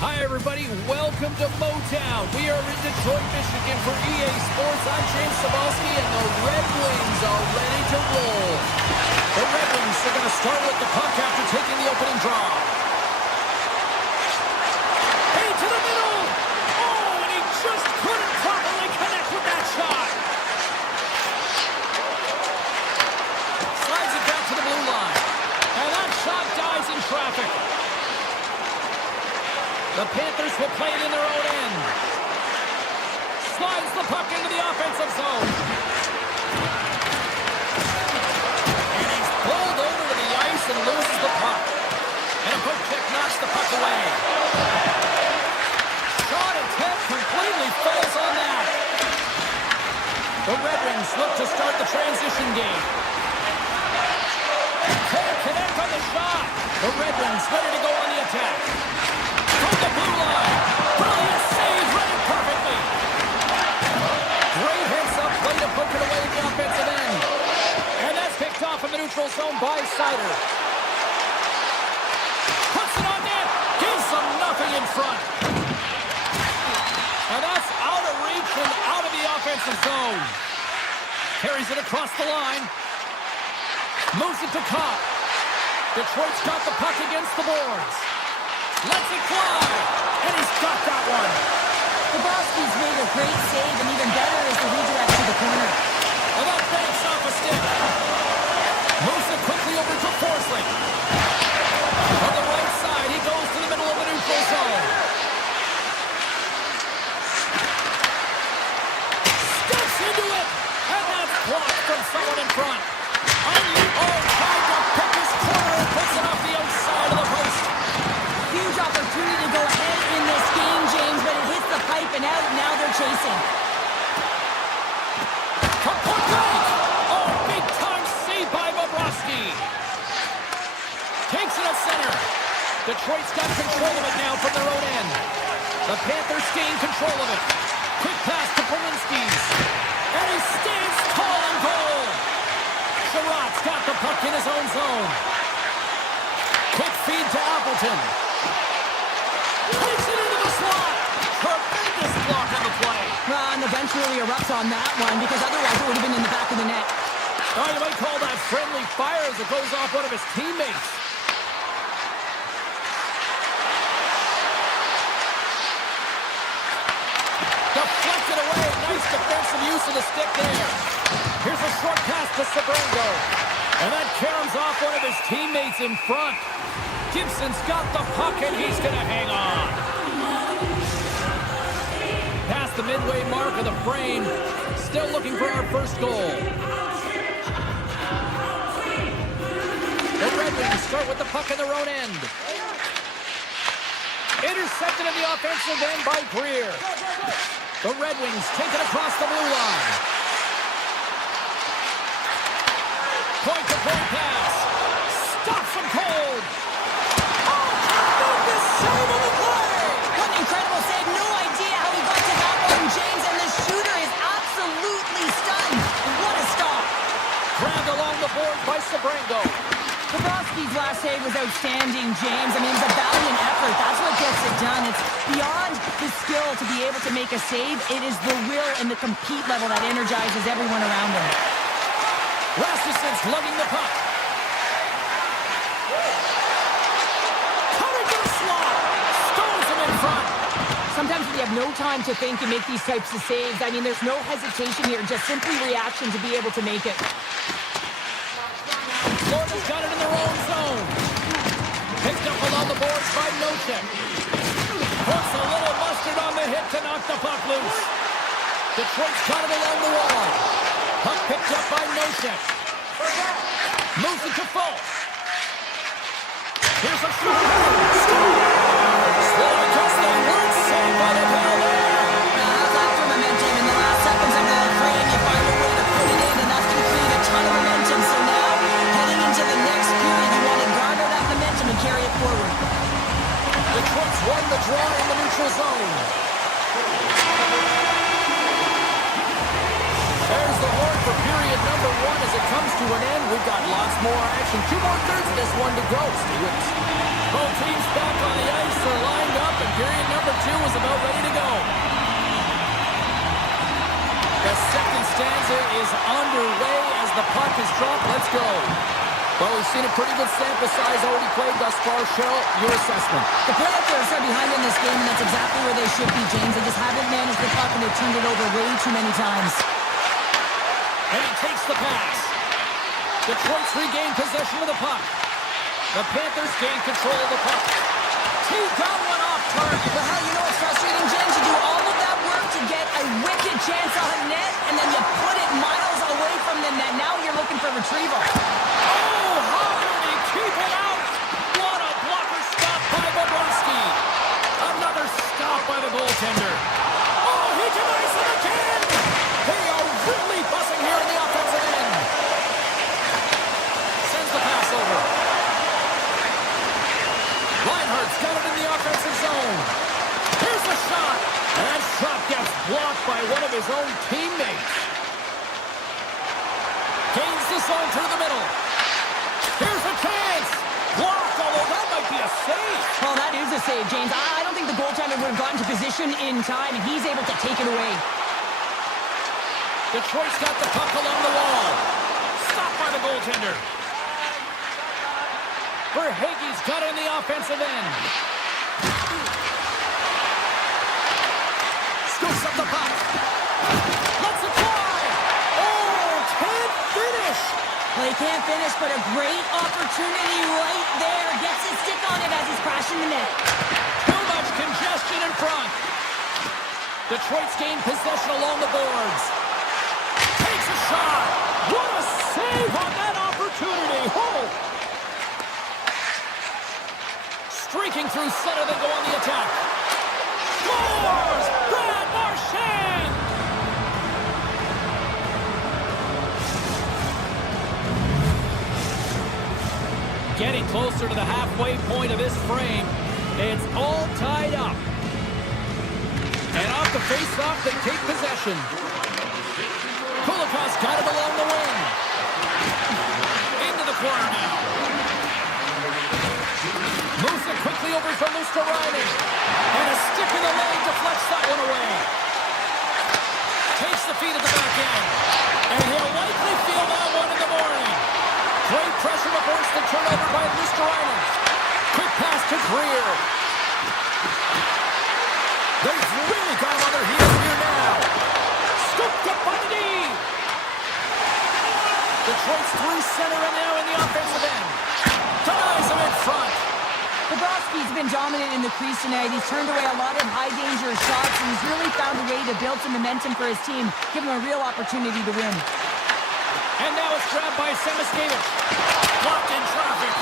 Hi, everybody. Welcome to Motown. We are in Detroit, Michigan for EA Sports. I'm James Cebulski, and the Red Wings are ready to roll. The Red Wings are going to start with the puck after taking the opening draw. Hey, to the middle. Oh, and he just couldn't properly connect with that shot. The Panthers will play it in their own end. Slides the puck into the offensive zone. And he's pulled over to the ice and loses the puck. And a poke check knocks the puck away. Shot attempt completely fails on that. The Red Wings look to start the transition game. Can't connect on the shot. The Red Wings ready to go on the attack. From the blue line. Brilliant save, read it perfectly. Great heads-up play to poke it away at the offensive end. And that's picked off in the neutral zone by Sider. Puts it on net. Gives them nothing in front. And that's out of reach and out of the offensive zone. Carries it across the line. Moves it to Copp. Detroit's got the puck against the boards. Lets it fly. And he's got that one. Bobrovsky's made a great save, and even better is the redirect to the corner. And that banks off a stick. Moves it quickly over to Forsling. On the right side, he goes to the middle of the neutral zone. Steps into it. And that's blocked from someone in front. Trying to pick his corner and puts it off the outside of the post. Huge opportunity to go ahead in this game, James, but it hits the pipe and out. Now they're chasing. From point blank. Oh, big time save by Bobrovsky. Takes it at center. Detroit's got control of it now from their own end. The Panthers gain control of it. Quick pass to Polinski's. And he stands tall in goal. Sherratt's got the puck in his own zone. Quick feed to Appleton. Takes it into the slot. Tremendous block on the play. And the bench really erupts on that one, because otherwise it would have been in the back of the net. Oh, you might call that friendly fire as it goes off one of his teammates. Deflected away. Nice defensive use of the stick there. Here's a short pass to Sabrango. And that caroms off one of his teammates in front. Gibson's got the puck and he's going to hang on. Past the midway mark of the frame. Still looking for our first goal. The Red Wings start with the puck in their own end. Intercepted in the offensive end by Greer. The Red Wings take it across the blue line. Point-to-point pass. Stops him cold. Oh, tremendous save on the play. What an incredible save. No idea how he got to that one, James, and the shooter is absolutely stunned. What a stop. Grabbed along the board by Sabrango. Bobrovsky's last save was outstanding, James. I mean, it's a valiant effort. That's what gets it done. It's beyond the skill to be able to make a save. It is the will and the compete level that energizes everyone around him. Rasmussen's lugging the puck. Coming to the slot. Stones him in front. Sometimes when you have no time to think and make these types of saves, I mean, there's no hesitation here. Just simply reaction to be able to make it. Florida's got it in their own zone. Picked up along the boards by Nosek. Puts a little mustard on the hit to knock the puck loose. Detroit's got it along the wall. Puck picked up by Nosek. Moves it to full. Here's a shot. Slow against the word save by the penalty. That's after momentum. In the last seconds of the frame, you find a way to put it in, and that's going to create a ton of momentum. So now, heading into the next period, you want to garner that momentum and carry it forward. Detroit's won the draw in the neutral zone. There's the horn for period number one as it comes to an end. We've got lots more action. 2 more thirds of this one to go, Steelers. Both teams back on the ice are lined up, and period number 2 is about ready to go. The second stanza is underway as the puck is dropped. Let's go. Well, we've seen a pretty good sample size already played thus far. Cheryl, your assessment. The Panthers are behind in this game, and that's exactly where they should be, James. They just haven't managed the puck, and they've turned it over way too many times. And he takes the pass. Detroit's regained possession of the puck. The Panthers gain control of the puck. He got one off target. Well, hell, you know what's frustrating, James? You do all of that work to get a wicked chance on net, and then you put it miles away from the net. Now you're looking for retrieval. Oh, how did he keep it out? What a blocker stop by Bobrovsky. Another stop by the goaltender. Oh, he denies it again. They are really buzzing here in the offensive end. Sends the pass over. Reinhardt's got it in the offensive zone. Here's the shot. And that shot gets blocked by one of his own teammates. Gains the zone through the middle. Here's a chance. Blocked, although that might be a save. Well, that is a save, James. I don't think the goaltender would have gotten to position in time, and he's able to take it away. Detroit's got the puck along the wall. Stopped by the goaltender. Verhaeghe's got it in the offensive end. Scoops up the puck. Lets it fly. Oh, can't finish. Well, he can't finish, but a great opportunity right there. Gets his stick on it as he's crashing the net. Too much congestion in front. Detroit's gained possession along the boards. Takes a shot. What a save on that opportunity. Oh! Streaking through center, they go on the attack. Scores! Brad Marchand! Getting closer to the halfway point of this frame. It's all tied up. And off the face-off, they take possession. Kulikov's got it along the wing. Into the corner now. Moves it quickly over from Luosterainen. And a stick in the lane deflects that one away. Takes the feed at the back end. And he'll likely feel that one in the morning. Great pressure to force the turnover by Luosterainen. Quick pass to Greer. They've really got him on their heels here now. Scooped up by the D. Detroit's through center and now in the offensive end. Denies him in front. Bobrovsky's been dominant in the crease tonight. He's turned away a lot of high-danger shots, and he's really found a way to build some momentum for his team, give him a real opportunity to win. And now it's grabbed by Samoskevich. Blocked in traffic.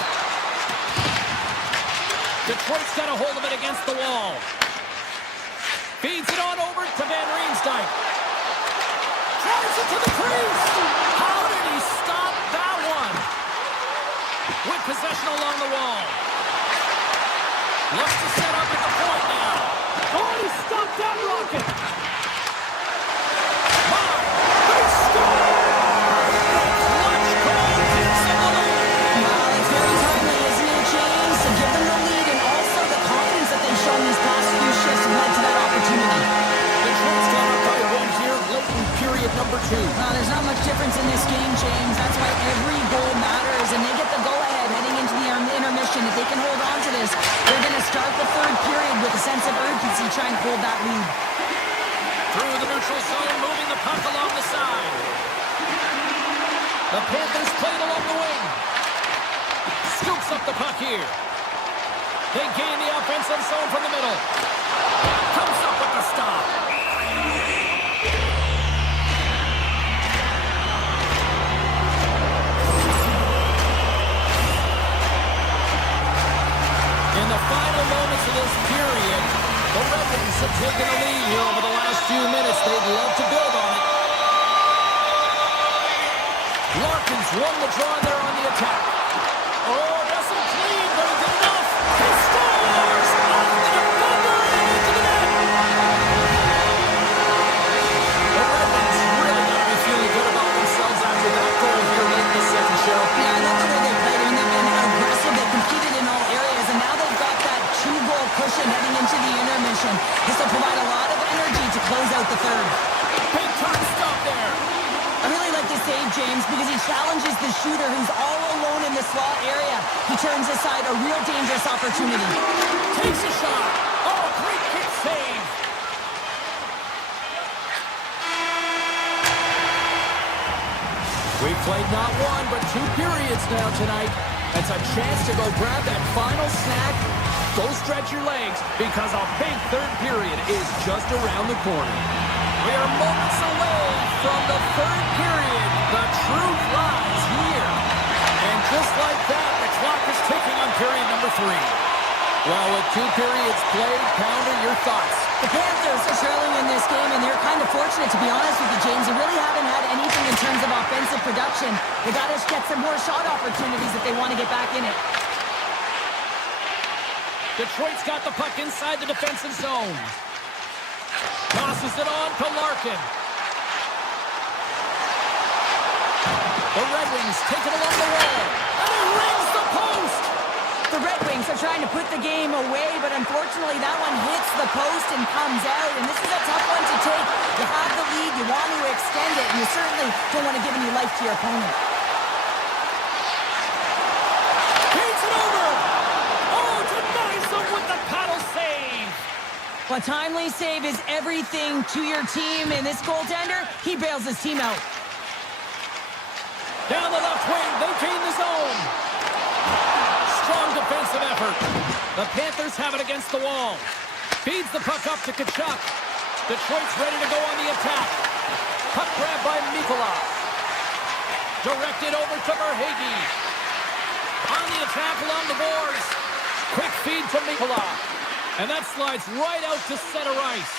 Detroit's got a hold of it against the wall. Feeds it on over to Van Riemsdyk. Drives it to the crease. How did he stop that one? With possession along the wall. Looks to set up at the point now. Oh, he stopped that rocket. They score! Clutch goal gives them the lead. Wow, it's very timely, isn't it, James? To give them the lead, and also the confidence that they've shown these past few shifts led to that opportunity. Detroit's got up by one here late in period number 2. Now, there's not much difference in this game, James. That's why every goal matters, and they get the go-ahead heading into the intermission. If they can hold on to this, they're going to start the third period with a sense of urgency, trying to hold that lead. Through the neutral zone, moving the puck along the side. The Panthers play it along the wing. Scoops up the puck here. They gain the offensive zone from the middle. Comes up with the stop. In the final moments of this period, the Red Wings have taken a lead here over the last few minutes. They'd love to build on it. Larkin's won the draw there on the attack. Oh, doesn't clean, but he did enough. He scores! Off the defender and into the net. The Red Wings really got to be feeling good about themselves after that goal here late in the second show. Yeah, I love the way they played. I mean, they've been aggressive. They competed in all areas, and now they've got that 2-goal cushion heading into the intermission. This will provide a lot of energy to close out the third. Big time stop there. I really like this save, James, because he challenges the shooter who's all alone in the slot area. He turns aside a real dangerous opportunity. Takes a shot. Oh, great kick save. We've played not one, but 2 periods now tonight. It's a chance to go grab that final snack. Go stretch your legs because a big third period is just around the corner. We are moments away from the third period. The truth lies here. And just like that, the clock is ticking on period number 3. Well, with 2 periods played, Pounder, your thoughts? The Panthers are trailing in this game, and they're kind of fortunate, to be honest with you, James. They really haven't had anything in terms of offensive production. They got to get some more shot opportunities if they want to get back in it. Detroit's got the puck inside the defensive zone. Tosses it on to Larkin. The Red Wings take it along the wall, and he rings the post! The Red Wings are trying to put the game away, but unfortunately that one hits the post and comes out, and this is a tough one to take. You have the lead, you want to extend it, and you certainly don't want to give any life to your opponent. Beats it over! Oh, denies them with the paddle save! A timely save is everything to your team, and this goaltender, he bails his team out. Down the left wing, they gain the zone. Strong defensive effort. The Panthers have it against the wall. Feeds the puck up to Tkachuk. Detroit's ready to go on the attack. Puck grab by Mikula. Directed over to Verhaeghe. On the attack along the boards. Quick feed to Mikula. And that slides right out to center ice.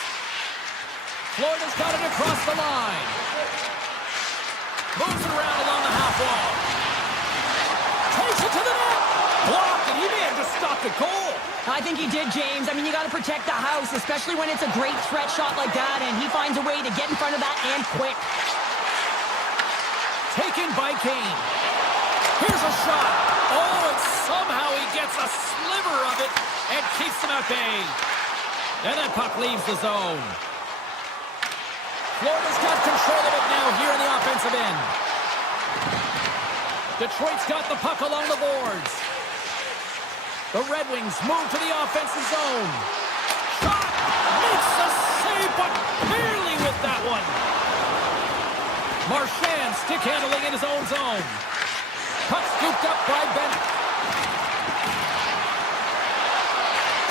Florida's got it across the line. Moves it around along the half wall. Takes it to the net. Blocked, and he may have just stopped a goal. I think he did, James. I mean, you got to protect the house, especially when it's a great threat shot like that, and he finds a way to get in front of that and quick. Taken by Kane. Here's a shot. Oh, and somehow he gets a sliver of it and keeps them at bay. And that puck leaves the zone. Florida's got control of it now here in the offensive end. Detroit's got the puck along the boards. The Red Wings move to the offensive zone. Shot! Makes the save, but barely with that one. Marchand stick handling in his own zone. Puck scooped up by Bennett.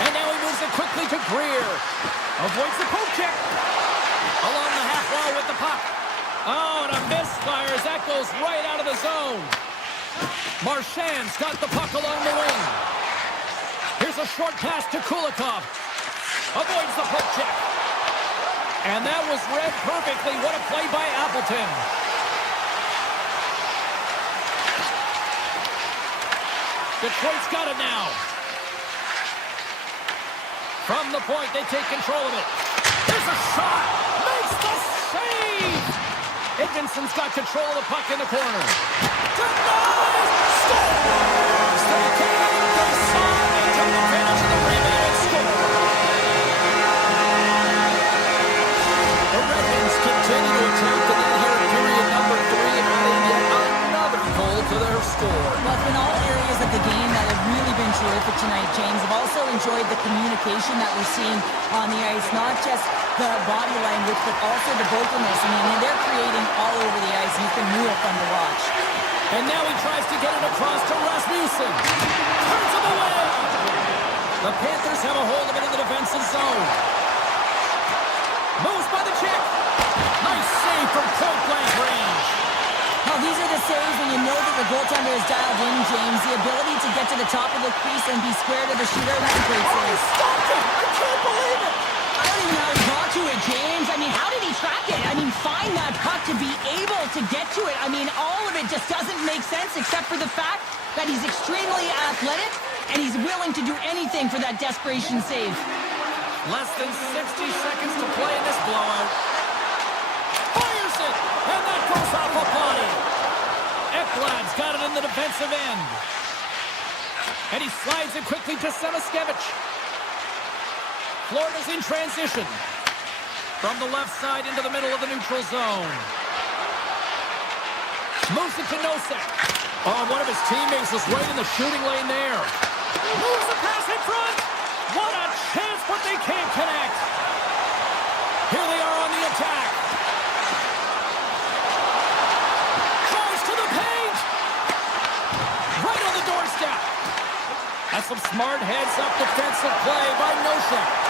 And now he moves it quickly to Greer. Avoids the poke check. Along the half wall with the puck. Oh, and a misfire as that goes right out of the zone. Marchand's got the puck along the wing. Here's a short pass to Kulikov. Avoids the poke check. And that was read perfectly. What a play by Appleton. Detroit's got it now. From the point, they take control of it. There's a shot. Makes the save. Edvinson's got control of the puck in the corner. Denies. Scores. They can't. They saw it. They took advantage of the rebound and score. The Red Wings continue to attack the net here in period number 3, adding yet another goal to their score. Well, it's been all areas of the game that have really been terrific tonight, James. I've also enjoyed the communication that we're seeing on the ice, not just the body language, but also the vocalness. I mean, they're creating all over the ice, and it's been real fun to watch. And now he tries to get it across to Rasmussen. Turns him away. The Panthers have a hold of it in the defensive zone. Moves by the check. Nice save from point-blank range. Now, these are the saves when you know that the goaltender is dialed in, James. The ability to get to the top of the crease and be square to the shooter, that's a great save. Stopped it. I can't believe it. I don't even know how he got to it, James. I mean, how did he track it? I mean, find that puck to be able to get to it. I mean, all of it just doesn't make sense except for the fact that he's extremely athletic and he's willing to do anything for that desperation save. Less than 60 seconds to play in this blowout. Fires it, and that goes off a body. Ekblad's got it in the defensive end. And he slides it quickly to Samaskevich. Florida's in transition. From the left side into the middle of the neutral zone. Moves it to Nosek. Oh, one of his teammates was right in the shooting lane there. Moves the pass in front. What a chance, but they can't connect. Here they are on the attack. Tries to the paint. Right on the doorstep. some smart heads-up defensive play by Nosek.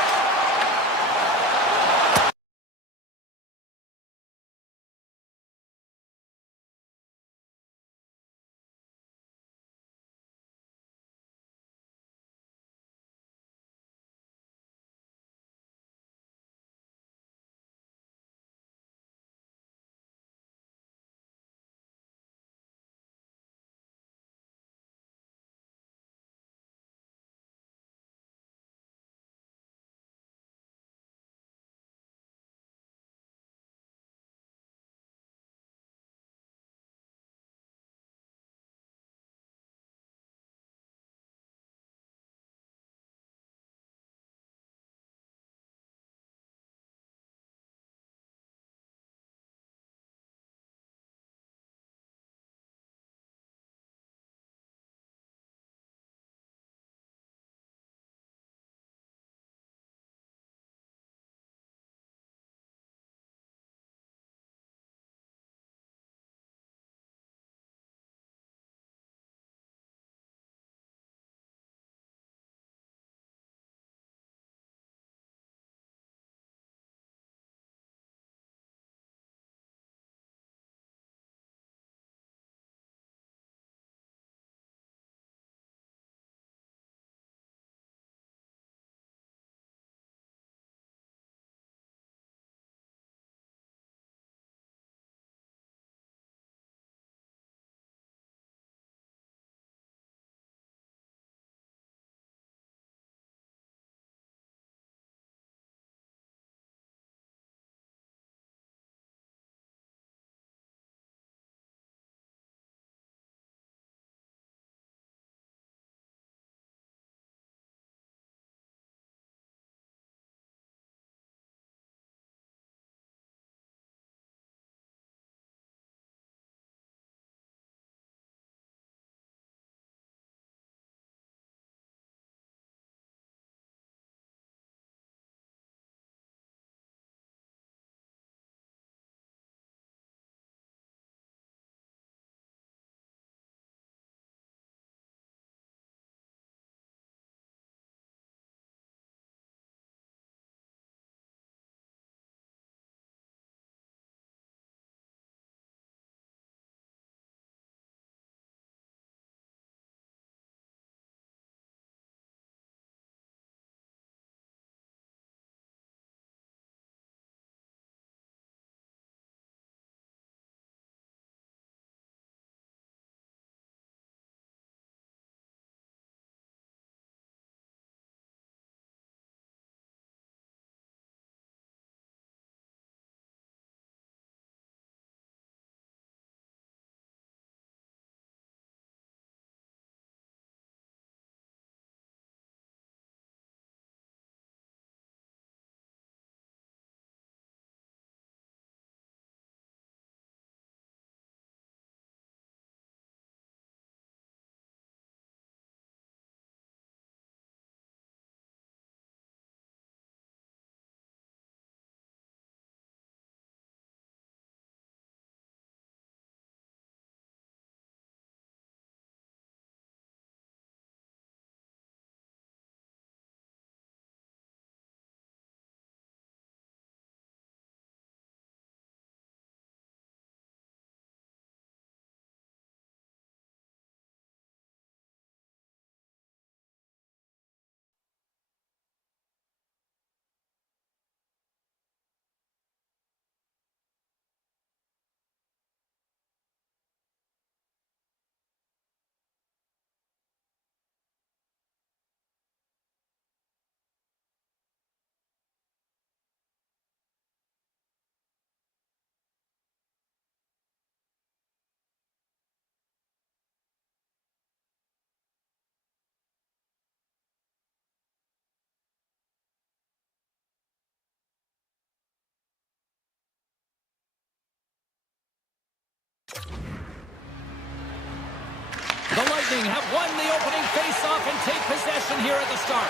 The Lightning have won the opening faceoff and take possession here at the start.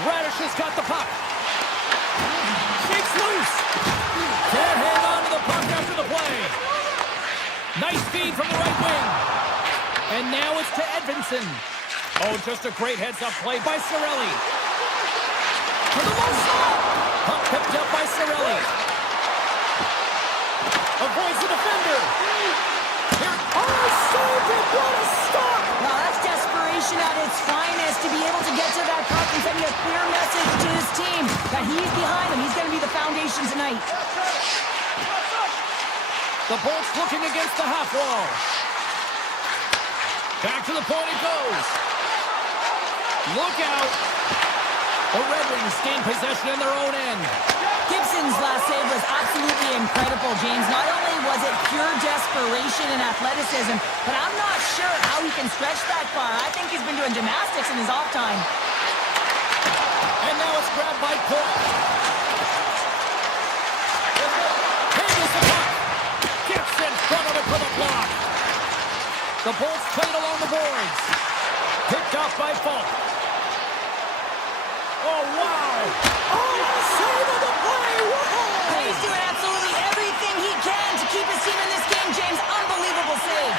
Radish has got the puck. Shakes loose. Can't hang on to the puck after the play. Nice feed from the right wing. And now it's to Edvinsson. Oh, just a great heads-up play by Cirelli. For the low shot. Puck picked up by Cirelli. Avoids the defender. Here. Oh, saved it! What a stop! Well, that's desperation at its finest to be able to get to that puck and send a clear message to his team that he's behind him. He's going to be the foundation tonight. The Bolts looking against the half wall. Back to the point it goes. Look out. The Red Wings gain possession in their own end. Gibson's last save was absolutely incredible, James. Not only was it pure desperation and athleticism, but I'm not sure how he can stretch that far. I think he's been doing gymnastics in his off time. And now it's grabbed by Point. Handles the puck. Gets in front of it for the block. The Bolts played along the boards. Picked up by Falk. Oh, wow. Oh, save of the play! Whoa! And he's doing absolutely everything he can to keep his team in this game, James. Unbelievable save.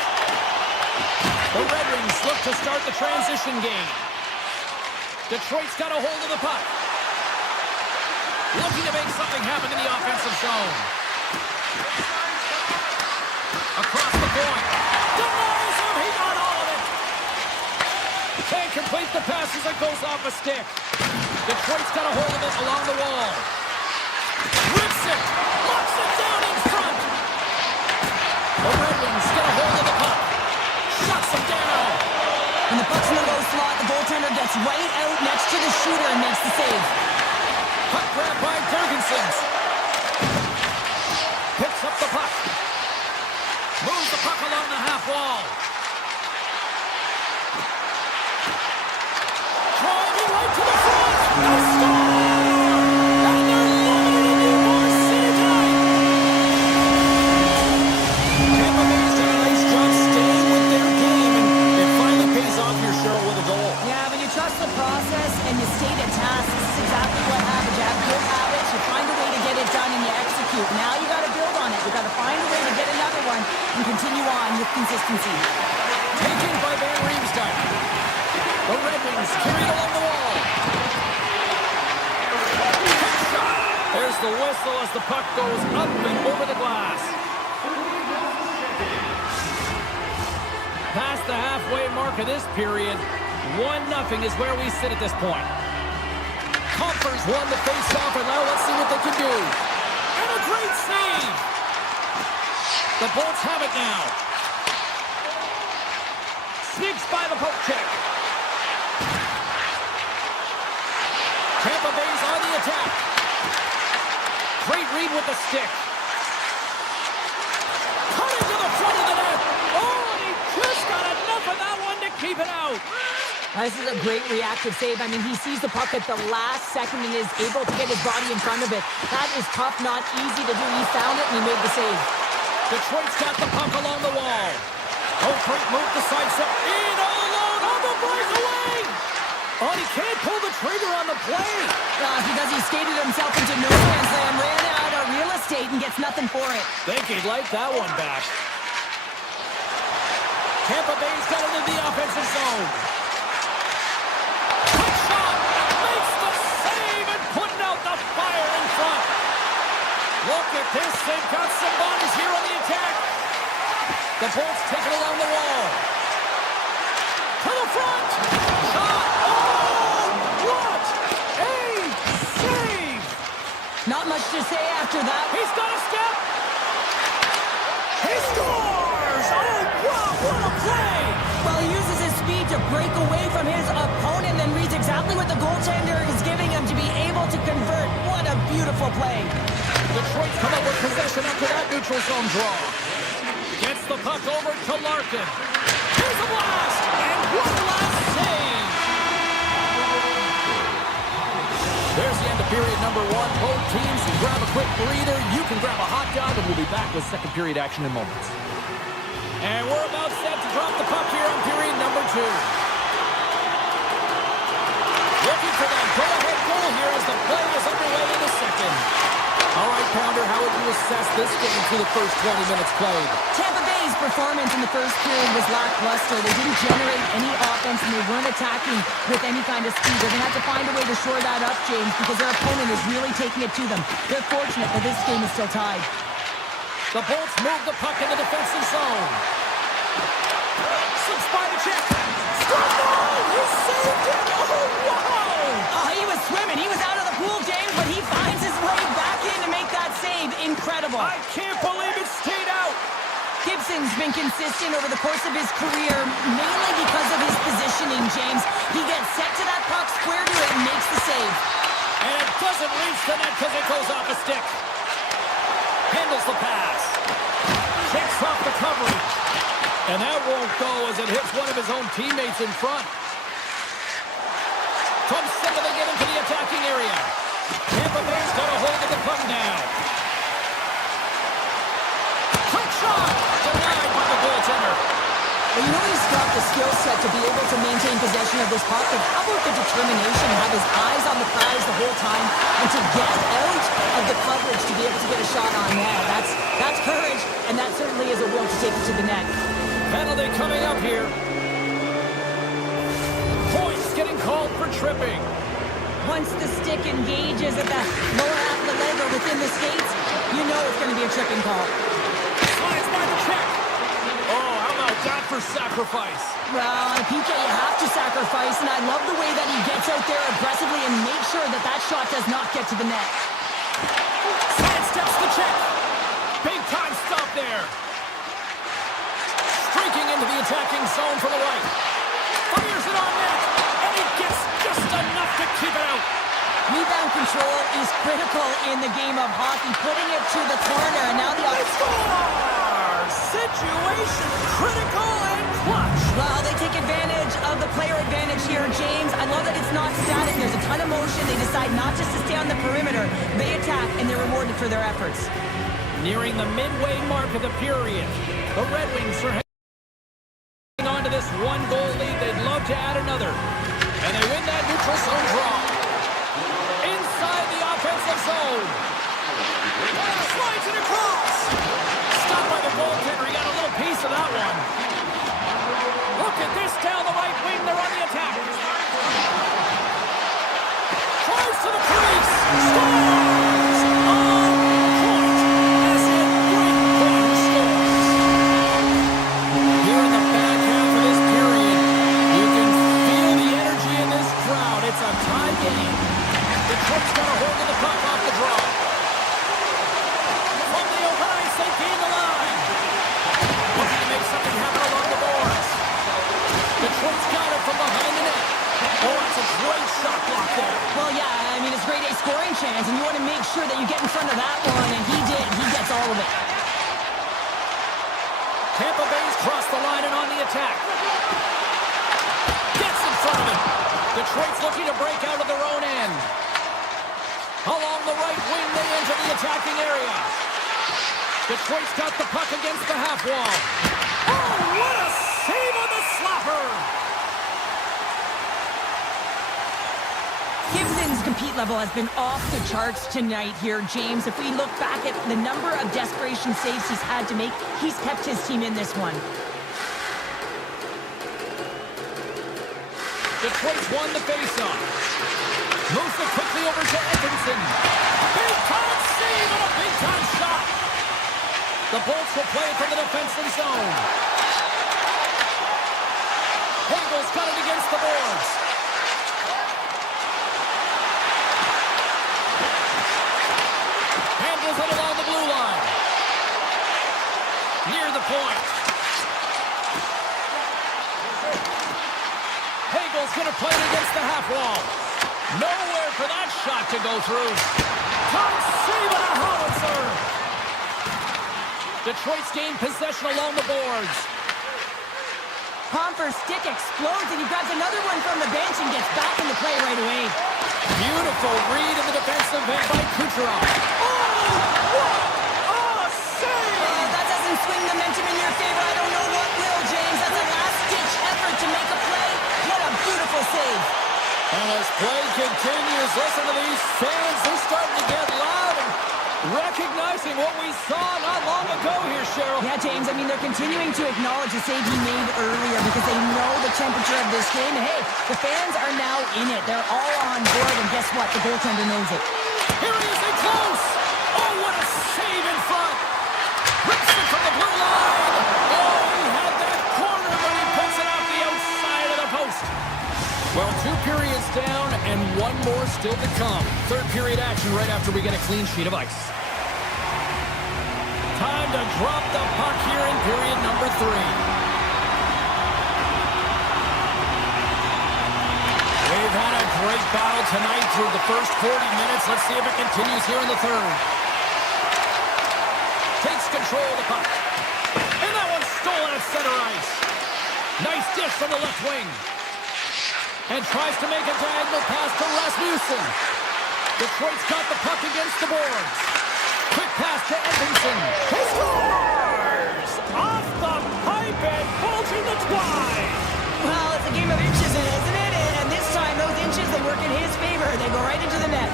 The Red Wings look to start the transition game. Detroit's got a hold of the puck. Looking to make something happen in the offensive zone. Across the point. Denies him. He got all of it. Can't complete the pass as it goes off a stick. Detroit's got a hold of it along the wall. Rips it. Locks it down in front. The Red Wings get a hold of the puck. Shuts him down. When the puck's in the low slot, the goaltender gets right out next to the shooter and makes the save. Puck grab by Jurgensen. Picks up the puck. Moves the puck along the half wall. Driving right to the front. A score! And they're limited in Newport City tonight. Tampa Bay's done a nice job staying with their game, and it finally pays off here, Cheryl, with a goal. Yeah, when you trust the process and you stay to task, this is exactly what happens. You have good habits, you find a way to get it done, and you execute. Now you got to build on it. You got to find a way to get another one and continue on with consistency. Taken by Van Riemsdyk. The Red Wings carried along the wall. Hit shot. There's the whistle as the puck goes up and over the glass. Past the halfway mark of this period, 1-0 is where we sit at this point. Compher's won the face-off, and now let's see what they can do. And a great save. The Bolts have it now. Sneaks by the poke check. Tampa Bay's on the attack. Great read with the stick. Cutting to the front of the net. Oh, and he just got enough of that one to keep it out. This is a great reactive save. I mean, he sees the puck at the last second and is able to get his body in front of it. That is tough, not easy to do. He found it and he made the save. Detroit's got the puck along the wall. Oh, great move to sidestep. In all alone on the breakaway. Oh, he can't pull the trigger on the play. Because he skated himself into no man's land, ran out of real estate and gets nothing for it. Think he'd like that one back. Tampa Bay's got it in the offensive zone. Quick shot. Makes the save and putting out the fire in front. Look at this. They've got some bodies here on the attack. The Bolts take it along the wall. To the front. Shot. Oh, what a save. Not much to say after that. He's got a step. He scores. Oh, wow, what a play. Well, he uses his speed to break away from his opponent and reads exactly what the goaltender is giving him to be able to convert. What a beautiful play. Detroit's come up with possession after that neutral zone draw. Gets the puck over to Larkin. Here's a blast. And one last save. There's the end of period number 1. Both teams can grab a quick breather. You can grab a hot dog, and we'll be back with second period action in moments. And we're about set to drop the puck here on period number 2. Looking for that go-ahead goal here as the play is underway in the second. All right, Pounder, how would you assess this game through the first 20 minutes played? Tampa Bay Bay's performance in the first period was lackluster. They didn't generate any offense, and they weren't attacking with any kind of speed. They're going to have to find a way to shore that up, James, because their opponent is really taking it to them. They're fortunate that this game is still tied. The Bolts move the puck in the defensive zone. Slips by the check. He saved it! Oh, wow! Oh, he was swimming. He was out of the pool, James, but he finds his way back in to make that save. Incredible. I can't believe it stayed out. Gibson's been consistent over the course of his career, mainly because of his positioning, James. He gets set to that puck, square to it, and makes the save. And it doesn't reach the net because it goes off a stick. Handles the pass. Kicks off the coverage. And that won't go as it hits one of his own teammates in front. From center, they get into the attacking area. Tampa Bay's got a hold of the puck now. Quick shot! Denied by the goaltender. Well, you know he's got the skill set to be able to maintain possession of this puck, but how about the determination to have his eyes on the prize the whole time and to get out of the coverage to be able to get a shot on net? That's courage, and that certainly is a will to take it to the net. Penalty coming up here. Points getting called for tripping. Once the stick engages at the lower half of the leg or within the skates, you know it's going to be a tripping call. Slides by the check. Oh, how about that for sacrifice? Well, on a PK, you have to sacrifice, and I love the way that he gets out there aggressively and makes sure that that shot does not get to the net. Sidesteps the check. Big time stop there. Streaking into the attacking zone for the right. Fires it on net, and he gets just enough to keep it out. Rebound control is critical in the game of hockey, putting it to the corner, and now the Score! Situation critical and clutch. well, they take advantage of the player advantage here, James. I love that it's not static. There's a ton of motion. They decide not just to stay on the perimeter. They attack, and they're rewarded for their efforts. Nearing the midway mark of the period, the Red Wings are hanging on to this one-goal lead. They'd love to add another, and they win that neutral zone draw. Inside the offensive zone. Slides it across. Stopped by the goaltender. He got a little piece of that one. Look at this down the right wing. They're on the attack. Tries to the crease. Scores! On point. As in great point scores. Here in the back half of this period, you can feel the energy in this crowd. It's a tie game. Detroit's got a hold of the puck off the draw. From the open ice, they gain the line. Looking to make something happen along the boards. Detroit's got it from behind the net. Oh, that's a great shot block there. Well, yeah, I mean, it's grade A scoring chance, and you want to make sure that you get in front of that one, and he did. He gets all of it. Tampa Bay's crossed the line and on the attack. Gets in front of it. Detroit's looking to break out of their own end. Along the right wing, they enter the attacking area. Detroit's got the puck against the half wall. Oh, what a save on the slapper! Gibson's compete level has been off the charts tonight here, James. If we look back at the number of desperation saves he's had to make, he's kept his team in this one. Detroit's won the faceoff. Moves it quickly over to Edmondson. Big time save and a big time shot. The Bolts will play it from the defensive zone. Hagel's got it against the boards. Handles it along the blue line. Near the point. Hagel's going to play it against the half wall. Nowhere for that shot to go through. Tight save and a howitzer. Detroit's gained possession along the boards. Pomper's stick explodes, and he grabs another one from the bench and gets back in the play right away. Beautiful read in the defensive end by Kucherov. Oh, what a save! That doesn't swing momentum in your favor. I don't know what will, James. That's a last-ditch effort to make a play. What a beautiful save. And as play continues, listen to these fans. They're starting to get loud. And Recognizing what we saw not long ago here, Cheryl. Yeah, James, I mean, they're continuing to acknowledge the save he made earlier because they know the temperature of this game. And hey, the fans are now in it. They're all on board, and guess what? The goaltender knows it. Here he is in close. Oh, what a save in front. Rips it from the blue line. Oh, he had that corner, but he puts it out the outside of the post. Well, 2 periods down and 1 more still to come. Third period action right after we get a clean sheet of ice. Time to drop the puck here in period number 3. We've had a great battle tonight through the first 40 minutes. Let's see if it continues here in the third. Takes control of the puck. And that one's stolen at center ice. Nice dish from the left wing. And tries to make a diagonal pass to Rasmussen. Detroit's got the puck against the boards. Quick pass to Edmondson. He scores! Off the pipe and bulging the twine. Well, it's a game of inches, isn't it? And this time, those inches, they work in his favor. They go right into the net.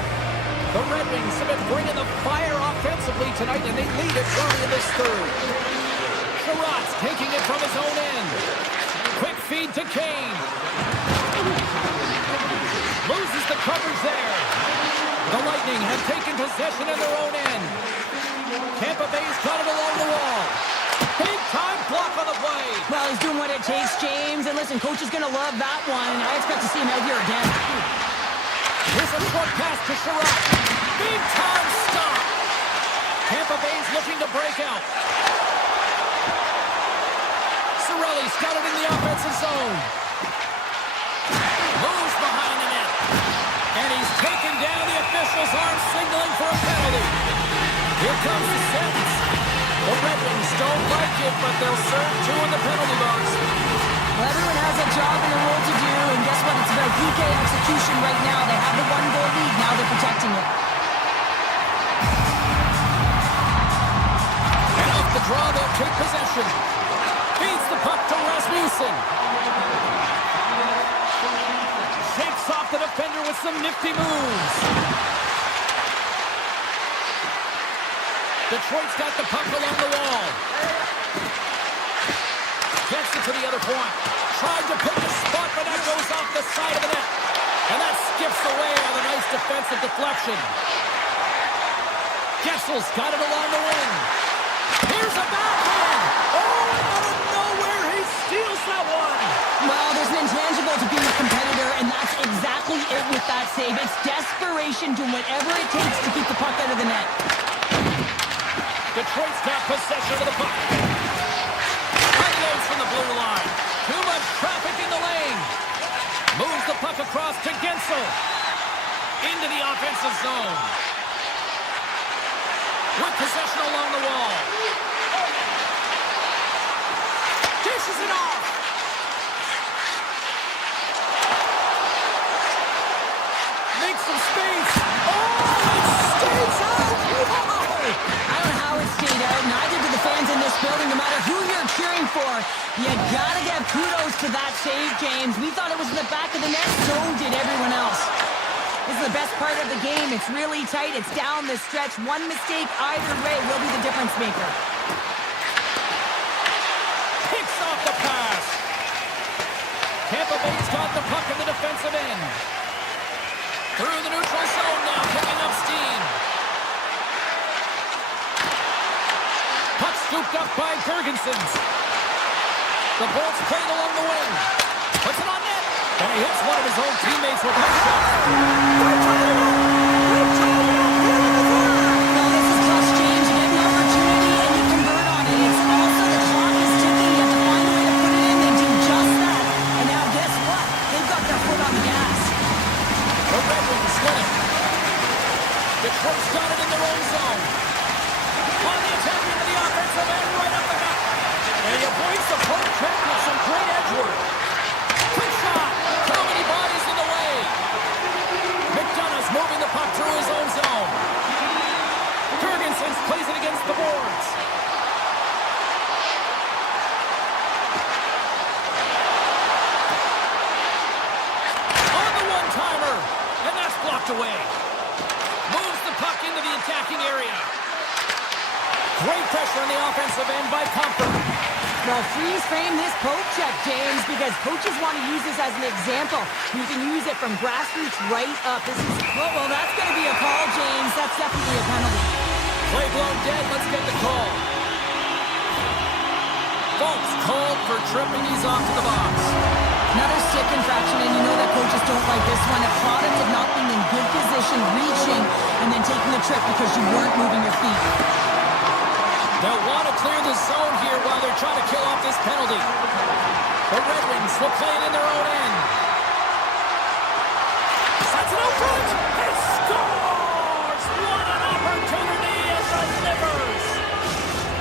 The Red Wings have been bringing the fire offensively tonight, and they lead it early in this third. Sherratt's taking it from his own end. Quick feed to Kane. Loses the coverage there. The Lightning have taken possession in their own end. Tampa Bay's got it along the wall. Big time block on the play. Well, he's doing what it takes, James. And listen, coach is going to love that one. I expect to see him out here again. Here's a short pass to Sherratt. Big time stop. Tampa Bay's looking to break out. Cirelli's got it in the offensive zone. Moves behind the net. And he's taken down. The officials aren't signaling for a penalty. Here comes the sentence. The Red Wings don't like it, but they'll serve 2 in the penalty box. Well, everyone has a job and a role to do, and guess what? It's about PK execution right now. They have the 1-goal lead. Now they're protecting it. And off the draw, they'll take possession. Feeds the puck to Rasmussen. Shakes off the defender with some nifty moves. Detroit's got the puck along the wall. Gets it to the other point. Tried to pick a spot, but that goes off the side of the net. And that skips away on a nice defensive deflection. Gessel's got it along the wing. Here's a backhand. Oh, and out of nowhere, he steals that one. Well, there's an intangible to being a competitor, and that's exactly it with that save. It's desperation, doing whatever it takes to keep the puck out of the net. Detroit's got possession of the puck. Unloads from the blue line. Too much traffic in the lane. Moves the puck across to Gensel. Into the offensive zone. With possession along the wall. Dishes it off. Makes some space. Oh, it stays out. Whoa. I don't know how it stayed out. Neither do the fans in this building, no matter who you're cheering for. You gotta give kudos to that save, James. We thought it was in the back of the net. So did everyone else. This is the best part of the game. It's really tight. It's down the stretch. One mistake either way will be the difference maker. Picks off the pass. Tampa Bay's got the puck in the defensive end. Through the neutral zone now, picking up steam. Puck scooped up by Jurgensen. The Bolts played along the wing. Puts it on net. And he hits one of his own teammates with a shot. Well, this is clutch, James. You get the opportunity and you convert on it. It's also the clock is ticking. You have to find a way to put it in. They do just that. And now guess what? They've got their foot on the gas. The Red Wings win it. Detroit's got it in their own zone. On the attack into the offensive end, right up the gut. And he avoids the poke check with some great edge work. Quick shot. How many bodies in the way? McDonough's moving the puck through his own zone. Jurgensen plays it against the boards. On the one-timer. And that's blocked away. Moves the puck into the attacking area. Great pressure on the offensive end by Comfort. Well, freeze frame this poke check, James, because coaches want to use this as an example. You can use it from grassroots right up. This is, well, that's going to be a call, James. That's definitely a penalty. Play blown dead. Let's get the call. Folks called for tripping. He's off to the box. Another stick infraction, and you know that coaches don't like this one. A product of not being in good position, reaching, and then taking the trip because you weren't moving your feet. They'll want to clear the zone here while they're trying to kill off this penalty. The Red Wings will play it in their own end. Sets it out front. He scores! What an opportunity and delivers!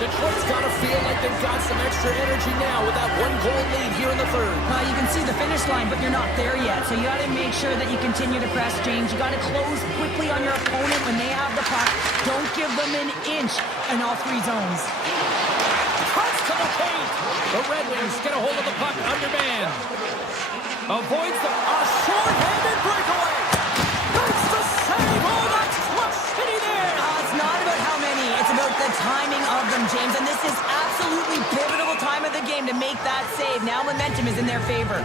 Detroit's got to feel like they've got some extra energy now with that one-goal lead here in the third. You can see the finish line, but you're not there yet. So you got to make sure that you continue to press, James. You got to close quickly on your opponent when they have the puck. Don't give them an inch in all three zones. Cuts to the paint. The Red Wings get a hold of the puck under man. Avoids a short-handed breakaway. Makes the save. Oh, that's clutch city there. It's not about how many. It's about the timing of them, James. And this is absolutely pivotal time of the game to make that save. Now momentum is in their favor.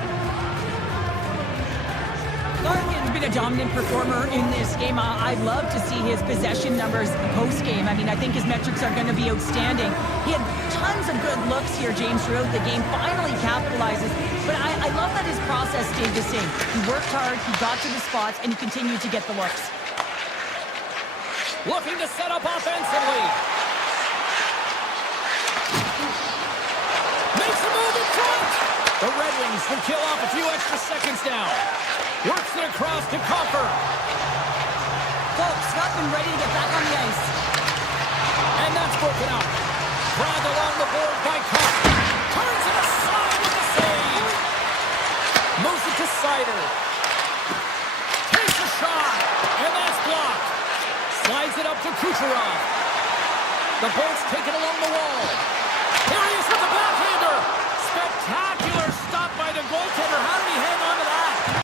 Larkin's been a dominant performer in this game. I'd love to see his possession numbers post-game. I mean, I think his metrics are going to be outstanding. He had tons of good looks here, James, throughout the game. Finally capitalizes. But I love that his process stayed the same. He worked hard, he got to the spots, and he continued to get the looks. Looking to set up offensively. Makes a move in front. The Red Wings will kill off a few extra seconds now. Works it across to Comfort. Folks, up and ready to get back on the ice. And that's broken out. Grabbed along the board by Comfort. Turns it aside with the save. Moves it to Sider. Takes a shot. And that's blocked. Slides it up to Kucherov. The boat's taken along the wall. Here he is with the backhander. Spectacular stop by the goaltender. How did he hang on to that?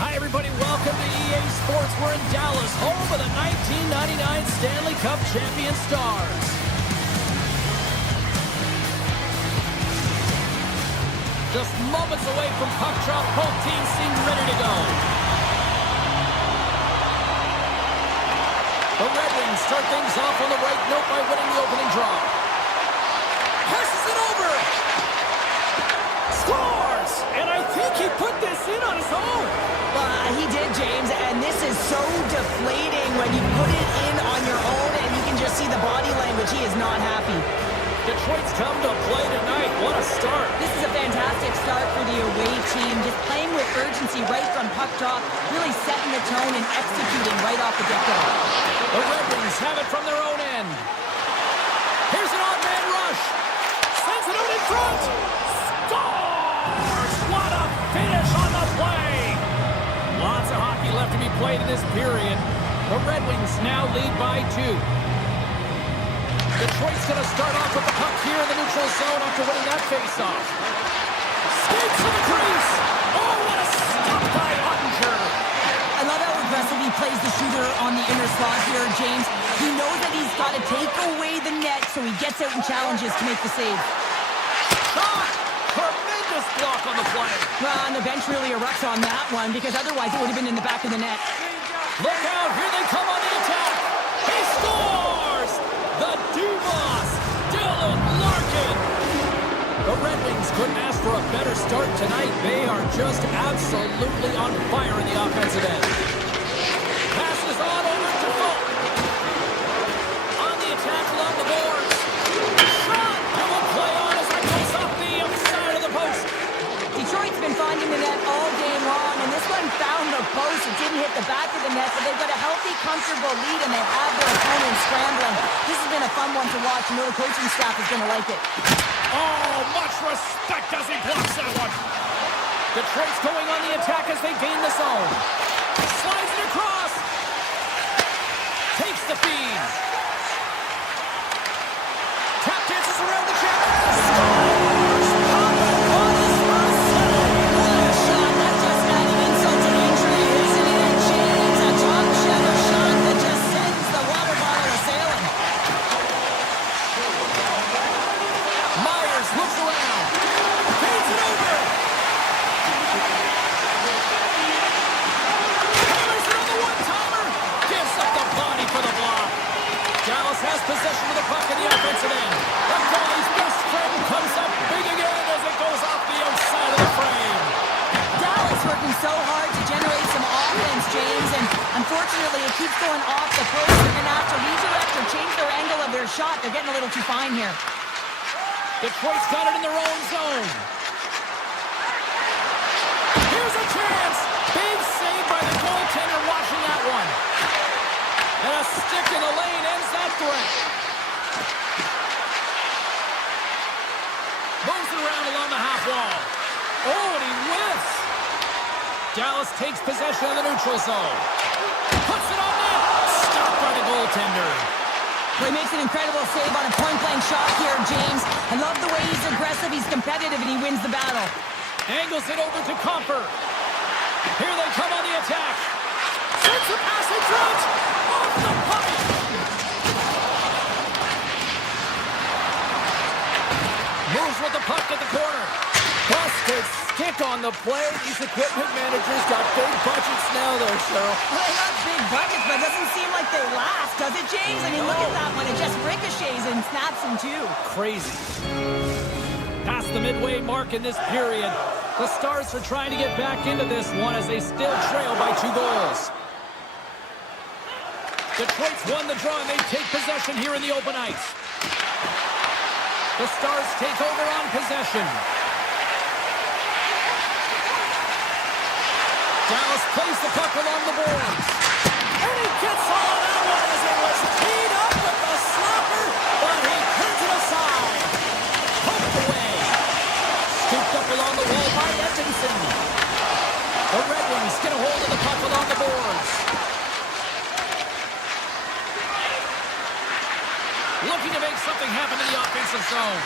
Hi, everybody. Welcome to EA Sports. We're in Dallas, home of the 1999 Stanley Cup champion Stars. Just moments away from puck drop, both teams seem ready to go. The Red Wings start things off on the right note by winning the opening draw. Passes it over. Scores! And I think he put this in on his own. He did, James, and this is so deflating when you put it in on your own and you can just see the body language. He is not happy. Detroit's come to play tonight. What a start. This is a fantastic start for the away team. Just playing with urgency right from puck drop, really setting the tone and executing right off the get-go. The Red Wings have it from their own end. Here's an odd man rush. Sends it out in front. Scores! What a finish on the play. Lots of hockey left to be played in this period. The Red Wings now lead by 2. Detroit's going to start off with the puck here in the neutral zone after winning that faceoff. Skates to the crease. Oh, what a stop by Ottinger. I love how aggressive he plays the shooter on the inner slot here, James. He knows that he's got to take away the net, so he gets out and challenges to make the save. Shot! Tremendous block on the play. Well, and the bench really erupts on that one, because otherwise it would have been in the back of the net. Look out, here they come on the attack. He scores! The D-Boss, Dylan Larkin. The Red Wings couldn't ask for a better start tonight. They are just absolutely on fire in the offensive end. Passes on over to Falk. On the attack along the boards. Shot! Double play on as it goes off the outside of the post. Detroit's been finding the net all game long, and this one found the post. It didn't hit the back of the net, but they've got a healthy, comfortable lead, and they have their opponent scrambling. This has been a fun one to watch, and the coaching staff is going to like it. Oh, much respect as he blocks that one. Detroit's going on the attack as they gain the zone. Slides it across. Takes the feed. Tap dances around the check. Scores! Papa on his first set. What a shot. That's just adding insult to injury, isn't it, James? A top shadow shot that just sends the water bottle a-sailing. Myers looks around. Feeds it over. Hammers it on the one-timer. Gives up the body for the block. Dallas has possession of the puck in the offensive end. The goalie's best friend comes up big again as it goes off the outside of the frame. Dallas working so hard to generate some offense, James, and unfortunately it keeps going off the post. They're going to have to redirect or change their angle of their shot. They're getting a little too fine here. Detroit's got it in their own zone. Here's a chance. Big save by the goaltender watching that one. And a stick in the lane ends that threat. Moves it around along the half wall. Oh, and he whiffs. Dallas takes possession of the neutral zone. Puts it on net. Stopped by the goaltender. Well, he makes an incredible save on a point-blank shot here, James. I love the way he's aggressive, he's competitive, and he wins the battle. Angles it over to Comper. Here they come on the attack. Sends the pass in front. Off the puck. Moves with the puck at the corner. Busted stick on the play. These equipment managers got big budgets now, though, Cheryl. Well, they got big budgets, but it doesn't seem like they last, does it, James? I mean, look at that one. It just ricochets and snaps in two. Crazy. Past the midway mark in this period, the Stars are trying to get back into this one as they still trail by 2 goals. Detroit's won the draw, and they take possession here in the open ice. The Stars take over on possession. Dallas plays the puck along the boards. And he gets all of that one as it was teed up with the slapper, but he turns it aside. Poked away. Scooped up along the wall by Edmondson. The Red Wings get a hold of the puck along the boards. Looking to make something happen in the offensive zone.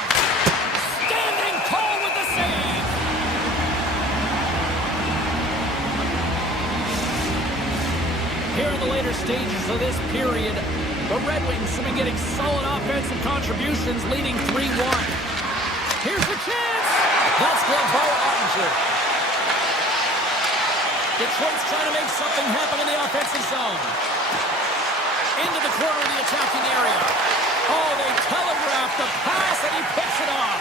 Standing tall with the save. Here in the later stages of this period, the Red Wings have been getting solid offensive contributions, leading 3-1. Here's the chance! That's gloved by Ottinger. Detroit's trying to make something happen in the offensive zone. Into the corner of the attacking area. Oh, they telegraphed the pass, and he picks it off.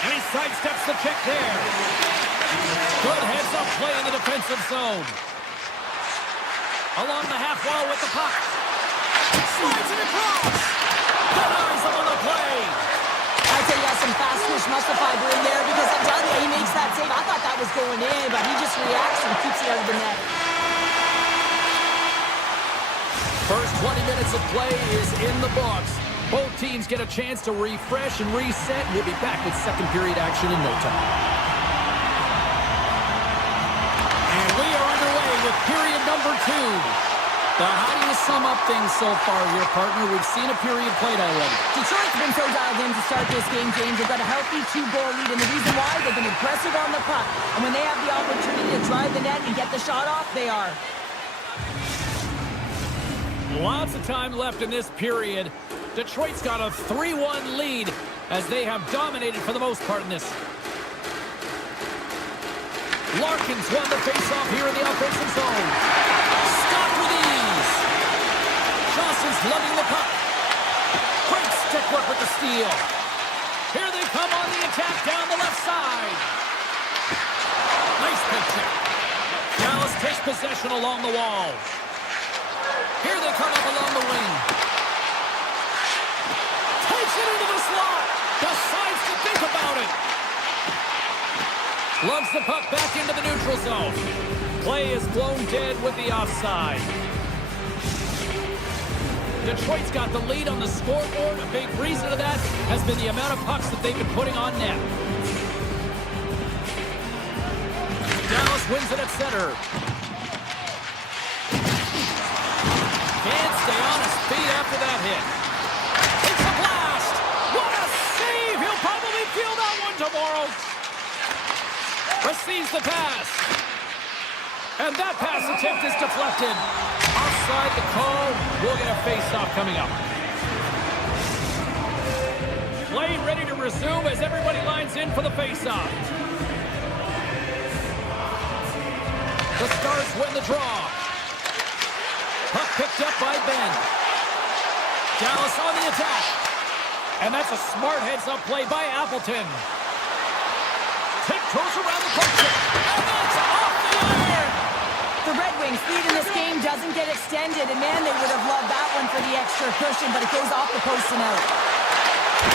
And he sidesteps the check there. Good heads-up play in the defensive zone. Along the half wall with the puck. Slides it across. Denies him on the play. I tell you, that's some fast twitch muscle fiber in there because I'm telling you, he makes that save. I thought that was going in, but he just reacts and keeps it out of the net. First 20 minutes of play is in the books. Both teams get a chance to refresh and reset. We'll be back with second period action in no time. And we are underway with period number 2. How do you sum up things so far here, partner? We've seen a period played already. Detroit's been so dialed in to start this game, James. They've got a healthy 2-goal lead, and the reason why, they've been aggressive on the puck. And when they have the opportunity to drive the net and get the shot off, they are. Lots of time left in this period. Detroit's got a 3-1 lead as they have dominated for the most part in this. Larkin's won the faceoff here in the offensive zone. Stopped with ease. Johnson's lugging the puck. Great stick work with the steal. Here they come on the attack down the left side. Nice picture. Dallas takes possession along the wall. Here they come up along the wing. Takes it into the slot. Decides to think about it. Lugs the puck back into the neutral zone. Play is blown dead with the offside. Detroit's got the lead on the scoreboard. A big reason of that has been the amount of pucks that they've been putting on net. Dallas wins it at center. Can't stay on his feet after that hit. It's a blast! What a save! He'll probably feel that one tomorrow. Receives the pass. And that pass attempt is deflected. Offside the call. We'll get a face-off coming up. Play ready to resume as everybody lines in for the face-off. The Stars win the draw. Puck picked up by Ben. Dallas on the attack. And that's a smart heads-up play by Appleton. Tiptoes around the puck. And that's off the iron. The Red Wings lead in this game doesn't get extended, and man, they would have loved that one for the extra cushion, but it goes off the post and out.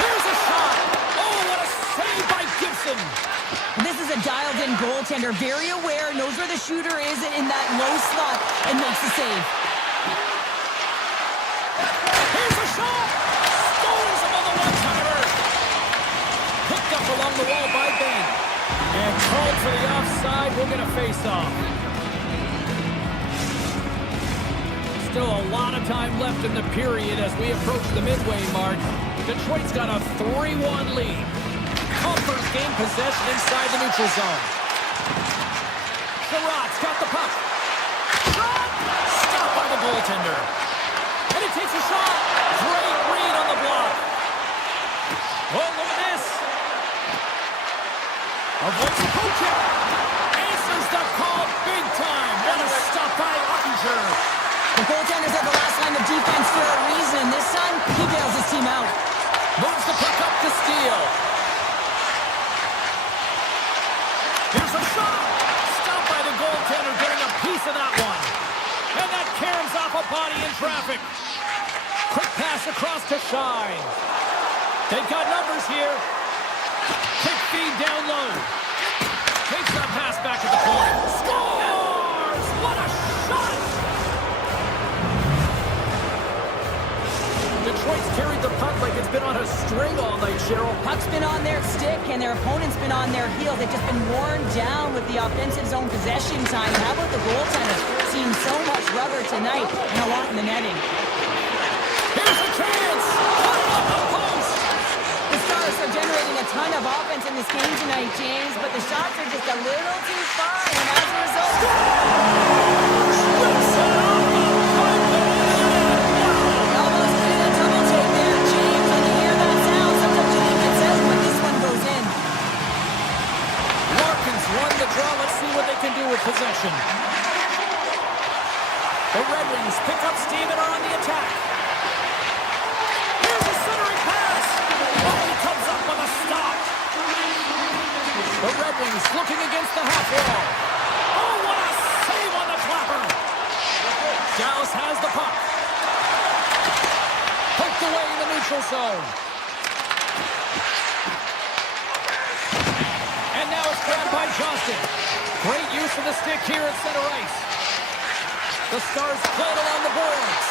Here's a shot. Oh, what a save by Gibson. This is a dialed-in goaltender, very aware, knows where the shooter is in that low slot, and makes the save. Here's a shot. Scores him on the one-timer. Picked up along the wall by Ben. And called for the offside. We'll get a face-off. Still a lot of time left in the period as we approach the midway mark. Detroit's got a 3-1 lead. Comforts gain possession inside the neutral zone. Sherrod's got the puck. Shot! Stopped by the goaltender. And he takes a shot. Great read on the block. Oh, look at this. Avoids the poke check. Answers the call big time. What a stop by Ottinger. The goaltenders at the last line of defense for a reason. This time, he bails his team out. Moves the puck up to steal. Here's a shot. Stopped by the goaltender, getting a piece of that one. And that caroms off a body in traffic. Quick pass across to Shine. They've got numbers here. Quick feed down low. Takes that pass back to the point. Scores! What a shot! Detroit's carried the puck like it's been on a string all night, Cheryl. Puck's been on their stick, and their opponent's been on their heels. They've just been worn down with the offensive zone possession time. How about the goaltender? Seen so much rubber tonight and a lot in the netting. Here's a chance! Put it up the post! The Stars are generating a ton of offense in this game tonight, James, but the shots are just a little too far, and as a result... Whips it with possession. The Red Wings pick up steam and are on the attack. Here's a centering pass. Oh, he comes up with a stop. The Red Wings looking against the half wall. Oh, what a save on the clapper. Dallas has the puck. Poked away in the neutral zone. And now it's grabbed by Johnston. Great use of the stick here at center ice. The Stars played along the boards.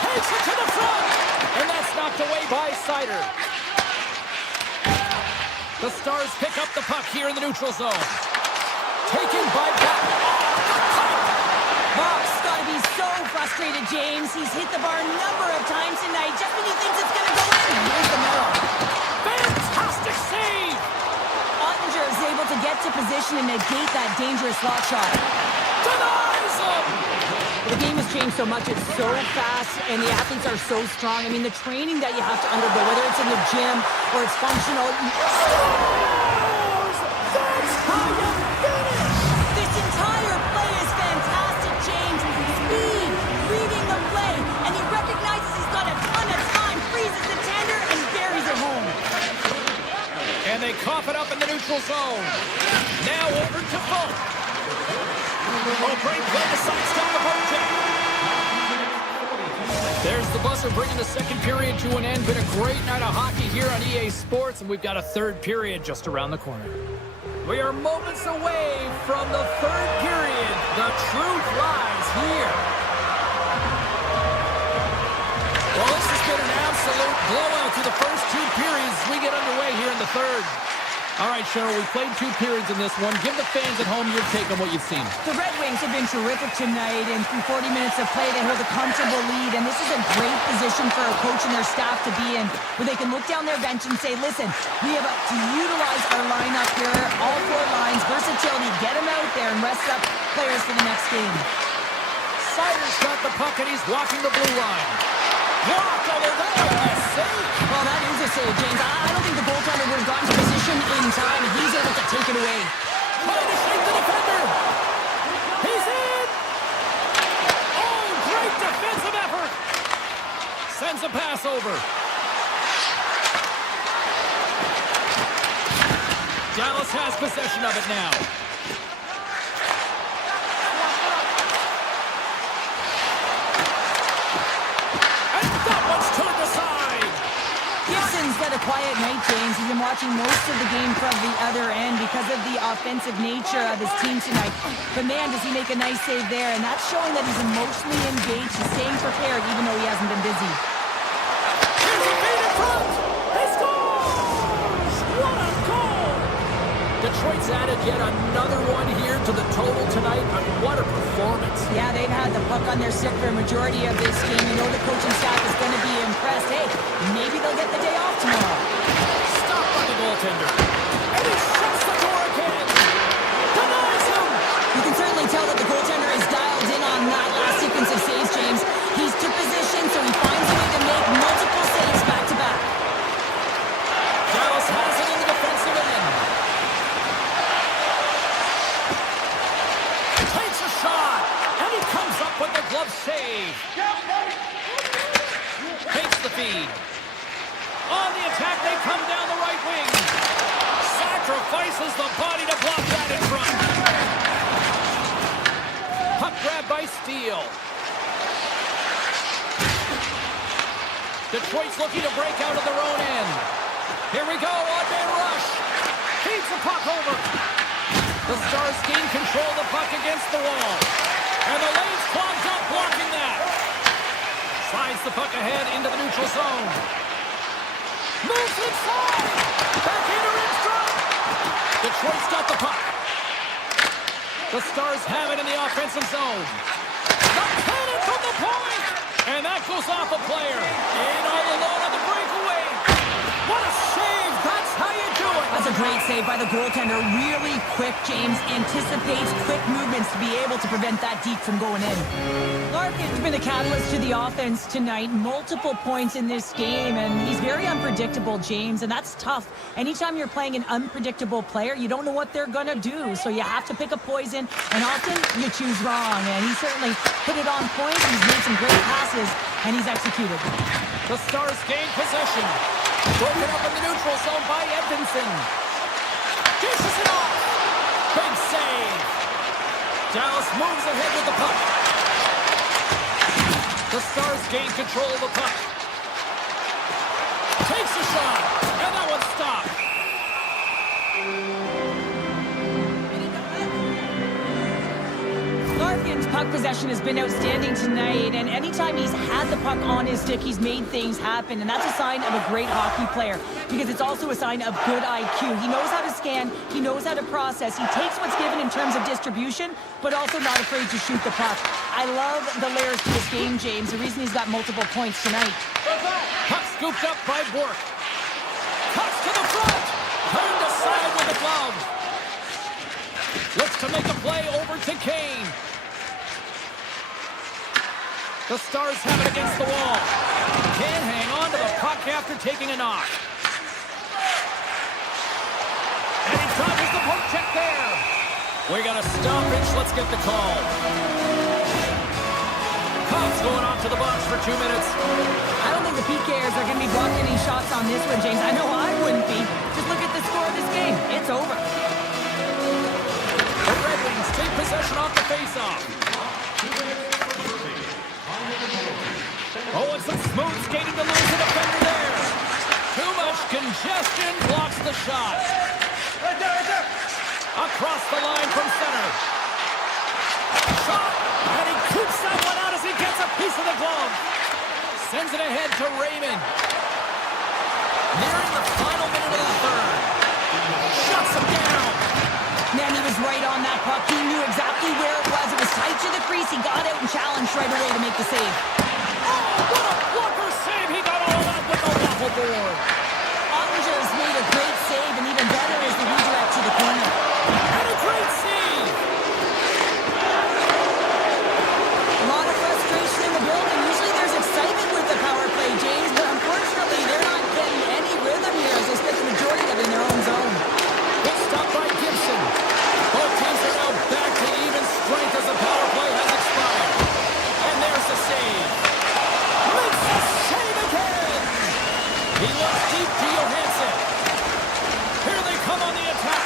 Takes it to the front. And that's knocked away by Seider. The Stars pick up the puck here in the neutral zone. Taken by Buck. Buck's got to be so frustrated, James. He's hit the bar a number of times tonight just when he thinks it's going to go in. Here's the middle. Fantastic save. Ottinger is able to get to position and negate that dangerous slot shot. Denies him. The game has changed so much. It's so fast, and the athletes are so strong. I mean, the training that you have to undergo, whether it's in the gym or it's functional. Scores! That's how you finish! This entire play is fantastic, James. Speed, reading the play, and he recognizes he's got a ton of time, freezes the tender, and buries it home. And they cough it up in the neutral zone. Now over to Folk. Oh, great play to sidestep the poke check. There's the buzzer bringing the second period to an end. Been a great night of hockey here on EA Sports, and we've got a third period just around the corner. We are moments away from the third period. The truth lies here. Well, this has been an absolute blowout through the first two periods as we get underway here in the third. All right, Cheryl, we played two periods in this one. Give the fans at home your take on what you've seen. The Red Wings have been terrific tonight, and through 40 minutes of play, they hold a comfortable lead, and this is a great position for a coach and their staff to be in, where they can look down their bench and say, listen, we have to utilize our lineup here, all four lines, versatility, get them out there and rest up players for the next game. Seider's got the puck, and he's walking the blue line. Blocked, although that might be a save. Well, that is a save, James. I don't think the goaltender would have gotten to position in time, and he's able to take it away. Trying to shake the defender. He's in. Oh, great defensive effort. Sends a pass over. Dallas has possession of it now. Gibson's got a quiet night, James. He's been watching most of the game from the other end because of the offensive nature of his team tonight. But man, does he make a nice save there, and that's showing that he's emotionally engaged. He's staying prepared even though he hasn't been busy. Here's a feed in front! He scores! What a goal! Detroit's added yet another one here to the total tonight, but what a performance. Yeah, they've had the puck on their stick for a majority of this game. You know the coaching staff is going to be impressed. Hey, maybe they'll get the day off tomorrow. Stopped by the goaltender. And he shuts the door again. Denies him. You can certainly tell that the goaltender is dialed in on that last sequence of saves, James. He's to position, so he finds a way to make multiple saves back-to-back. Dallas has it in the defensive end. Takes a shot, and he comes up with the glove save. Takes the feed. On the attack, they come down the right wing. Sacrifices the body to block that in front. Puck grab by Steele. Detroit's looking to break out of their own end. Here we go, on-man rush. Feeds the puck over. The Stars gain control of the puck against the wall. And the lane's clogged up, blocking that. Slides the puck ahead into the neutral zone. Moves inside. Backhander in front. Detroit's got the puck. The Stars have it in the offensive zone. The cannon from the point. And that goes off a player. In all alone on the breakaway. What a save. That's how you do it. That's a great save by the goaltender. Really quick, James. Anticipates quick movements to be able to prevent that deep from going in. Larkin's been a catalyst to the offense tonight. Multiple points in this game, and he's very unpredictable, James, and that's tough. Anytime you're playing an unpredictable player, you don't know what they're going to do, so you have to pick a poison, and often you choose wrong, and he certainly put it on point. He's made some great passes, and he's executed. The Stars gain possession. Broken up in the neutral zone by Edvinsson. Dishes it off. Big save. Dallas moves ahead with the puck. The Stars gain control of the puck. Takes a shot, and that one's stopped. Larkin's puck possession has been outstanding tonight, and anytime he's had the puck on his stick, he's made things happen, and that's a sign of a great hockey player, because it's also a sign of good IQ. He knows how to scan, he knows how to process, he takes what's given in terms of distribution, but also not afraid to shoot the puck. I love the layers to this game, James, the reason he's got multiple points tonight. Puck scooped up by Bork. Cuts to the front. Turned aside with the glove. Looks to make a play over to Kane. The Stars have it against the wall. Can't hang on to the puck after taking a knock. And he dodges the poke check there. We got a stoppage. Let's get the call. Cobb's going off to the box for 2 minutes. I don't think the PKers are going to be blocking any shots on this one, James. I know I wouldn't be. Just look at the score of this game. It's over. The Red Wings take possession off the faceoff. Oh, and some smooth skating to lose the defender there. Too much congestion blocks the shot. Right there. Across the line from center. Shot, and he keeps that one out as he gets a piece of the glove. Sends it ahead to Raymond. Nearing the final minute of the third. Shuts him down. Man, he was right on that puck. He knew exactly where it was. It was tight to the crease. He got out and challenged right away to make the save. Oh, what a blocker save. He got all that with the waffle board. Ottinger's made a great save, and even better is the redirect to the corner. And a great save. A lot of frustration in the building. Usually there's excitement with the power play, James, but unfortunately they're not getting any rhythm here as they spent the majority of it in their own zone. Good stop by Gibson. Both teams are now back to even strength as the power play has expired. And there's the save. Makes the save again. He looks deep to Johansson. Here they come on the attack.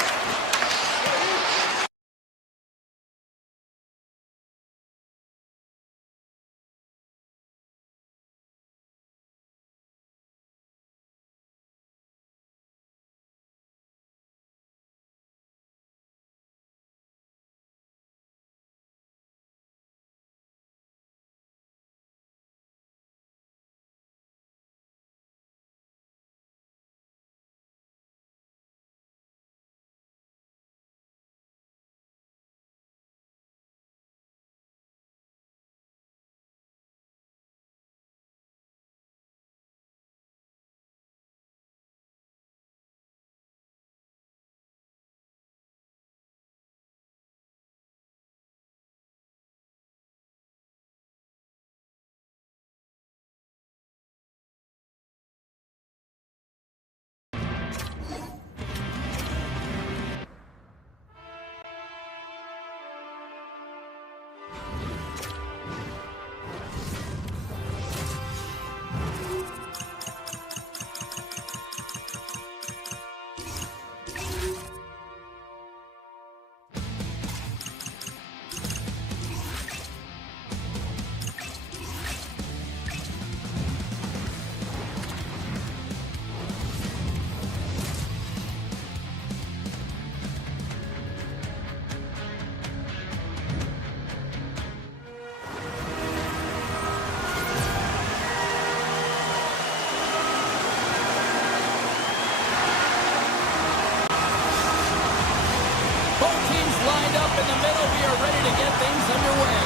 in the middle. We are ready to get things underway.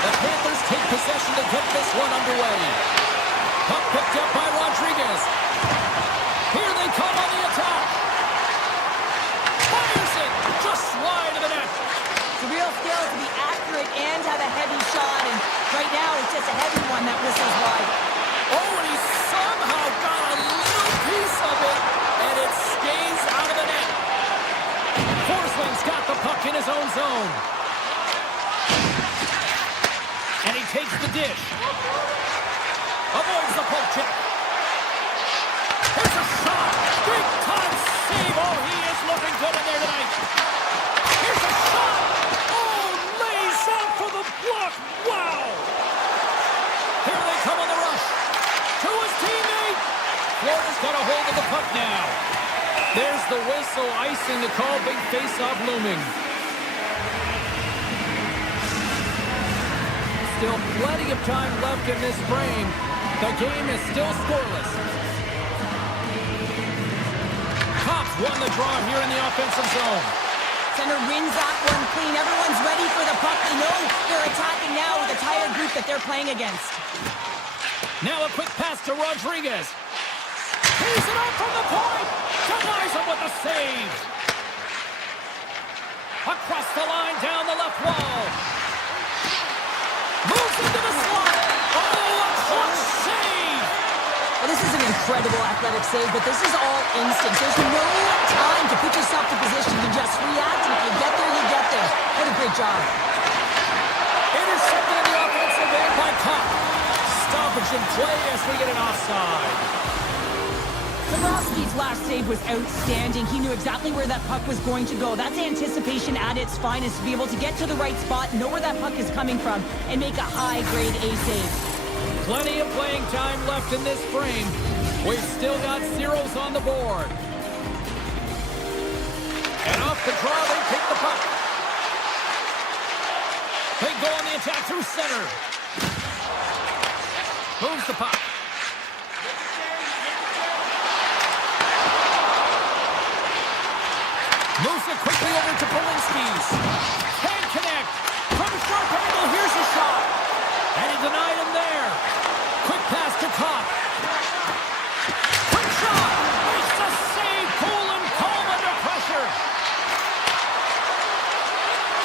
The Panthers take possession to get this one underway. Puck picked up by Rodriguez. Here they and have a heavy shot, and right now it's just a heavy one that whistles wide. Oh, and he somehow got a little piece of it, and it stays out of the net. Forsling's got the puck in his own zone. And he takes the dish. Avoids the poke check. Here's a shot. Big time save. Oh, he is looking good in there tonight. Here's a shot. Oh, lays out for the block. Wow. Here they come on the rush. To his teammate. Florida's got a hold of the puck now. There's the whistle, icing the call. Big face-off looming. Still plenty of time left in this frame. The game is still scoreless. Cops won the draw here in the offensive zone. Center wins that one clean. Everyone's ready for the puck. They know they're attacking now with a tired group that they're playing against. Now a quick pass to Rodriguez. He's it up from the point. Denies him with the save. Across the line, down the left wall. Moves into the slot. Oh, a clutch save. Well, this is an incredible athletic save, but this is all instant. There's no time to put yourself to position to just react, and if you get there, you get there. What a great job. Intercepted in the offensive end by Kopp. Stoppage in play as we get an offside. Bobrovsky's last save was outstanding. He knew exactly where that puck was going to go. That's anticipation at its finest, to be able to get to the right spot, know where that puck is coming from, and make a high-grade A save. Plenty of playing time left in this frame. We've still got zeros on the board. And off the draw, they take the puck. They go on the attack through center. Moves the puck. Moves it quickly over to Polinski's. Can't connect. From a sharp angle, here's a shot. And he denied him there. Quick pass to Kopp. Quick shot. Makes the save. Cool and calm under pressure.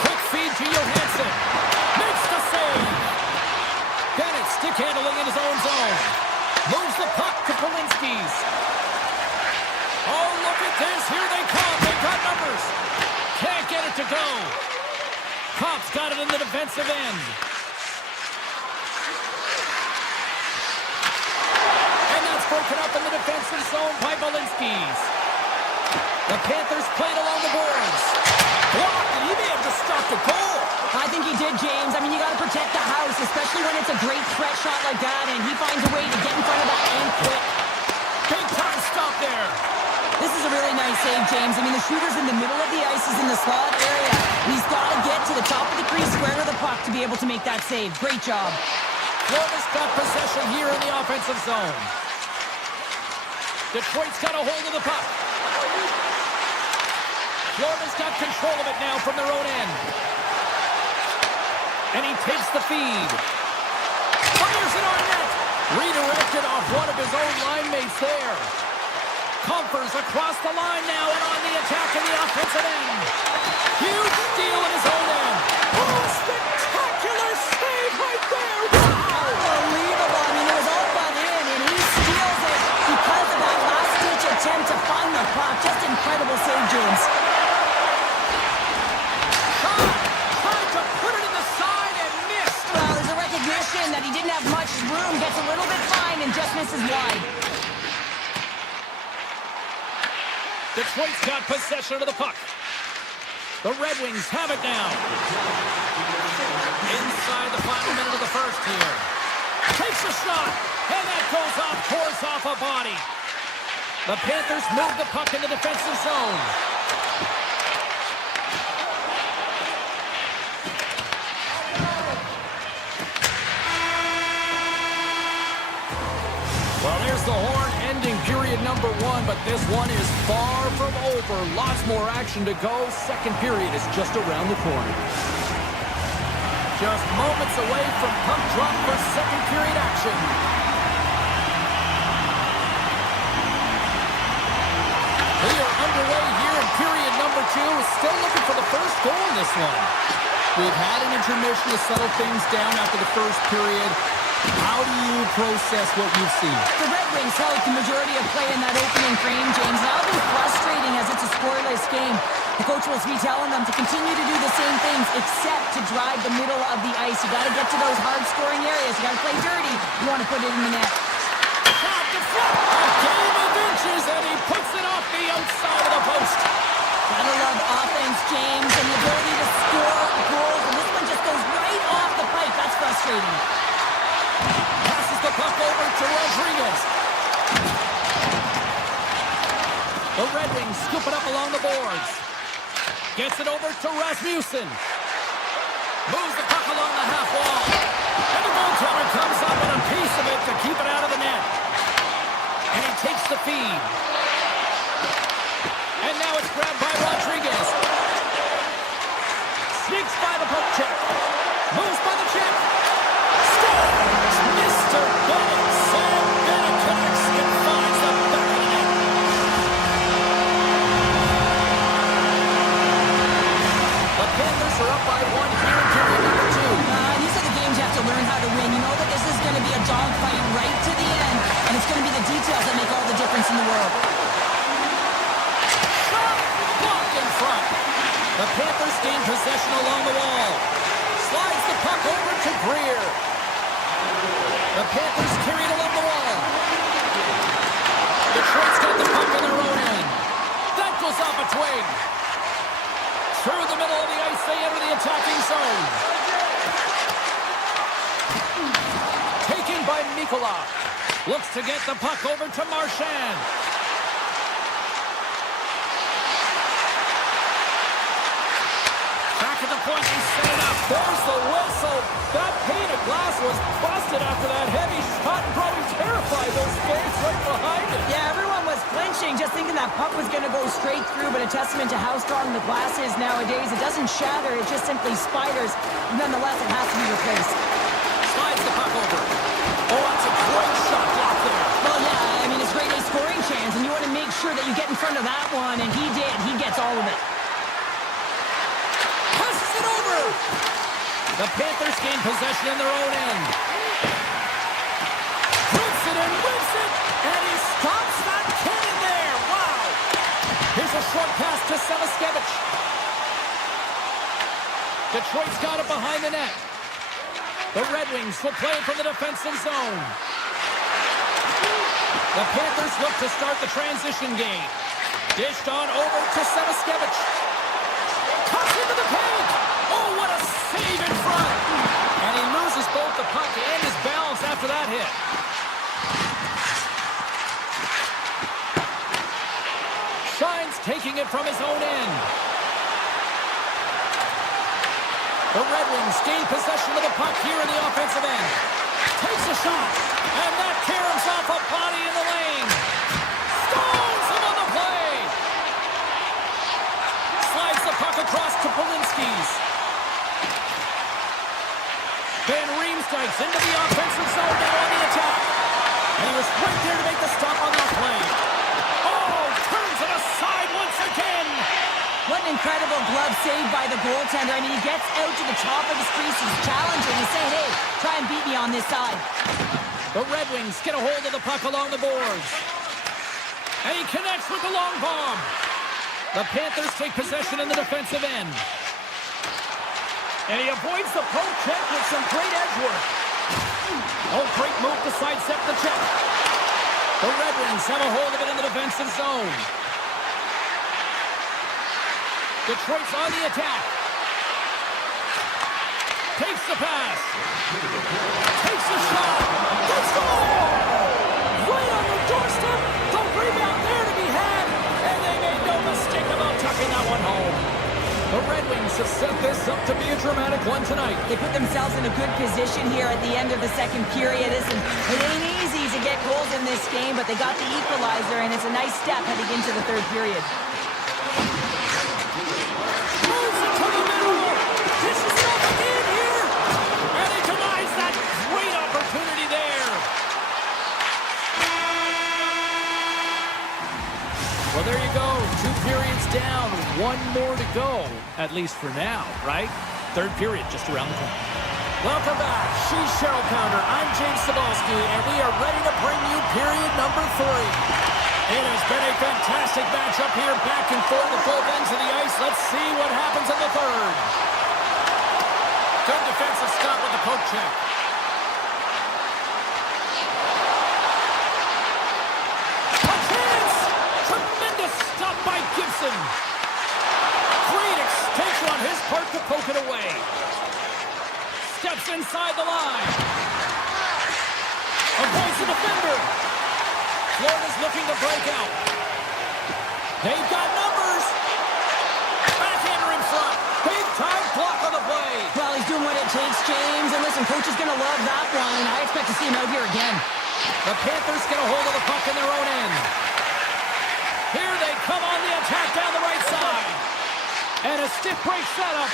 Quick feed to Johansson. Makes the save. Bennett stick handling in his own zone. Moves the puck to Polinski's. Oh, look at this. Here they come. They've got numbers. Can't get it to go. Kopp's got it in the defensive end. And that's broken up in the defensive zone by Polinski's. The Panthers played along the boards. Blocked, and he may have just stopped the goal. I think he did, James. I mean, you got to protect the house, especially when it's a great threat shot like that, and he finds a way to get in front of that and quick. Big time stop there. This is a really nice save, James. I mean, the shooter's in the middle of the ice. He's in the slot area. And he's got to get to the top of the crease square to the puck to be able to make that save. Great job. Florida's got possession here in the offensive zone. Detroit's got a hold of the puck. Florida's got control of it now from their own end. And he takes the feed. Fires it on net. Redirected off one of his own line mates there. Comfers across the line now and on the attack in the offensive end. Huge steal in his own end. Oh, spectacular save right there. Wow! Unbelievable. I mean, it was all but in, and he steals it because of that last-ditch attempt to find the puck. Just incredible save, James. Shot. Tried to put it in the side and missed. Well, there's a recognition that he didn't have much room. Gets a little bit fine and just misses wide. Detroit's got possession of the puck. The Red Wings have it now. Inside the final minute of the first here. Takes a shot, and that goes off, pours off a body. The Panthers move the puck in the defensive zone. Well, there's the horn ending period number one, but this one is far from over. Lots more action to go. Second period is just around the corner. Just moments away from puck drop for second period action. We are underway here in period number two. Still looking for the first goal in this one. We've had an intermission to settle things down after the first period. How do you process what you've seen? The Red Wings held the majority of play in that opening frame, James. Now it'll be frustrating as it's a scoreless game. The coach will be telling them to continue to do the same things except to drive the middle of the ice. You got to get to those hard-scoring areas. You got to play dirty. You want to put it in the net. Shot to front. A game of inches, and he puts it off the outside of the post. Gotta love offense, James, and the ability to score goals. And this one just goes right off the pipe. That's frustrating. Passes the puck over to Rodriguez. The Red Wings scoop it up along the boards. Gets it over to Rasmussen. Moves the puck along the half wall. And the goaltender comes up with a piece of it to keep it out of the net. And he takes the feed. And now it's grabbed by Rodriguez. Sneaks by the poke check. Moves by the check. Scores! Mr. Bennett. Sam Bennett connects and finds the back of the net. The Panthers are up by 1 here in period number 2. These are the games you have to learn how to win. You know that this is going to be a dogfight right to the end, and it's going to be the details that make all the difference in the world. Blocked in front. The Panthers gain possession along the wall. Slides the puck over to Greer. The Panthers carry it along the wall. Detroit's got the puck in their own end. That goes off a twig. Through the middle of the ice, they enter the attacking zone. Taken by Mikula. Looks to get the puck over to Marchand. Back at the point, they set it up. There's the whistle. That pane of glass was busted after that heavy shot and probably terrified those fans right behind it. Yeah, everyone was flinching, just thinking that puck was going to go straight through, but a testament to how strong the glass is nowadays. It doesn't shatter, it just simply spiders. Nonetheless, it has to be replaced. Slides the puck over. Oh, that's a great shot block there. Well, yeah, I mean, it's great a scoring chance, and you want to make sure that you get in front of that one, and he did. He gets all of it. Passes it over. The Panthers gain possession in their own end. Hits it and whips it, and he stops that cannon there. Wow. Here's a short pass to Savaskevich. Detroit's got it behind the net. The Red Wings will play from the defensive zone. The Panthers look to start the transition game. Dished on over to Savaskevich. Cuts into the paint. Oh, what a save in front. And he loses both the puck and his balance after that hit. Shines taking it from his own end. The Red Wings gain possession of the puck here in the offensive end. Takes a shot, and that caroms off a body in the lane. Stones him on the play. Slides the puck across to Polinski's. Van Riemsdyk's into the offensive zone now on the attack. And he was right there to make the stop on that play. Oh, turns it aside once again. What an incredible glove save by the goaltender. I mean, he gets out to the top of his crease. He's challenging. He's saying, hey, try and beat me on this side. The Red Wings get a hold of the puck along the boards. And he connects with the long bomb. The Panthers take possession in the defensive end. And he avoids the poke check with some great edge work. Oh, great move to sidestep the check. The Red Wings have a hold of it in the defensive zone. Detroit's on the attack. Takes the pass. Takes the shot. They score! Right on the doorstep. The rebound there to be had. And they made no mistake about tucking that one home. The Red Wings have set this up to be a dramatic one tonight. They put themselves in a good position here at the end of the second period. Listen, it ain't easy to get goals in this game, but they got the equalizer, and it's a nice step heading into the third period. Moves it to the middle. This is not again here. And he denies that great opportunity there. Well, there you go. 2 periods down. 1 more to go, at least for now, right? Third period just around the corner. Welcome back. She's Cheryl Pounder. I'm James Cebulski, and we are ready to bring you period number 3. It has been a fantastic matchup here, back and forth at both ends of the ice. Let's see what happens in the third. Good defensive stop with the poke check. A chance! Tremendous stop by Gibson. Great extension on his part to poke it away. Steps inside the line. Avoids the defender. Florida's looking to break out. They've got numbers. Backhander in front. Big time block on the play. Well, he's doing what it takes, James. And listen, coach is going to love that one. I expect to see him out here again. The Panthers get a hold of the puck in their own end. Here they come on the attack down the right side. And a stiff break setup.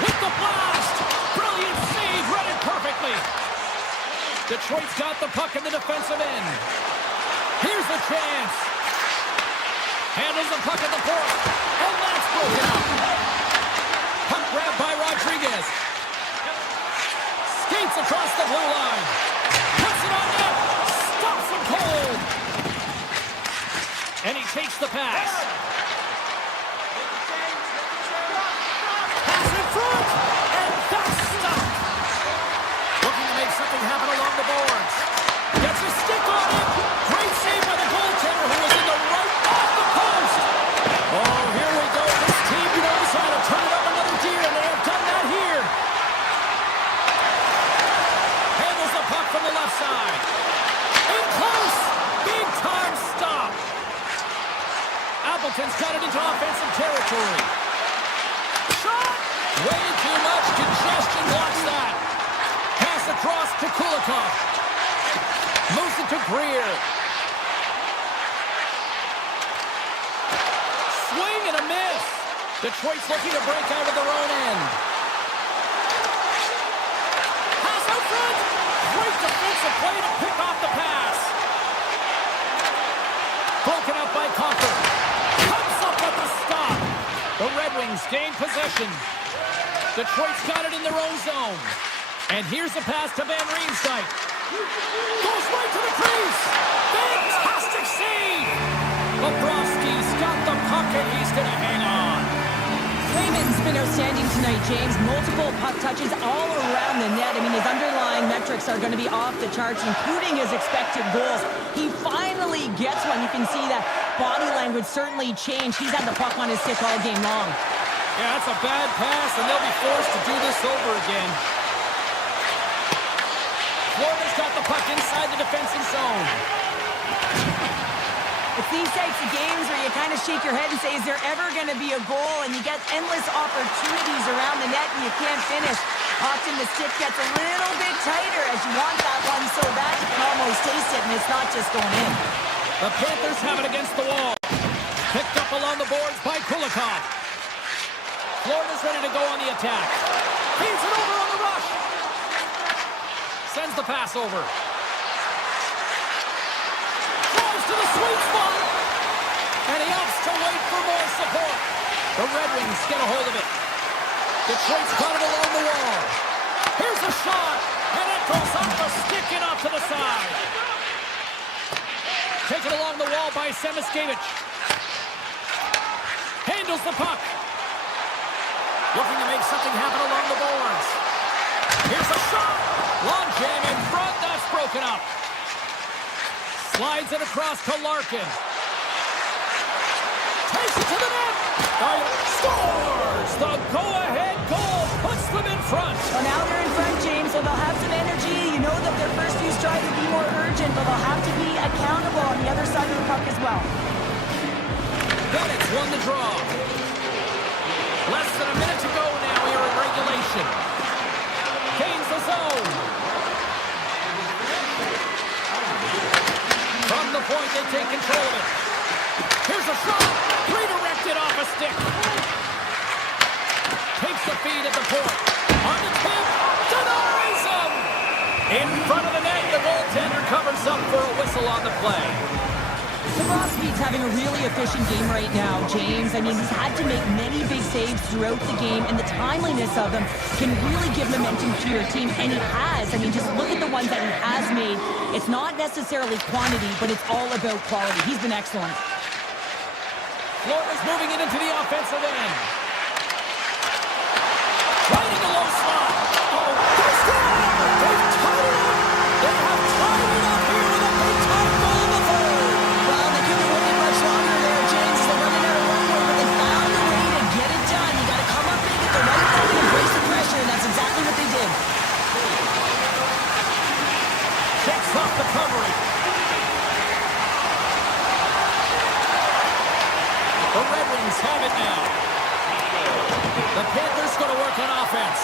With the blast. Brilliant save. Read it perfectly. Detroit's got the puck in the defensive end. Here's a chance. Handles the puck at the point. And that's broken up. Puck grabbed by Rodriguez. Skates across the blue line. Puts it on net. Stops him cold. And he takes the pass. Pass in front. And that's stopped. Looking to make something happen along the boards. Gets a stick on it. Great save by the goaltender who was in the right off the post. Oh, here we go. This team knows how to turn it up another gear, and they have done that here. Handles the puck from the left side. In close. Big time stop. Appleton's got it into offensive territory. Shot. Way too much congestion blocks that. Pass across to Kulikov. Moves it to Greer. Swing and a miss. Detroit's looking to break out of their own end. Pass out front. Great defensive play to pick off the pass. Broken up by Conker. Comes up with the stop. The Red Wings gain possession. Detroit's got it in their own zone. And here's the pass to Van Riemsdyk. Goes right to the crease. Fantastic save. Bobrovsky's got the puck and he's going to hang on. Clayman's been outstanding tonight, James. Multiple puck touches all around the net. I mean, his underlying metrics are going to be off the charts, including his expected goals. He finally gets one. You can see that body language certainly changed. He's had the puck on his stick all game long. Yeah, that's a bad pass, and they'll be forced to do this over again. Florida's got the puck inside the defensive zone. It's these types of games where you kind of shake your head and say, is there ever going to be a goal? And you get endless opportunities around the net and you can't finish. Often the stick gets a little bit tighter as you want that one so bad you can almost taste it, and it's not just going in. The Panthers have it against the wall. Picked up along the boards by Kulikov. Florida's ready to go on the attack. Feeds it over on the rush. Sends the pass over. Drives to the sweet spot. And he opts to wait for more support. The Red Wings get a hold of it. Detroit's got it along the wall. Here's a shot. And it goes off the stick and off to the side. Taken along the wall by Semiskevich. Handles the puck. Looking to make something happen along the boards. Here's a shot. Long jam in front. That's broken up. Slides it across to Larkin. Takes it to the net. Scores! The go-ahead goal puts them in front. Well, now they're in front, James, so they'll have some energy. You know that their first few strides will be more urgent, but they'll have to be accountable on the other side of the puck as well. Bennett's won the draw. Less than a minute to go now here in regulation. Gains the zone. From the point, they take control of it. Here's a shot. Redirected off a stick. Takes the feed at the point. On the tip. Denies him. In front of the net, the goaltender covers up for a whistle on the play. Bobrovsky's having a really efficient game right now, James. I mean, he's had to make many big saves throughout the game, and the timeliness of them can really give momentum to your team, and he has. I mean, just look at the ones that he has made. It's not necessarily quantity, but it's all about quality. He's been excellent. Florida's moving it into the offensive end. Right in the low slot. Oh, they score! They've tied it up! They have tied it up here with a big-time goal in the third! Well, they couldn't have waited much longer there, James. They're running out of runway, but they found a way to get it done. You got to come up big at the right moment and brace the pressure, and that's exactly what they did. Checks off the covering. The Red Wings have it now. The Panthers go to work on offense.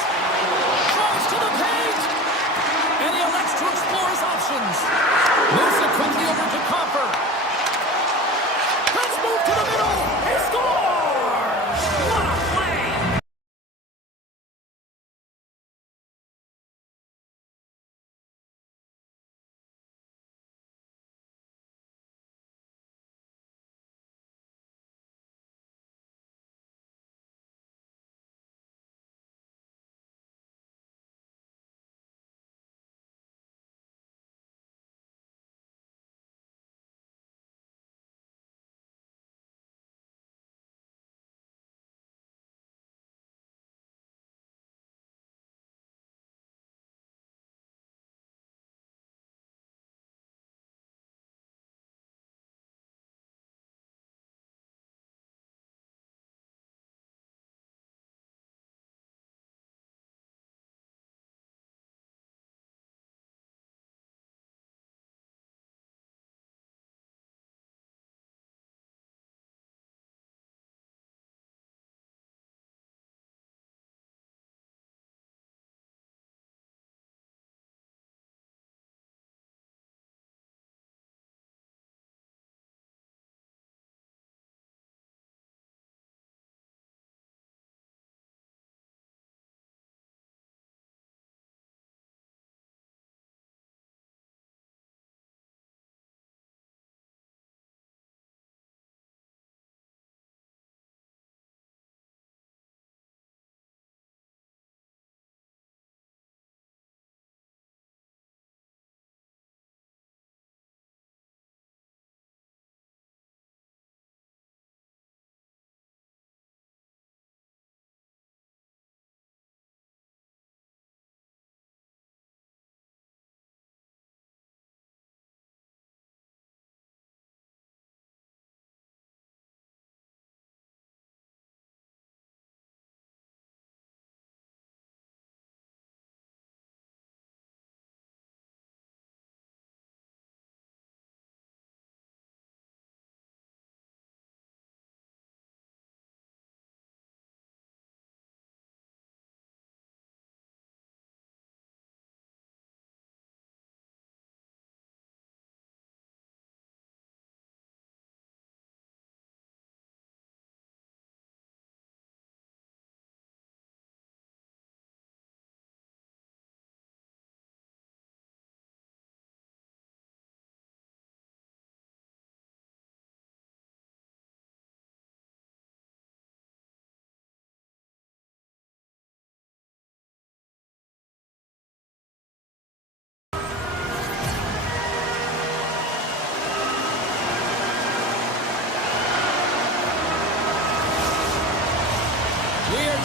Drives to the paint! And he elects to explore his options. Moves it quickly over to Copper. Let's move to the middle. He scores! What a play!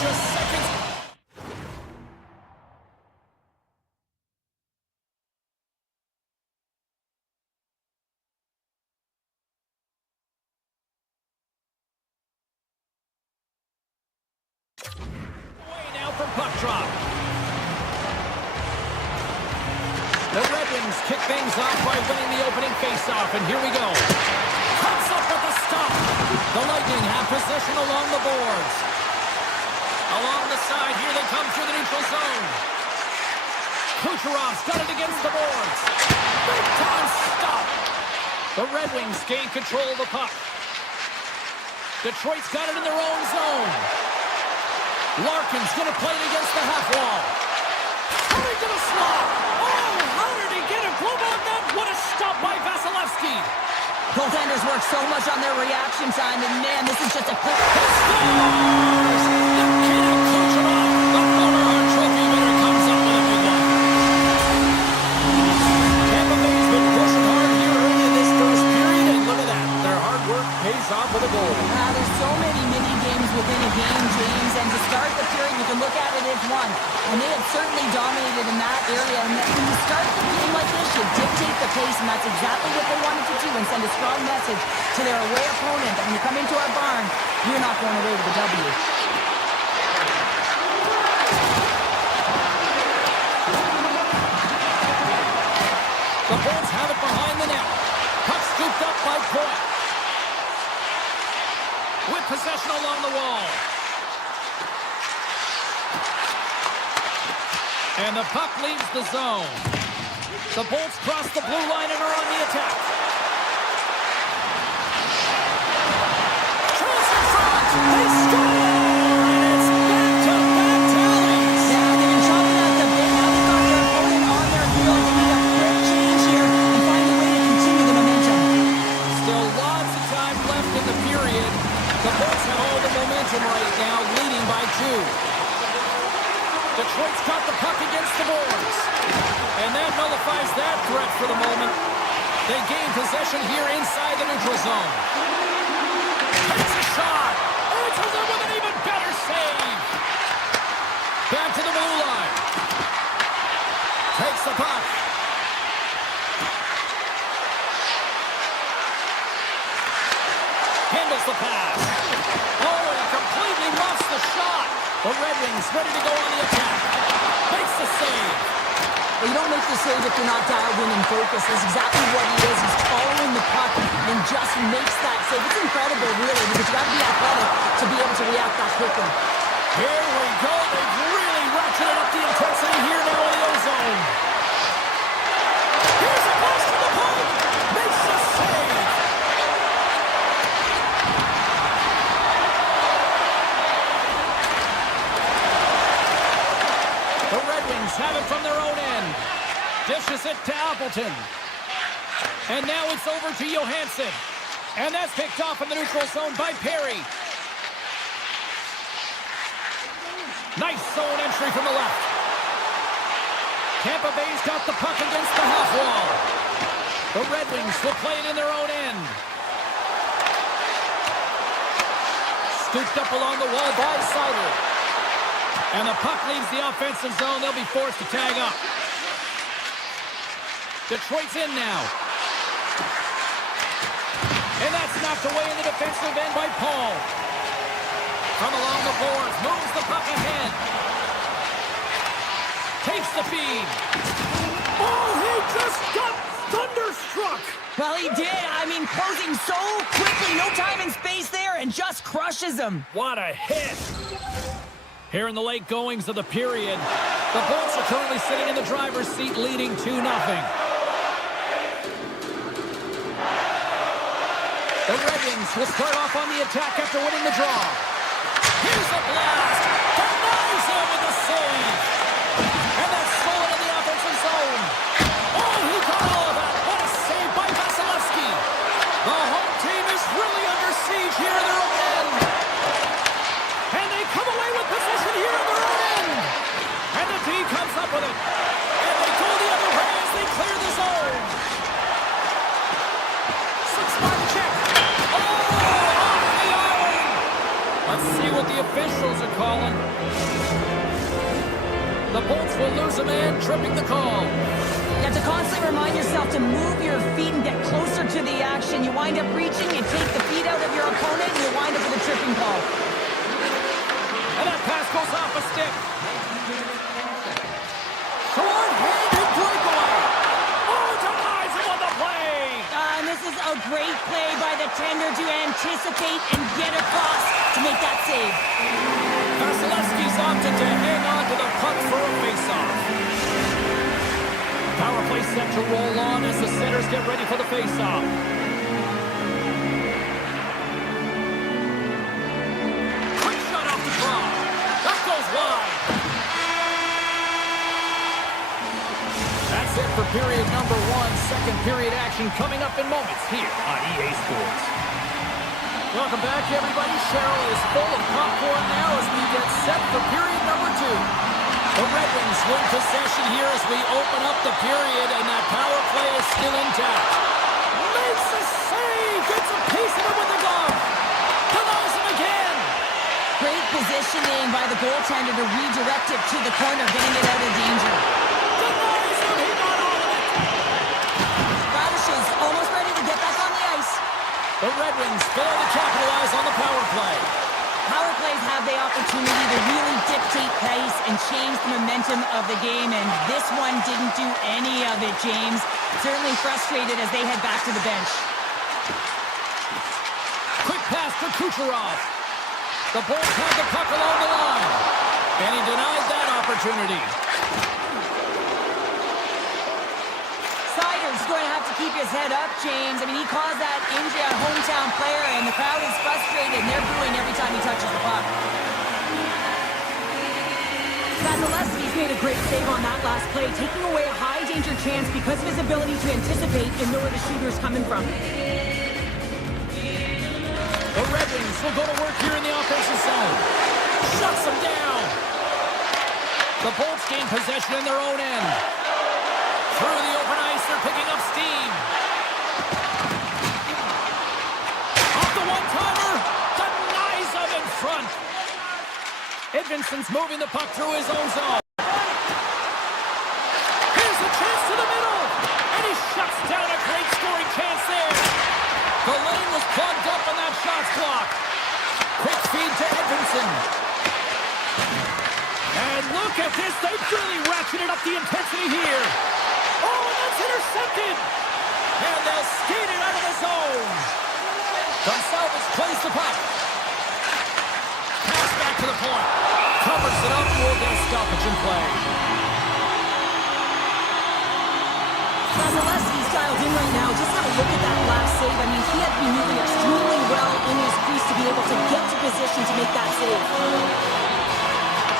Just seconds. Away now from puck drop. The Red Wings kick things off by winning the opening faceoff, and here we go. Comes up with the stop. The Lightning have possession along the boards. Along the side, here they come through the neutral zone. Kucherov's got it against the boards. Big time stop. The Red Wings gain control of the puck. Detroit's got it in their own zone. Larkin's going to play it against the half wall. Coming to the slot. Oh, how did he get a glove on that? What a stop by Vasilevsky. The Goaltenders work so much on their reaction time, and man, this is just a quick... For the goal. There's so many mini games within a game, James, and to start the period, you can look at it as one. And they have certainly dominated in that area. And when you start the game like this, you dictate the pace, and that's exactly what they wanted to do and send a strong message to their away opponent that when you come into our barn, you're not going away with a W. The Bolts have it behind the net. Puck scooped up by Point. With possession along the wall. And the puck leaves the zone. The Bolts cross the blue line and are on the attack. Cross in front! They score! And it's back-to-back tallies! Yeah, they've been chopping at the bit. Now they've got their opponent on their heels. They need a quick change here and find a way to continue the momentum. Still lots of time left in the period. The Bolts have all the momentum right now, leading by 2. Detroit's got the puck against the boards. And that nullifies that threat for the moment. They gain possession here inside the neutral zone. Takes a shot. Answers it with an even better save. Back to the blue line. Takes the puck. Handles the pass. Oh, and he completely muffs the shot. The Red Wings ready to go on the attack. Makes the save. Well, you don't make the save if you're not dialed in and focused. That's exactly what he is. He's following the puck and just makes that save. It's incredible, really, because you got to be athletic to be able to react that quickly. Here we go. They've really ratcheted up the intensity here now in the O-zone. Here's a pass to the point. Makes the save. The Red Wings have it from their own end. Dishes it to Appleton. And now it's over to Johansson. And that's picked off in the neutral zone by Perry. Nice zone entry from the left. Tampa Bay's got the puck against the half wall. The Red Wings will play it in their own end. Scooped up along the wall by Sider. And the puck leaves the offensive zone. They'll be forced to tag up. Detroit's in now. And that's knocked away in the defensive end by Paul. From along the boards, moves the puck ahead. Takes the feed. Oh, he just got thunderstruck! Well, he did. I mean, closing so quickly. No time and space there, and just crushes him. What a hit! Here in the late goings of the period, the Bolts are currently sitting in the driver's seat, leading 2-0. The Red Wings will start off on the attack after winning the draw. Here's a blast! Denies him with a save! And that's stolen in the offensive zone. Oh, he got all of that! What a save by Vasilevsky! The home team is really under siege here in their own end. And they come away with possession here in their own end. And the D comes up with it. And they go the other way as they clear the zone. 6-spot check. Oh, off the iron. Let's see what the officials are calling. The Bolts will lose a man, tripping the call. You have to constantly remind yourself to move your feet and get closer to the action. You wind up reaching, you take the feet out of your opponent, and you wind up with a tripping call. And that pass goes off a stick. Short-handed breakaway. Oh, denies him on the play. And this is a great play by the tender to anticipate and get across to make that save. Vasilevsky's opted to hang on to the puck for a face-off. Power play set to roll on as the centers get ready for the face-off. Quick shot off the draw. That goes wide. That's it for period number 1. Second period action coming up in moments here on EA Sports. Welcome back, everybody. Cheryl is full of popcorn now as we get set for period number 2. The Red Wings win possession here as we open up the period, and that power play is still intact. Makes a save. Gets a piece of it with the glove. Denies him again. Great positioning by the goaltender to redirect it to the corner, getting it out of danger. Denies him. He got all of it. Radish is almost ready to get back on the ice. The Red Wings fail to capitalize on the power play. Power plays have the opportunity to really dictate pace and change the momentum of the game, and this one didn't do any of it, James. Certainly frustrated as they head back to the bench. Quick pass to Kucherov. The Bolts have the puck along the line, and he denied that opportunity. Sider's going to have to keep his head up, James. I mean, he caused that injury on a hometown player, and the crowd is frustrated, and they're booing every time he touches the puck. Vasilevsky's made a great save on that last play, taking away a high-danger chance because of his ability to anticipate and know where the shooter's coming from. The Red Wings will go to work here in the offensive zone. Shuts them down. The Bolts gain possession in their own end. Through the open ice, they're picking up steam. Off the one-timer, denies them in front. Edvinson's moving the puck through his own zone. Here's a chance to the middle, and he shuts down a great scoring chance there. The lane was plugged up on that shot clock. Quick feed to Edvinson. And look at this, they've really ratcheted up the intensity here. Oh, and that's intercepted. And they'll skate it out of the zone. Gonsalves plays the puck. Pass back to the point. Covers it up, we'll get a stoppage in play. Vasilevsky's dialed in right now. Just have a look at that last save. I mean, he had to be moving extremely well in his crease to be able to get to position to make that save.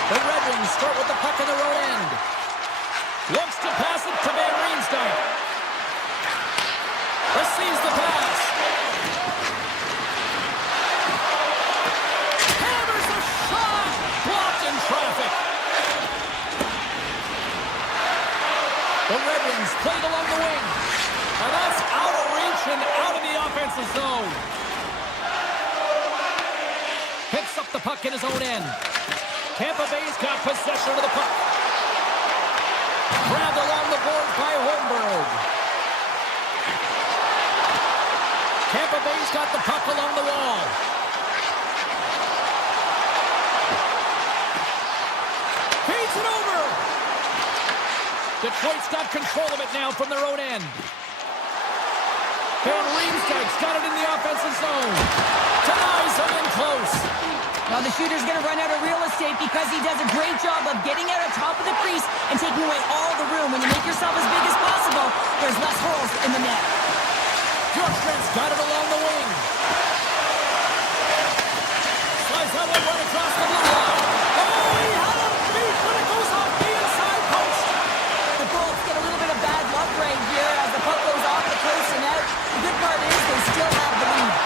The Red Wings start with the puck in their own end. Looks to pass it to Van Riemsdyk. Receives the pass. Hammers a shot. Blocked in traffic. The Red Wings played along the wing. And that's out of reach and out of the offensive zone. Picks up the puck in his own end. Tampa Bay's got possession of the puck. Grabbed along the boards by Holmberg. Tampa Bay's got the puck along the wall. Feeds it over. Detroit's got control of it now from their own end. Van Riemsdyk's got it in the offensive zone. Denies him in close. Now the shooter's going to run out of real estate because he does a great job of getting out on top of the crease and taking away all the room. When you make yourself as big as possible, there's less holes in the net. Bjorkstrand's got it along the wing. Slides that one right across the blue line. Oh, he had him beat, but it goes off the inside post. The Bolts get a little bit of bad luck right here as the puck goes off the post and out. The good part is they still have the lead.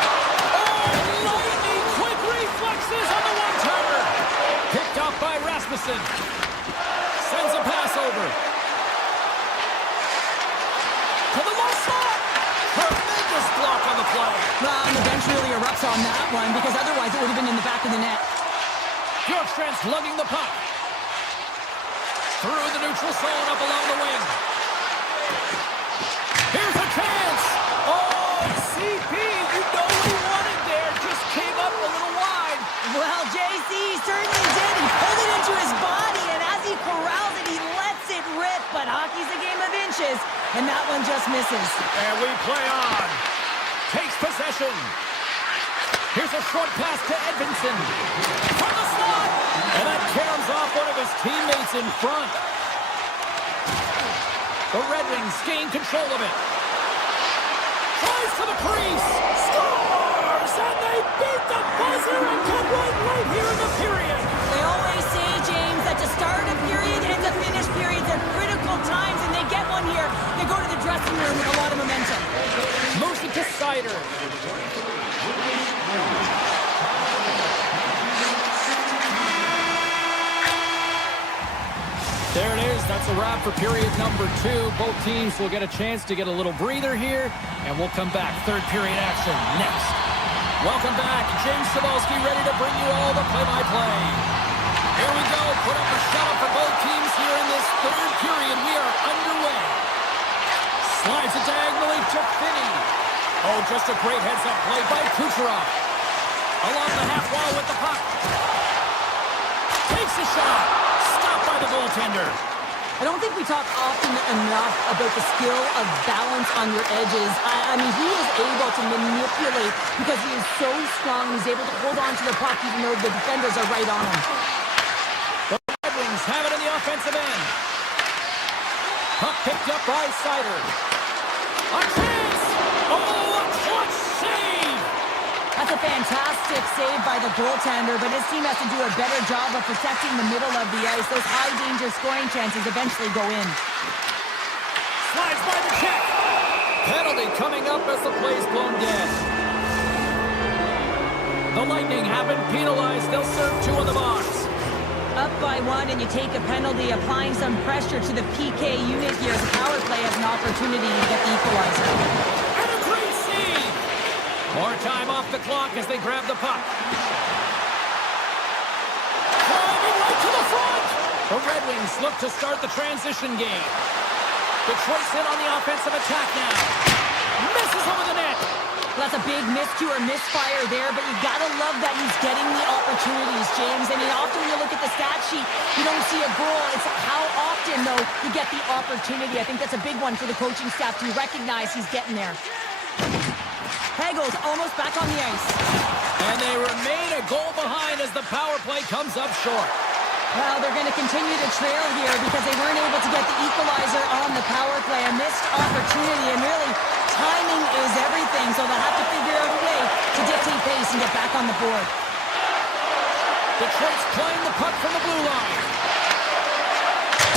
Lightning quick reflexes on the one-timer. Picked off by Rasmussen. Sends a pass over. To the low slot. Tremendous block on the play. Well, and the bench really erupts on that one because otherwise it would have been in the back of the net. Bjorkstrand's lugging the puck. Through the neutral zone up along the wing. Here's a chance. Oh, CP, you know what he wanted there. Just came up a little wide. Well, JC certainly did. He pulled it into his body, and as he corrals it, he lets it rip. But hockey's a game of inches, and that one just misses. And we play on. Takes possession. Here's a short pass to Edvinson. From the slot. And that caroms off one of his teammates in front. The Red Wings gain control of it. Tries to the crease. Scores! And they beat the buzzer and get one right here in the period. They always say, James, that to start a period and to finish periods at critical times, and they get one here. The That's a wrap for period number 2. Both teams will get a chance to get a little breather here, and we'll come back. Third period action next. Welcome back. James Cebulski ready to bring you all the play-by-play. Here we go. Put up a shot for both teams here in this third period. We are underway. Slides it diagonally to Finney. Oh, just a great heads-up play by Kucherov. Along the half wall with the puck. Takes a shot. Stopped by the goaltender. I don't think we talk often enough about the skill of balance on your edges. I mean, he is able to manipulate because he is so strong. He's able to hold on to the puck even though the defenders are right on him. The Red Wings have it in the offensive end. Puck picked up by Seider. A chance! Oh, a clutch save! That's a fantastic save by the goaltender, but his team has to do a better job of protecting the middle of the ice. Those high-danger scoring chances eventually go in. Slides by the check. Penalty coming up as the play's blown dead. The Lightning have been penalized. They'll serve 2 on the box. Up by 1, and you take a penalty, applying some pressure to the PK unit here. The power play has an opportunity to get the equalizer. And a great save! More time off the clock as they grab the puck. Driving right to the front! The Red Wings look to start the transition game. Detroit's in on the offensive attack now. Misses over the net. That's a big miscue or misfire there, but you gotta love that he's getting the opportunities, James. I mean, often when you look at the stat sheet, you don't see a goal. It's how often, though, you get the opportunity. I think that's a big one for the coaching staff to recognize he's getting there. Hegel's almost back on the ice. And they remain a goal behind as the power play comes up short. Well, they're going to continue to trail here because they weren't able to get the equalizer on the power play. A missed opportunity, and really, timing is everything, so they'll have to figure out a way to dictate pace and get back on the board. Detroit's playing the puck from the blue line.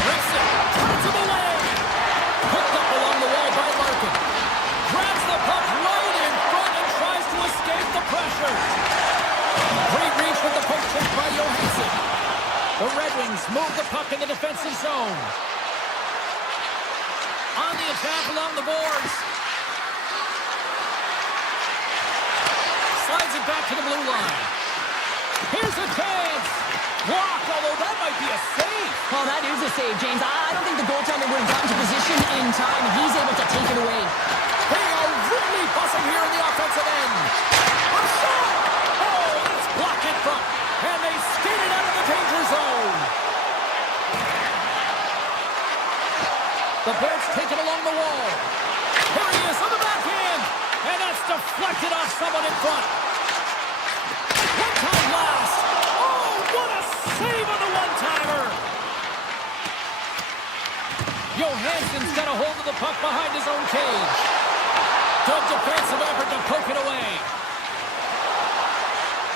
Rips it, turns him away. Picked up along the wall by Larkin. Grabs the puck right in front and tries to escape the pressure. Great reach with the poke check by Johansson. The Red Wings move the puck in the defensive zone. On the attack along the boards. Slides it back to the blue line. Here's a chance. Blocked, although that might be a save. Well, that is a save, James. I don't think the goaltender would have gotten to position in time. He's able to take it away. They are really buzzing here in the offensive end. A shot! Oh, that's blocked in front. And they skate it out of the danger zone. The board's taken along the wall. Here he is on the backhand. And that's deflected off someone in front. One-time blast. Oh, what a save on the one-timer. Johansson's got a hold of the puck behind his own cage. Good defensive effort to poke it away.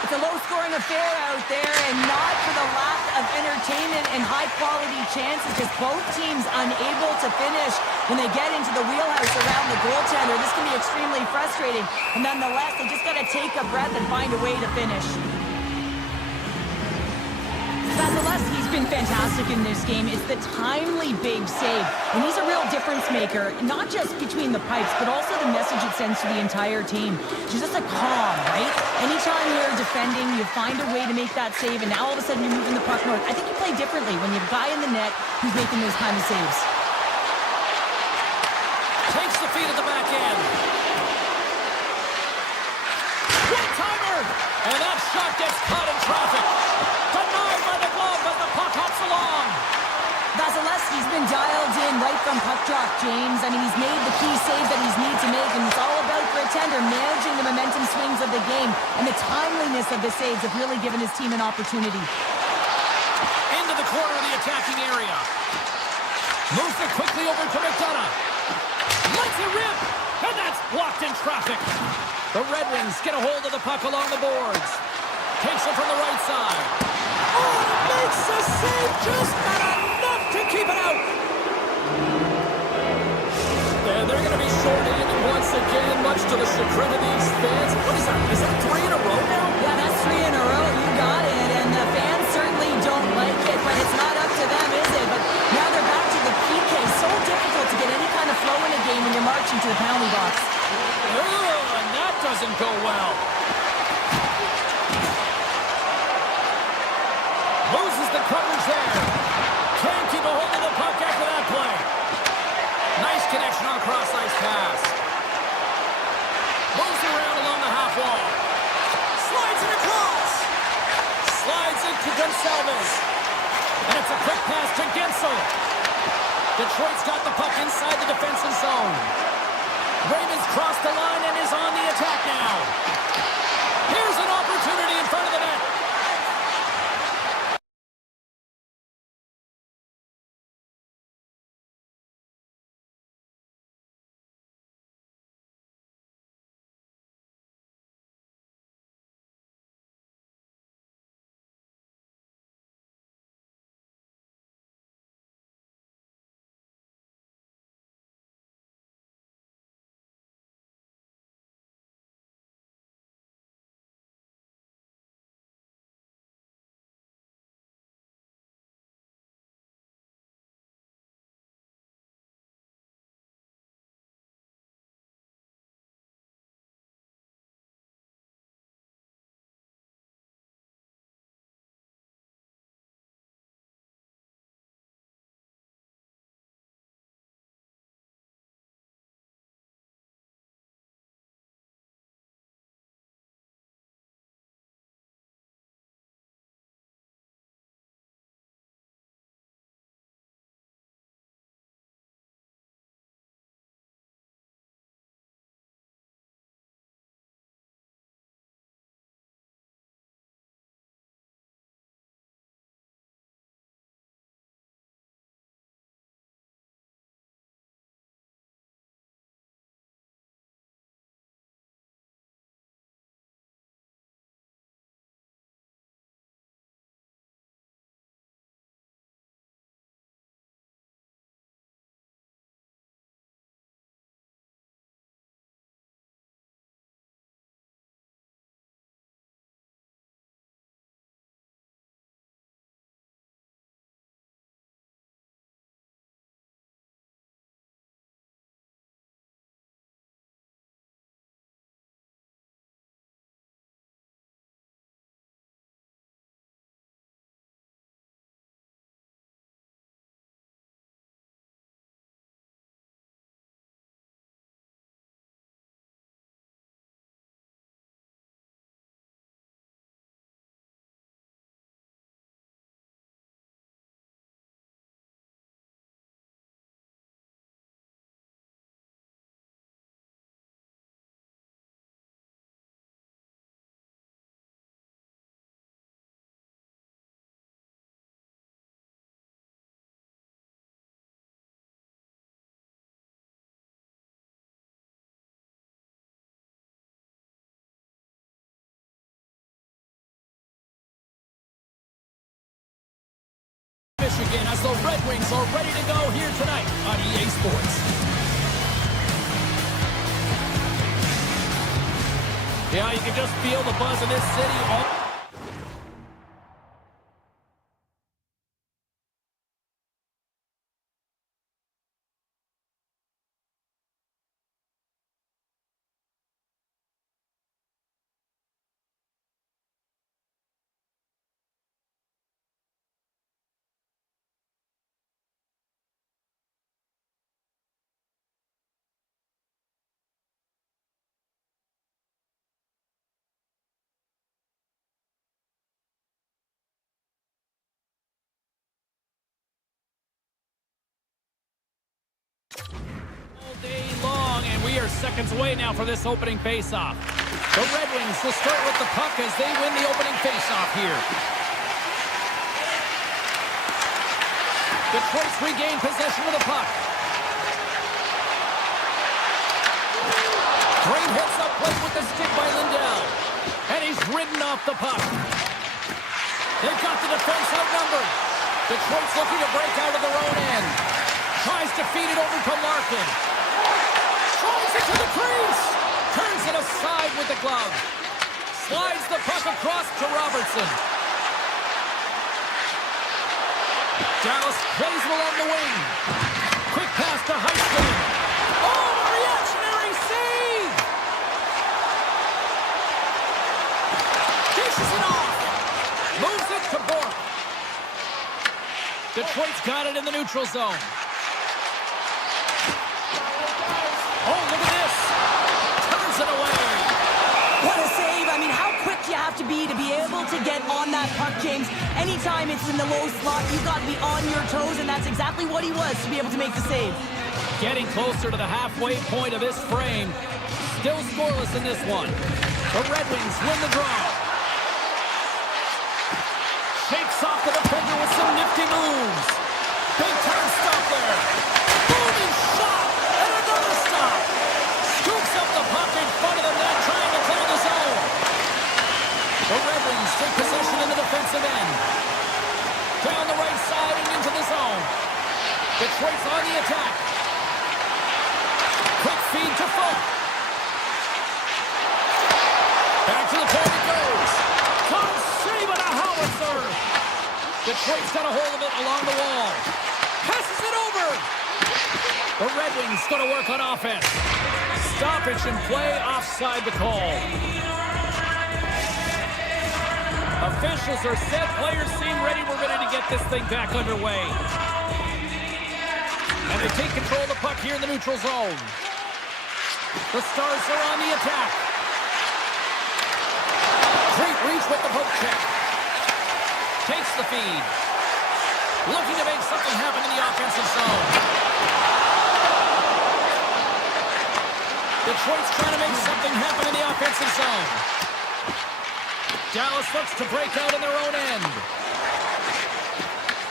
It's a low-scoring affair out there, and not for the lack of entertainment and high-quality chances, because both teams unable to finish when they get into the wheelhouse around the goaltender. This can be extremely frustrating, and nonetheless, they just got to take a breath and find a way to finish. Vasilevsky's been fantastic in this game. It's the timely big save, and he's a real difference maker, not just between the pipes, but also the message it sends to the entire team. She's just a calm, right? Anytime you're defending, you find a way to make that save, and now all of a sudden you're moving the puck north. I think you play differently when you have a guy in the net who's making those kind of saves. Takes the feed at the back end. One-timer! And that shot gets caught in traffic. Denied by the glove as the puck hops along. Vasilevsky's been dialed in right from puck drop, James. I mean, he's made the key saves that he's needed to make, and it's all about for a tender managing the momentum swings of the game, and the timeliness of the saves have really given his team an opportunity. Into the corner of the attacking area. Moves it quickly over to McDonough. Lets it rip, and that's blocked in traffic. The Red Wings get a hold of the puck along the boards. Takes it from the right side. Oh, makes the save, just not enough to keep it out. And they're going to be short-handed once again, much to the chagrin of these fans. What is that? Is that 3 in a row now? Yeah, that's 3 in a row. You got it. And the fans certainly don't like it, but it's not up to them, is it? But now they're back to the coverage there. Can't keep a hold of the puck after that play. Nice connection on a cross-ice pass. Moves around along the half wall. Slides it across. Slides it to Gonçalves. And it's a quick pass to Gensel. Detroit's got the puck inside the defensive zone. Raymond's crossed the line and is on the attack now. Here's an opportunity in front of the net. Michigan as the Red Wings are ready to go here tonight on EA Sports. Yeah, you can just feel the buzz in this city. Day long, and we are seconds away now for this opening faceoff. The Red Wings will start with the puck as they win the opening faceoff here. Detroit's regained possession of the puck. Great hits up play with the stick by Lindell, and he's ridden off the puck. They've got the defense outnumbered. Detroit's looking to break out of their own end. Tries to feed it over to Larkin. Throws it to the crease. Turns it aside with the glove. Slides the puck across to Robertson. Dallas plays along the wing. Quick pass to Heisman. Oh, a reactionary save! Dishes it off. Moves it to Bork. Detroit's got it in the neutral zone. Oh, look at this. Turns it away. What a save. I mean, how quick you have to be able to get on that puck, James. Anytime it's in the low slot, you've got to be on your toes, and that's exactly what he was to be able to make the save. Getting closer to the halfway point of this frame. Still scoreless in this one. The Red Wings win the draw. Shakes off the defender with some nifty moves. Big time stop there. Booming shot, and another stop. Scoops up the puck in front of the net, trying to clear the zone. The Red Wings take possession in the defensive end. Down the right side and into the zone. Detroit's on the attack. Quick feed to Folk. Back to the point it goes. Come save it, a howitzer. Detroit's got a hold of it along the wall. Passes it over. The Red Wings going to work on offense. Stoppage and play, offside the call. Officials are set. Players seem ready. We're ready to get this thing back underway. And they take control of the puck here in the neutral zone. The Stars are on the attack. Great reach with the poke check. Takes the feed. Looking to make something happen in the offensive zone. Detroit's trying to make something happen in the offensive zone. Dallas looks to break out in their own end.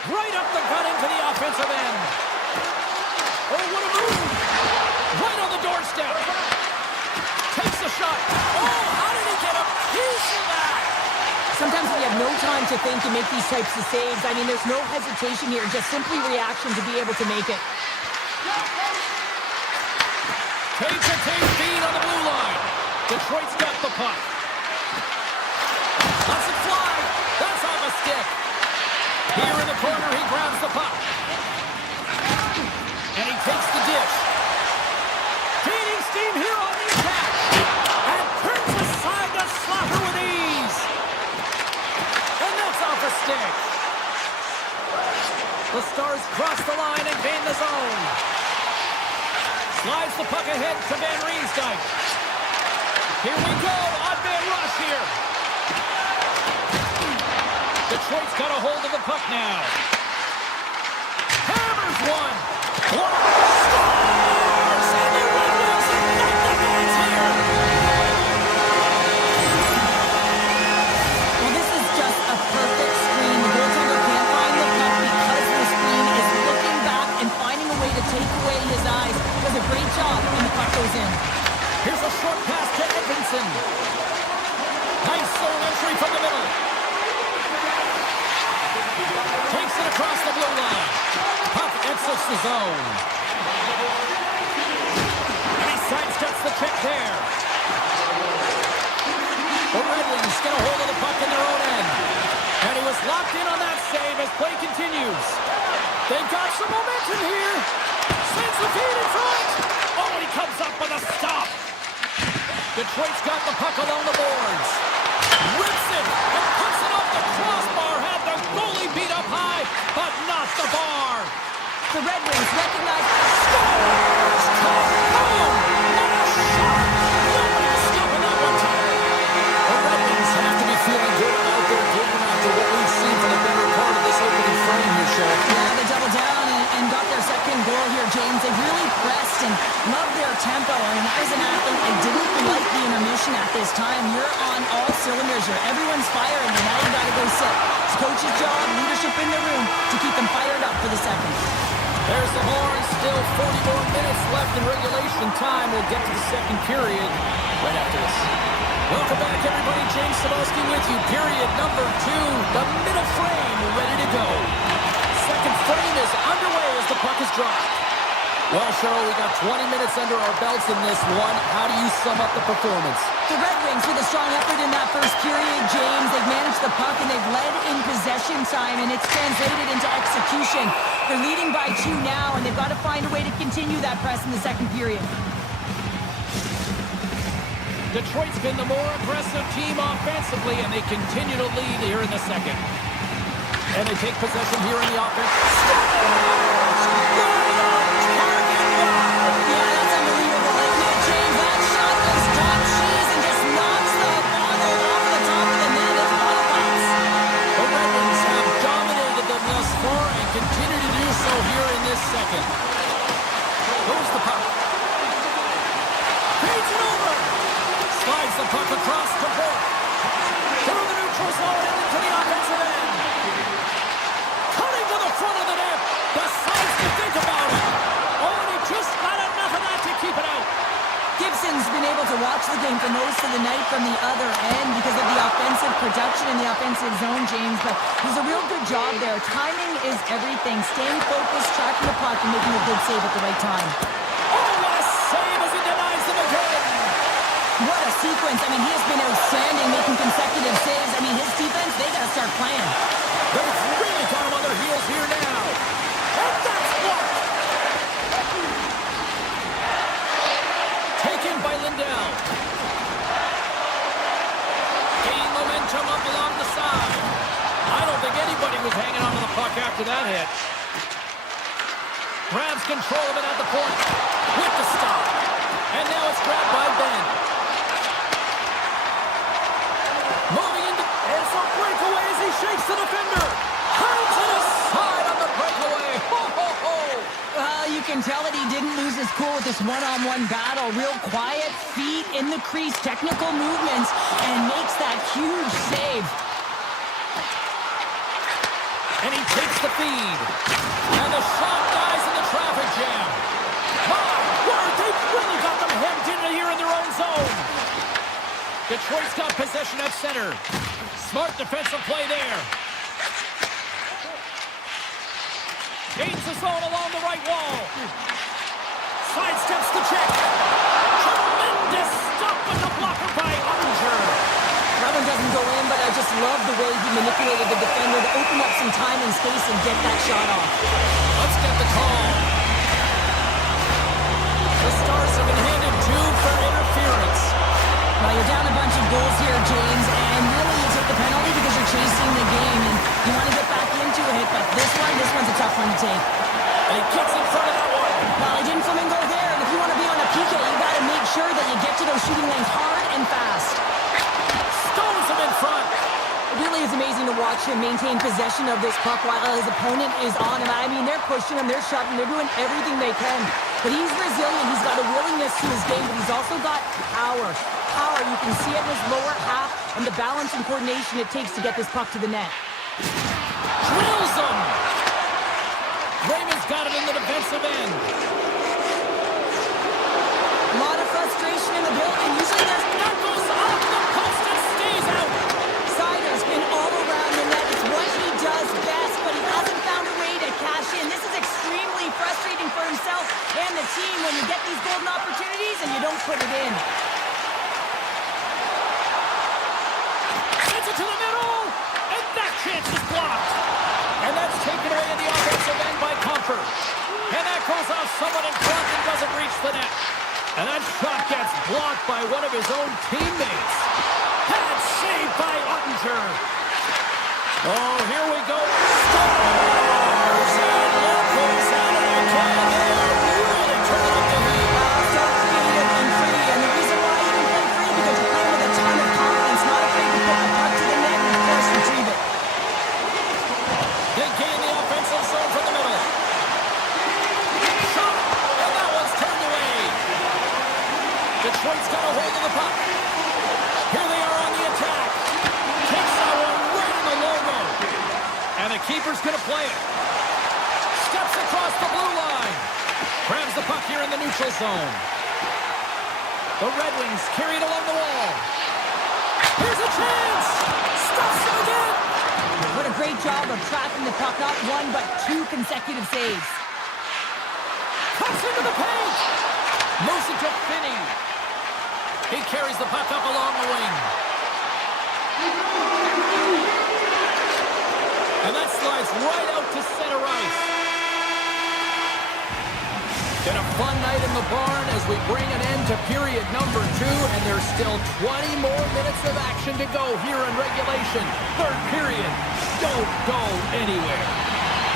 Right up the gut into the offensive end. Oh, what a move! Right on the doorstep. Takes a shot. Oh, how did he get a piece of that? Sometimes we have no time to think and make these types of saves. I mean, there's no hesitation here, just simply reaction to be able to make it. Takes a feed on the blue line. Detroit's got the puck. Lets it fly. That's off a stick. Here in the corner, he grabs the puck. And he takes the dish. Gaining steam here on the attack. And turns aside to Slaughter with ease. And that's off a stick. The Stars cross the line and gain the zone. Slides the puck ahead to Van Riemsdyk. Here we go on Van Rush here. Detroit's got a hold of the puck now. Hammers one. Stars! And the Red Wings ignite the fans here. Well, this is just a perfect screen. The goaltender can't find the puck because the screen is looking back and finding a way to take away his eyes. Does a great job, and the puck goes in. Here's a short pass to Edmondson. Nice zone entry from the middle. Takes it across the blue line. Puck exits the zone. And he sidesteps the check there. The Red Wings get a hold of the puck in their own end. And he was locked in on that save as play continues. They've got some momentum here. Sends the feed in front. Oh, and he comes up with a stop. Detroit's got the puck along the boards. Rips it and puts it off the crossbar. Had the goalie beat up high, but not the bar. The Red Wings recognize... Scores! Boom! What a shot! Nobody's stopping that one time. The Red Wings have to be feeling good about their game after what we've seen for the better part of this opening frame here, Shaq. Yeah, they doubled down and got their second goal here, James. They really pressed and loved their tempo. I mean, as an athlete, I didn't like the intermission at this time. You're on all cylinders here. Everyone's firing, and now you got to go sit. It's coach's job, leadership in the room to keep them fired up for the second. There's the horn. Still 40 more minutes left in regulation time. We'll get to the second period right after this. Welcome back, everybody. James Cebulski with you. Period number 2. The middle frame ready to go. Second frame is underway as the puck is dropped. Well, Cheryl, we got 20 minutes under our belts in this one. How do you sum up the performance? The Red Wings with a strong effort in that first period, James. They've managed the puck and they've led in possession time, and it's translated into execution. They're leading by 2 now, and they've got to find a way to continue that press in the second period. Detroit's been the more aggressive team offensively, and they continue to lead here in the second. And they take possession here in the offense. Yeah, that's unbelievable, isn't it, James? That shot goes top cheese and just knocks the bottle off the top of the net. It's bottle pops. The Red Wings have dominated them thus far and continue to do so here in this second. Goes the puck. Feeds it over. Slides the puck across to Bourque. Through the neutral zone and into the offensive end. Cutting to the front of the net. Decides to think about it. Oh, and he just got enough of that to keep it out. Gibson's been able to watch the game for most of the night from the other end because of the offensive production in the offensive zone, James, but he's a real good job there. Timing is everything. Staying focused, tracking the puck, and making a good save at the right time. Oh, what a save as he denies them again. What a sequence. I mean, he has been outstanding, making consecutive saves. I mean, his defense, they got to start playing. They've really got him on their heels here now. And that's blocked. Taken by Lindell. Gain momentum up along the side. I don't think anybody was hanging on to the puck after that hit. Grabs control of it at the point. With the stop. And now it's grabbed by Ben. Moving into... It's a breakaway as he shakes the defender. Turns it aside on the breakaway. Ho, ho, ho. You can tell that he didn't lose his cool with this one-on-one battle. Real quiet, feet in the crease, technical movements, and makes that huge save. And he takes the feed. And the shot dies in the traffic jam. My word, they've really got them hemmed in here in their own zone. Detroit's got possession at center. Smart defensive play there. Gains the zone along the right wall. Sidesteps the check. Tremendous stop with the blocker by Ottinger. That one doesn't go in, but I just love the way he manipulated the defender to open up some time and space and get that shot off. Let's get the call. The Stars have been handed 2 for interference. Well, you're down a bunch of goals here, James, and really you take the penalty because you're chasing the game and you want to get back into it, but this one's a tough one to take. And he kicks in front of that one. Well, he didn't flamingo there, and if you want to be on a PK, you got to make sure that you get to those shooting lanes hard and fast. Stones him in front. It really is amazing to watch him maintain possession of this puck while his opponent is on him. I mean, they're pushing him, they're shoving, they're doing everything they can. But he's resilient, he's got a willingness to his game, but he's also got power. Power, you can see it in his lower half and the balance and coordination it takes to get this puck to the net. Drills him. Raymond's got it in the defensive end. A lot of frustration in the building. Usually there's... That goes off the post and stays out. Sider's been all around the net. It's what he does best, but he hasn't found a way to cash in. This is extremely frustrating for himself and the team when you get these golden opportunities and you don't put it in. Gets it to the middle, and that chance is blocked. And that's taken away in the offensive end by Comfort. And that goes off someone in front and doesn't reach the net. And that shot gets blocked by one of his own teammates. Had saved by Ottinger. Oh, here we go. Stars and locals out of the can. They are really turning up the heat. So creative and free, and the reason why you can play free because you're playing with a ton of confidence, not afraid to put the puck to the net and of course retrieve it. They gain the offensive zone from the middle. Shot, and that one's turned away. Detroit's got a hold of the puck. Here they are on the attack. Takes that one right in the logo. And the keeper's going to play it. Steps across the blue line. Grabs the puck here in the neutral zone. The Red Wings carry it along the wall. Here's a chance. Stuffs him again. What a great job of tracking the puck, not one but 2 consecutive saves. Cuts into the paint. Moves it to Finney. He carries the puck up along the wing. And that slides right out to center ice. Been a fun night in the barn as we bring an end to period number 2, and there's still 20 more minutes of action to go here in regulation. Third period. Don't go anywhere.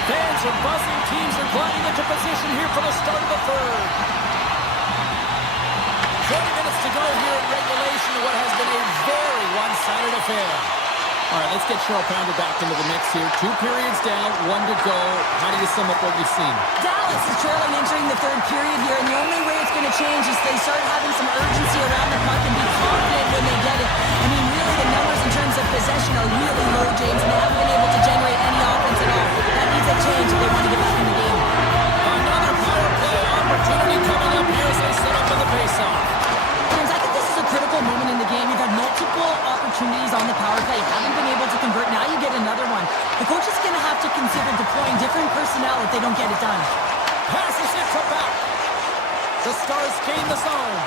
Fans are buzzing. Teams are gliding into position here for the start of the third. 20 minutes to go here in regulation of what has been a very one-sided affair. All right, let's get Cheryl Pounder back into the mix here. 2 periods down, 1 to go. How do you sum up what we've seen? Dallas is trailing entering the third period here, and the only way it's going to change is they start having some urgency around the puck and be confident when they get it. I mean, really, the numbers in terms of possession are really low, James, and they haven't been able to generate any offense at all. That needs a change if they want to get back in the game. Another power play opportunity coming up here as they set up for the faceoff. James, I think this is a critical moment in the game. You've had multiple opportunities on the power play. Haven't been able to convert. Now you get another one. The coach is going to have to consider deploying different personnel if they don't get it done. Passes it to back. The Stars gain the zone.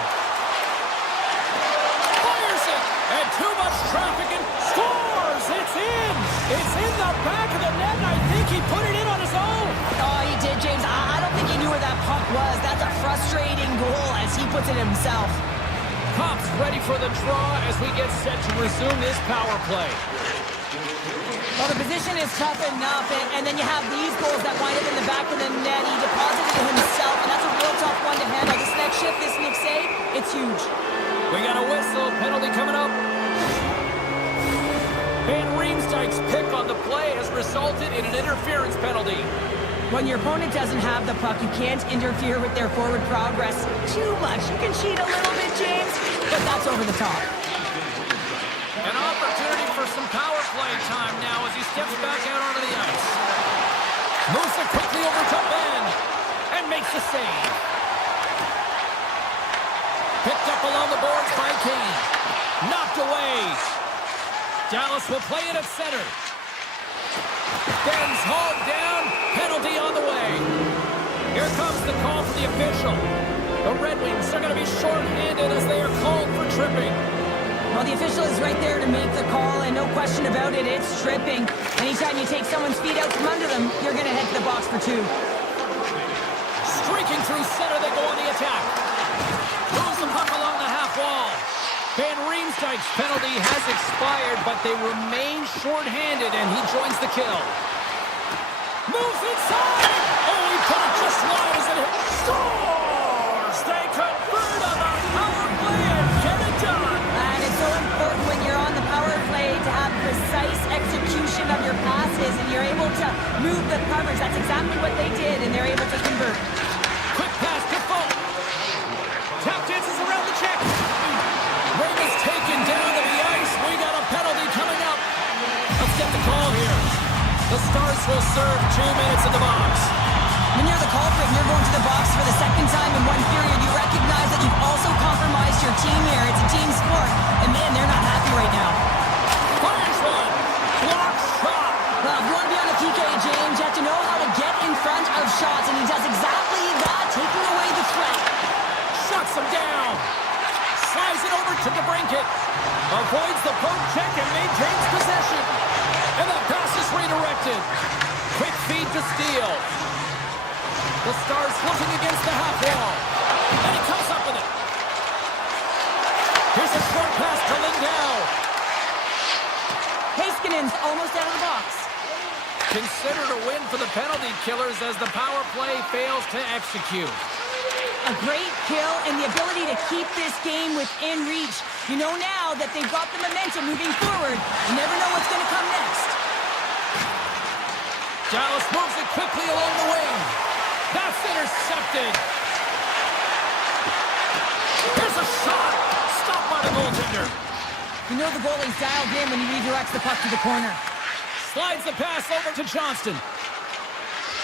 Fires it. And too much traffic and scores. It's in. It's in the back of the net. I think he put it in on his own. Oh, he did, James. I don't think he knew where that puck was. That's a frustrating goal as he puts it himself. Cops ready for the draw as we get set to resume this power play. Well, the position is tough enough, and then you have these goals that wind up in the back of the net. He deposited it himself, and that's a real tough one to handle. This next shift, this next save, it's huge. We got a whistle. Penalty coming up. Van Riemsdyk's pick on the play has resulted in an interference penalty. When your opponent doesn't have the puck, you can't interfere with their forward progress too much. You can cheat a little bit, James, but that's over the top. An opportunity for some power play time now as he steps back out onto the ice. Moves it quickly over to Ben and makes the save. Picked up along the boards by Kane. Knocked away. Dallas will play it at center. Ben's hauled down. Penalty on the way. Here comes the call from the official. The Red Wings are going to be short-handed as they are called for tripping. Well, the official is right there to make the call, and no question about it, it's tripping. Anytime you take someone's feet out from under them, you're going to head to the box for 2. Streaking through center, they go on the attack. Moves the puck along the half wall. Van Riemsdyk's penalty has expired, but they remain short-handed, and he joins the kill. Moves inside! Oh, he put it just wide as it hit. Scores! They convert on the power play and get it done! And it's so important when you're on the power play to have precise execution of your passes, and you're able to move the coverage. That's exactly what they did, and they're able to convert. Quick pass to Folk. Tap dances around the check. Ring is taken down to the ice. We got a penalty coming up. Let's get the call here. The Stars will serve 2 minutes in the box. When you're the culprit and you're going to the box for the second time in 1 period, you recognize that you've also compromised your team here. It's a team sport, and man, they're not happy right now. Fires one. Block shot. Well, if you want to be on the PK, James, you have to know how to get in front of shots, and he does exactly that, taking away the threat. Shuts him down. Slides it over to DeBrincat. Avoids the poke check and maintains possession. And that pass is redirected. Quick feed to Steele. The Stars looking against the half wall. And he comes up with it. Here's a short pass to Lindell. Haskinen's almost out of the box. Considered a win for the penalty killers as the power play fails to execute. A great kill and the ability to keep this game within reach. You know now that they've got the momentum moving forward. You never know what's going to come next. Dallas moves it quickly along the wing. That's intercepted. Here's a shot. Stopped by the goaltender. You know the goalie's dialed in when he redirects the puck to the corner. Slides the pass over to Johnston.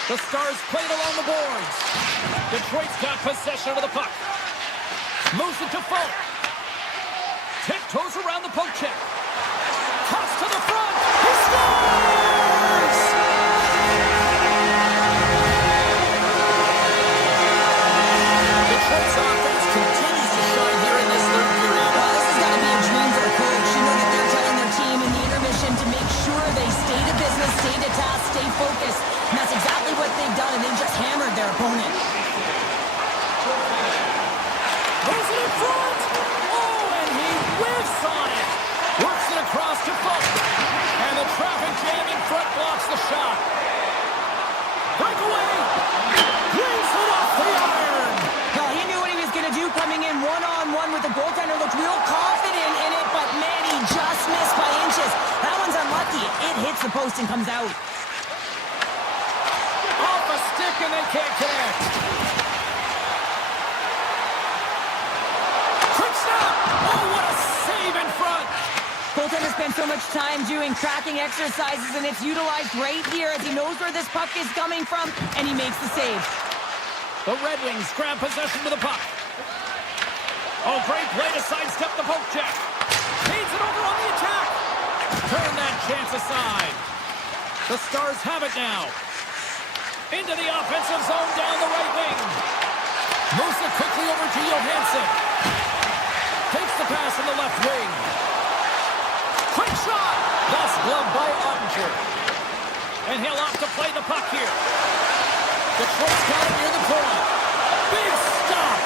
The Stars played along the boards. Detroit's got possession of the puck. Moves it to Folk. Tiptoes around the poke check. Toss to the front. He scores! Detroit's offense continues to shine here in this third period. Well, this has got to be a dream for a coach. You know that they're telling their team in the intermission to make sure they stay to business, stay to task, stay focused. And that's exactly what they've done, and they've just hammered their opponent. the goaltender looked real confident in it, but man, he just missed by inches. That one's unlucky. It hits the post and comes out. Off a stick and they can't connect. Quick stop! Oh, what a save in front! Goaltender spent so much time doing tracking exercises, and it's utilized right here as he knows where this puck is coming from, and he makes the save. The Red Wings grab possession with the puck. Oh, great play to sidestep the poke check. Feeds it over on the attack. Turn that chance aside. The Stars have it now. Into the offensive zone down the right wing. Moves it quickly over to Johansson. Takes the pass in the left wing. Quick shot! Thus gloved by Ottinger. And he'll opt to play the puck here. Detroit's got it near the point. Big stop!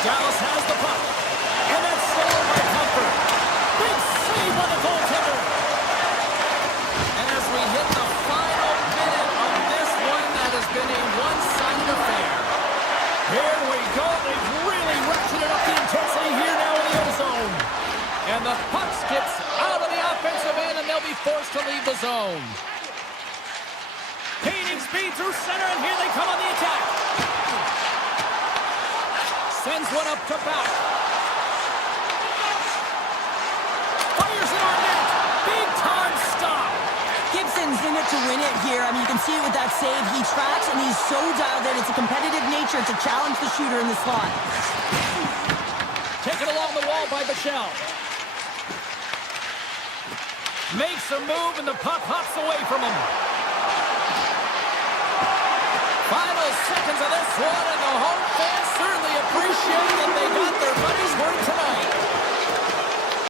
Dallas has the puck. And that's stolen by Comfort. Big save by the goaltender. And as we hit the final minute of this one, that has been a one-sided affair. Here we go. They've really ratcheted up the intensity here now in the O zone. And the puck skips out of the offensive end, and they'll be forced to leave the zone. Gaining speed through center, and here they come on the attack. Sends one up to back. Fires it on net. Big time stop. Gibson's in it to win it here. I mean, you can see it with that save. He tracks, and he's so dialed in. It's a competitive nature to challenge the shooter in the slot. Taken along the wall by Bichelle. Makes a move, and the puck hops away from him. Final seconds of this one, and the home fans certainly appreciate that they got their money's worth tonight.